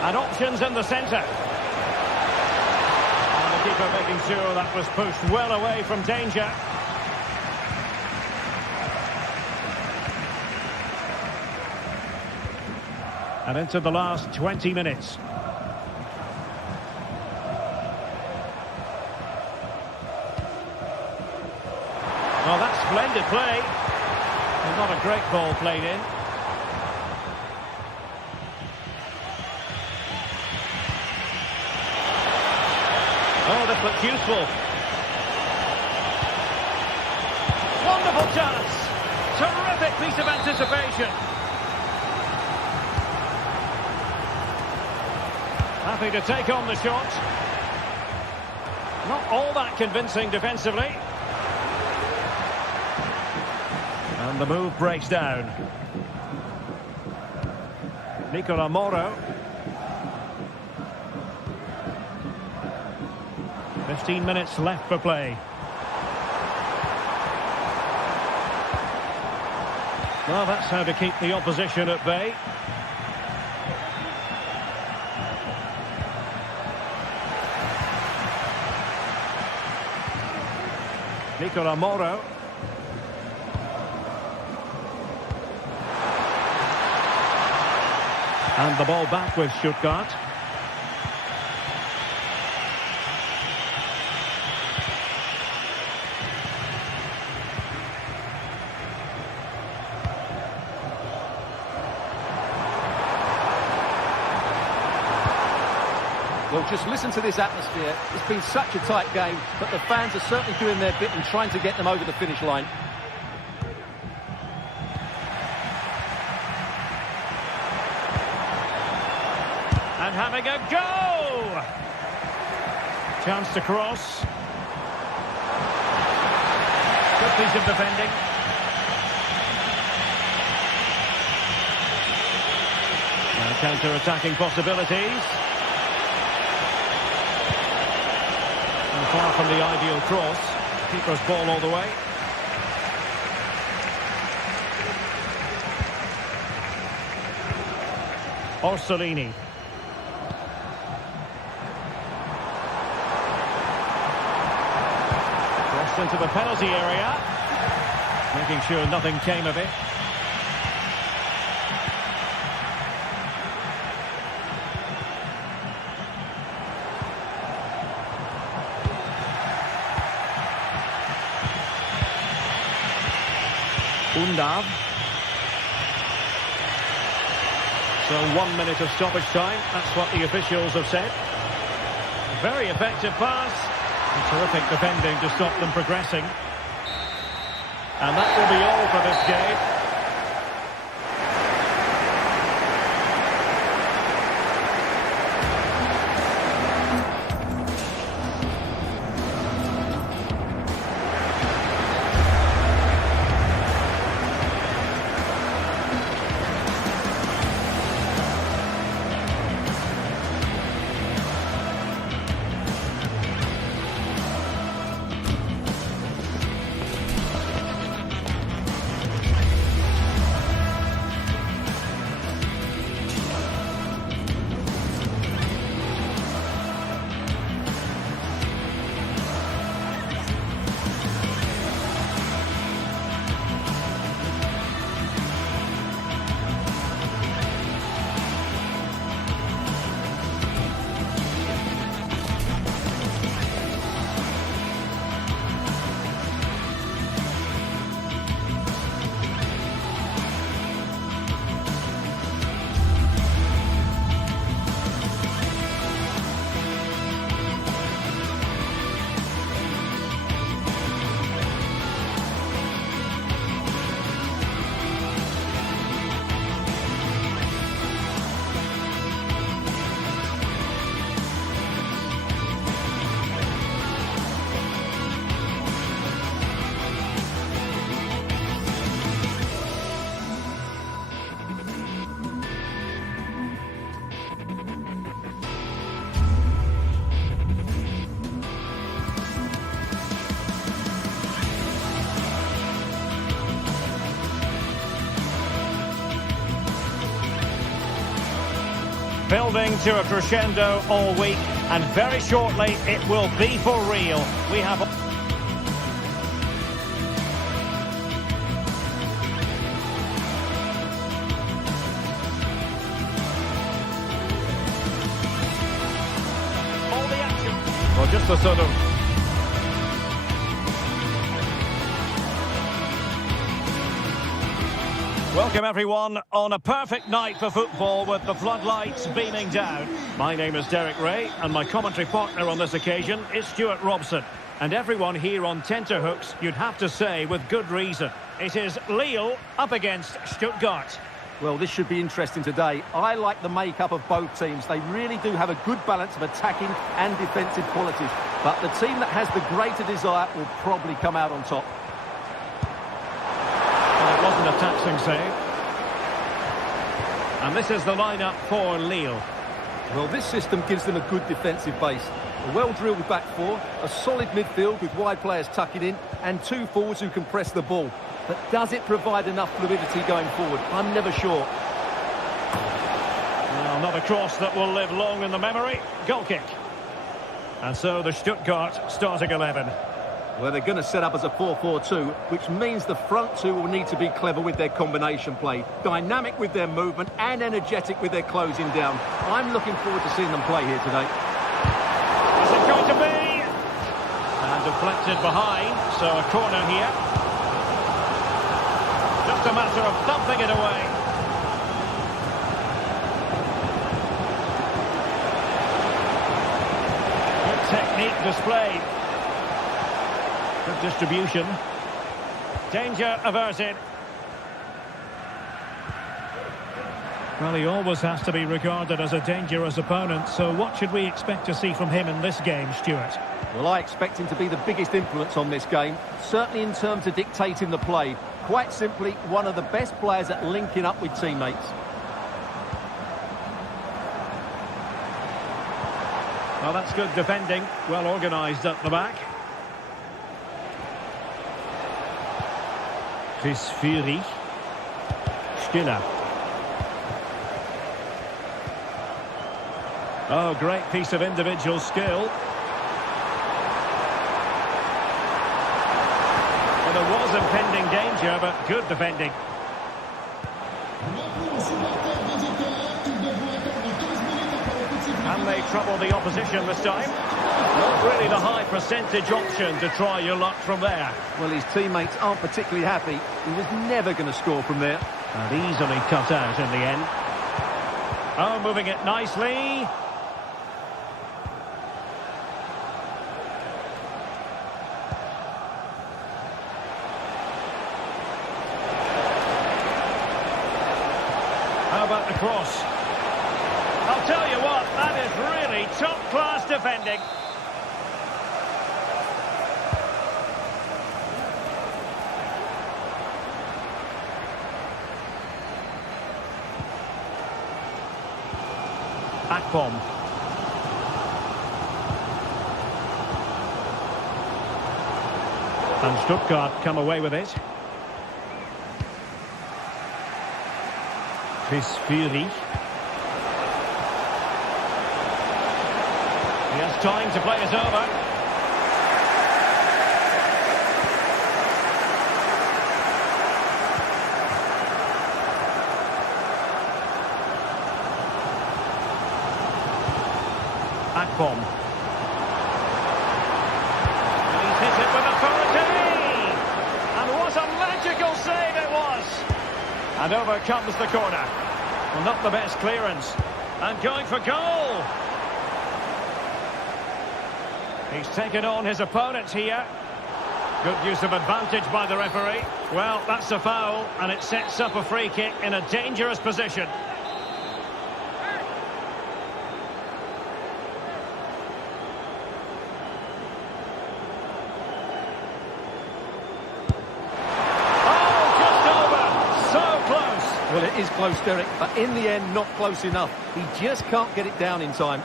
And options in the centre. And the keeper making sure that was pushed well away from danger. And into the last 20 minutes. Oh, that's splendid play. And not a great ball played in. Oh, this looks useful. Wonderful chance. Terrific piece of anticipation. Happy to take on the shot. Not all that convincing defensively. And the move breaks down. Nicola Moro. 15 minutes left for play. Well, that's how to keep the opposition at bay. Nicola Moro. And the ball back with Stuttgart. Well, just listen to this atmosphere. It's been such a tight game, but the fans are certainly doing their bit and trying to get them over the finish line. And having a go! Chance to cross. Good piece of defending. Now counter-attacking possibilities. And far from the ideal cross. Keeper's ball all the way. Orsolini. Into the penalty area, making sure nothing came of it. Undav. So 1 minute of stoppage time, that's what the officials have said. Very effective pass. And terrific defending to stop them progressing. And that will be all for this game. Building to a crescendo all week, and very shortly it will be for real. We have... just a sort of... Welcome everyone on a perfect night for football with the floodlights beaming down. My name is Derek Ray and my commentary partner on this occasion is Stuart Robson. And everyone here on tenterhooks, you'd have to say with good reason. It is Lille up against Stuttgart. Well, this should be interesting today. I like the makeup of both teams. They really do have a good balance of attacking and defensive qualities. But the team that has the greater desire will probably come out on top. Well, it wasn't a taxing save. And this is the lineup for Lille. Well, this system gives them a good defensive base. A well-drilled back four, a solid midfield with wide players tucking in, and two forwards who can press the ball. But does it provide enough fluidity going forward? I'm never sure. Well, not a cross that will live long in the memory. Goal kick. And so the Stuttgart starting 11. Well, they're going to set up as a 4-4-2, which means the front two will need to be clever with their combination play, dynamic with their movement and energetic with their closing down. I'm looking forward to seeing them play here today. Is it going to be? And deflected behind, so a corner here. Just a matter of thumping it away. Good technique displayed. Good distribution. Danger averted. Well, he always has to be regarded as a dangerous opponent, so what should we expect to see from him in this game, Stuart? Well, I expect him to be the biggest influence on this game, certainly in terms of dictating the play. Quite simply, one of the best players at linking up with teammates. Well, that's good defending. Well organised at the back. Chris Fury. Stiller. Oh, great piece of individual skill. Well, there was impending danger, but good defending. Can they trouble the opposition this time? Not really the high percentage option to try your luck from there. Well, his teammates aren't particularly happy. He was never going to score from there. And easily cut out in the end. Oh, moving it nicely. How about the cross? I'll tell you what, that is really top-class defending. Akpom. And Stuttgart come away with it. Chris Fury. He has time to play it over. Akpom. And he's hit it with authority! And what a magical save it was! And over comes the corner. Well, not the best clearance. And going for goal! He's taken on his opponent here. Good use of advantage by the referee. Well, that's a foul, and it sets up a free kick in a dangerous position. Oh, just over. So close. Well, it is close, Derek, but in the end, not close enough. He just can't get it down in time.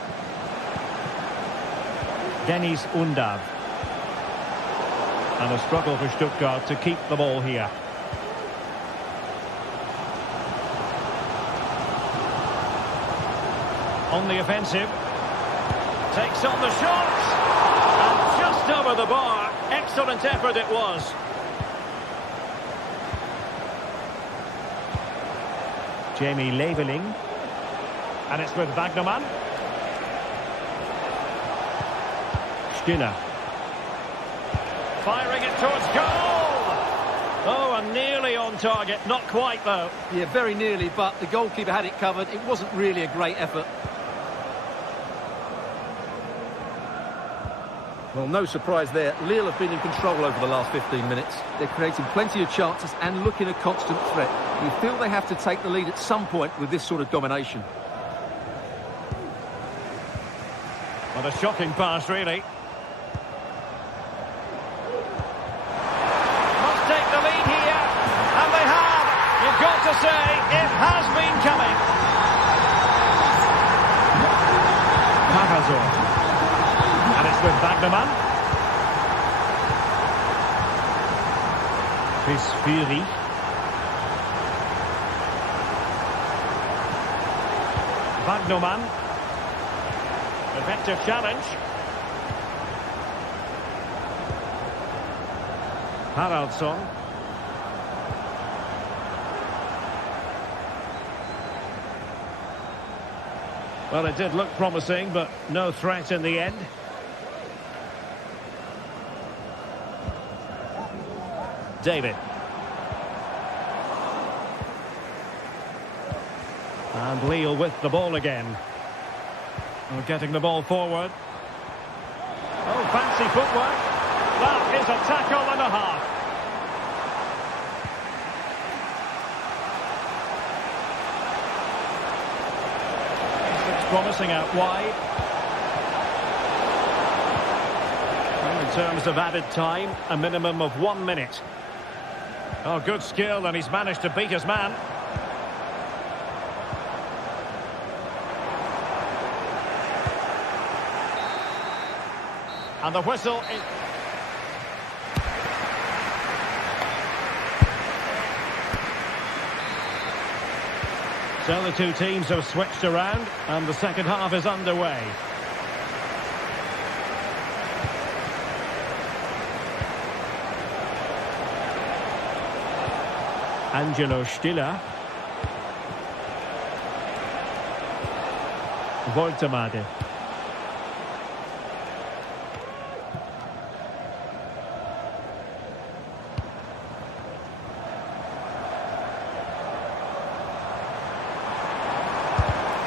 Dennis Undav. And a struggle for Stuttgart to keep the ball here. On the offensive. Takes on the shot. And just over the bar. Excellent effort it was. Jamie Leveling. And it's with Wagnerman. Stiller. Firing it towards goal! Oh, and nearly on target. Not quite, though. Yeah, very nearly, but the goalkeeper had it covered. It wasn't really a great effort. Well, no surprise there. Lille have been in control over the last 15 minutes. They're creating plenty of chances and looking a constant threat. You feel they have to take the lead at some point with this sort of domination. What a shocking pass, really. Must take the lead here. And they have. You've got to say, it has been coming. Pavazor. And it's with Wagnerman. Chris Fury. Wagnerman. Effective challenge. Haraldsson. Well, it did look promising, but no threat in the end. David. And Lille with the ball again. Oh, getting the ball forward. Oh, fancy footwork. That is a tackle and a half. This looks promising out wide. Well, in terms of added time, a minimum of 1 minute. Oh, good skill, and he's managed to beat his man. And the whistle is... So the two teams have switched around, and the second half is underway. Angelo Stiller. Woltemade.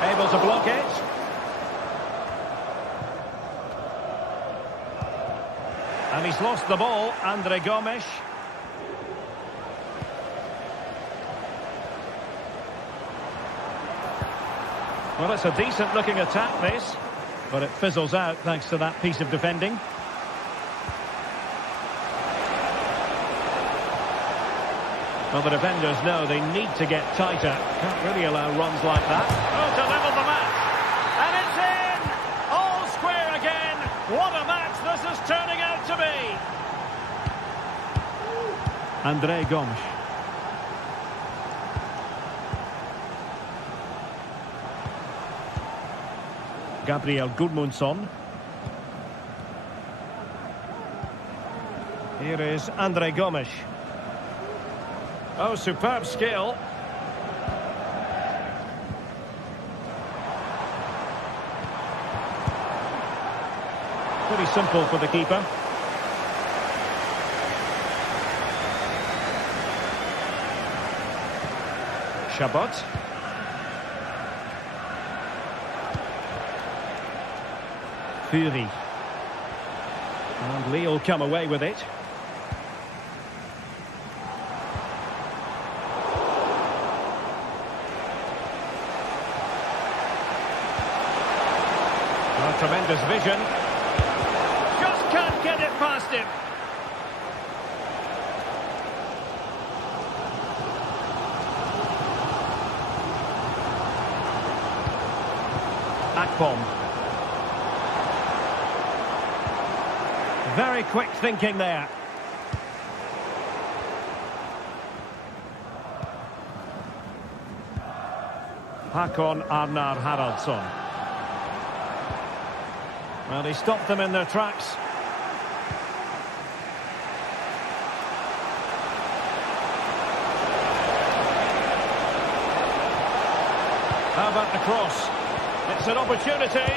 Able to block it. And he's lost the ball, Andre Gomes. Well, it's a decent-looking attack, this. But it fizzles out thanks to that piece of defending. Well, the defenders know they need to get tighter. Can't really allow runs like that. Oh, to level the match. And it's in! All square again. What a match this is turning out to be. Andre Gomes. Gabriel Gudmundsson. Here is Andre Gomes. Oh, superb skill. Pretty simple for the keeper. Chabot. Fury. And Lille come away with it. Tremendous vision. Just can't get it past him. Akpom. Very quick thinking there. Hakon Arnar Haraldsson. Well, he stopped them in their tracks. How about the cross? It's an opportunity.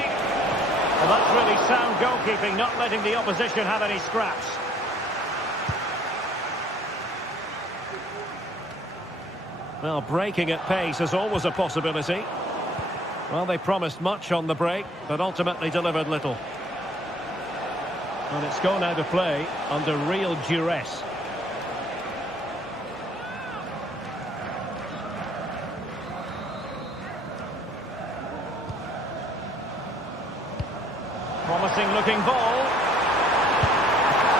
Well, that's really sound goalkeeping, not letting the opposition have any scraps. Well, breaking at pace is always a possibility. Well, they promised much on the break, but ultimately delivered little. And it's gone out of play under real duress. Promising looking ball.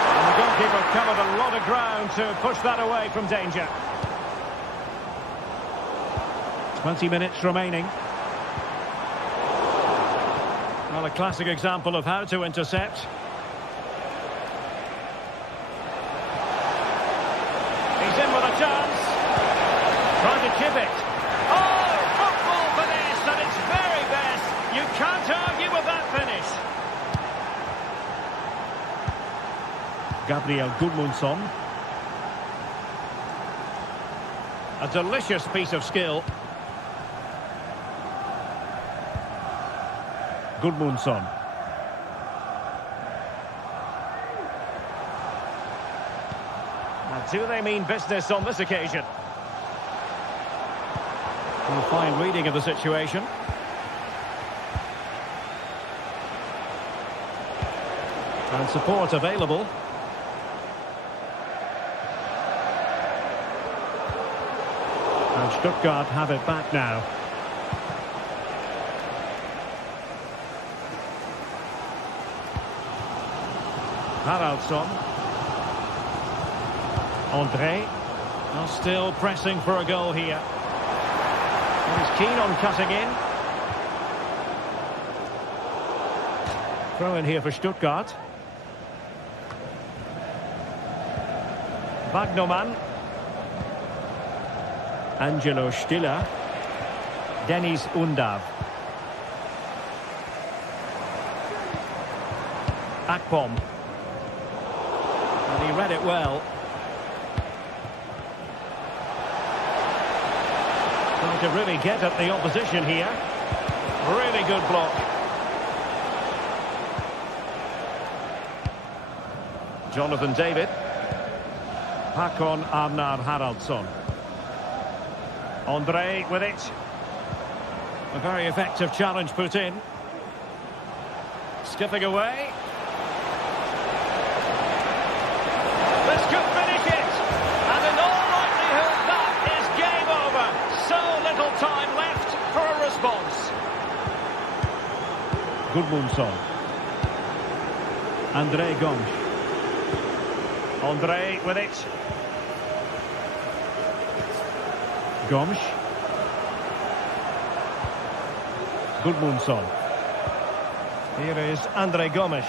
And the goalkeeper covered a lot of ground to push that away from danger. 20 minutes remaining. Well, a classic example of how to intercept. He's in with a chance. Trying to chip it. Oh, football for this, and it's very best. You can't argue with that finish. Gabriel Gudmundsson. A delicious piece of skill. Gudmundsson. Now, do they mean business on this occasion? Well, a fine reading of the situation. And support available. And Stuttgart have it back now. Haraldsson. André. Well, still pressing for a goal here. And he's keen on cutting in. Throw in here for Stuttgart. Wagnerman. Angelo Stiller. Dennis Undav. Akpom. And he read it well. Trying to really get at the opposition here. Really good block. Jonathan David. Hakon Arnar Haraldsson. André with it. A very effective challenge put in. Skipping away. This could finish it. And in all likelihood, that is game over. So little time left for a response. Gudmundsson. André Gomes. André with it. Gomes. Gudmundsson. Here is André Gomes.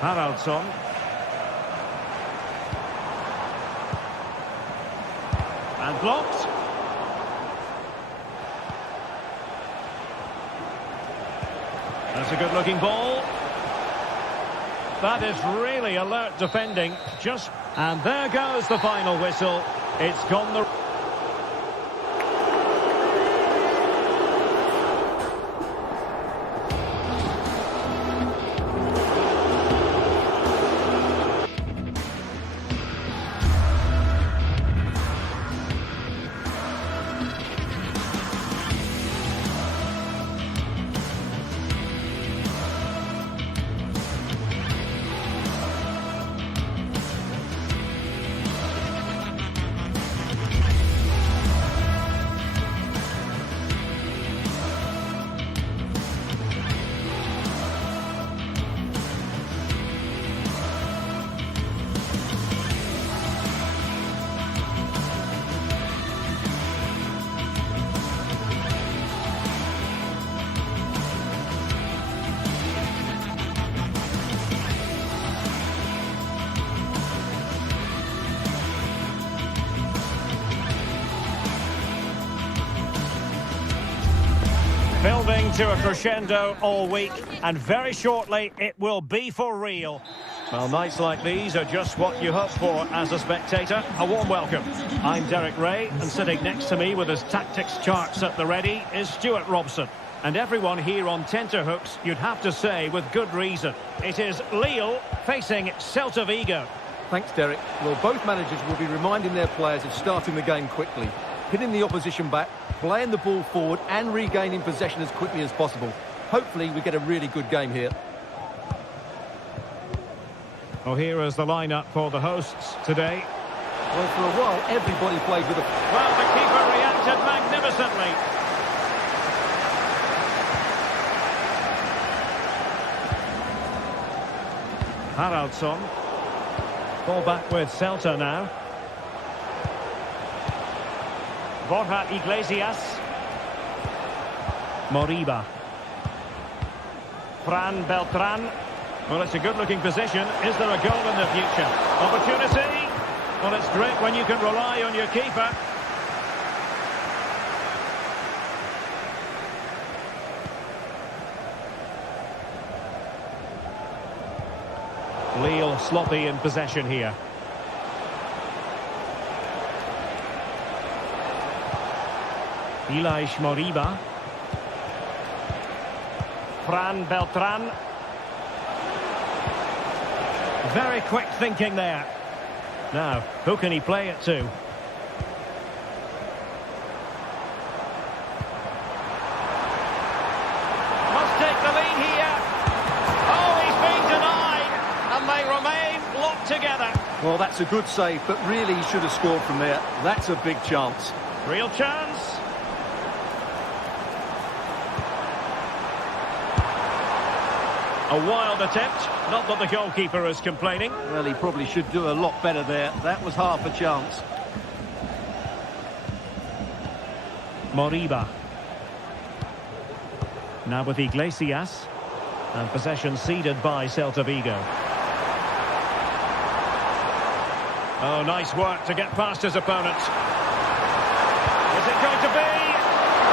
Haraldsson. And blocked. That's a good looking ball. That is really alert defending. And there goes the final whistle. It's gone the... Building to a crescendo all week, and very shortly it will be for real. Well, nights like these are just what you hope for as a spectator. A warm welcome. I'm Derek Ray, and sitting next to me with his tactics charts at the ready is Stuart Robson. And everyone here on tenterhooks, you'd have to say, with good reason. It is Lille facing Celta Vigo. Thanks, Derek. Well, both managers will be reminding their players of starting the game quickly, pinning the opposition back, playing the ball forward and regaining possession as quickly as possible. Hopefully we get a really good game here. Well, here is the lineup for the hosts today. Well, for a while, everybody played with a... Well, the keeper reacted magnificently. Haraldsson. Ball back with Celta now. Borja Iglesias. Moriba. Fran Beltran. Well, it's a good-looking position. Is there a goal in the future? Opportunity. Well, it's great when you can rely on your keeper. Lille sloppy in possession here. Ilaix Moriba. Fran Beltran. Very quick thinking there. Now, who can he play it to? Must take the lead here. Oh, he's been denied. And they remain locked together. Well, that's a good save, but really he should have scored from there. That's a big chance. Real chance. A wild attempt. Not that the goalkeeper is complaining. Well, he probably should do a lot better there. That was half a chance. Moriba. Now with Iglesias. And possession ceded by Celta Vigo. Oh, nice work to get past his opponent. Is it going to be?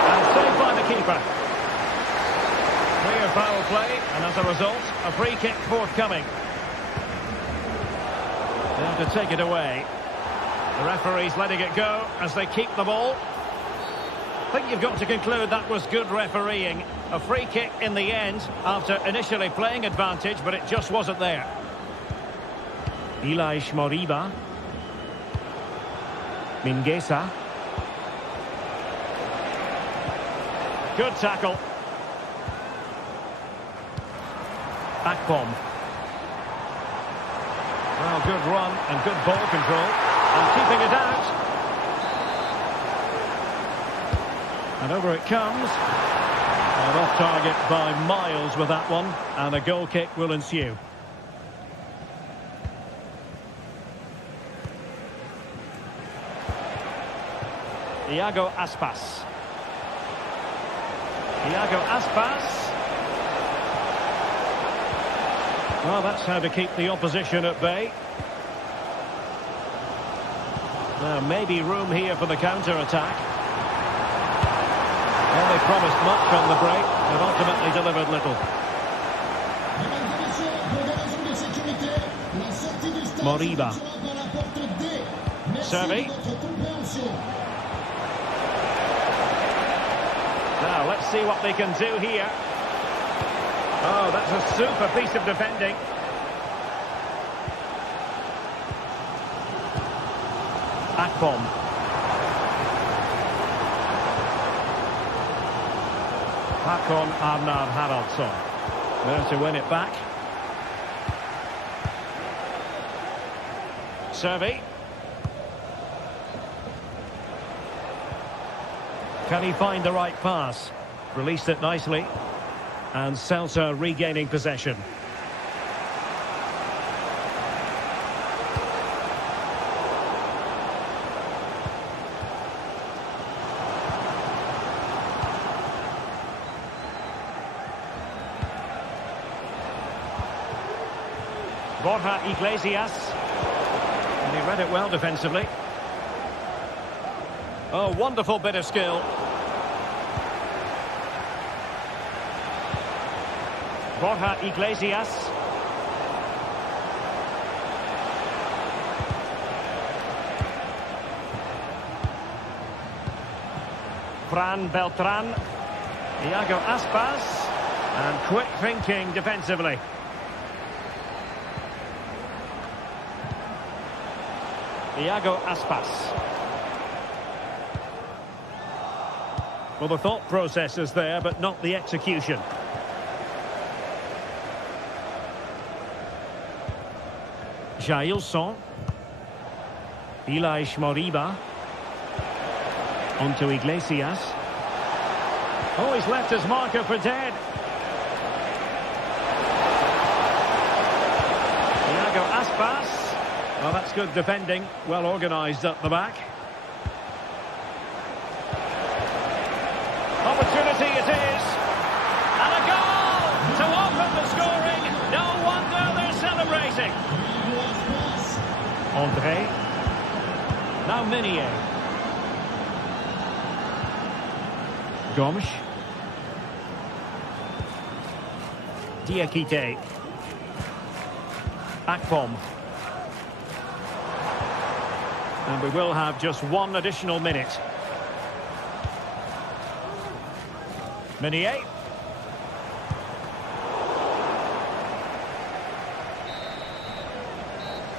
And saved by the keeper. Clear foul play, and as a result, a free kick forthcoming. They have to take it away. The referee's letting it go as they keep the ball. I think you've got to conclude that was good refereeing. A free kick in the end after initially playing advantage, but it just wasn't there. Ilaix Moriba. Mingueza. Good tackle. Akpom. Well, good run and good ball control. And keeping it out. And over it comes. And off target by miles with that one. And a goal kick will ensue. Iago Aspas. Iago Aspas. Well, that's how to keep the opposition at bay. Now, maybe room here for the counter-attack. Well, they promised much on the break, but ultimately delivered little. Moriba. Servi. Now, let's see what they can do here. Oh, that's a super piece of defending. Akpom. Håkon Arnar Haraldsson. There to win it back. Servi. Can he find the right pass? Released it nicely. And Celta regaining possession. Borja Iglesias. And he read it well defensively. Oh, wonderful bit of skill. Borja Iglesias. Fran Beltran. Iago Aspas. And quick thinking defensively. Iago Aspas. Well, the thought process is there, but not the execution. Jailson. Ilaix Moriba. Onto Iglesias. Oh, he's left his marker for dead. Iago Aspas. Well, that's good defending. Well organised up the back. Opportunity it is. And a goal to open the scoring. No wonder they're celebrating. André. Now Meunier. Gomes. Diakite. Akpom. And we will have just one additional minute. Meunier.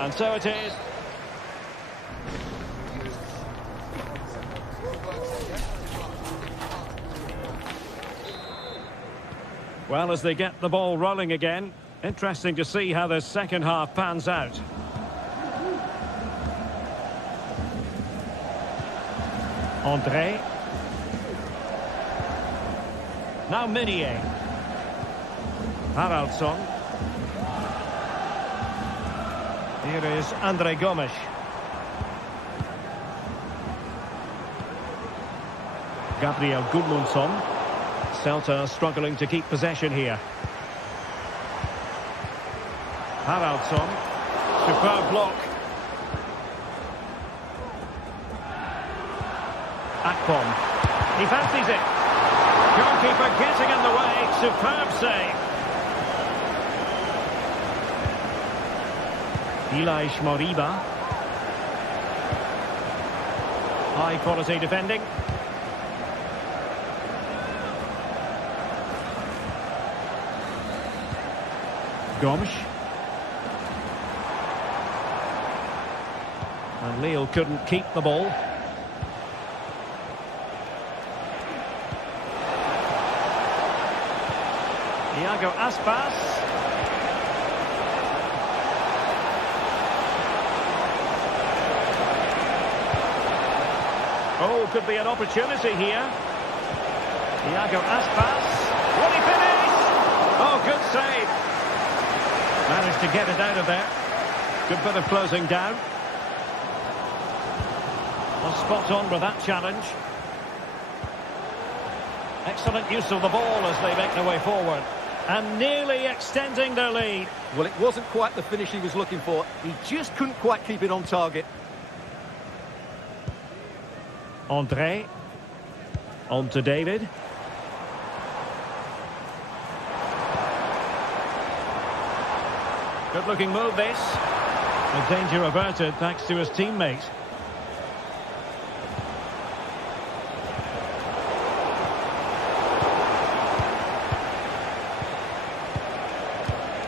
And so it is. Well, as they get the ball rolling again, interesting to see how the second half pans out. André. Now Meunier. Haraldsson. Here is André Gomes. Gabriel Gudmundsson. Celta struggling to keep possession here. Haraldsson. Superb block. Akpom. He fancies it. Goalkeeper getting in the way. Superb save. Ilaix Moriba. High quality defending. Gomes. And Lille couldn't keep the ball. Iago Aspas. Oh, could be an opportunity here. Iago Aspas. Will he finish? Oh, good save. Managed to get it out of there. Good bit of closing down. Well, spot on with that challenge. Excellent use of the ball as they make their way forward. And nearly extending their lead. Well, it wasn't quite the finish he was looking for. He just couldn't quite keep it on target. André. On to David. Good looking move this. The danger averted thanks to his teammate.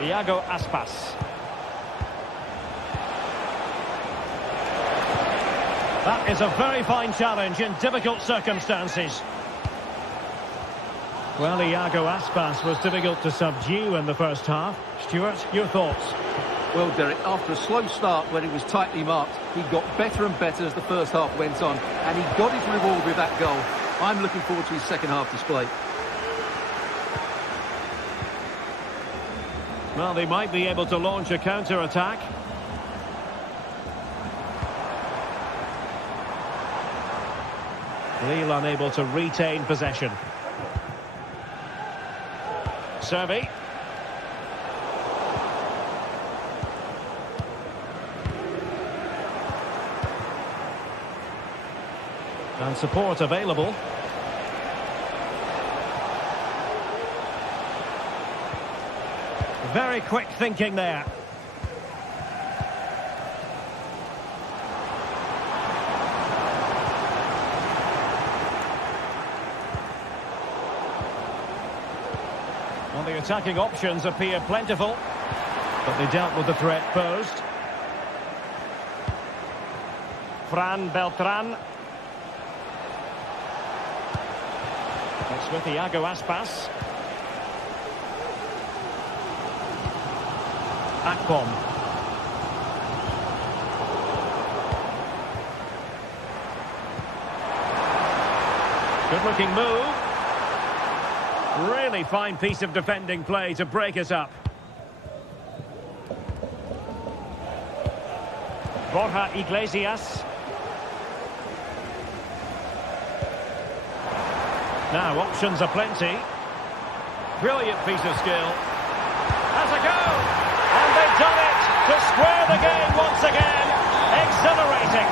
Iago Aspas. That is a very fine challenge in difficult circumstances. Well, Iago Aspas was difficult to subdue in the first half. Stuart, your thoughts? Well, Derek, after a slow start when he was tightly marked, he got better and better as the first half went on, and he got his reward with that goal. I'm looking forward to his second half display. Well, they might be able to launch a counter-attack. Lille unable to retain possession. Servi. And support available. Very quick thinking there. Well, the attacking options appear plentiful, but they dealt with the threat posed. Fran Beltran. It's with Iago Aspas. Akpom. Good-looking move. Really fine piece of defending play to break us up. Borja Iglesias. Now, options are plenty. Brilliant piece of skill. Has a go! And they've done it to square the game once again. Exhilarating.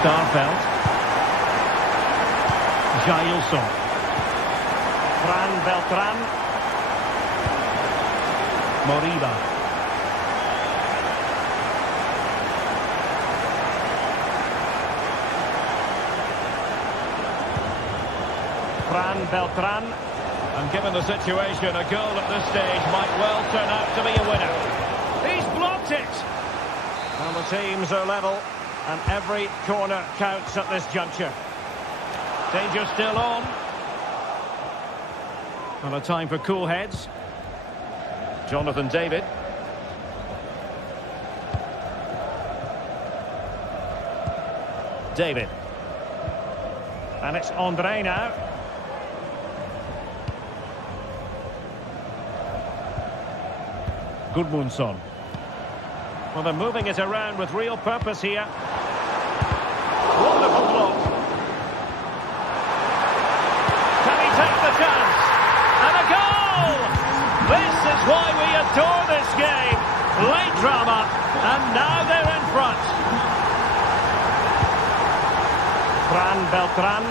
Starfelt. Jailson. Fran Beltran. Moriba. Fran Beltran. And given the situation, a goal at this stage might well turn out to be a winner. He's blocked it! Well, the teams are level, and every corner counts at this juncture. Danger still on. And a time for cool heads. Jonathan David. David. And it's Andre now. Gudmundsson. Well, they're moving it around with real purpose here. Wonderful block. Can he take the chance? And a goal! This is why we adore this game. Late drama, and now they're in front. Fran Beltran.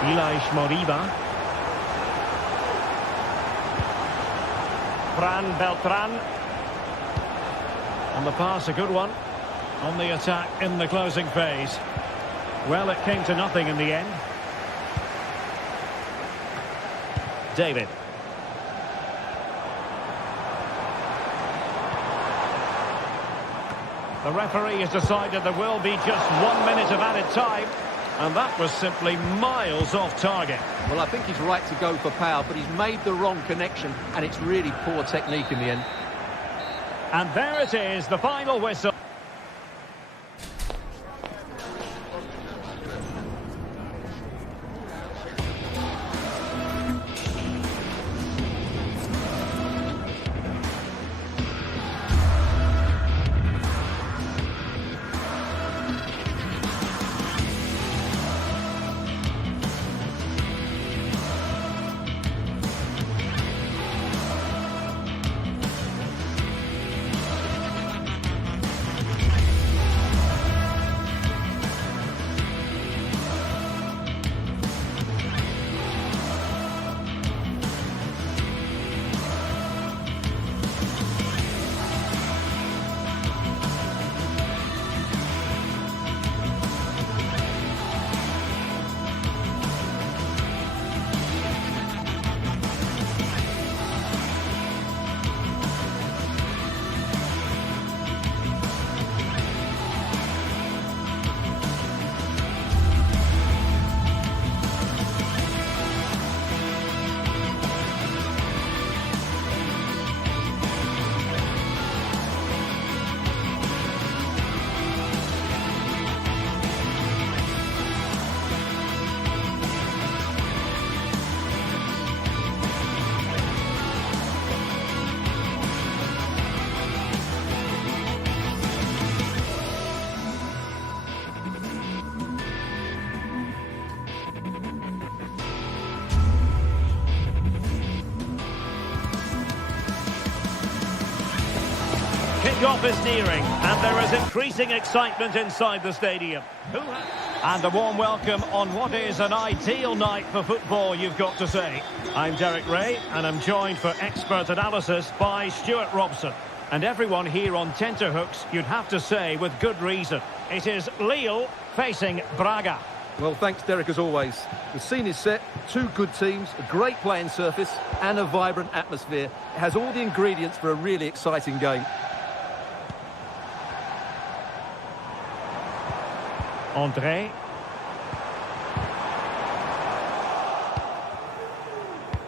Ilaix Moriba. Fran Beltran. And the pass, a good one. On the attack in the closing phase. Well, it came to nothing in the end. David. The referee has decided there will be just 1 minute of added time. And that was simply miles off target. Well, I think he's right to go for power, but he's made the wrong connection, and it's really poor technique in the end. And there it is, the final whistle. Kick-off is nearing, and there is increasing excitement inside the stadium. And a warm welcome on what is an ideal night for football, you've got to say. I'm Derek Ray, and I'm joined for expert analysis by Stuart Robson. And everyone here on tenterhooks, you'd have to say, with good reason. It is Lille facing Braga. Well, thanks, Derek, as always. The scene is set, two good teams, a great playing surface and a vibrant atmosphere. It has all the ingredients for a really exciting game. André.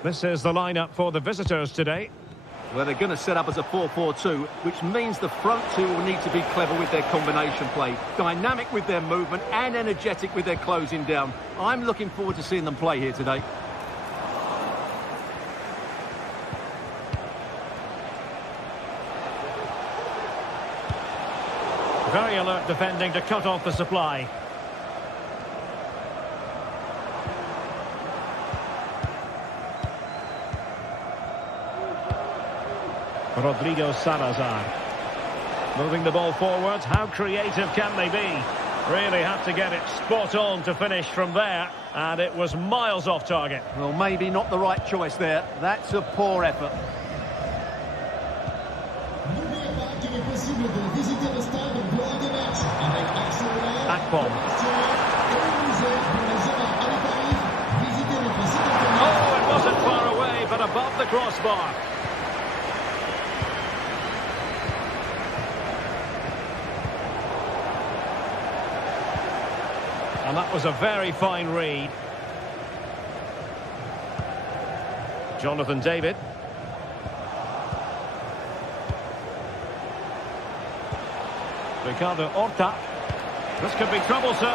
This is the lineup for the visitors today. Well, they're going to set up as a 4-4-2, which means the front two will need to be clever with their combination play, dynamic with their movement and energetic with their closing down. I'm looking forward to seeing them play here today. Very alert defending to cut off the supply. Rodrigo Salazar. Moving the ball forwards. How creative can they be? Really have to get it spot on to finish from there. And it was miles off target. Well, maybe not the right choice there. That's a poor effort. Akpom. Oh, it wasn't far away, but above the crossbar. And that was a very fine read. Jonathan David. Ricardo Horta. This could be troublesome.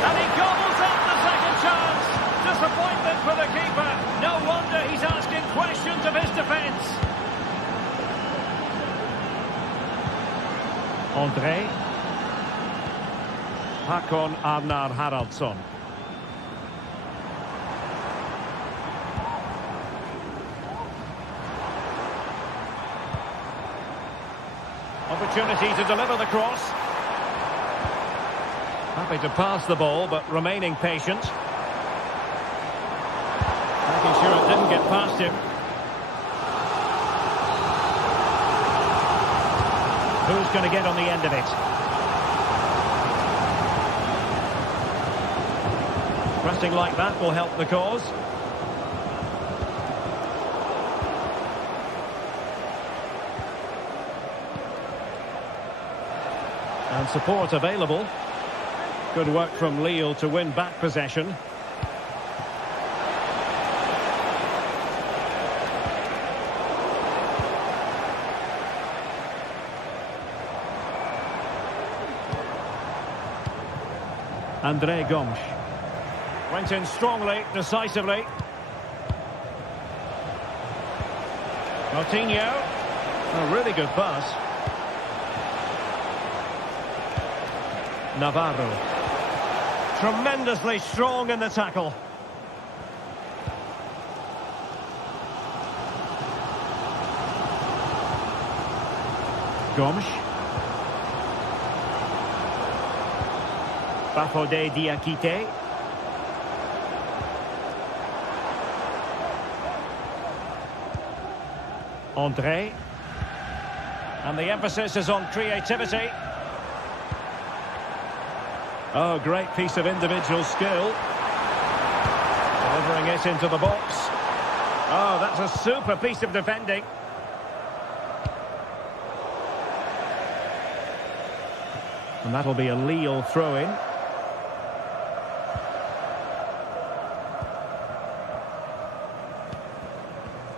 And he gobbles up the second chance. Disappointment for the keeper. No wonder he's asking questions of his defence. André. Hakon Arnar Haraldsson. Opportunity to deliver the cross. Happy to pass the ball, but remaining patient. Making sure it didn't get past him. Who's going to get on the end of it? Pressing like that will help the cause. And support available. Good work from Lille to win back possession. André Gomes. Went in strongly, decisively. Coutinho. A really good pass. Navarro. Tremendously strong in the tackle. Gomes. Bafodé Diakité. André. And the emphasis is on creativity. Oh, great piece of individual skill. Delivering it into the box. Oh, that's a super piece of defending. And that'll be a Lille throw-in.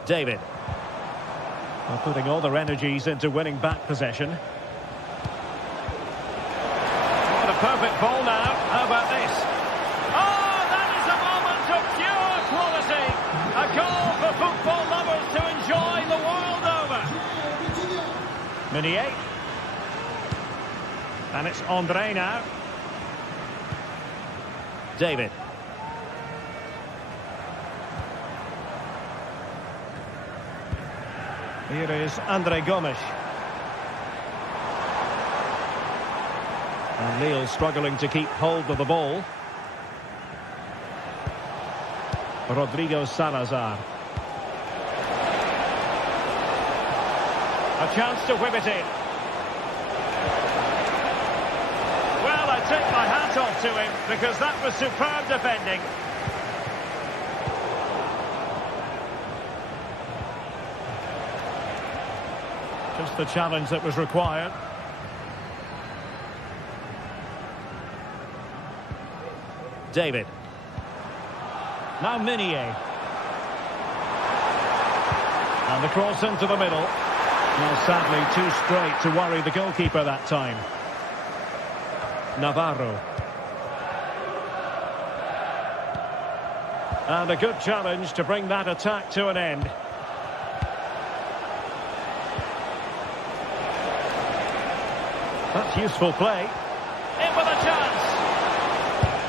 David. Well, putting all their energies into winning back possession. What a perfect ball now. How about this? Oh, that is a moment of pure quality. A goal for football lovers to enjoy the world over. Meunier. And it's André now. David. Here is André Gomes. And Lille struggling to keep hold of the ball. Rodrigo Salazar. A chance to whip it in. Well, I take my hat off to him because that was superb defending. Just the challenge that was required. David. Now Minier. And the cross into the middle. Well, sadly, too straight to worry the goalkeeper that time. Navarro. And a good challenge to bring that attack to an end. That's useful play. In with a chance.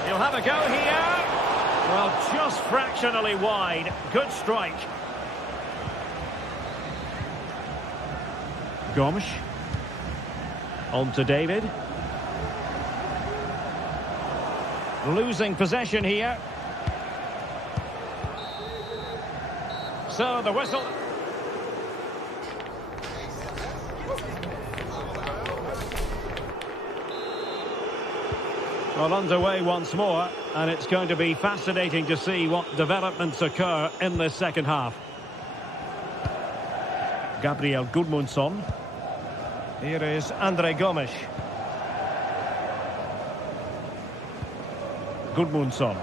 He'll have a go here. Well, just fractionally wide. Good strike. Gomes. On to David. Losing possession here. So the whistle. Well, underway once more, and it's going to be fascinating to see what developments occur in this second half. Gabriel Gudmundsson. Here is Andre Gomes. Gudmundsson.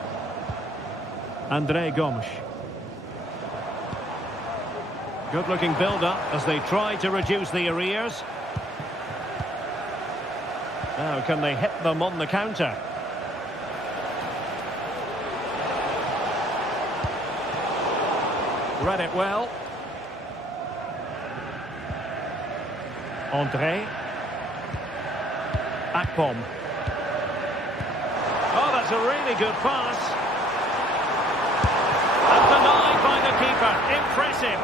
Andre Gomes. Good-looking build-up as they try to reduce the arrears. Now, can they hit them on the counter? Read it well. Andre. Akpom. Oh, that's a really good pass. And denied by the keeper. Impressive.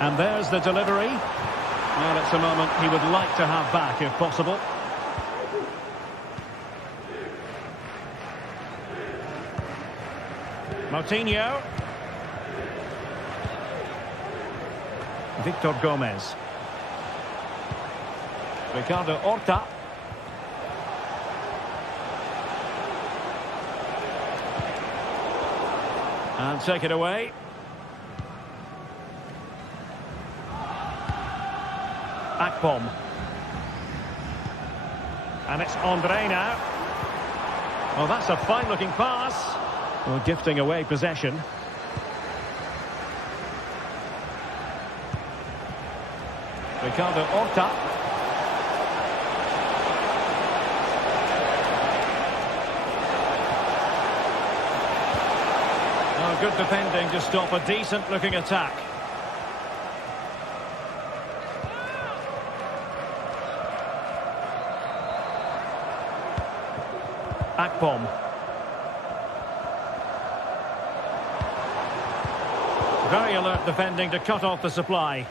And there's the delivery. Well, it's a moment he would like to have back, if possible. Moutinho. Victor Gomez. Ricardo Horta. And take it away. Akpom. And it's Andre now. Well, that's a fine-looking pass. Well, gifting away possession. Ricardo Horta. Oh, good defending to stop a decent-looking attack. Akpom. Very alert defending to cut off the supply.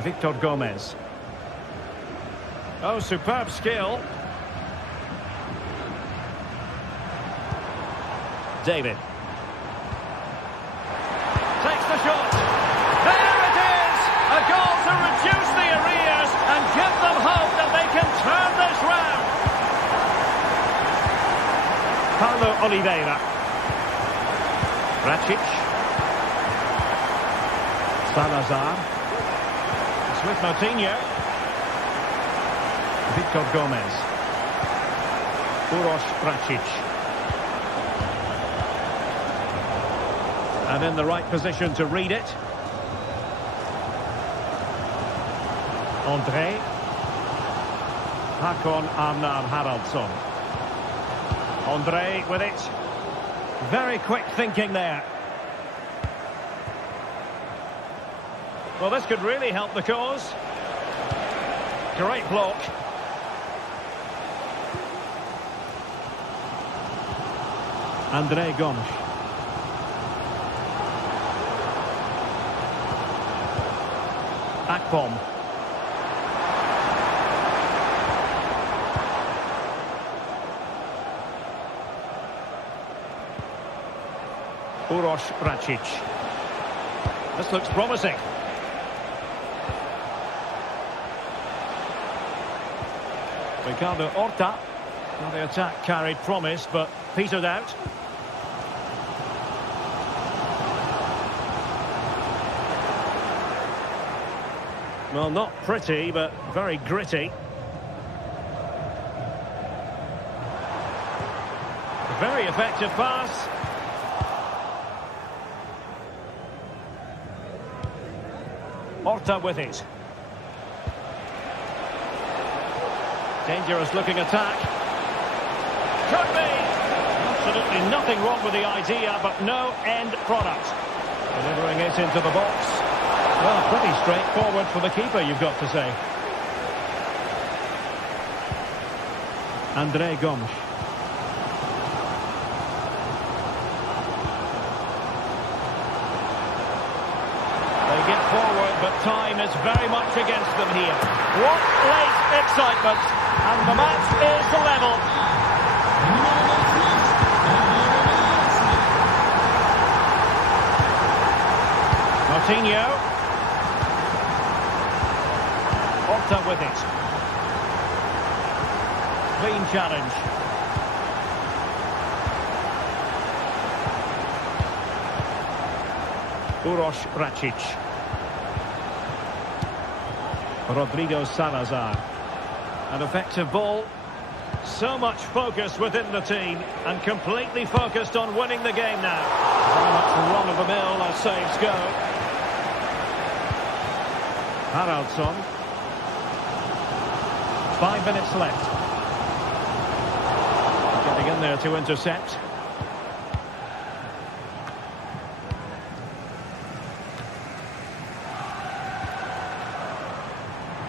Victor Gomez. Oh, superb skill. David. Takes the shot. There it is! A goal to reduce the arrears and give them hope that they can turn this round. Paulo Oliveira. Rakic. Salazar. It's with Moutinho. Victor Gomez. Uroš Rakic. And in the right position to read it. Andre. Hakon Arnar Haraldsson. Andre with it. Very quick thinking there. Well, this could really help the cause. Great block. Andre Gomes. Akpom. Uroš Račić. This looks promising. Ricardo Horta. Well, the attack carried promise, but petered out. Well, not pretty, but very gritty. A very effective pass. Horta with it. Dangerous looking attack. Could be! Absolutely nothing wrong with the idea, but no end product. Delivering it into the box. Well, pretty straightforward for the keeper, you've got to say. André Gomes. They get forward, but time is very much against them here. What late excitement! And the match is level. Martinho. Horta with it. Clean challenge. Uroš Račić. Rodrigo Salazar. An effective ball. So much focus within the team and completely focused on winning the game now. Very much run-of-the-mill as saves go. Haraldsson. 5 minutes left. Getting in there to intercept.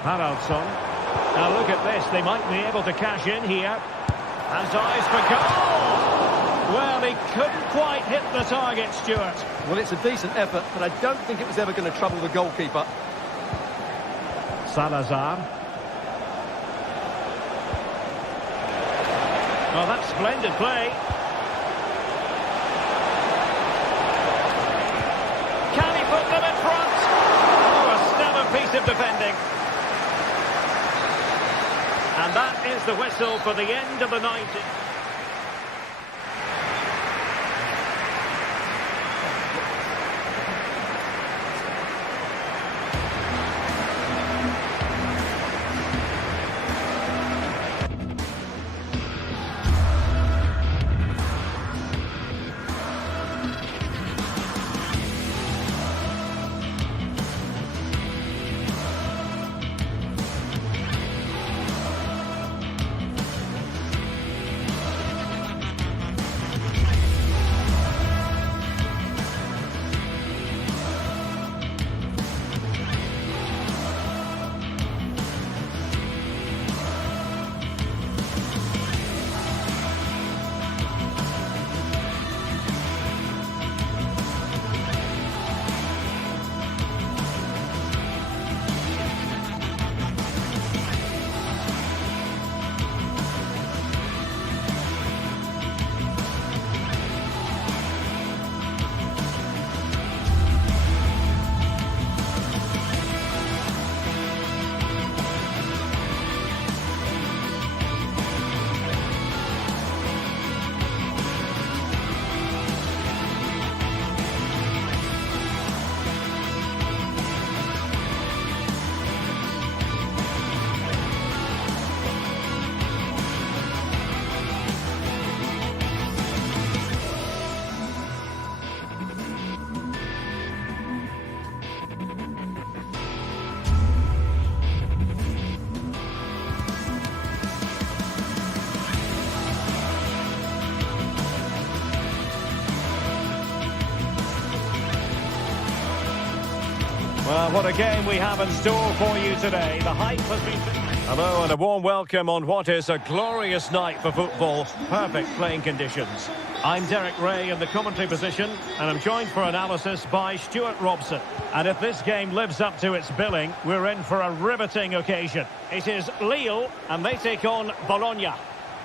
Haraldsson. Now look at this, they might be able to cash in here. Has eyes for goal! Well, he couldn't quite hit the target, Stuart. Well, it's a decent effort, but I don't think it was ever going to trouble the goalkeeper. Salazar. Well, that's splendid play. Can he put them in front? Oh, a stellar piece of defending. And that is the whistle for the end of the 90. Well, what a game we have in store for you today. The hype has been... Hello and a warm welcome on what is a glorious night for football. Perfect playing conditions. I'm Derek Ray in the commentary position, and I'm joined for analysis by Stuart Robson. And if this game lives up to its billing, we're in for a riveting occasion. It is Lille, and they take on Bologna.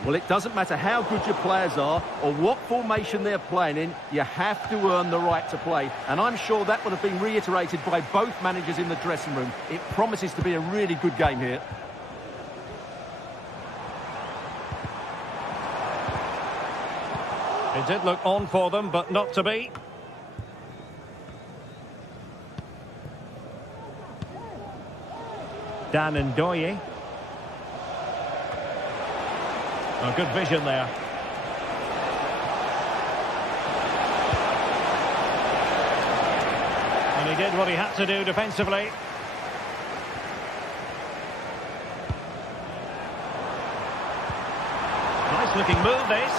Well, it doesn't matter how good your players are or what formation they're playing in, you have to earn the right to play. And I'm sure that would have been reiterated by both managers in the dressing room. It promises to be a really good game here. It did look on for them, but not to be. Dan Ndoye. Oh, good vision there. And he did what he had to do defensively. Nice looking move, this.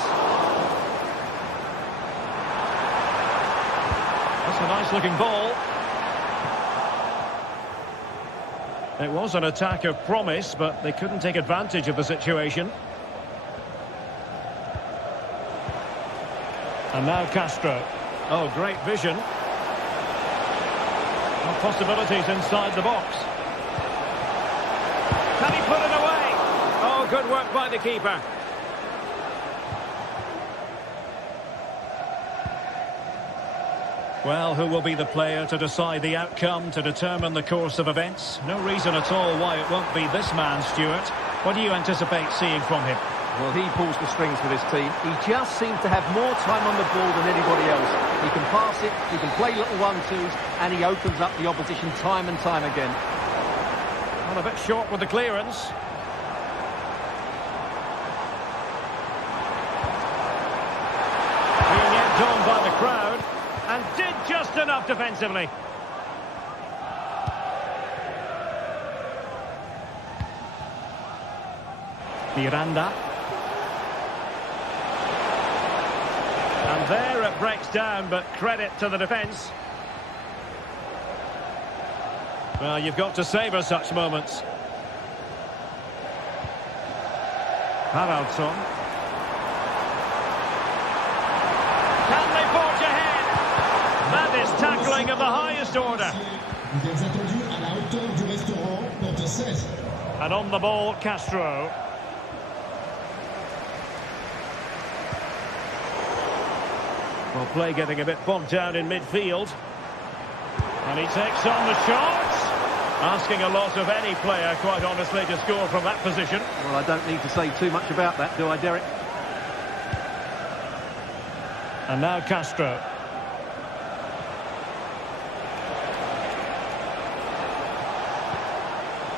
That's a nice looking ball. It was an attack of promise, but they couldn't take advantage of the situation. And now Castro. Oh, great vision. And possibilities inside the box. Can he put it away? Oh, good work by the keeper. Well, who will be the player to decide the outcome, to determine the course of events? No reason at all why it won't be this man, Stuart. What do you anticipate seeing from him? Well, he pulls the strings for this team. He just seems to have more time on the ball than anybody else. He can pass it, he can play little one-twos, and he opens up the opposition time and time again. Well, a bit short with the clearance. Being yanked on by the crowd, and did just enough defensively. Miranda. And there it breaks down, but credit to the defence. Well, you've got to savour such moments. Haraldsson. Can they forge ahead? That is tackling of the highest order. And on the ball, Castro. Well, play getting a bit bogged down in midfield. And he takes on the shot. Asking a lot of any player, quite honestly, to score from that position. Well, I don't need to say too much about that, do I, Derek? And now Castro.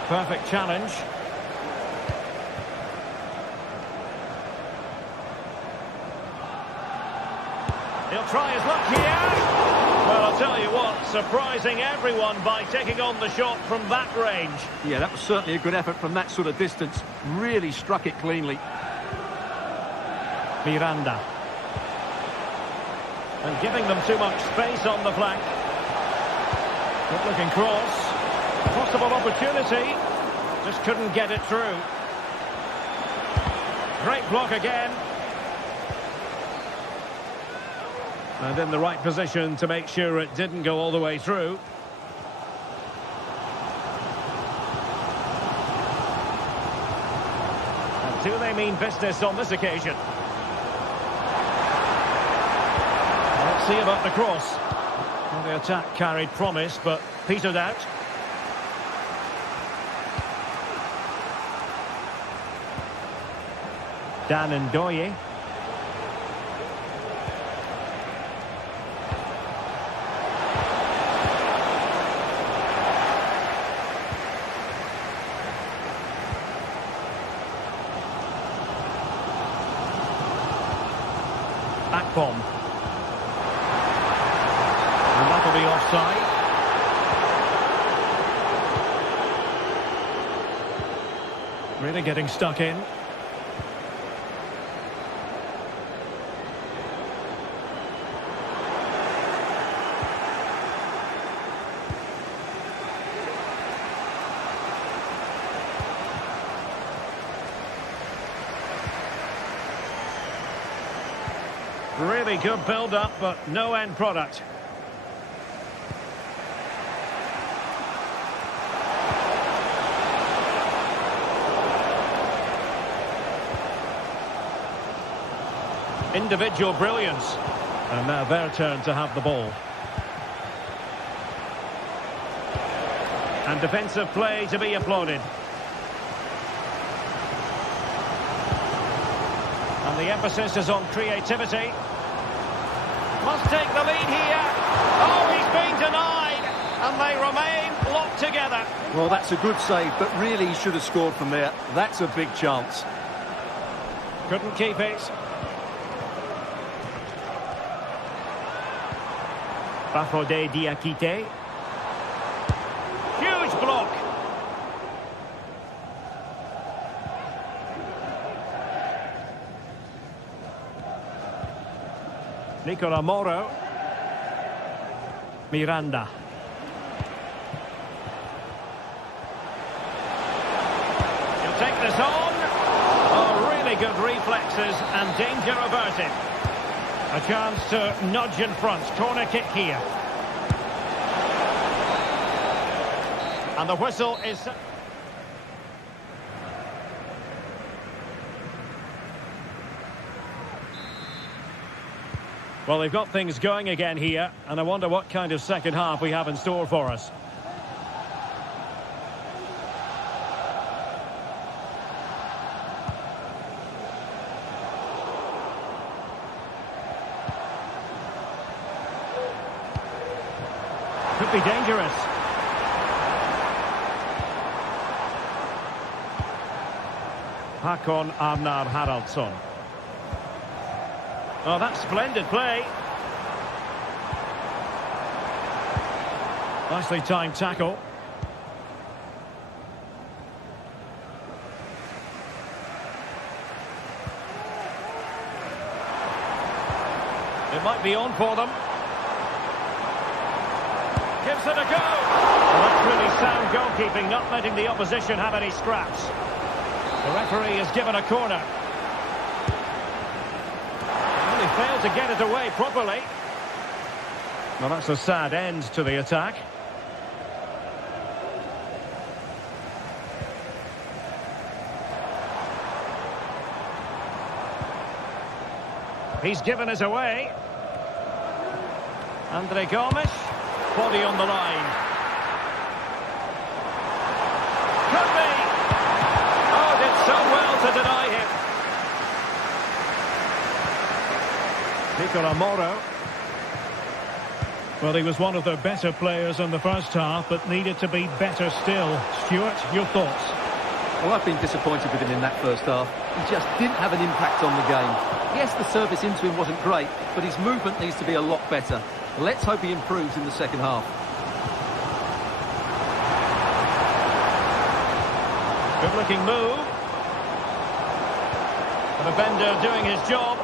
Perfect challenge. He'll try his luck here. Well, I'll tell you what, surprising everyone by taking on the shot from that range. Yeah, that was certainly a good effort from that sort of distance. Really struck it cleanly. Miranda. And giving them too much space on the flank. Good looking cross. Possible opportunity. Just couldn't get it through. Great block again. And in the right position to make sure it didn't go all the way through. And do they mean business on this occasion? Let's see about the cross. Well, the attack carried promise, but petered out. Dan Ndoye. Bomb. And that'll be offside. Really getting stuck in. Really good build-up, but no end product. Individual brilliance. And now their turn to have the ball. And defensive play to be applauded. And the emphasis is on creativity. Must take the lead here. Oh, he's been denied. And they remain locked together. Well, that's a good save, but really he should have scored from there. That's a big chance. Couldn't keep it. Bafode Diakite. Huge block. Nicola Moro. Miranda. He'll take this on. Oh, really good reflexes and danger averted. A chance to nudge in front. Corner kick here. And the whistle is... Well, they've got things going again here, and I wonder what kind of second half we have in store for us. Could be dangerous. Hakon Arnar Haraldsson. Oh, that's splendid play. Nicely timed tackle. It might be on for them. Gives it a go. Well, that's really sound goalkeeping, not letting the opposition have any scraps. The referee has given a corner. Well, he failed to get it away properly. Well, that's a sad end to the attack. He's given it away. Andre Gomes. Body on the line. Could be. Oh, did so well to deny him. Nicola Moro. Well, he was one of the better players in the first half, but needed to be better still. Stuart, your thoughts? Well, I've been disappointed with him in that first half. He just didn't have an impact on the game. Yes, the service into him wasn't great, but his movement needs to be a lot better. Let's hope he improves in the second half. Good-looking move. The defender doing his job.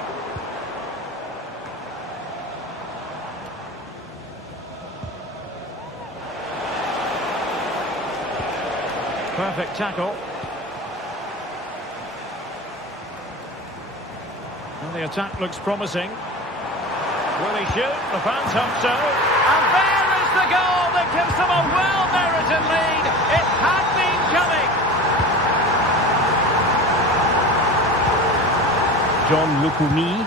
Perfect tackle. And the attack looks promising. Will he shoot? The fans hope so. And there is the goal that gives them a well-merited lead. It had been coming. John Lukumi.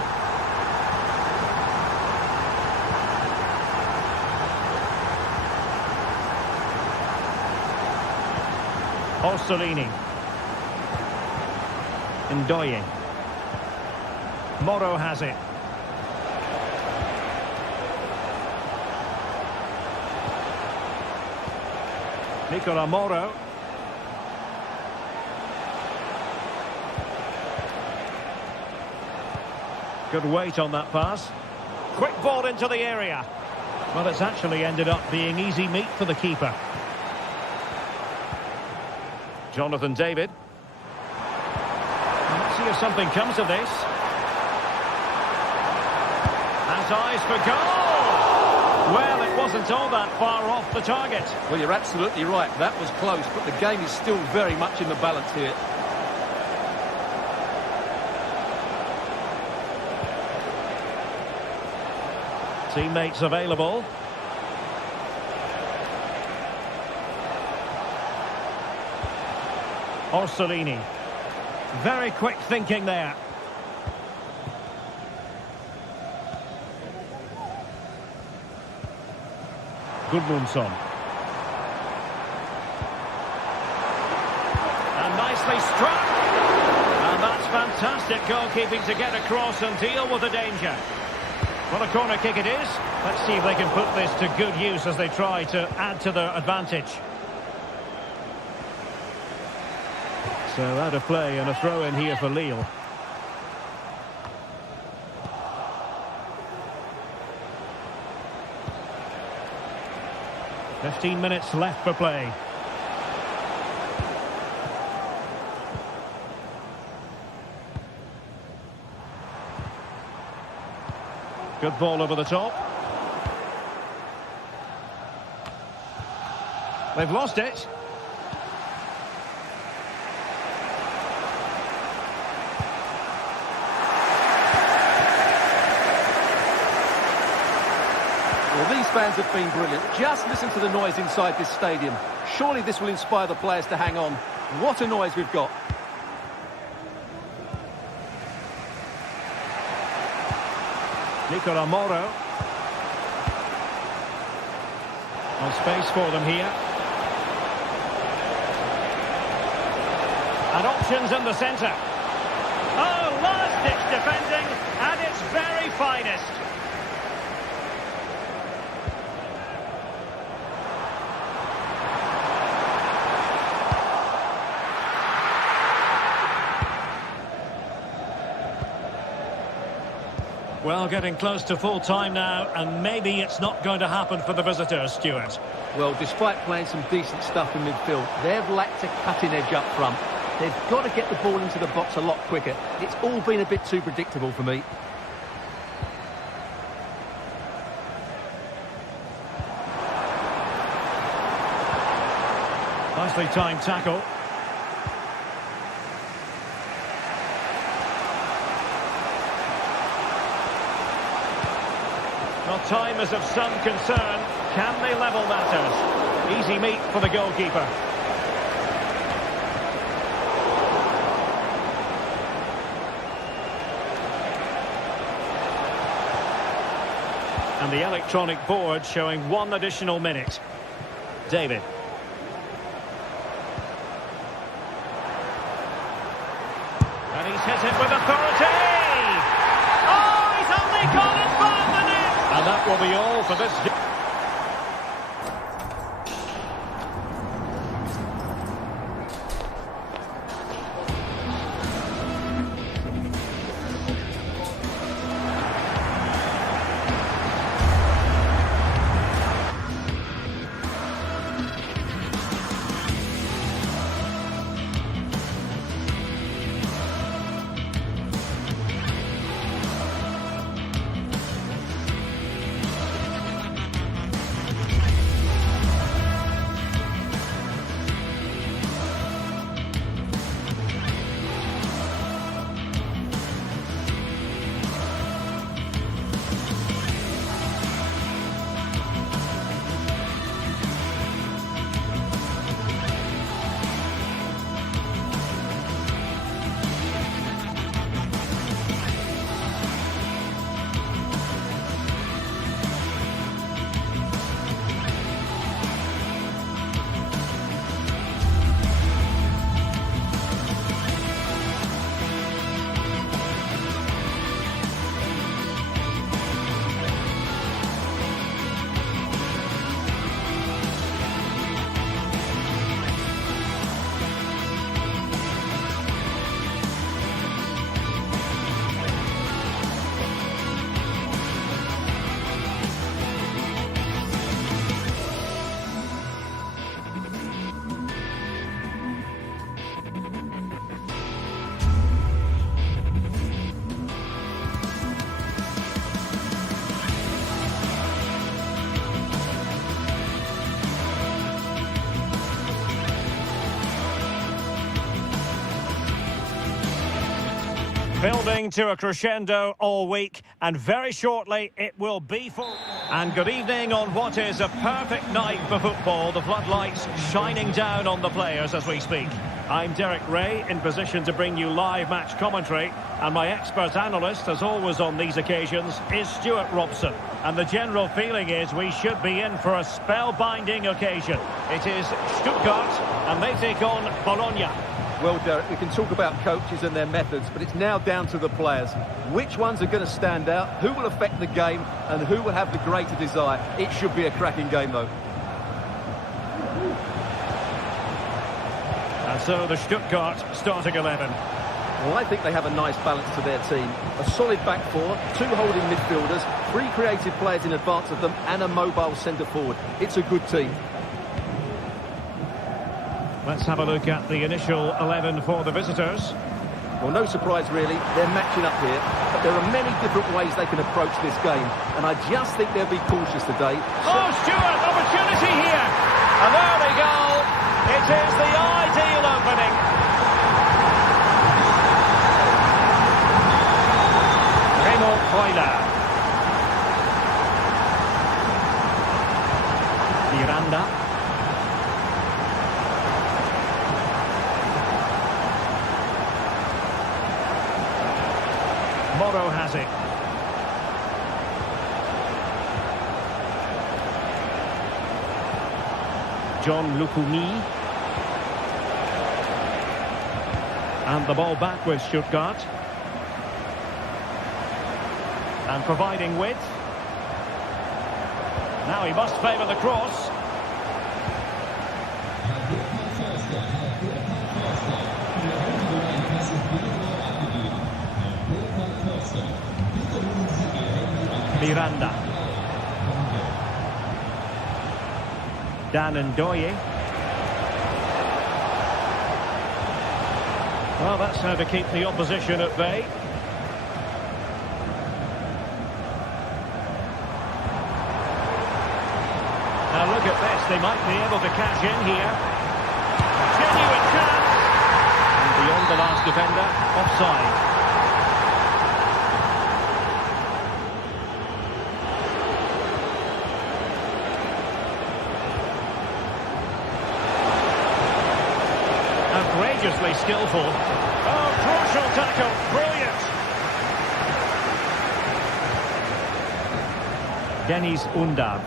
Orsolini. Ndoye. Moro has it. Nicola Moro. Good weight on that pass. Quick ball into the area. Well, it's actually ended up being easy meat for the keeper. Jonathan David. Let's see if something comes of this. Has eyes for goal. Well, it wasn't all that far off the target. Well, you're absolutely right. That was close, but the game is still very much in the balance here. Teammates available. Orsolini. Very quick thinking there. Gudmundsson. And nicely struck. And that's fantastic goalkeeping to get across and deal with the danger. Well, a corner kick it is. Let's see if they can put this to good use as they try to add to their advantage. So out of play and a throw in here for Lille. "15 minutes left for play. Good ball over the top. They've lost it. Well, these fans have been brilliant. Just listen to the noise inside this stadium. Surely this will inspire the players to hang on. What a noise we've got. Nicola Moro. No space for them here. And options in the centre. Oh, last-ditch defending at its very finest. Well, getting close to full time now, and maybe it's not going to happen for the visitors, Stuart. Well, despite playing some decent stuff in midfield, they've lacked a cutting edge up front. They've got to get the ball into the box a lot quicker. It's all been a bit too predictable for me. Nicely timed tackle. Well, time is of some concern. Can they level matters? Easy meat for the goalkeeper. And the electronic board showing 1 additional minute. David. And he's hit it with authority! Oh, he's only gone and found the net! And that will be all for this. Building to a crescendo all week, and very shortly it will be full. And good evening on what is a perfect night for football. The floodlights shining down on the players as we speak. I'm Derek Ray, in position to bring you live match commentary, and my expert analyst, as always on these occasions, is Stuart Robson. And the general feeling is we should be in for a spellbinding occasion. It is Stuttgart, and they take on Bologna. Well, Derek, we can talk about coaches and their methods, but it's now down to the players. Which ones are going to stand out, who will affect the game, and who will have the greater desire? It should be a cracking game, though. And so the Stuttgart starting 11. Well, I think they have a nice balance to their team. A solid back four, two holding midfielders, three creative players in advance of them, and a mobile centre-forward. It's a good team. Let's have a look at the initial 11 for the visitors. Well, no surprise, really. They're matching up here, but there are many different ways they can approach this game, and I just think they'll be cautious today. Oh, Stuart, opportunity here! And there they go! It is the ideal opening. Remo Freuler. Miranda. Moro has it. John Lukumi. And the ball back with Stuttgart. And providing width. Now he must favour the cross. Miranda. Dan Ndoye. Well, that's how to keep the opposition at bay. Now look at this, they might be able to cash in here. Genuine chance! And beyond the last defender, offside. Outrageously skillful. Oh, crucial tackle. Brilliant. Deniz Undav.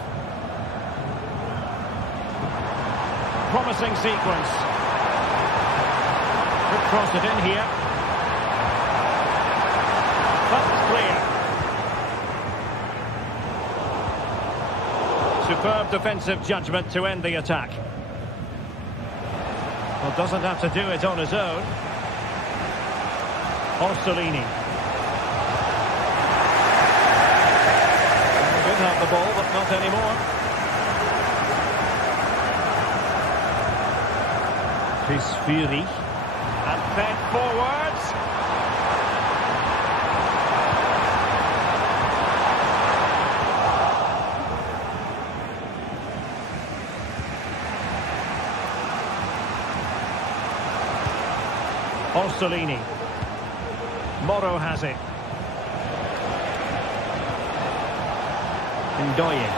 Promising sequence. Could cross it in here. That's clear. Superb defensive judgment to end the attack. Well, doesn't have to do it on his own. Orsolini. Did have the ball, but not anymore. Chris Fury. And fed forwards. Orsolini. Moro has it. Ndoye.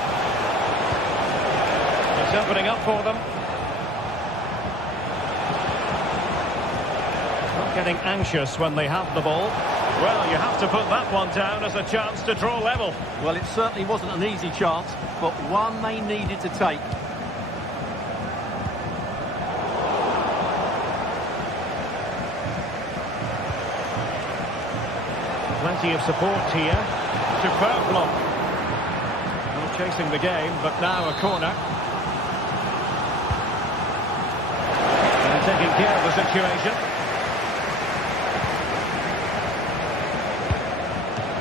It's opening up for them. Not getting anxious when they have the ball. Well, you have to put that one down as a chance to draw level. Well, it certainly wasn't an easy chance, but one they needed to take. Plenty of support here. Superb block. Well, chasing the game, but now a corner. And taking care of the situation.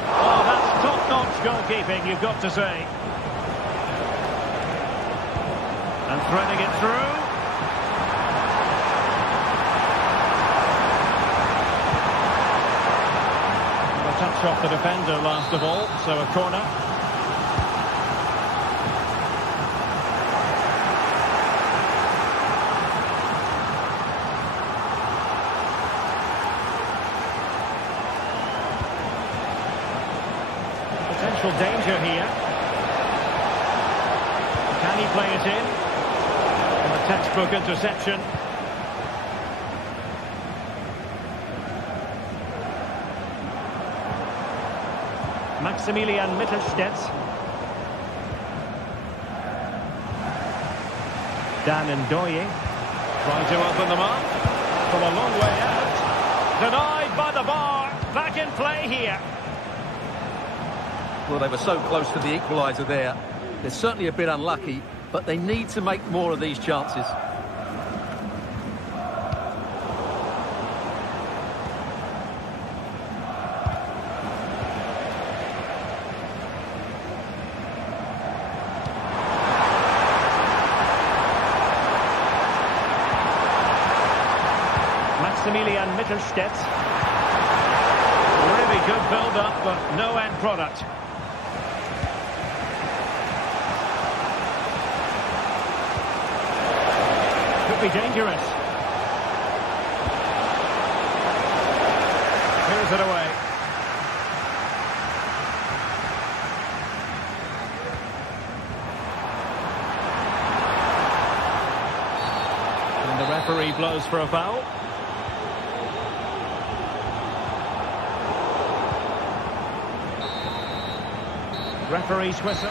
Oh, that's top-notch goalkeeping, you've got to say. And threading it through. Touch off the defender last of all, so a corner. Potential danger here. Can he play it in? And a textbook interception. Maximilian Mittelstädt. Dan Ndoye. Trying to open them up. From a long way out. Denied by the bar. Back in play here. Well, they were so close to the equalizer there. They're certainly a bit unlucky, but they need to make more of these chances. Maximilian Mittelstädt. Really good build-up, but no end product. Could be dangerous. Here's it away. And the referee blows for a foul. Referee's whistle.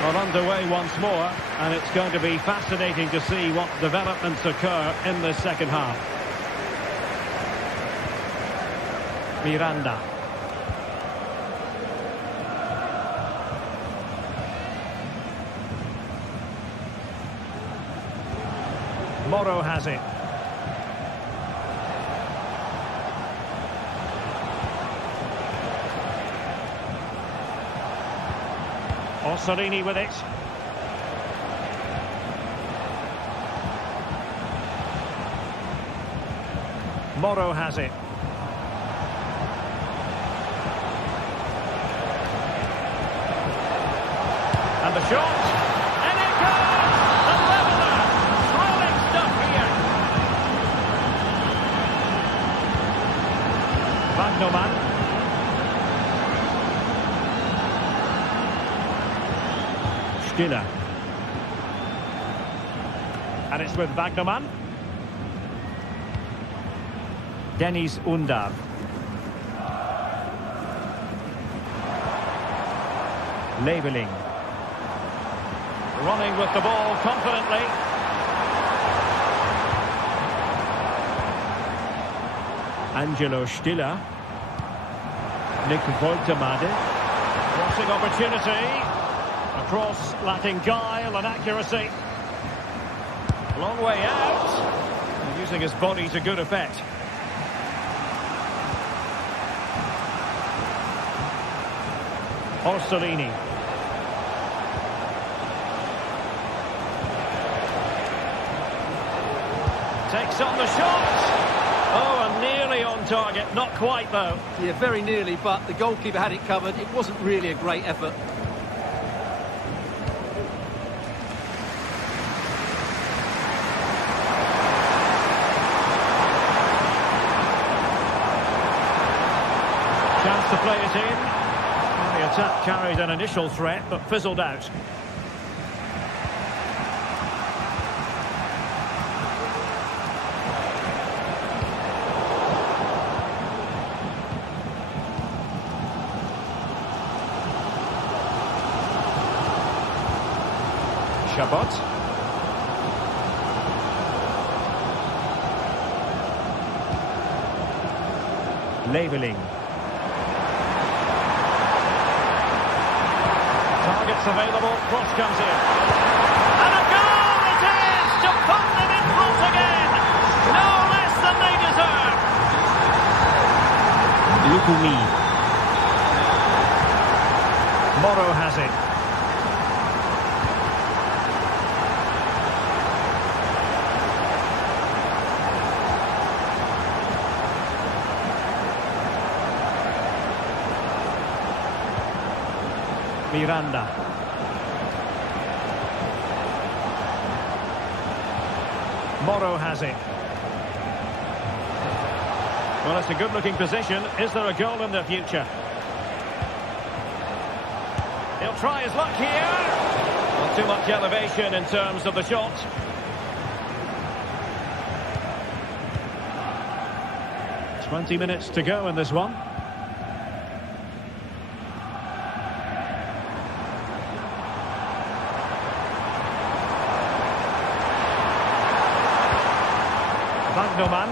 Well, underway once more, and it's going to be fascinating to see what developments occur in the second half. Miranda. Moro has it. Orsolini with it. Moro has it. And the shot. And it goes! The leveller! Thrilling stuff here. Wagnerman. Stiller. And it's with Wagnerman. Dennis Undav. Labeling. Running with the ball confidently. Angelo Stiller. Nick Woltemade. Crossing opportunity. A cross lacking guile and accuracy. Long way out. And using his body to good effect. Orsolini. Takes on the shot. Oh, and nearly on target. Not quite, though. Yeah, very nearly, but the goalkeeper had it covered. It wasn't really a great effort. Chance to play it in. Well, the attack carried an initial threat, but fizzled out. Chabot. Labeling. Targets available, cross comes in. And a goal it is to put them in front again. No less than they deserve. Lukumi. Moro has it. Miranda. Moro has it. Well, it's a good-looking position. Is there a goal in the future? He'll try his luck here. Not too much elevation in terms of the shot. 20 minutes to go in this one. Wagnerman.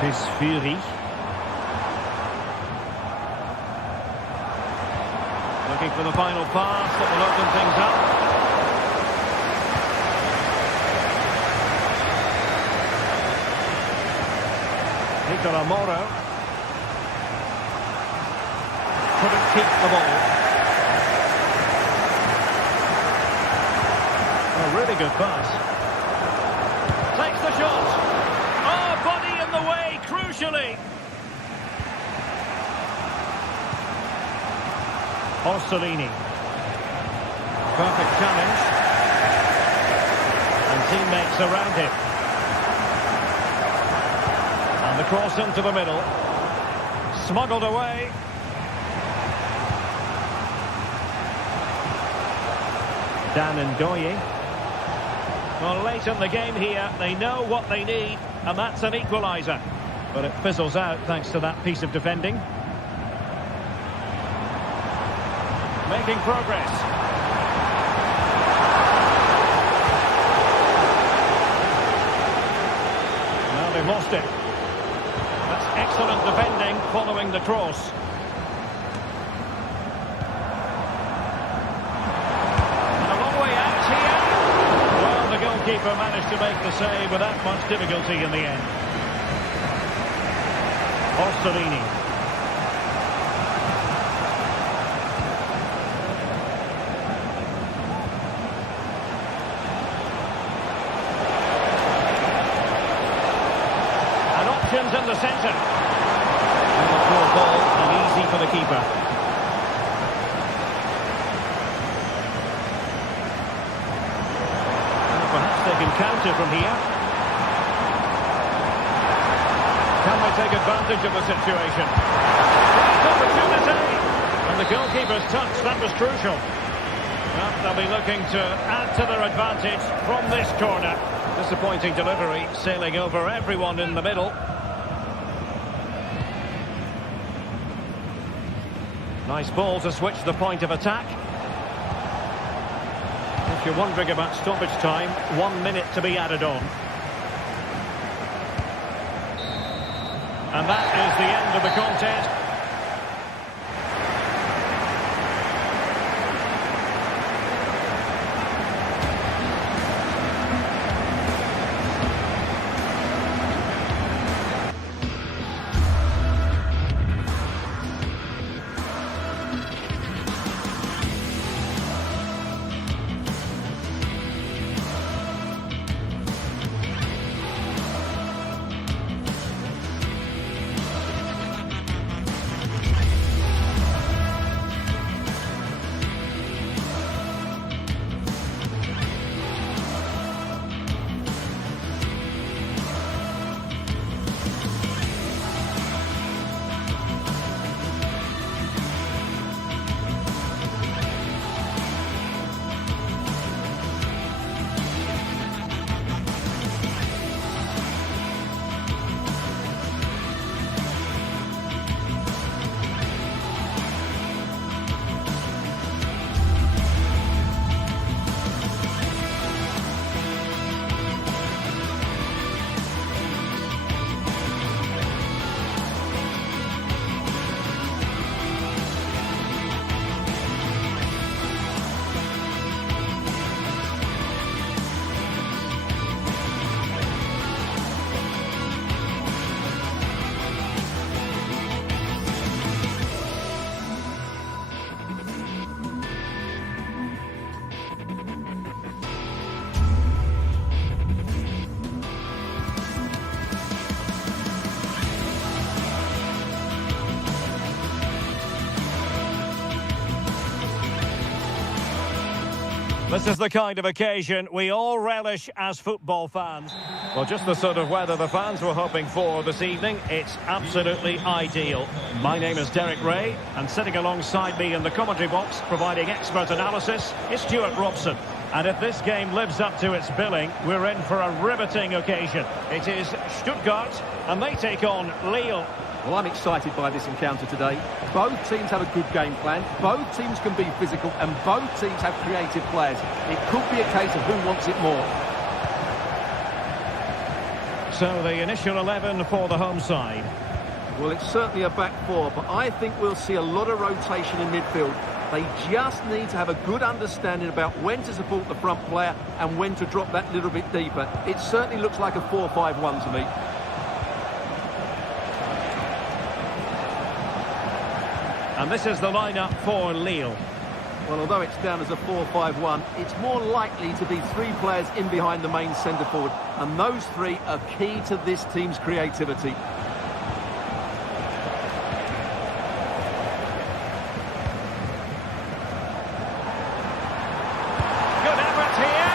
Pisfiri. Looking for the final pass that will open things up. Nicola Moro. Couldn't keep the ball. A really good pass. Takes the shot. Oh, body in the way, crucially. Orsolini. Perfect challenge. And teammates around him. And the cross into the middle. Smuggled away. Dan Ndoye. Well, late in the game here, they know what they need, and that's an equalizer. But it fizzles out thanks to that piece of defending. Making progress. Now they've lost it. That's excellent defending following the cross. And a long way out here. Well, the goalkeeper managed to make the save without much difficulty in the end. Orsolini. In the centre. And the poor ball, and easy for the keeper. And perhaps they can counter from here. Can they take advantage of the situation? Great opportunity! And the goalkeeper's touch, that was crucial. Well, they'll be looking to add to their advantage from this corner. Disappointing delivery, sailing over everyone in the middle. Nice ball to switch the point of attack. If you're wondering about stoppage time, 1 minute to be added on. And that is the end of the contest. This is the kind of occasion we all relish as football fans. Well, just the sort of weather the fans were hoping for this evening. It's absolutely ideal. My name is Derek Ray, and sitting alongside me in the commentary box, providing expert analysis, is Stuart Robson. And if this game lives up to its billing, we're in for a riveting occasion. It is Stuttgart, and they take on Lille. Well, I'm excited by this encounter today. Both teams have a good game plan, both teams can be physical, and both teams have creative players. It could be a case of who wants it more. So the initial 11 for the home side. Well, it's certainly a back four, but I think we'll see a lot of rotation in midfield. They just need to have a good understanding about when to support the front player and when to drop that little bit deeper. It certainly looks like a 4-5-1 to me. And this is the lineup for Lille. Well, although it's down as a 4-5-1, it's more likely to be three players in behind the main centre-forward. And those three are key to this team's creativity. Good effort here.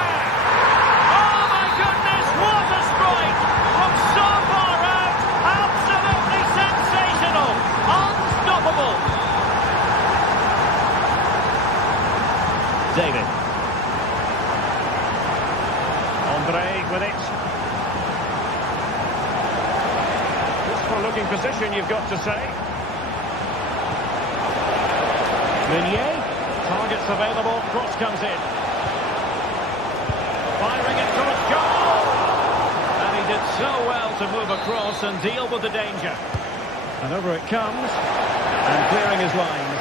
Oh, my goodness, what a strike! From so far out, absolutely sensational! Unstoppable! David. Andre with it. Useful-looking position, you've got to say. Meunier. Targets available. Cross comes in. Firing it towards goal! And he did so well to move across and deal with the danger. And over it comes. And clearing his lines.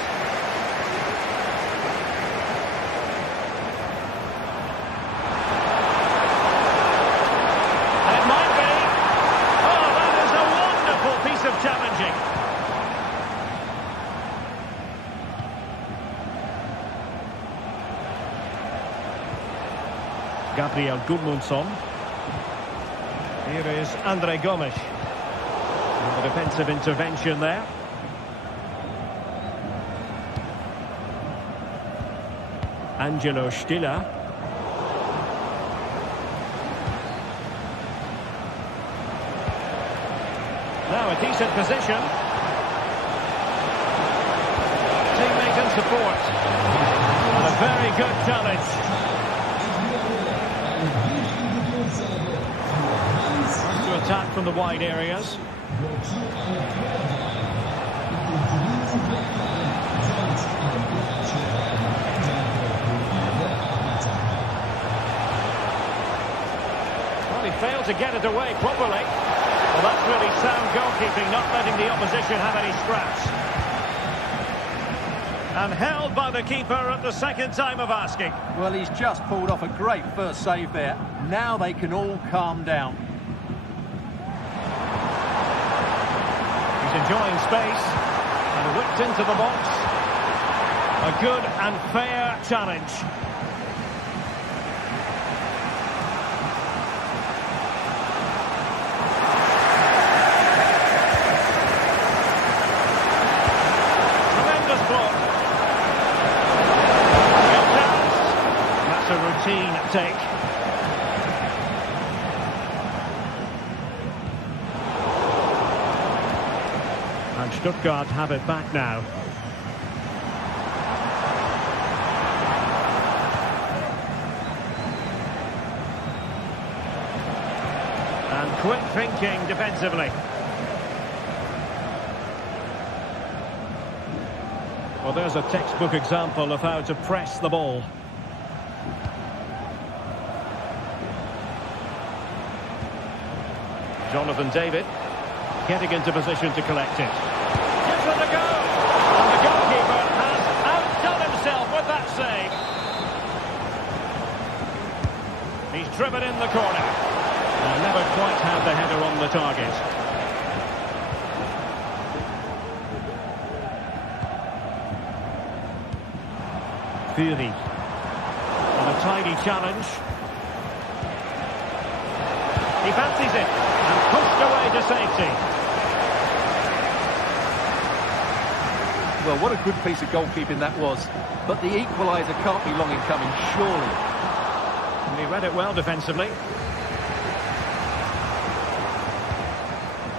Challenging. Gabriel Gudmundsson. Here is Andre Gomes. And the defensive intervention there. Angelo Stiller. Now a decent position. Teammate and support. And a very good challenge. To attack from the wide areas. Well, he failed to get it away properly. Well, that's really sound goalkeeping, not letting the opposition have any scraps. And held by the keeper at the second time of asking. Well, he's just pulled off a great first save there. Now they can all calm down. He's enjoying space. And whipped into the box. A good and fair challenge. Routine take. And Stuttgart have it back now. And quick thinking defensively. Well, there's a textbook example of how to press the ball. Jonathan David getting into position to collect it. Gives it a go! And the goalkeeper has outdone himself with that save. He's driven in the corner. And never quite had the header on the target. Fury. And a tidy challenge. He fancies it. And pushed away to safety. Well, what a good piece of goalkeeping that was. But the equaliser can't be long in coming, surely. And he read it well defensively.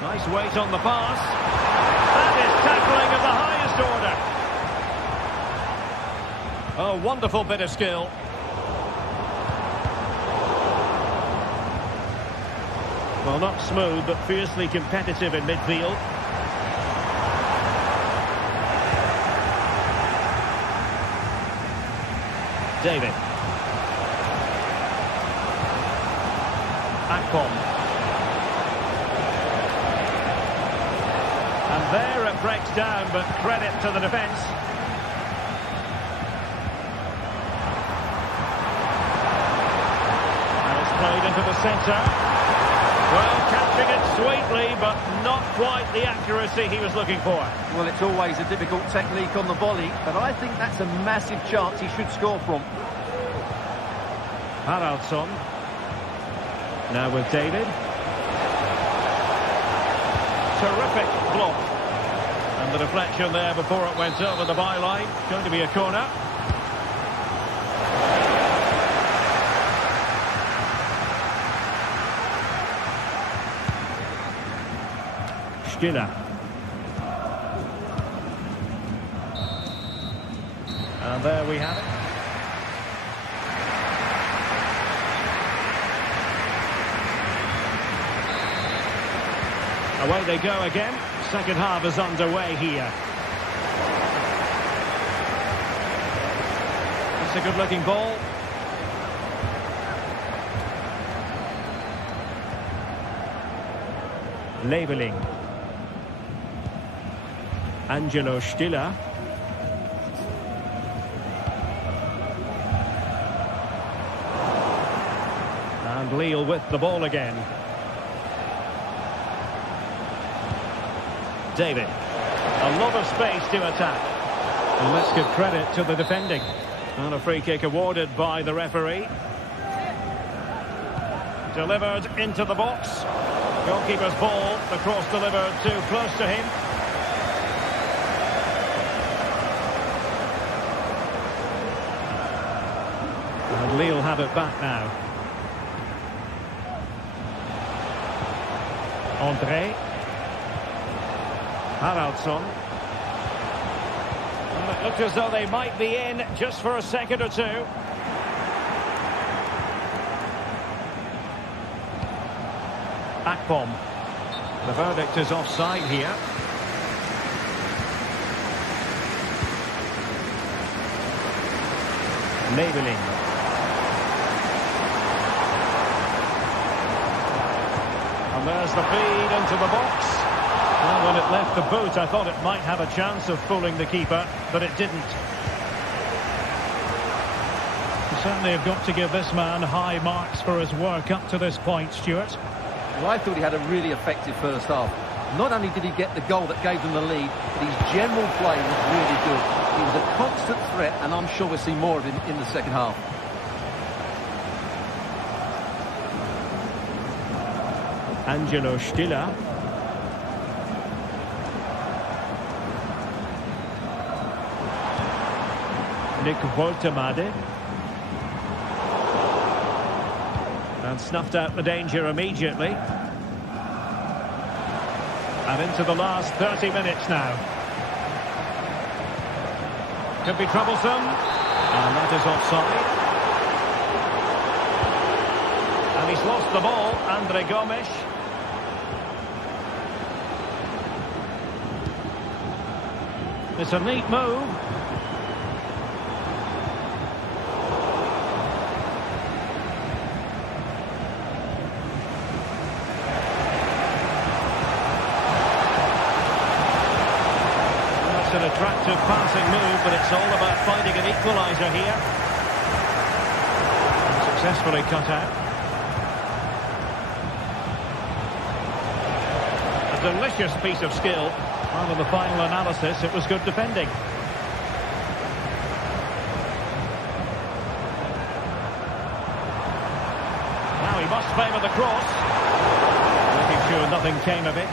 Nice weight on the pass. That is tackling of the highest order. Oh, wonderful bit of skill. Well, not smooth, but fiercely competitive in midfield. David. Akpom. And there it breaks down, but credit to the defence. And it's played into the centre. Well, catching it sweetly, but not quite the accuracy he was looking for. Well, it's always a difficult technique on the volley, but I think that's a massive chance he should score from. Haraldsson. Now with David. Terrific block. And the deflection there before it went over the byline. Going to be a corner. Stiller. And there we have it. Away they go again. Second half is underway here. It's a good-looking ball. Labeling. Angelo Stiller. And Lille with the ball again. David. A lot of space to attack. And let's give credit to the defending. And a free kick awarded by the referee. Delivered into the box. Goalkeeper's ball. The cross delivered too close to him. And Lille have it back now. André. Haraldsson. Well, it looked as though they might be in just for a second or two. Akpom. The verdict is offside here. Labeling. And there's the feed into the box. Well, when it left the boot, I thought it might have a chance of fooling the keeper, but it didn't. You certainly have got to give this man high marks for his work up to this point, Stuart. Well, I thought he had a really effective first half. Not only did he get the goal that gave them the lead, but his general play was really good. He was a constant threat, and I'm sure we'll see more of him in the second half. Angelo Stiller. Nick Woltemade. And snuffed out the danger immediately. And into the last 30 minutes now. Could be troublesome. And that is offside. And he's lost the ball, Andre Gomes. It's a neat move. That's an attractive passing move, but it's all about finding an equalizer here. And successfully cut out. A delicious piece of skill. Well, in the final analysis, it was good defending. Now he must favour the cross. Making sure nothing came of it.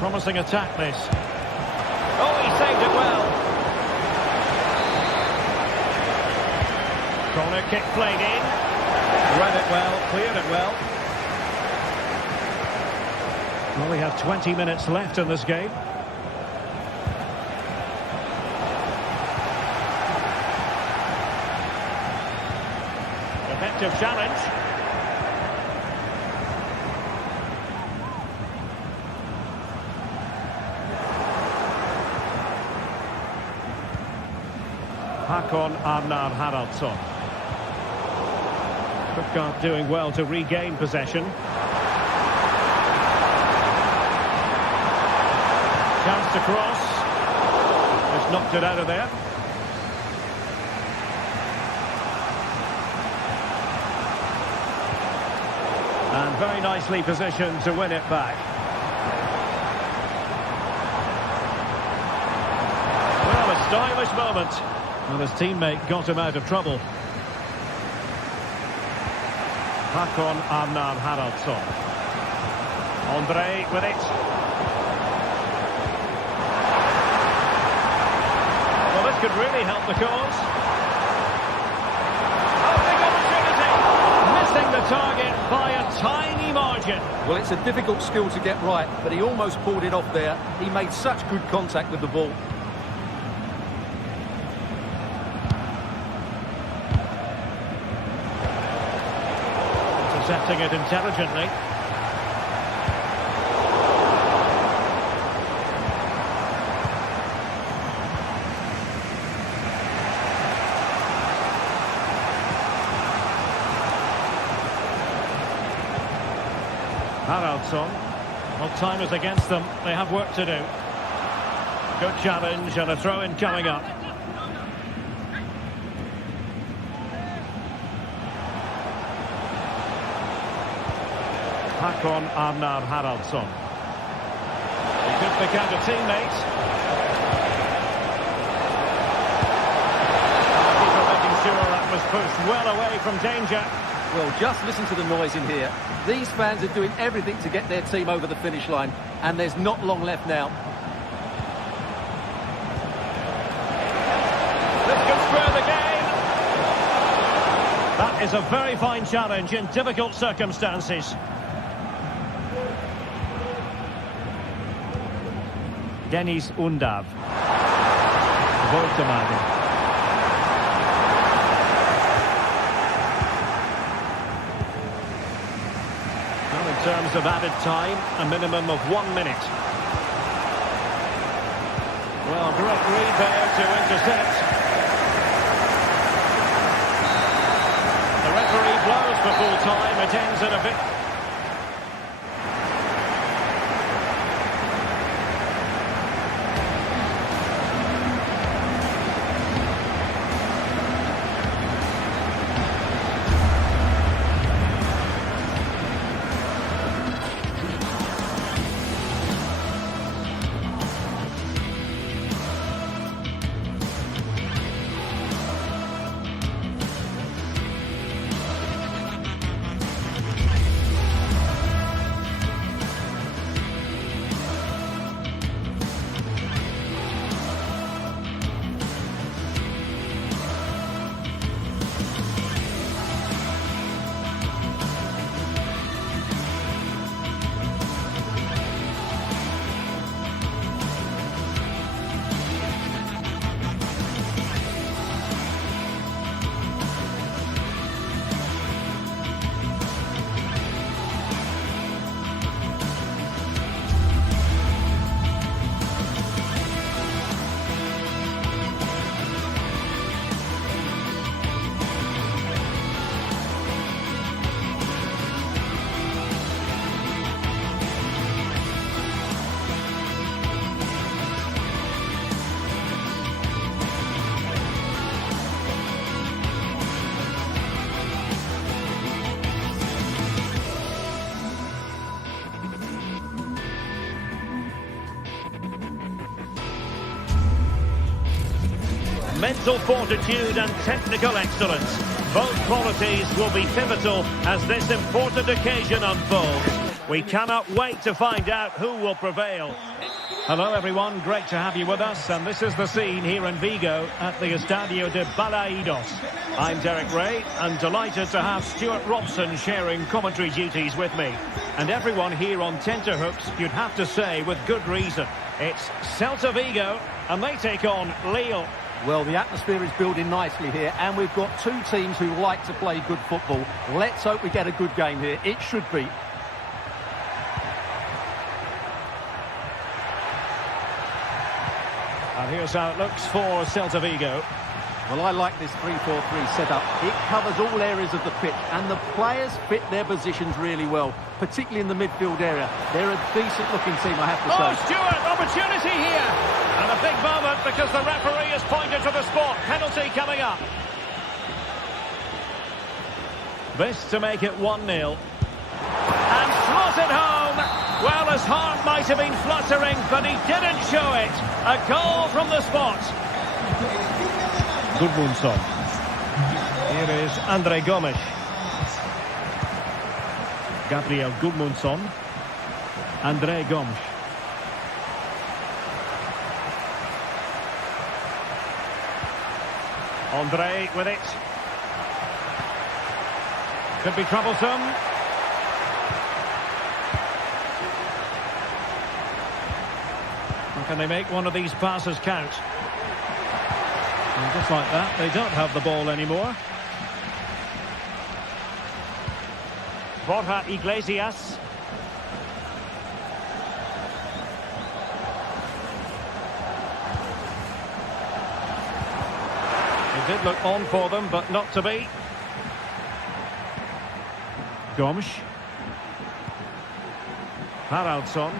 Promising attack, this. Oh, he saved it well. Corner kick played in. Read it well, cleared it well. Well, we have 20 minutes left in this game. effective challenge. Hakon Arnar Haraldsson. Stuttgart doing well to regain possession. Chance to cross. Just knocked it out of there. And very nicely positioned to win it back. Well, a stylish moment. Well, his teammate got him out of trouble. Hakon Arnar Haraldsson. Andre with it. Well, this could really help the cause. Oh, big opportunity! Missing the target by a tiny margin. Well, it's a difficult skill to get right, but he almost pulled it off there. He made such good contact with the ball. Intercepting it intelligently. Haraldsson. Well, time is against them. They have work to do. Good challenge and a throw-in coming up. Hakon Arnar Haraldsson. He could pick out a teammate. Keeper making sure that was pushed well away from danger. Well, just listen to the noise in here. These fans are doing everything to get their team over the finish line, and there's not long left now. This could spur the game. That is a very fine challenge in difficult circumstances. Dennis Undav. Voltemade. Well, in terms of added time, a minimum of 1 minute. Well, great read there to intercept. The referee blows for full time. It ends in a bit. Mental fortitude and technical excellence. Both qualities will be pivotal as this important occasion unfolds. We cannot wait to find out who will prevail. Hello everyone, great to have you with us, and this is the scene here in Vigo at the Estadio de Balaidos. I'm Derek Ray, and delighted to have Stuart Robson sharing commentary duties with me. And everyone here on tenterhooks, you'd have to say with good reason. It's Celta Vigo, and they take on Lille. Well, the atmosphere is building nicely here, and we've got two teams who like to play good football. Let's hope we get a good game here. It should be. And here's how it looks for Celta Vigo. Well, I like this 3-4-3 setup. It covers all areas of the pitch, and the players fit their positions really well, particularly in the midfield area. They're a decent-looking team, I have to say. Oh, Stuart, opportunity here. And a big moment because the referee has pointed to the spot. Penalty coming up. This to make it 1-0. And slots it home. Well, his heart might have been fluttering, but he didn't show it. A goal from the spot. Gudmundsson. Here is Andre Gomes. Gabriel Gudmundsson. Andre Gomes. Andre with it. Could be troublesome. How can they make one of these passes count? And just like that, they don't have the ball anymore. Borja Iglesias. It did look on for them, but not to be. Gomes. Haraldsson.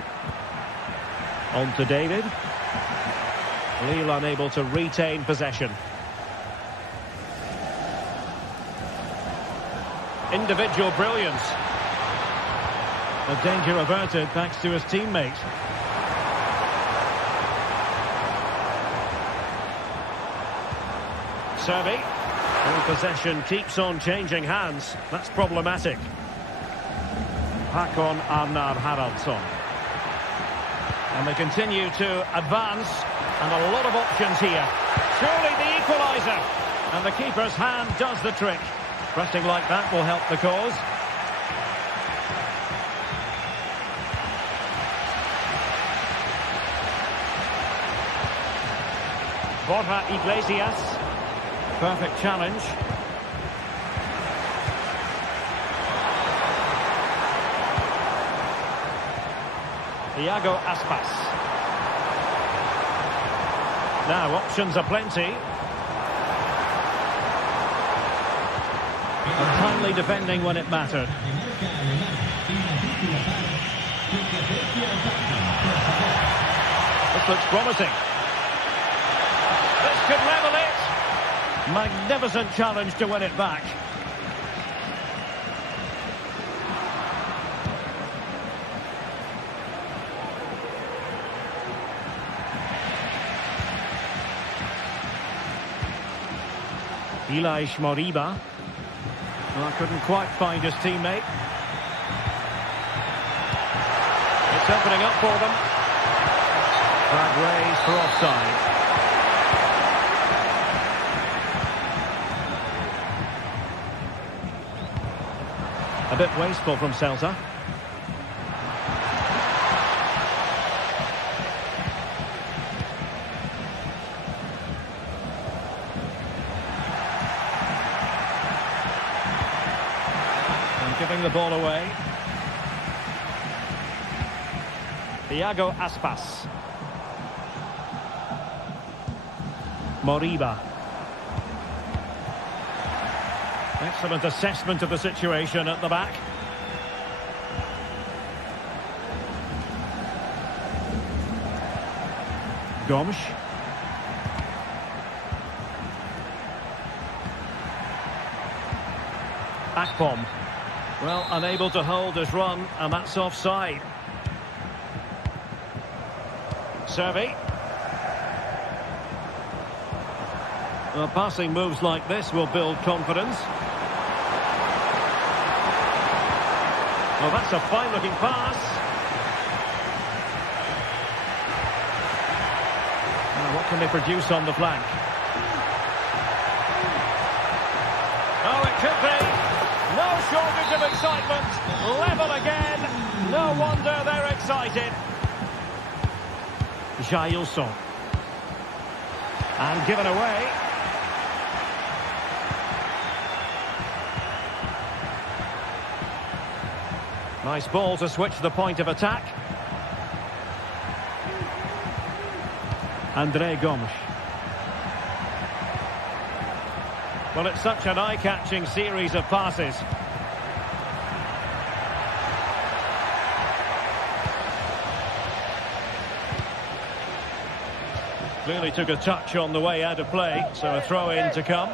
On to David. Lille unable to retain possession. Individual brilliance. A danger averted thanks to his teammate. Servi. And possession keeps on changing hands. That's problematic. Hakon Arnar Haraldsson. And they continue to advance. And a lot of options here. Surely the equalizer. And the keeper's hand does the trick. Pressing like that will help the cause. Borja Iglesias. Perfect challenge. Iago Aspas. Now, options are plenty. And timely defending when it mattered. This looks promising. This could level it. Magnificent challenge to win it back. Ilaix Moriba. Well, couldn't quite find his teammate. It's opening up for them. Flag raised for offside. A bit wasteful from Celta. Giving the ball away. Iago Aspas. Moriba. Excellent assessment of the situation at the back. Gomes. Akpom. Well, unable to hold his run, and that's offside. Servi. Well, passing moves like this will build confidence. Well, that's a fine-looking pass. Now, what can they produce on the flank? Oh, it could be. No shortage of excitement. Level again. No wonder they're excited. Jailson. And given away. Nice ball to switch the point of attack. André Gomes. Well, it's such an eye-catching series of passes. Clearly took a touch on the way out of play, so a throw-in to come.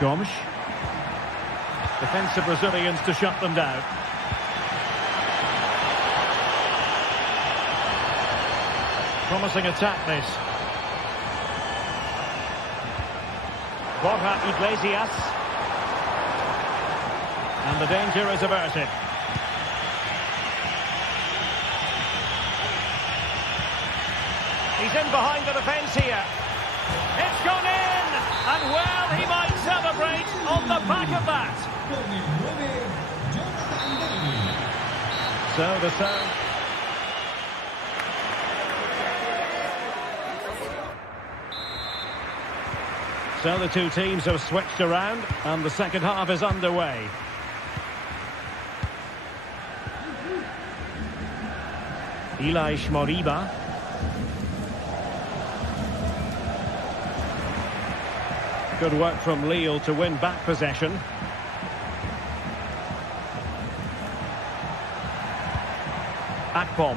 Gomes. Defensive Brazilians to shut them down. Promising attack, this. Borja Iglesias. And the danger is averted. He's in behind the defence here. It's gone in! And well, he might celebrate on the back of that. So the sound. So the two teams have switched around and the second half is underway. Ilaix Moriba. Good work from Lille to win back possession. Akpom.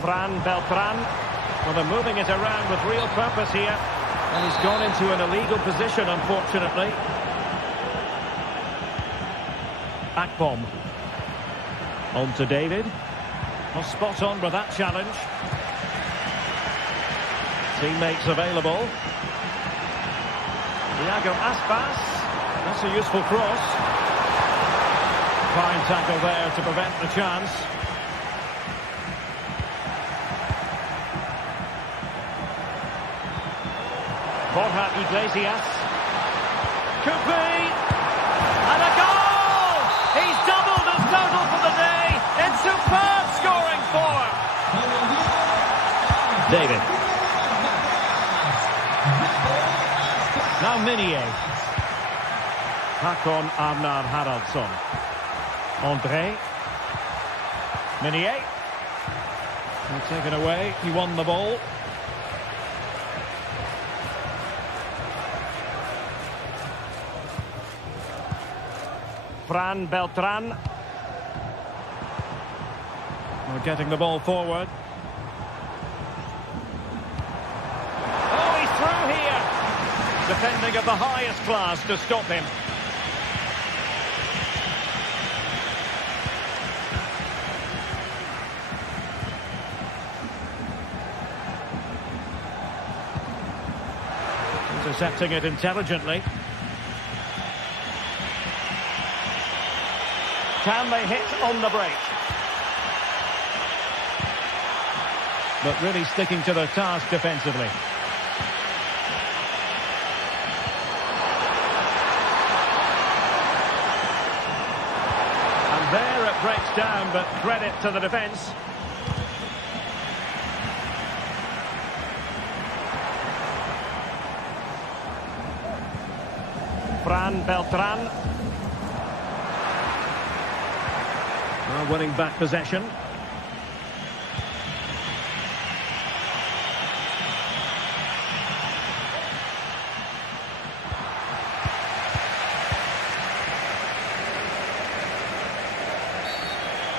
Fran Beltran. Well, they're moving it around with real purpose here. And he's gone into an illegal position, unfortunately. Akpom. On to David. Well, spot on with that challenge. Teammates available. Iago Aspas. That's a useful cross. Fine tackle there to prevent the chance. Borja Iglesias. Could be. And a goal! He's doubled his total for the day in superb scoring form. David. Now Minier. Hakon Arnar Haraldsson. André. Minier. And taken away. He won the ball. Fran Beltran. We're getting the ball forward. Oh, he's through here. Defending of the highest class to stop him. Intercepting it intelligently. Can they hit on the break? But really sticking to their task defensively. And there it breaks down, but credit to the defence. Fran Beltran. Winning back possession.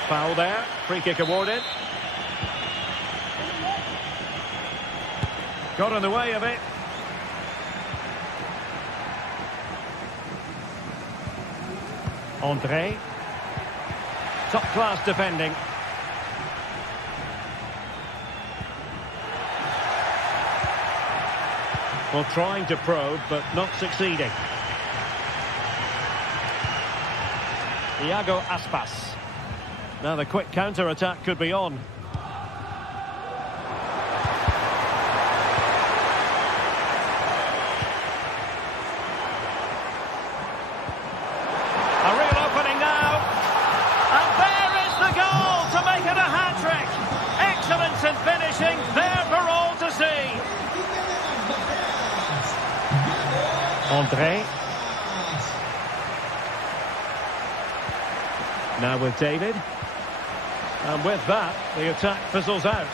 Foul there. Free kick awarded. Got in the way of it. André. Top-class defending. Well, trying to probe, but not succeeding. Iago Aspas. Now the quick counter-attack could be on. A real opening now. And there Andre. Now with David. And with that, the attack fizzles out.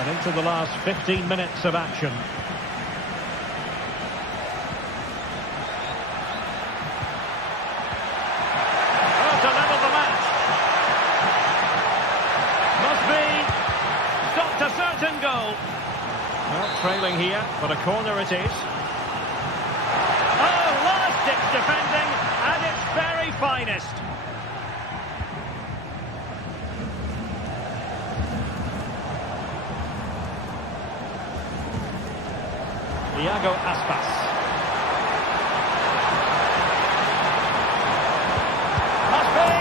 And into the last 15 minutes of action. Oh, to level the match. Must be stopped a certain goal. Well, trailing here, but a corner it is. Oh, last-ditch defending at its very finest. Iago Aspas. Must be!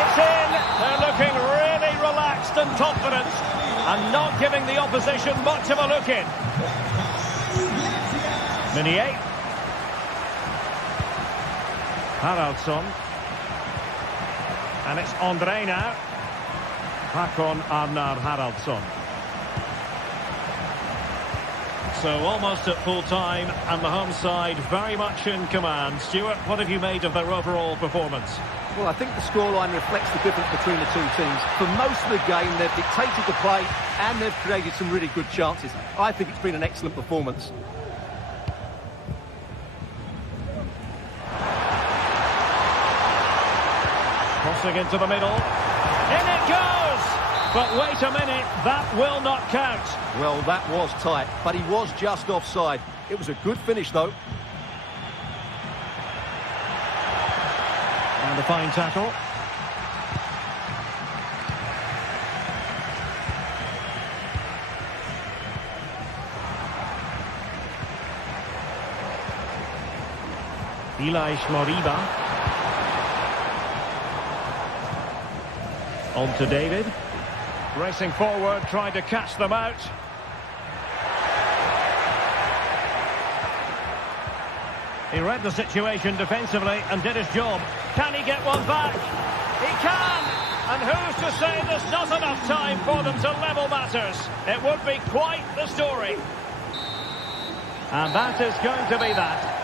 It's in! They're looking really relaxed and confident, and not giving the opposition much of a look in. Meunier. Haraldsson. And it's Andre now. Hakon Arnar Haraldsson. So almost at full time, and the home side very much in command. Stuart, what have you made of their overall performance? Well, I think the scoreline reflects the difference between the two teams. For most of the game, they've dictated the play and they've created some really good chances. I think it's been an excellent performance. Crossing into the middle. In it goes! But wait a minute, that will not count. Well, that was tight, but he was just offside. It was a good finish, though. And a fine tackle. Ilaix Moriba. On to David. Racing forward, trying to catch them out. He read the situation defensively and did his job. Can he get one back? He can! And who's to say there's not enough time for them to level matters? It would be quite the story. And that is going to be that.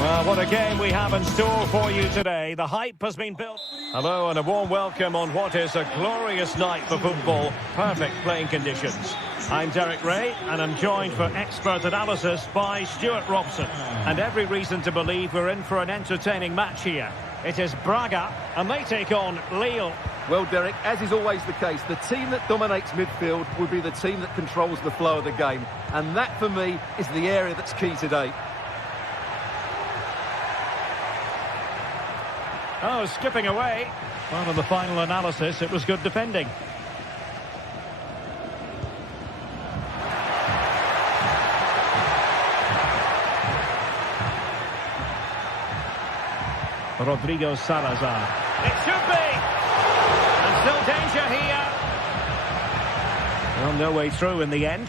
Well, what a game we have in store for you today. The hype has been built. Hello and a warm welcome on what is a glorious night for football. Perfect playing conditions. I'm Derek Ray and I'm joined for expert analysis by Stuart Robson. And every reason to believe we're in for an entertaining match here. It is Braga and they take on Lille. Well, Derek, as is always the case, the team that dominates midfield will be the team that controls the flow of the game. And that, for me, is the area that's key today. Oh, skipping away. Well, in the final analysis, it was good defending. Rodrigo Salazar. It should be! And still danger here. Well, no way through in the end.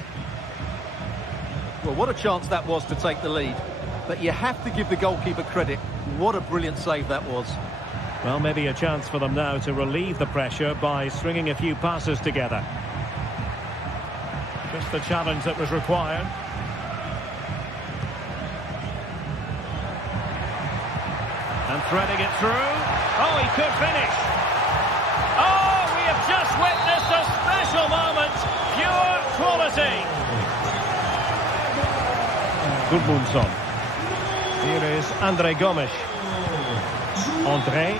Well, what a chance that was to take the lead. But you have to give the goalkeeper credit. What a brilliant save that was. Well, maybe a chance for them now to relieve the pressure by stringing a few passes together. Just the challenge that was required. And threading it through. Oh, he could finish. Oh, we have just witnessed a special moment. Pure quality. Gudmundsson. Here is Andre Gomes. Andre.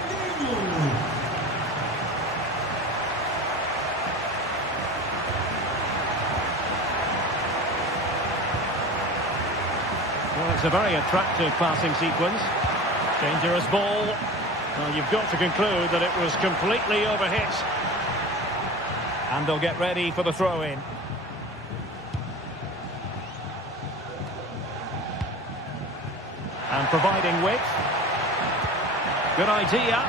Well, it's a very attractive passing sequence. Dangerous ball. Well, you've got to conclude that it was completely overhit. And they'll get ready for the throw-in. And providing width. Good idea.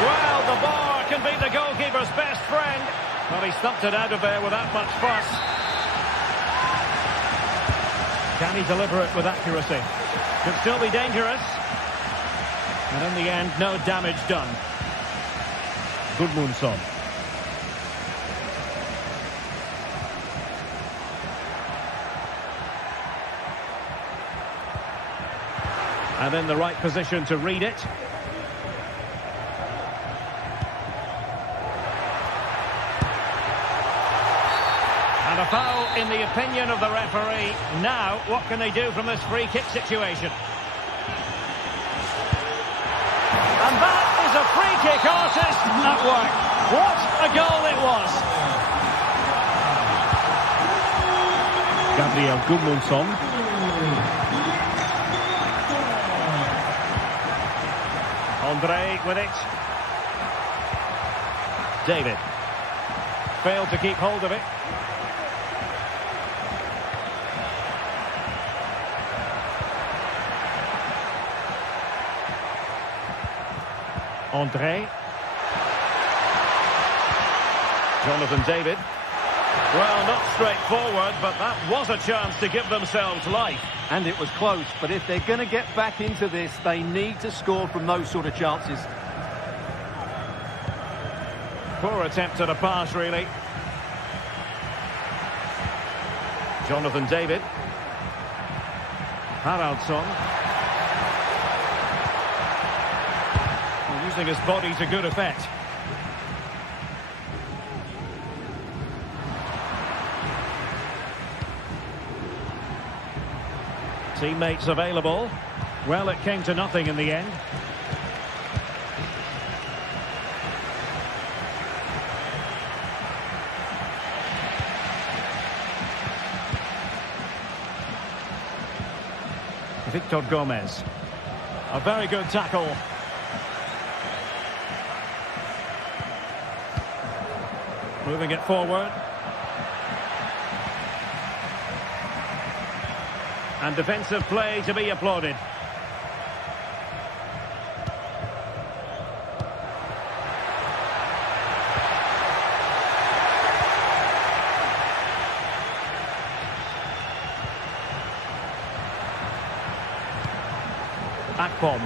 Well, the bar can be the goalkeeper's best friend. Well, he stumped it out of there without much fuss. Can he deliver it with accuracy? Could still be dangerous. And in the end, no damage done. Gudmundsson. And in the right position to read it. And a foul in the opinion of the referee. Now, what can they do from this free kick situation? And that is a free kick artist at work. What a goal it was. Gabriel Gudmundsson. Andre with it. David. Failed to keep hold of it. Andre. Jonathan David. Well, not straightforward, but that was a chance to give themselves life. And it was close, but if they're going to get back into this, they need to score from those sort of chances. Poor attempt at a pass, really. Jonathan David. Haraldsson. Using his body to good effect. Teammates available. Well, it came to nothing in the end. Victor Gomez. A very good tackle. Moving it forward. And defensive play to be applauded. Akpom.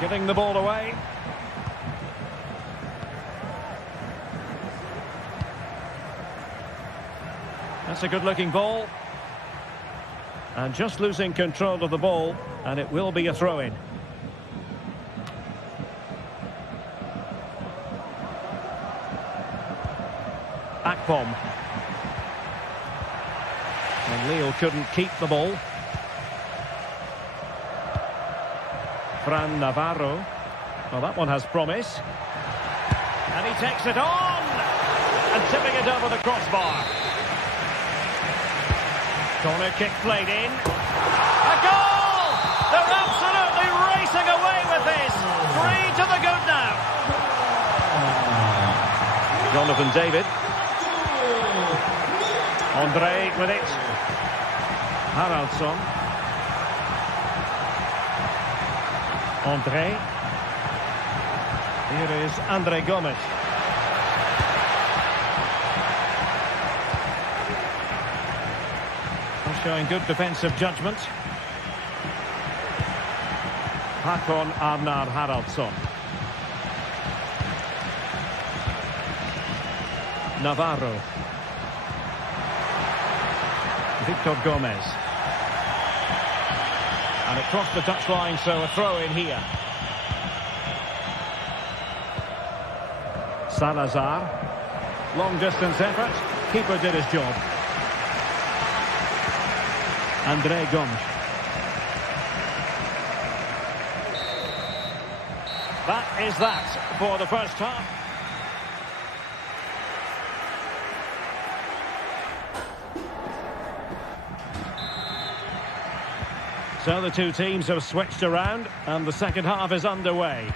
Giving the ball away. That's a good-looking ball. And just losing control of the ball, and it will be a throw-in. Akpom. And Lille couldn't keep the ball. Fran Navarro. Well, that one has promise. And he takes it on! And tipping it over the crossbar. Corner kick played in. A goal! They're absolutely racing away with this. 3 to the good now. Jonathan David. Andre with it. Haraldsson. Andre. Here is Andre Gomes. Showing good defensive judgment. Hakon Arnar Haraldsson. Navarro. Victor Gomez. And it crossed the touchline, so a throw in here. Salazar. Long distance effort. Keeper did his job. Andre Gomes. That is that for the first half. So the two teams have switched around and the second half is underway.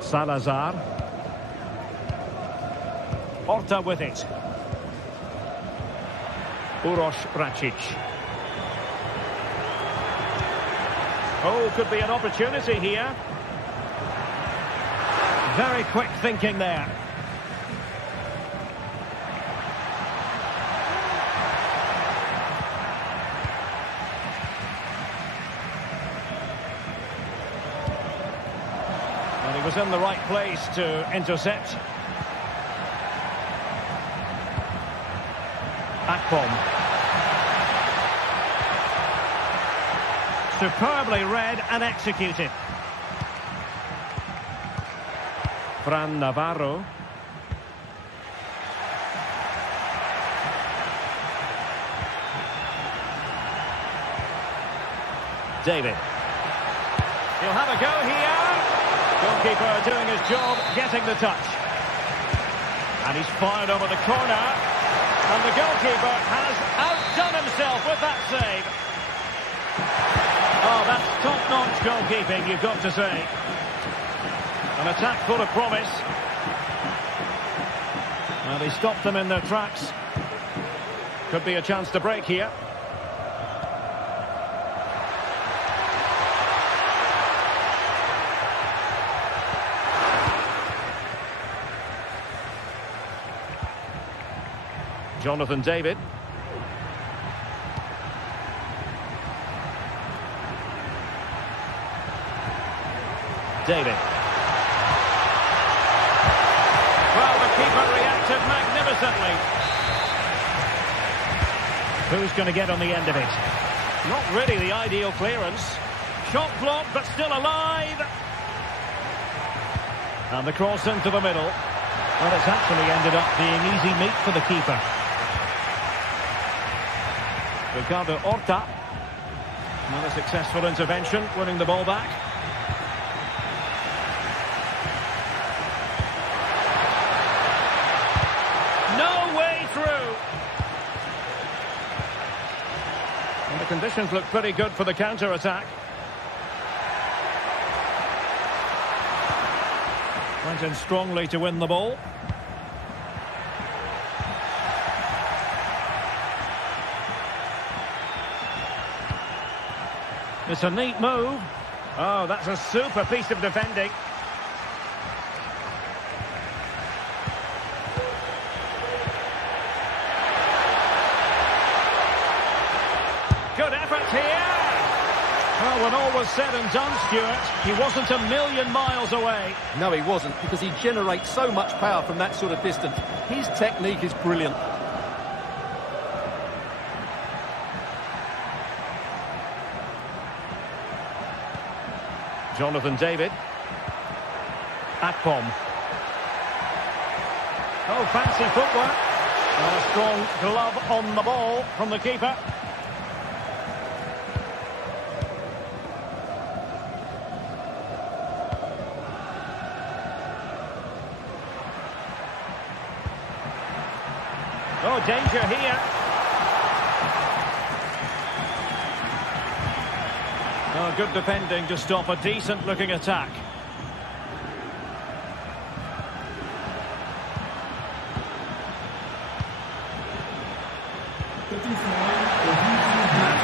Salazar. Horta with it. Uroš Račić. Oh, could be an opportunity here. Very quick thinking there. And he was in the right place to intercept. Superbly read and executed. Fran Navarro. David. He'll have a go here. Goalkeeper doing his job, getting the touch. And he's fired over the corner. And the goalkeeper has outdone himself with that save. Oh, that's top-notch goalkeeping, you've got to say. An attack full of promise. And he stopped them in their tracks. Could be a chance to break here. Jonathan David. David. Well, the keeper reacted magnificently. Who's going to get on the end of it? Not really the ideal clearance. Shot blocked, but still alive. And the cross into the middle. Well, it's actually ended up being easy meat for the keeper. Ricardo Horta. Another successful intervention, winning the ball back. No way through. And the conditions look pretty good for the counter-attack. Went in strongly to win the ball. It's a neat move. Oh, that's a super piece of defending. Good effort here. Well, when all was said and done, Stuart, he wasn't a million miles away. No, he wasn't, because he generates so much power from that sort of distance. His technique is brilliant. Jonathan David. Akpom. Oh, fancy footwork. And a strong glove on the ball from the keeper. Oh, danger here. Oh, good defending to stop a decent-looking attack.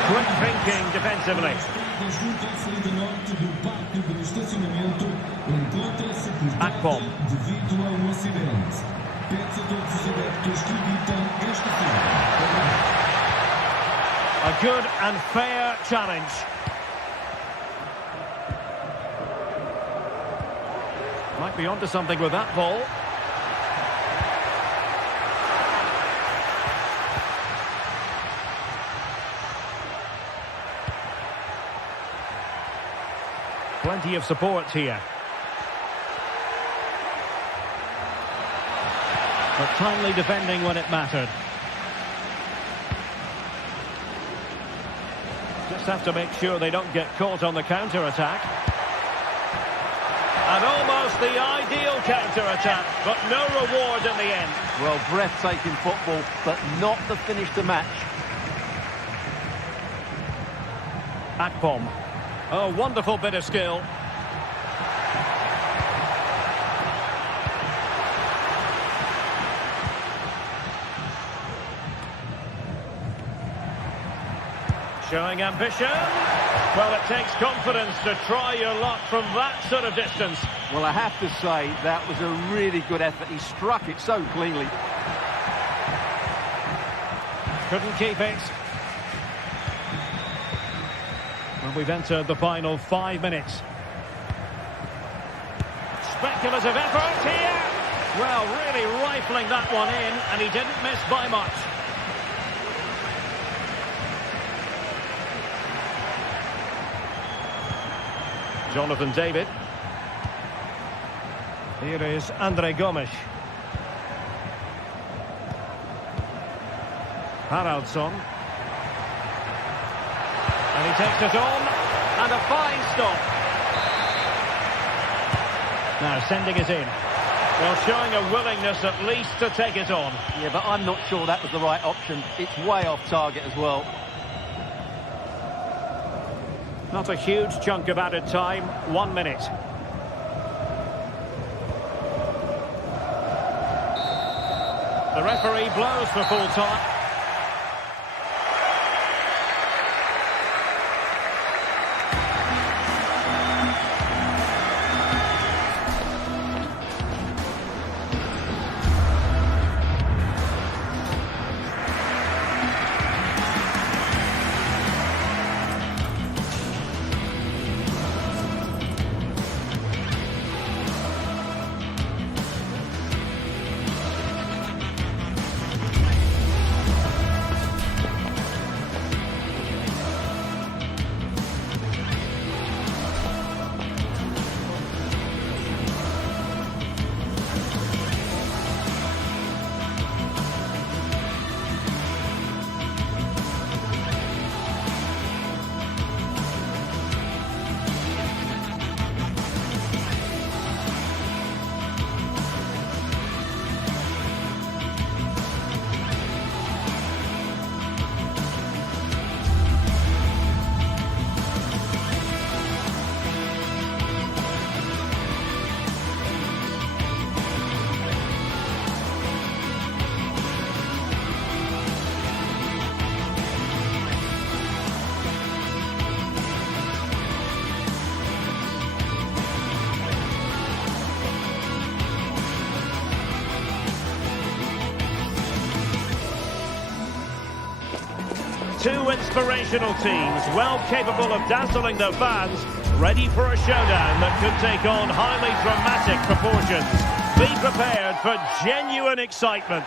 Quick thinking defensively. Back bomb. A good and fair challenge. Might be onto something with that ball. Plenty of support here. But timely defending when it mattered. Just have to make sure they don't get caught on the counter-attack. And almost the ideal counter-attack, but no reward in the end. Well, breathtaking football, but not the finish to match. Back bomb. Oh, wonderful bit of skill. Showing ambition. Well, it takes confidence to try your luck from that sort of distance. Well, I have to say, that was a really good effort. He struck it so cleanly. Couldn't keep it. Well, we've entered the final 5 minutes. Speculative effort here. Well, really rifling that one in, and he didn't miss by much. Jonathan David. Here is Andre Gomes. Haraldsson. And he takes it on. And a fine stop. Now sending it in. Well, showing a willingness at least to take it on. Yeah, but I'm not sure that was the right option. It's way off target as well. Not a huge chunk of added time. 1 minute. The referee blows for full time. Two inspirational teams, well capable of dazzling their fans, ready for a showdown that could take on highly dramatic proportions. Be prepared for genuine excitement.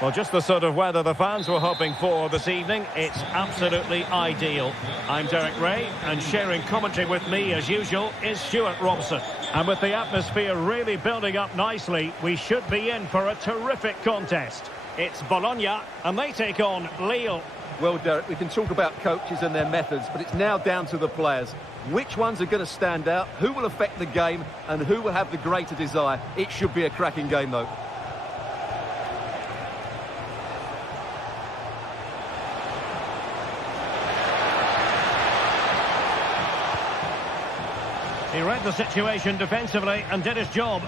Well, just the sort of weather the fans were hoping for this evening. It's absolutely ideal. I'm Derek Ray, and sharing commentary with me, as usual, is Stuart Robson. And with the atmosphere really building up nicely, we should be in for a terrific contest. It's Bologna, and they take on Lille. Well, Derek, we can talk about coaches and their methods, but it's now down to the players. Which ones are going to stand out, who will affect the game, and who will have the greater desire? It should be a cracking game, though. He read the situation defensively and did his job.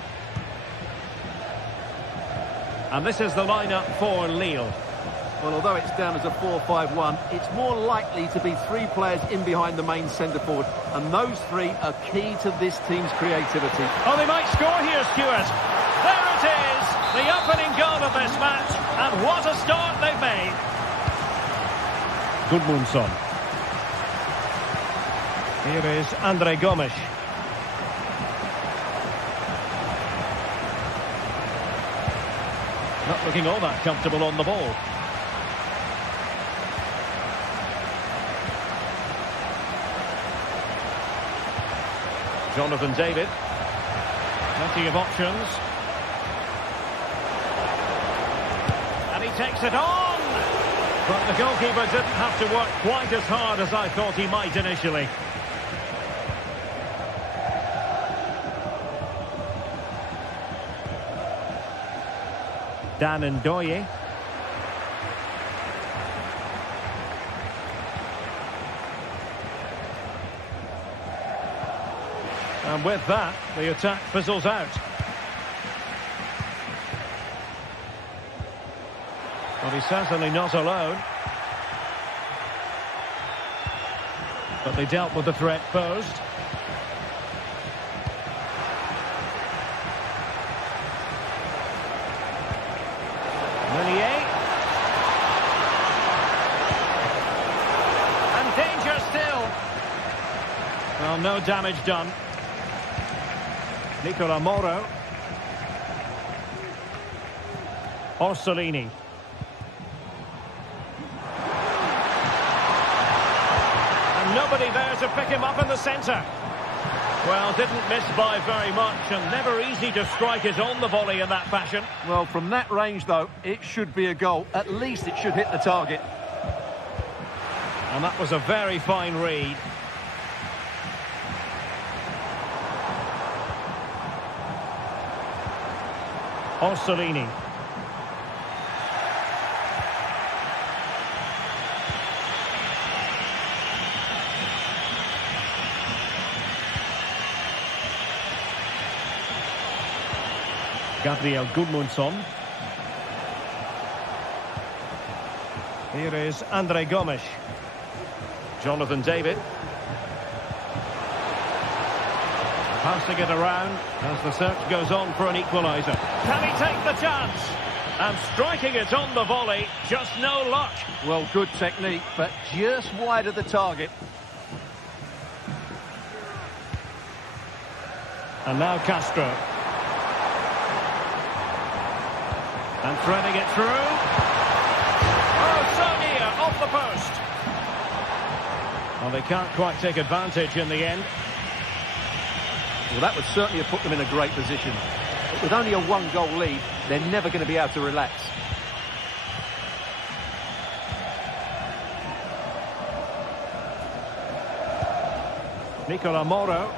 And this is the lineup for Lille. Well, although it's down as a 4-5-1, it's more likely to be 3 players in behind the main centre-forward. And those 3 are key to this team's creativity. Oh, they might score here, Stuart. There it is, the opening goal of this match. And what a start they've made. Gudmundsson. Here is Andre Gomes. Not looking all that comfortable on the ball. Jonathan David. Plenty of options. And he takes it on! But the goalkeeper didn't have to work quite as hard as I thought he might initially. Dan Ndoye. And with that, the attack fizzles out. But he's certainly not alone. But they dealt with the threat posed. Meunier. And danger still. Well, no damage done. Nicola Moro. Orsolini. And nobody there to pick him up in the centre. Well, didn't miss by very much, and never easy to strike it on the volley in that fashion. Well, from that range, though, it should be a goal. At least it should hit the target. And that was a very fine read. Orsolini. Gabriel Gudmundsson. Here is Andre Gomes. Jonathan David. Passing it around as the search goes on for an equalizer. Can he take the chance? And striking it on the volley, just no luck. Well, good technique, but just wide of the target. And now Castro. And threading it through. Oh, so near, off the post. Well, they can't quite take advantage in the end. Well, that would certainly have put them in a great position. But with only a 1-goal lead, they're never going to be able to relax. Nicola Moro.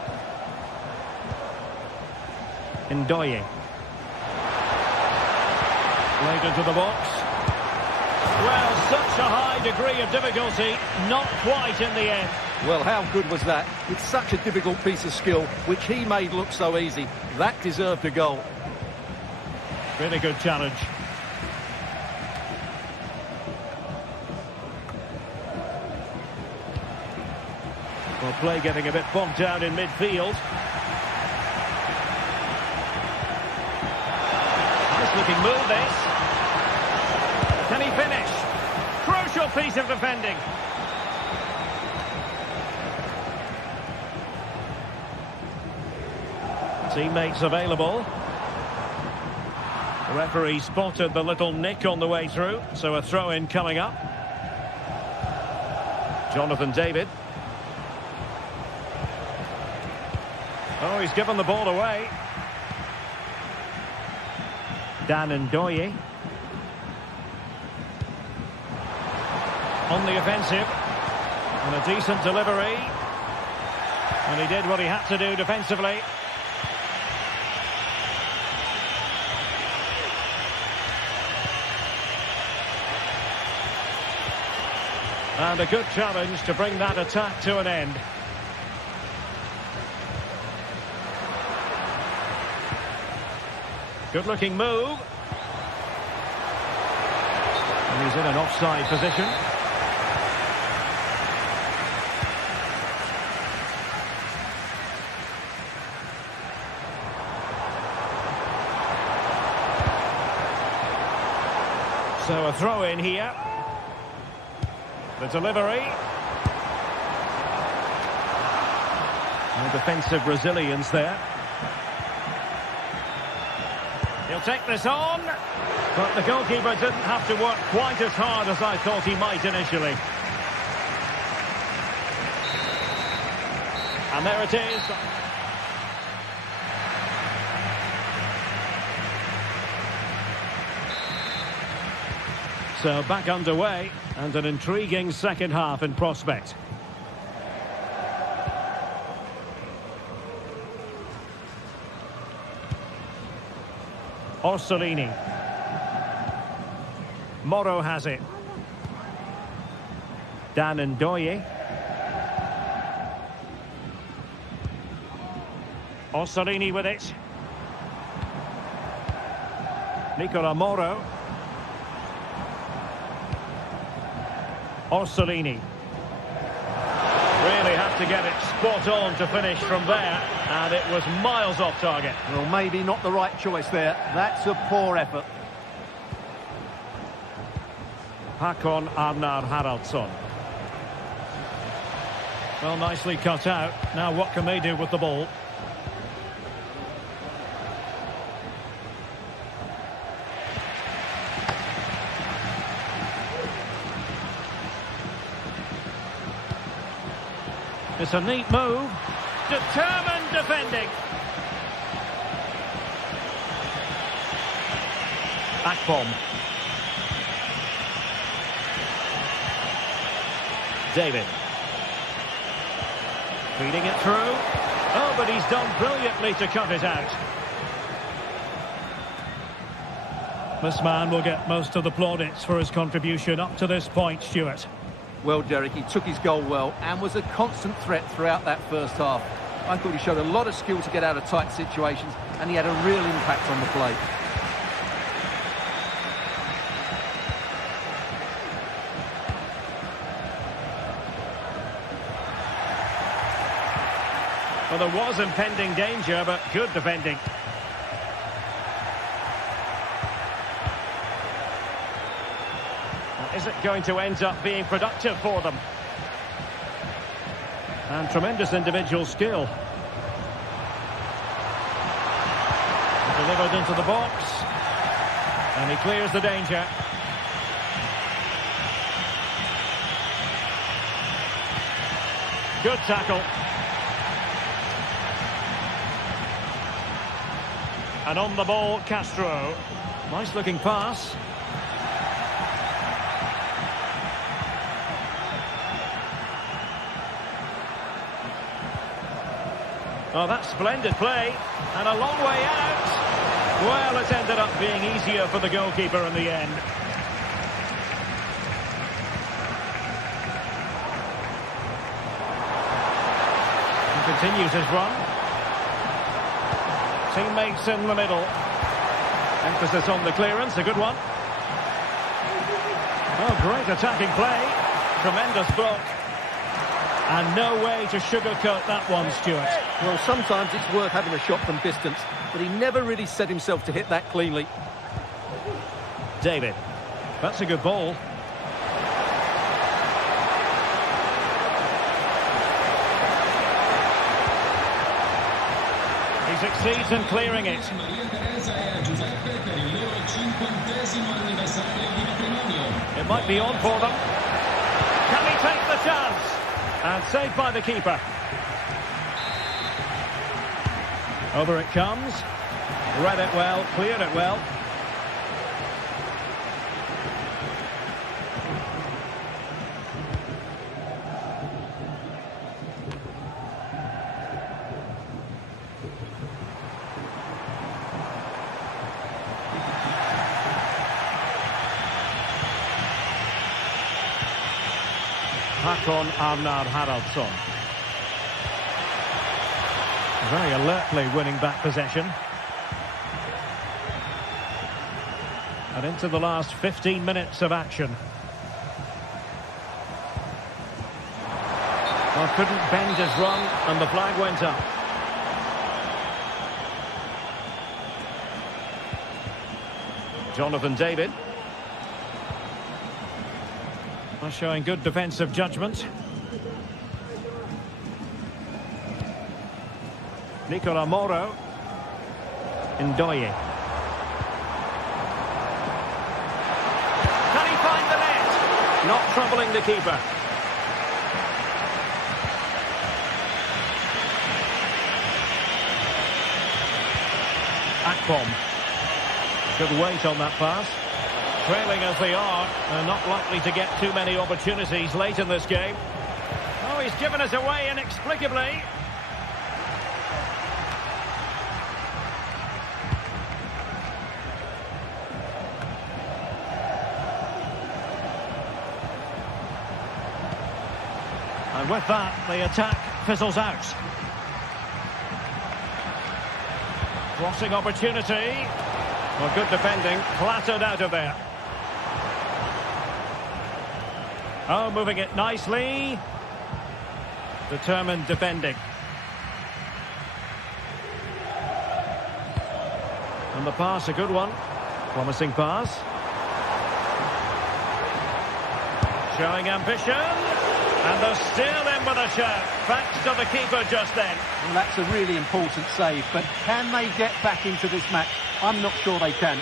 Ndoye. Played into the box. Well, such a high degree of difficulty, not quite in the end. Well, how good was that? It's such a difficult piece of skill, which he made look so easy. That deserved a goal. Really good challenge. Well, play getting a bit bogged down in midfield. Nice looking move, this. Can he finish? Crucial piece of defending. Teammates available. The referee spotted the little nick on the way through, so a throw-in coming up. Jonathan David. Oh, he's given the ball away. Dan Ndoye. On the offensive. And a decent delivery. And he did what he had to do defensively. And a good challenge to bring that attack to an end. Good looking move. And he's in an offside position. So a throw in here. The delivery. No defensive resilience there. He'll take this on. But the goalkeeper didn't have to work quite as hard as I thought he might initially. And there it is. So back underway, and an intriguing second half in prospect. Orsolini. Moro has it. Dan Ndoye. Orsolini with it. Nicola Moro. Orsolini. Really had to get it spot on to finish from there, and it was miles off target. Well, maybe not the right choice there. That's a poor effort. Hakon Arnar Haraldsson. Well, nicely cut out. Now what can they do with the ball? It's a neat move. Determined defending. Akpom. David. Feeding it through. Oh, but he's done brilliantly to cut it out. This man will get most of the plaudits for his contribution up to this point, Stuart. Well, Derek, he took his goal well and was a constant threat throughout that first half. I thought he showed a lot of skill to get out of tight situations, and he had a real impact on the play. Well, there was impending danger, but good defending. Is it going to end up being productive for them? And tremendous individual skill. Delivered into the box. And he clears the danger. Good tackle. And on the ball, Castro. Nice looking pass. Oh, that's splendid play, and a long way out. Well, it ended up being easier for the goalkeeper in the end. He continues his run. Teammates in the middle. Emphasis on the clearance, a good one. Oh, great attacking play. Tremendous block. And no way to sugarcoat that one, Stuart. Well, sometimes it's worth having a shot from distance, but he never really set himself to hit that cleanly. David. That's a good ball. He succeeds in clearing it. It might be on for them. Can he take the chance? And saved by the keeper. Over it comes. Read it well, cleared it well. Hakon Arnar Haraldsson. Very alertly winning back possession. And into the last 15 minutes of action. Well, couldn't bend his run, and the flag went up. Jonathan David. Well, showing good defensive judgment. Nicola Moro. Ndoye. Can he find the net? Not troubling the keeper. Akpom. Good weight on that pass. Trailing as they are, and not likely to get too many opportunities late in this game. Oh, he's given us away inexplicably. And with that, the attack fizzles out. Crossing opportunity. Well, good defending, flattered out of there. Oh, moving it nicely. Determined defending. And the pass, a good one. Promising pass. Showing ambition. And they're still in with a shout. Thanks to the keeper just then. Well, that's a really important save, but can they get back into this match? I'm not sure they can.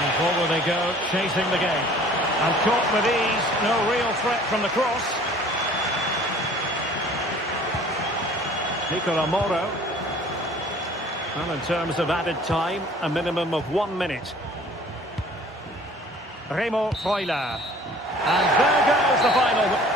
And forward they go, chasing the game. And caught with ease, no real threat from the cross. Nicola Moro. Well, in terms of added time, a minimum of 1 minute. Remo Freuler. And there goes the final.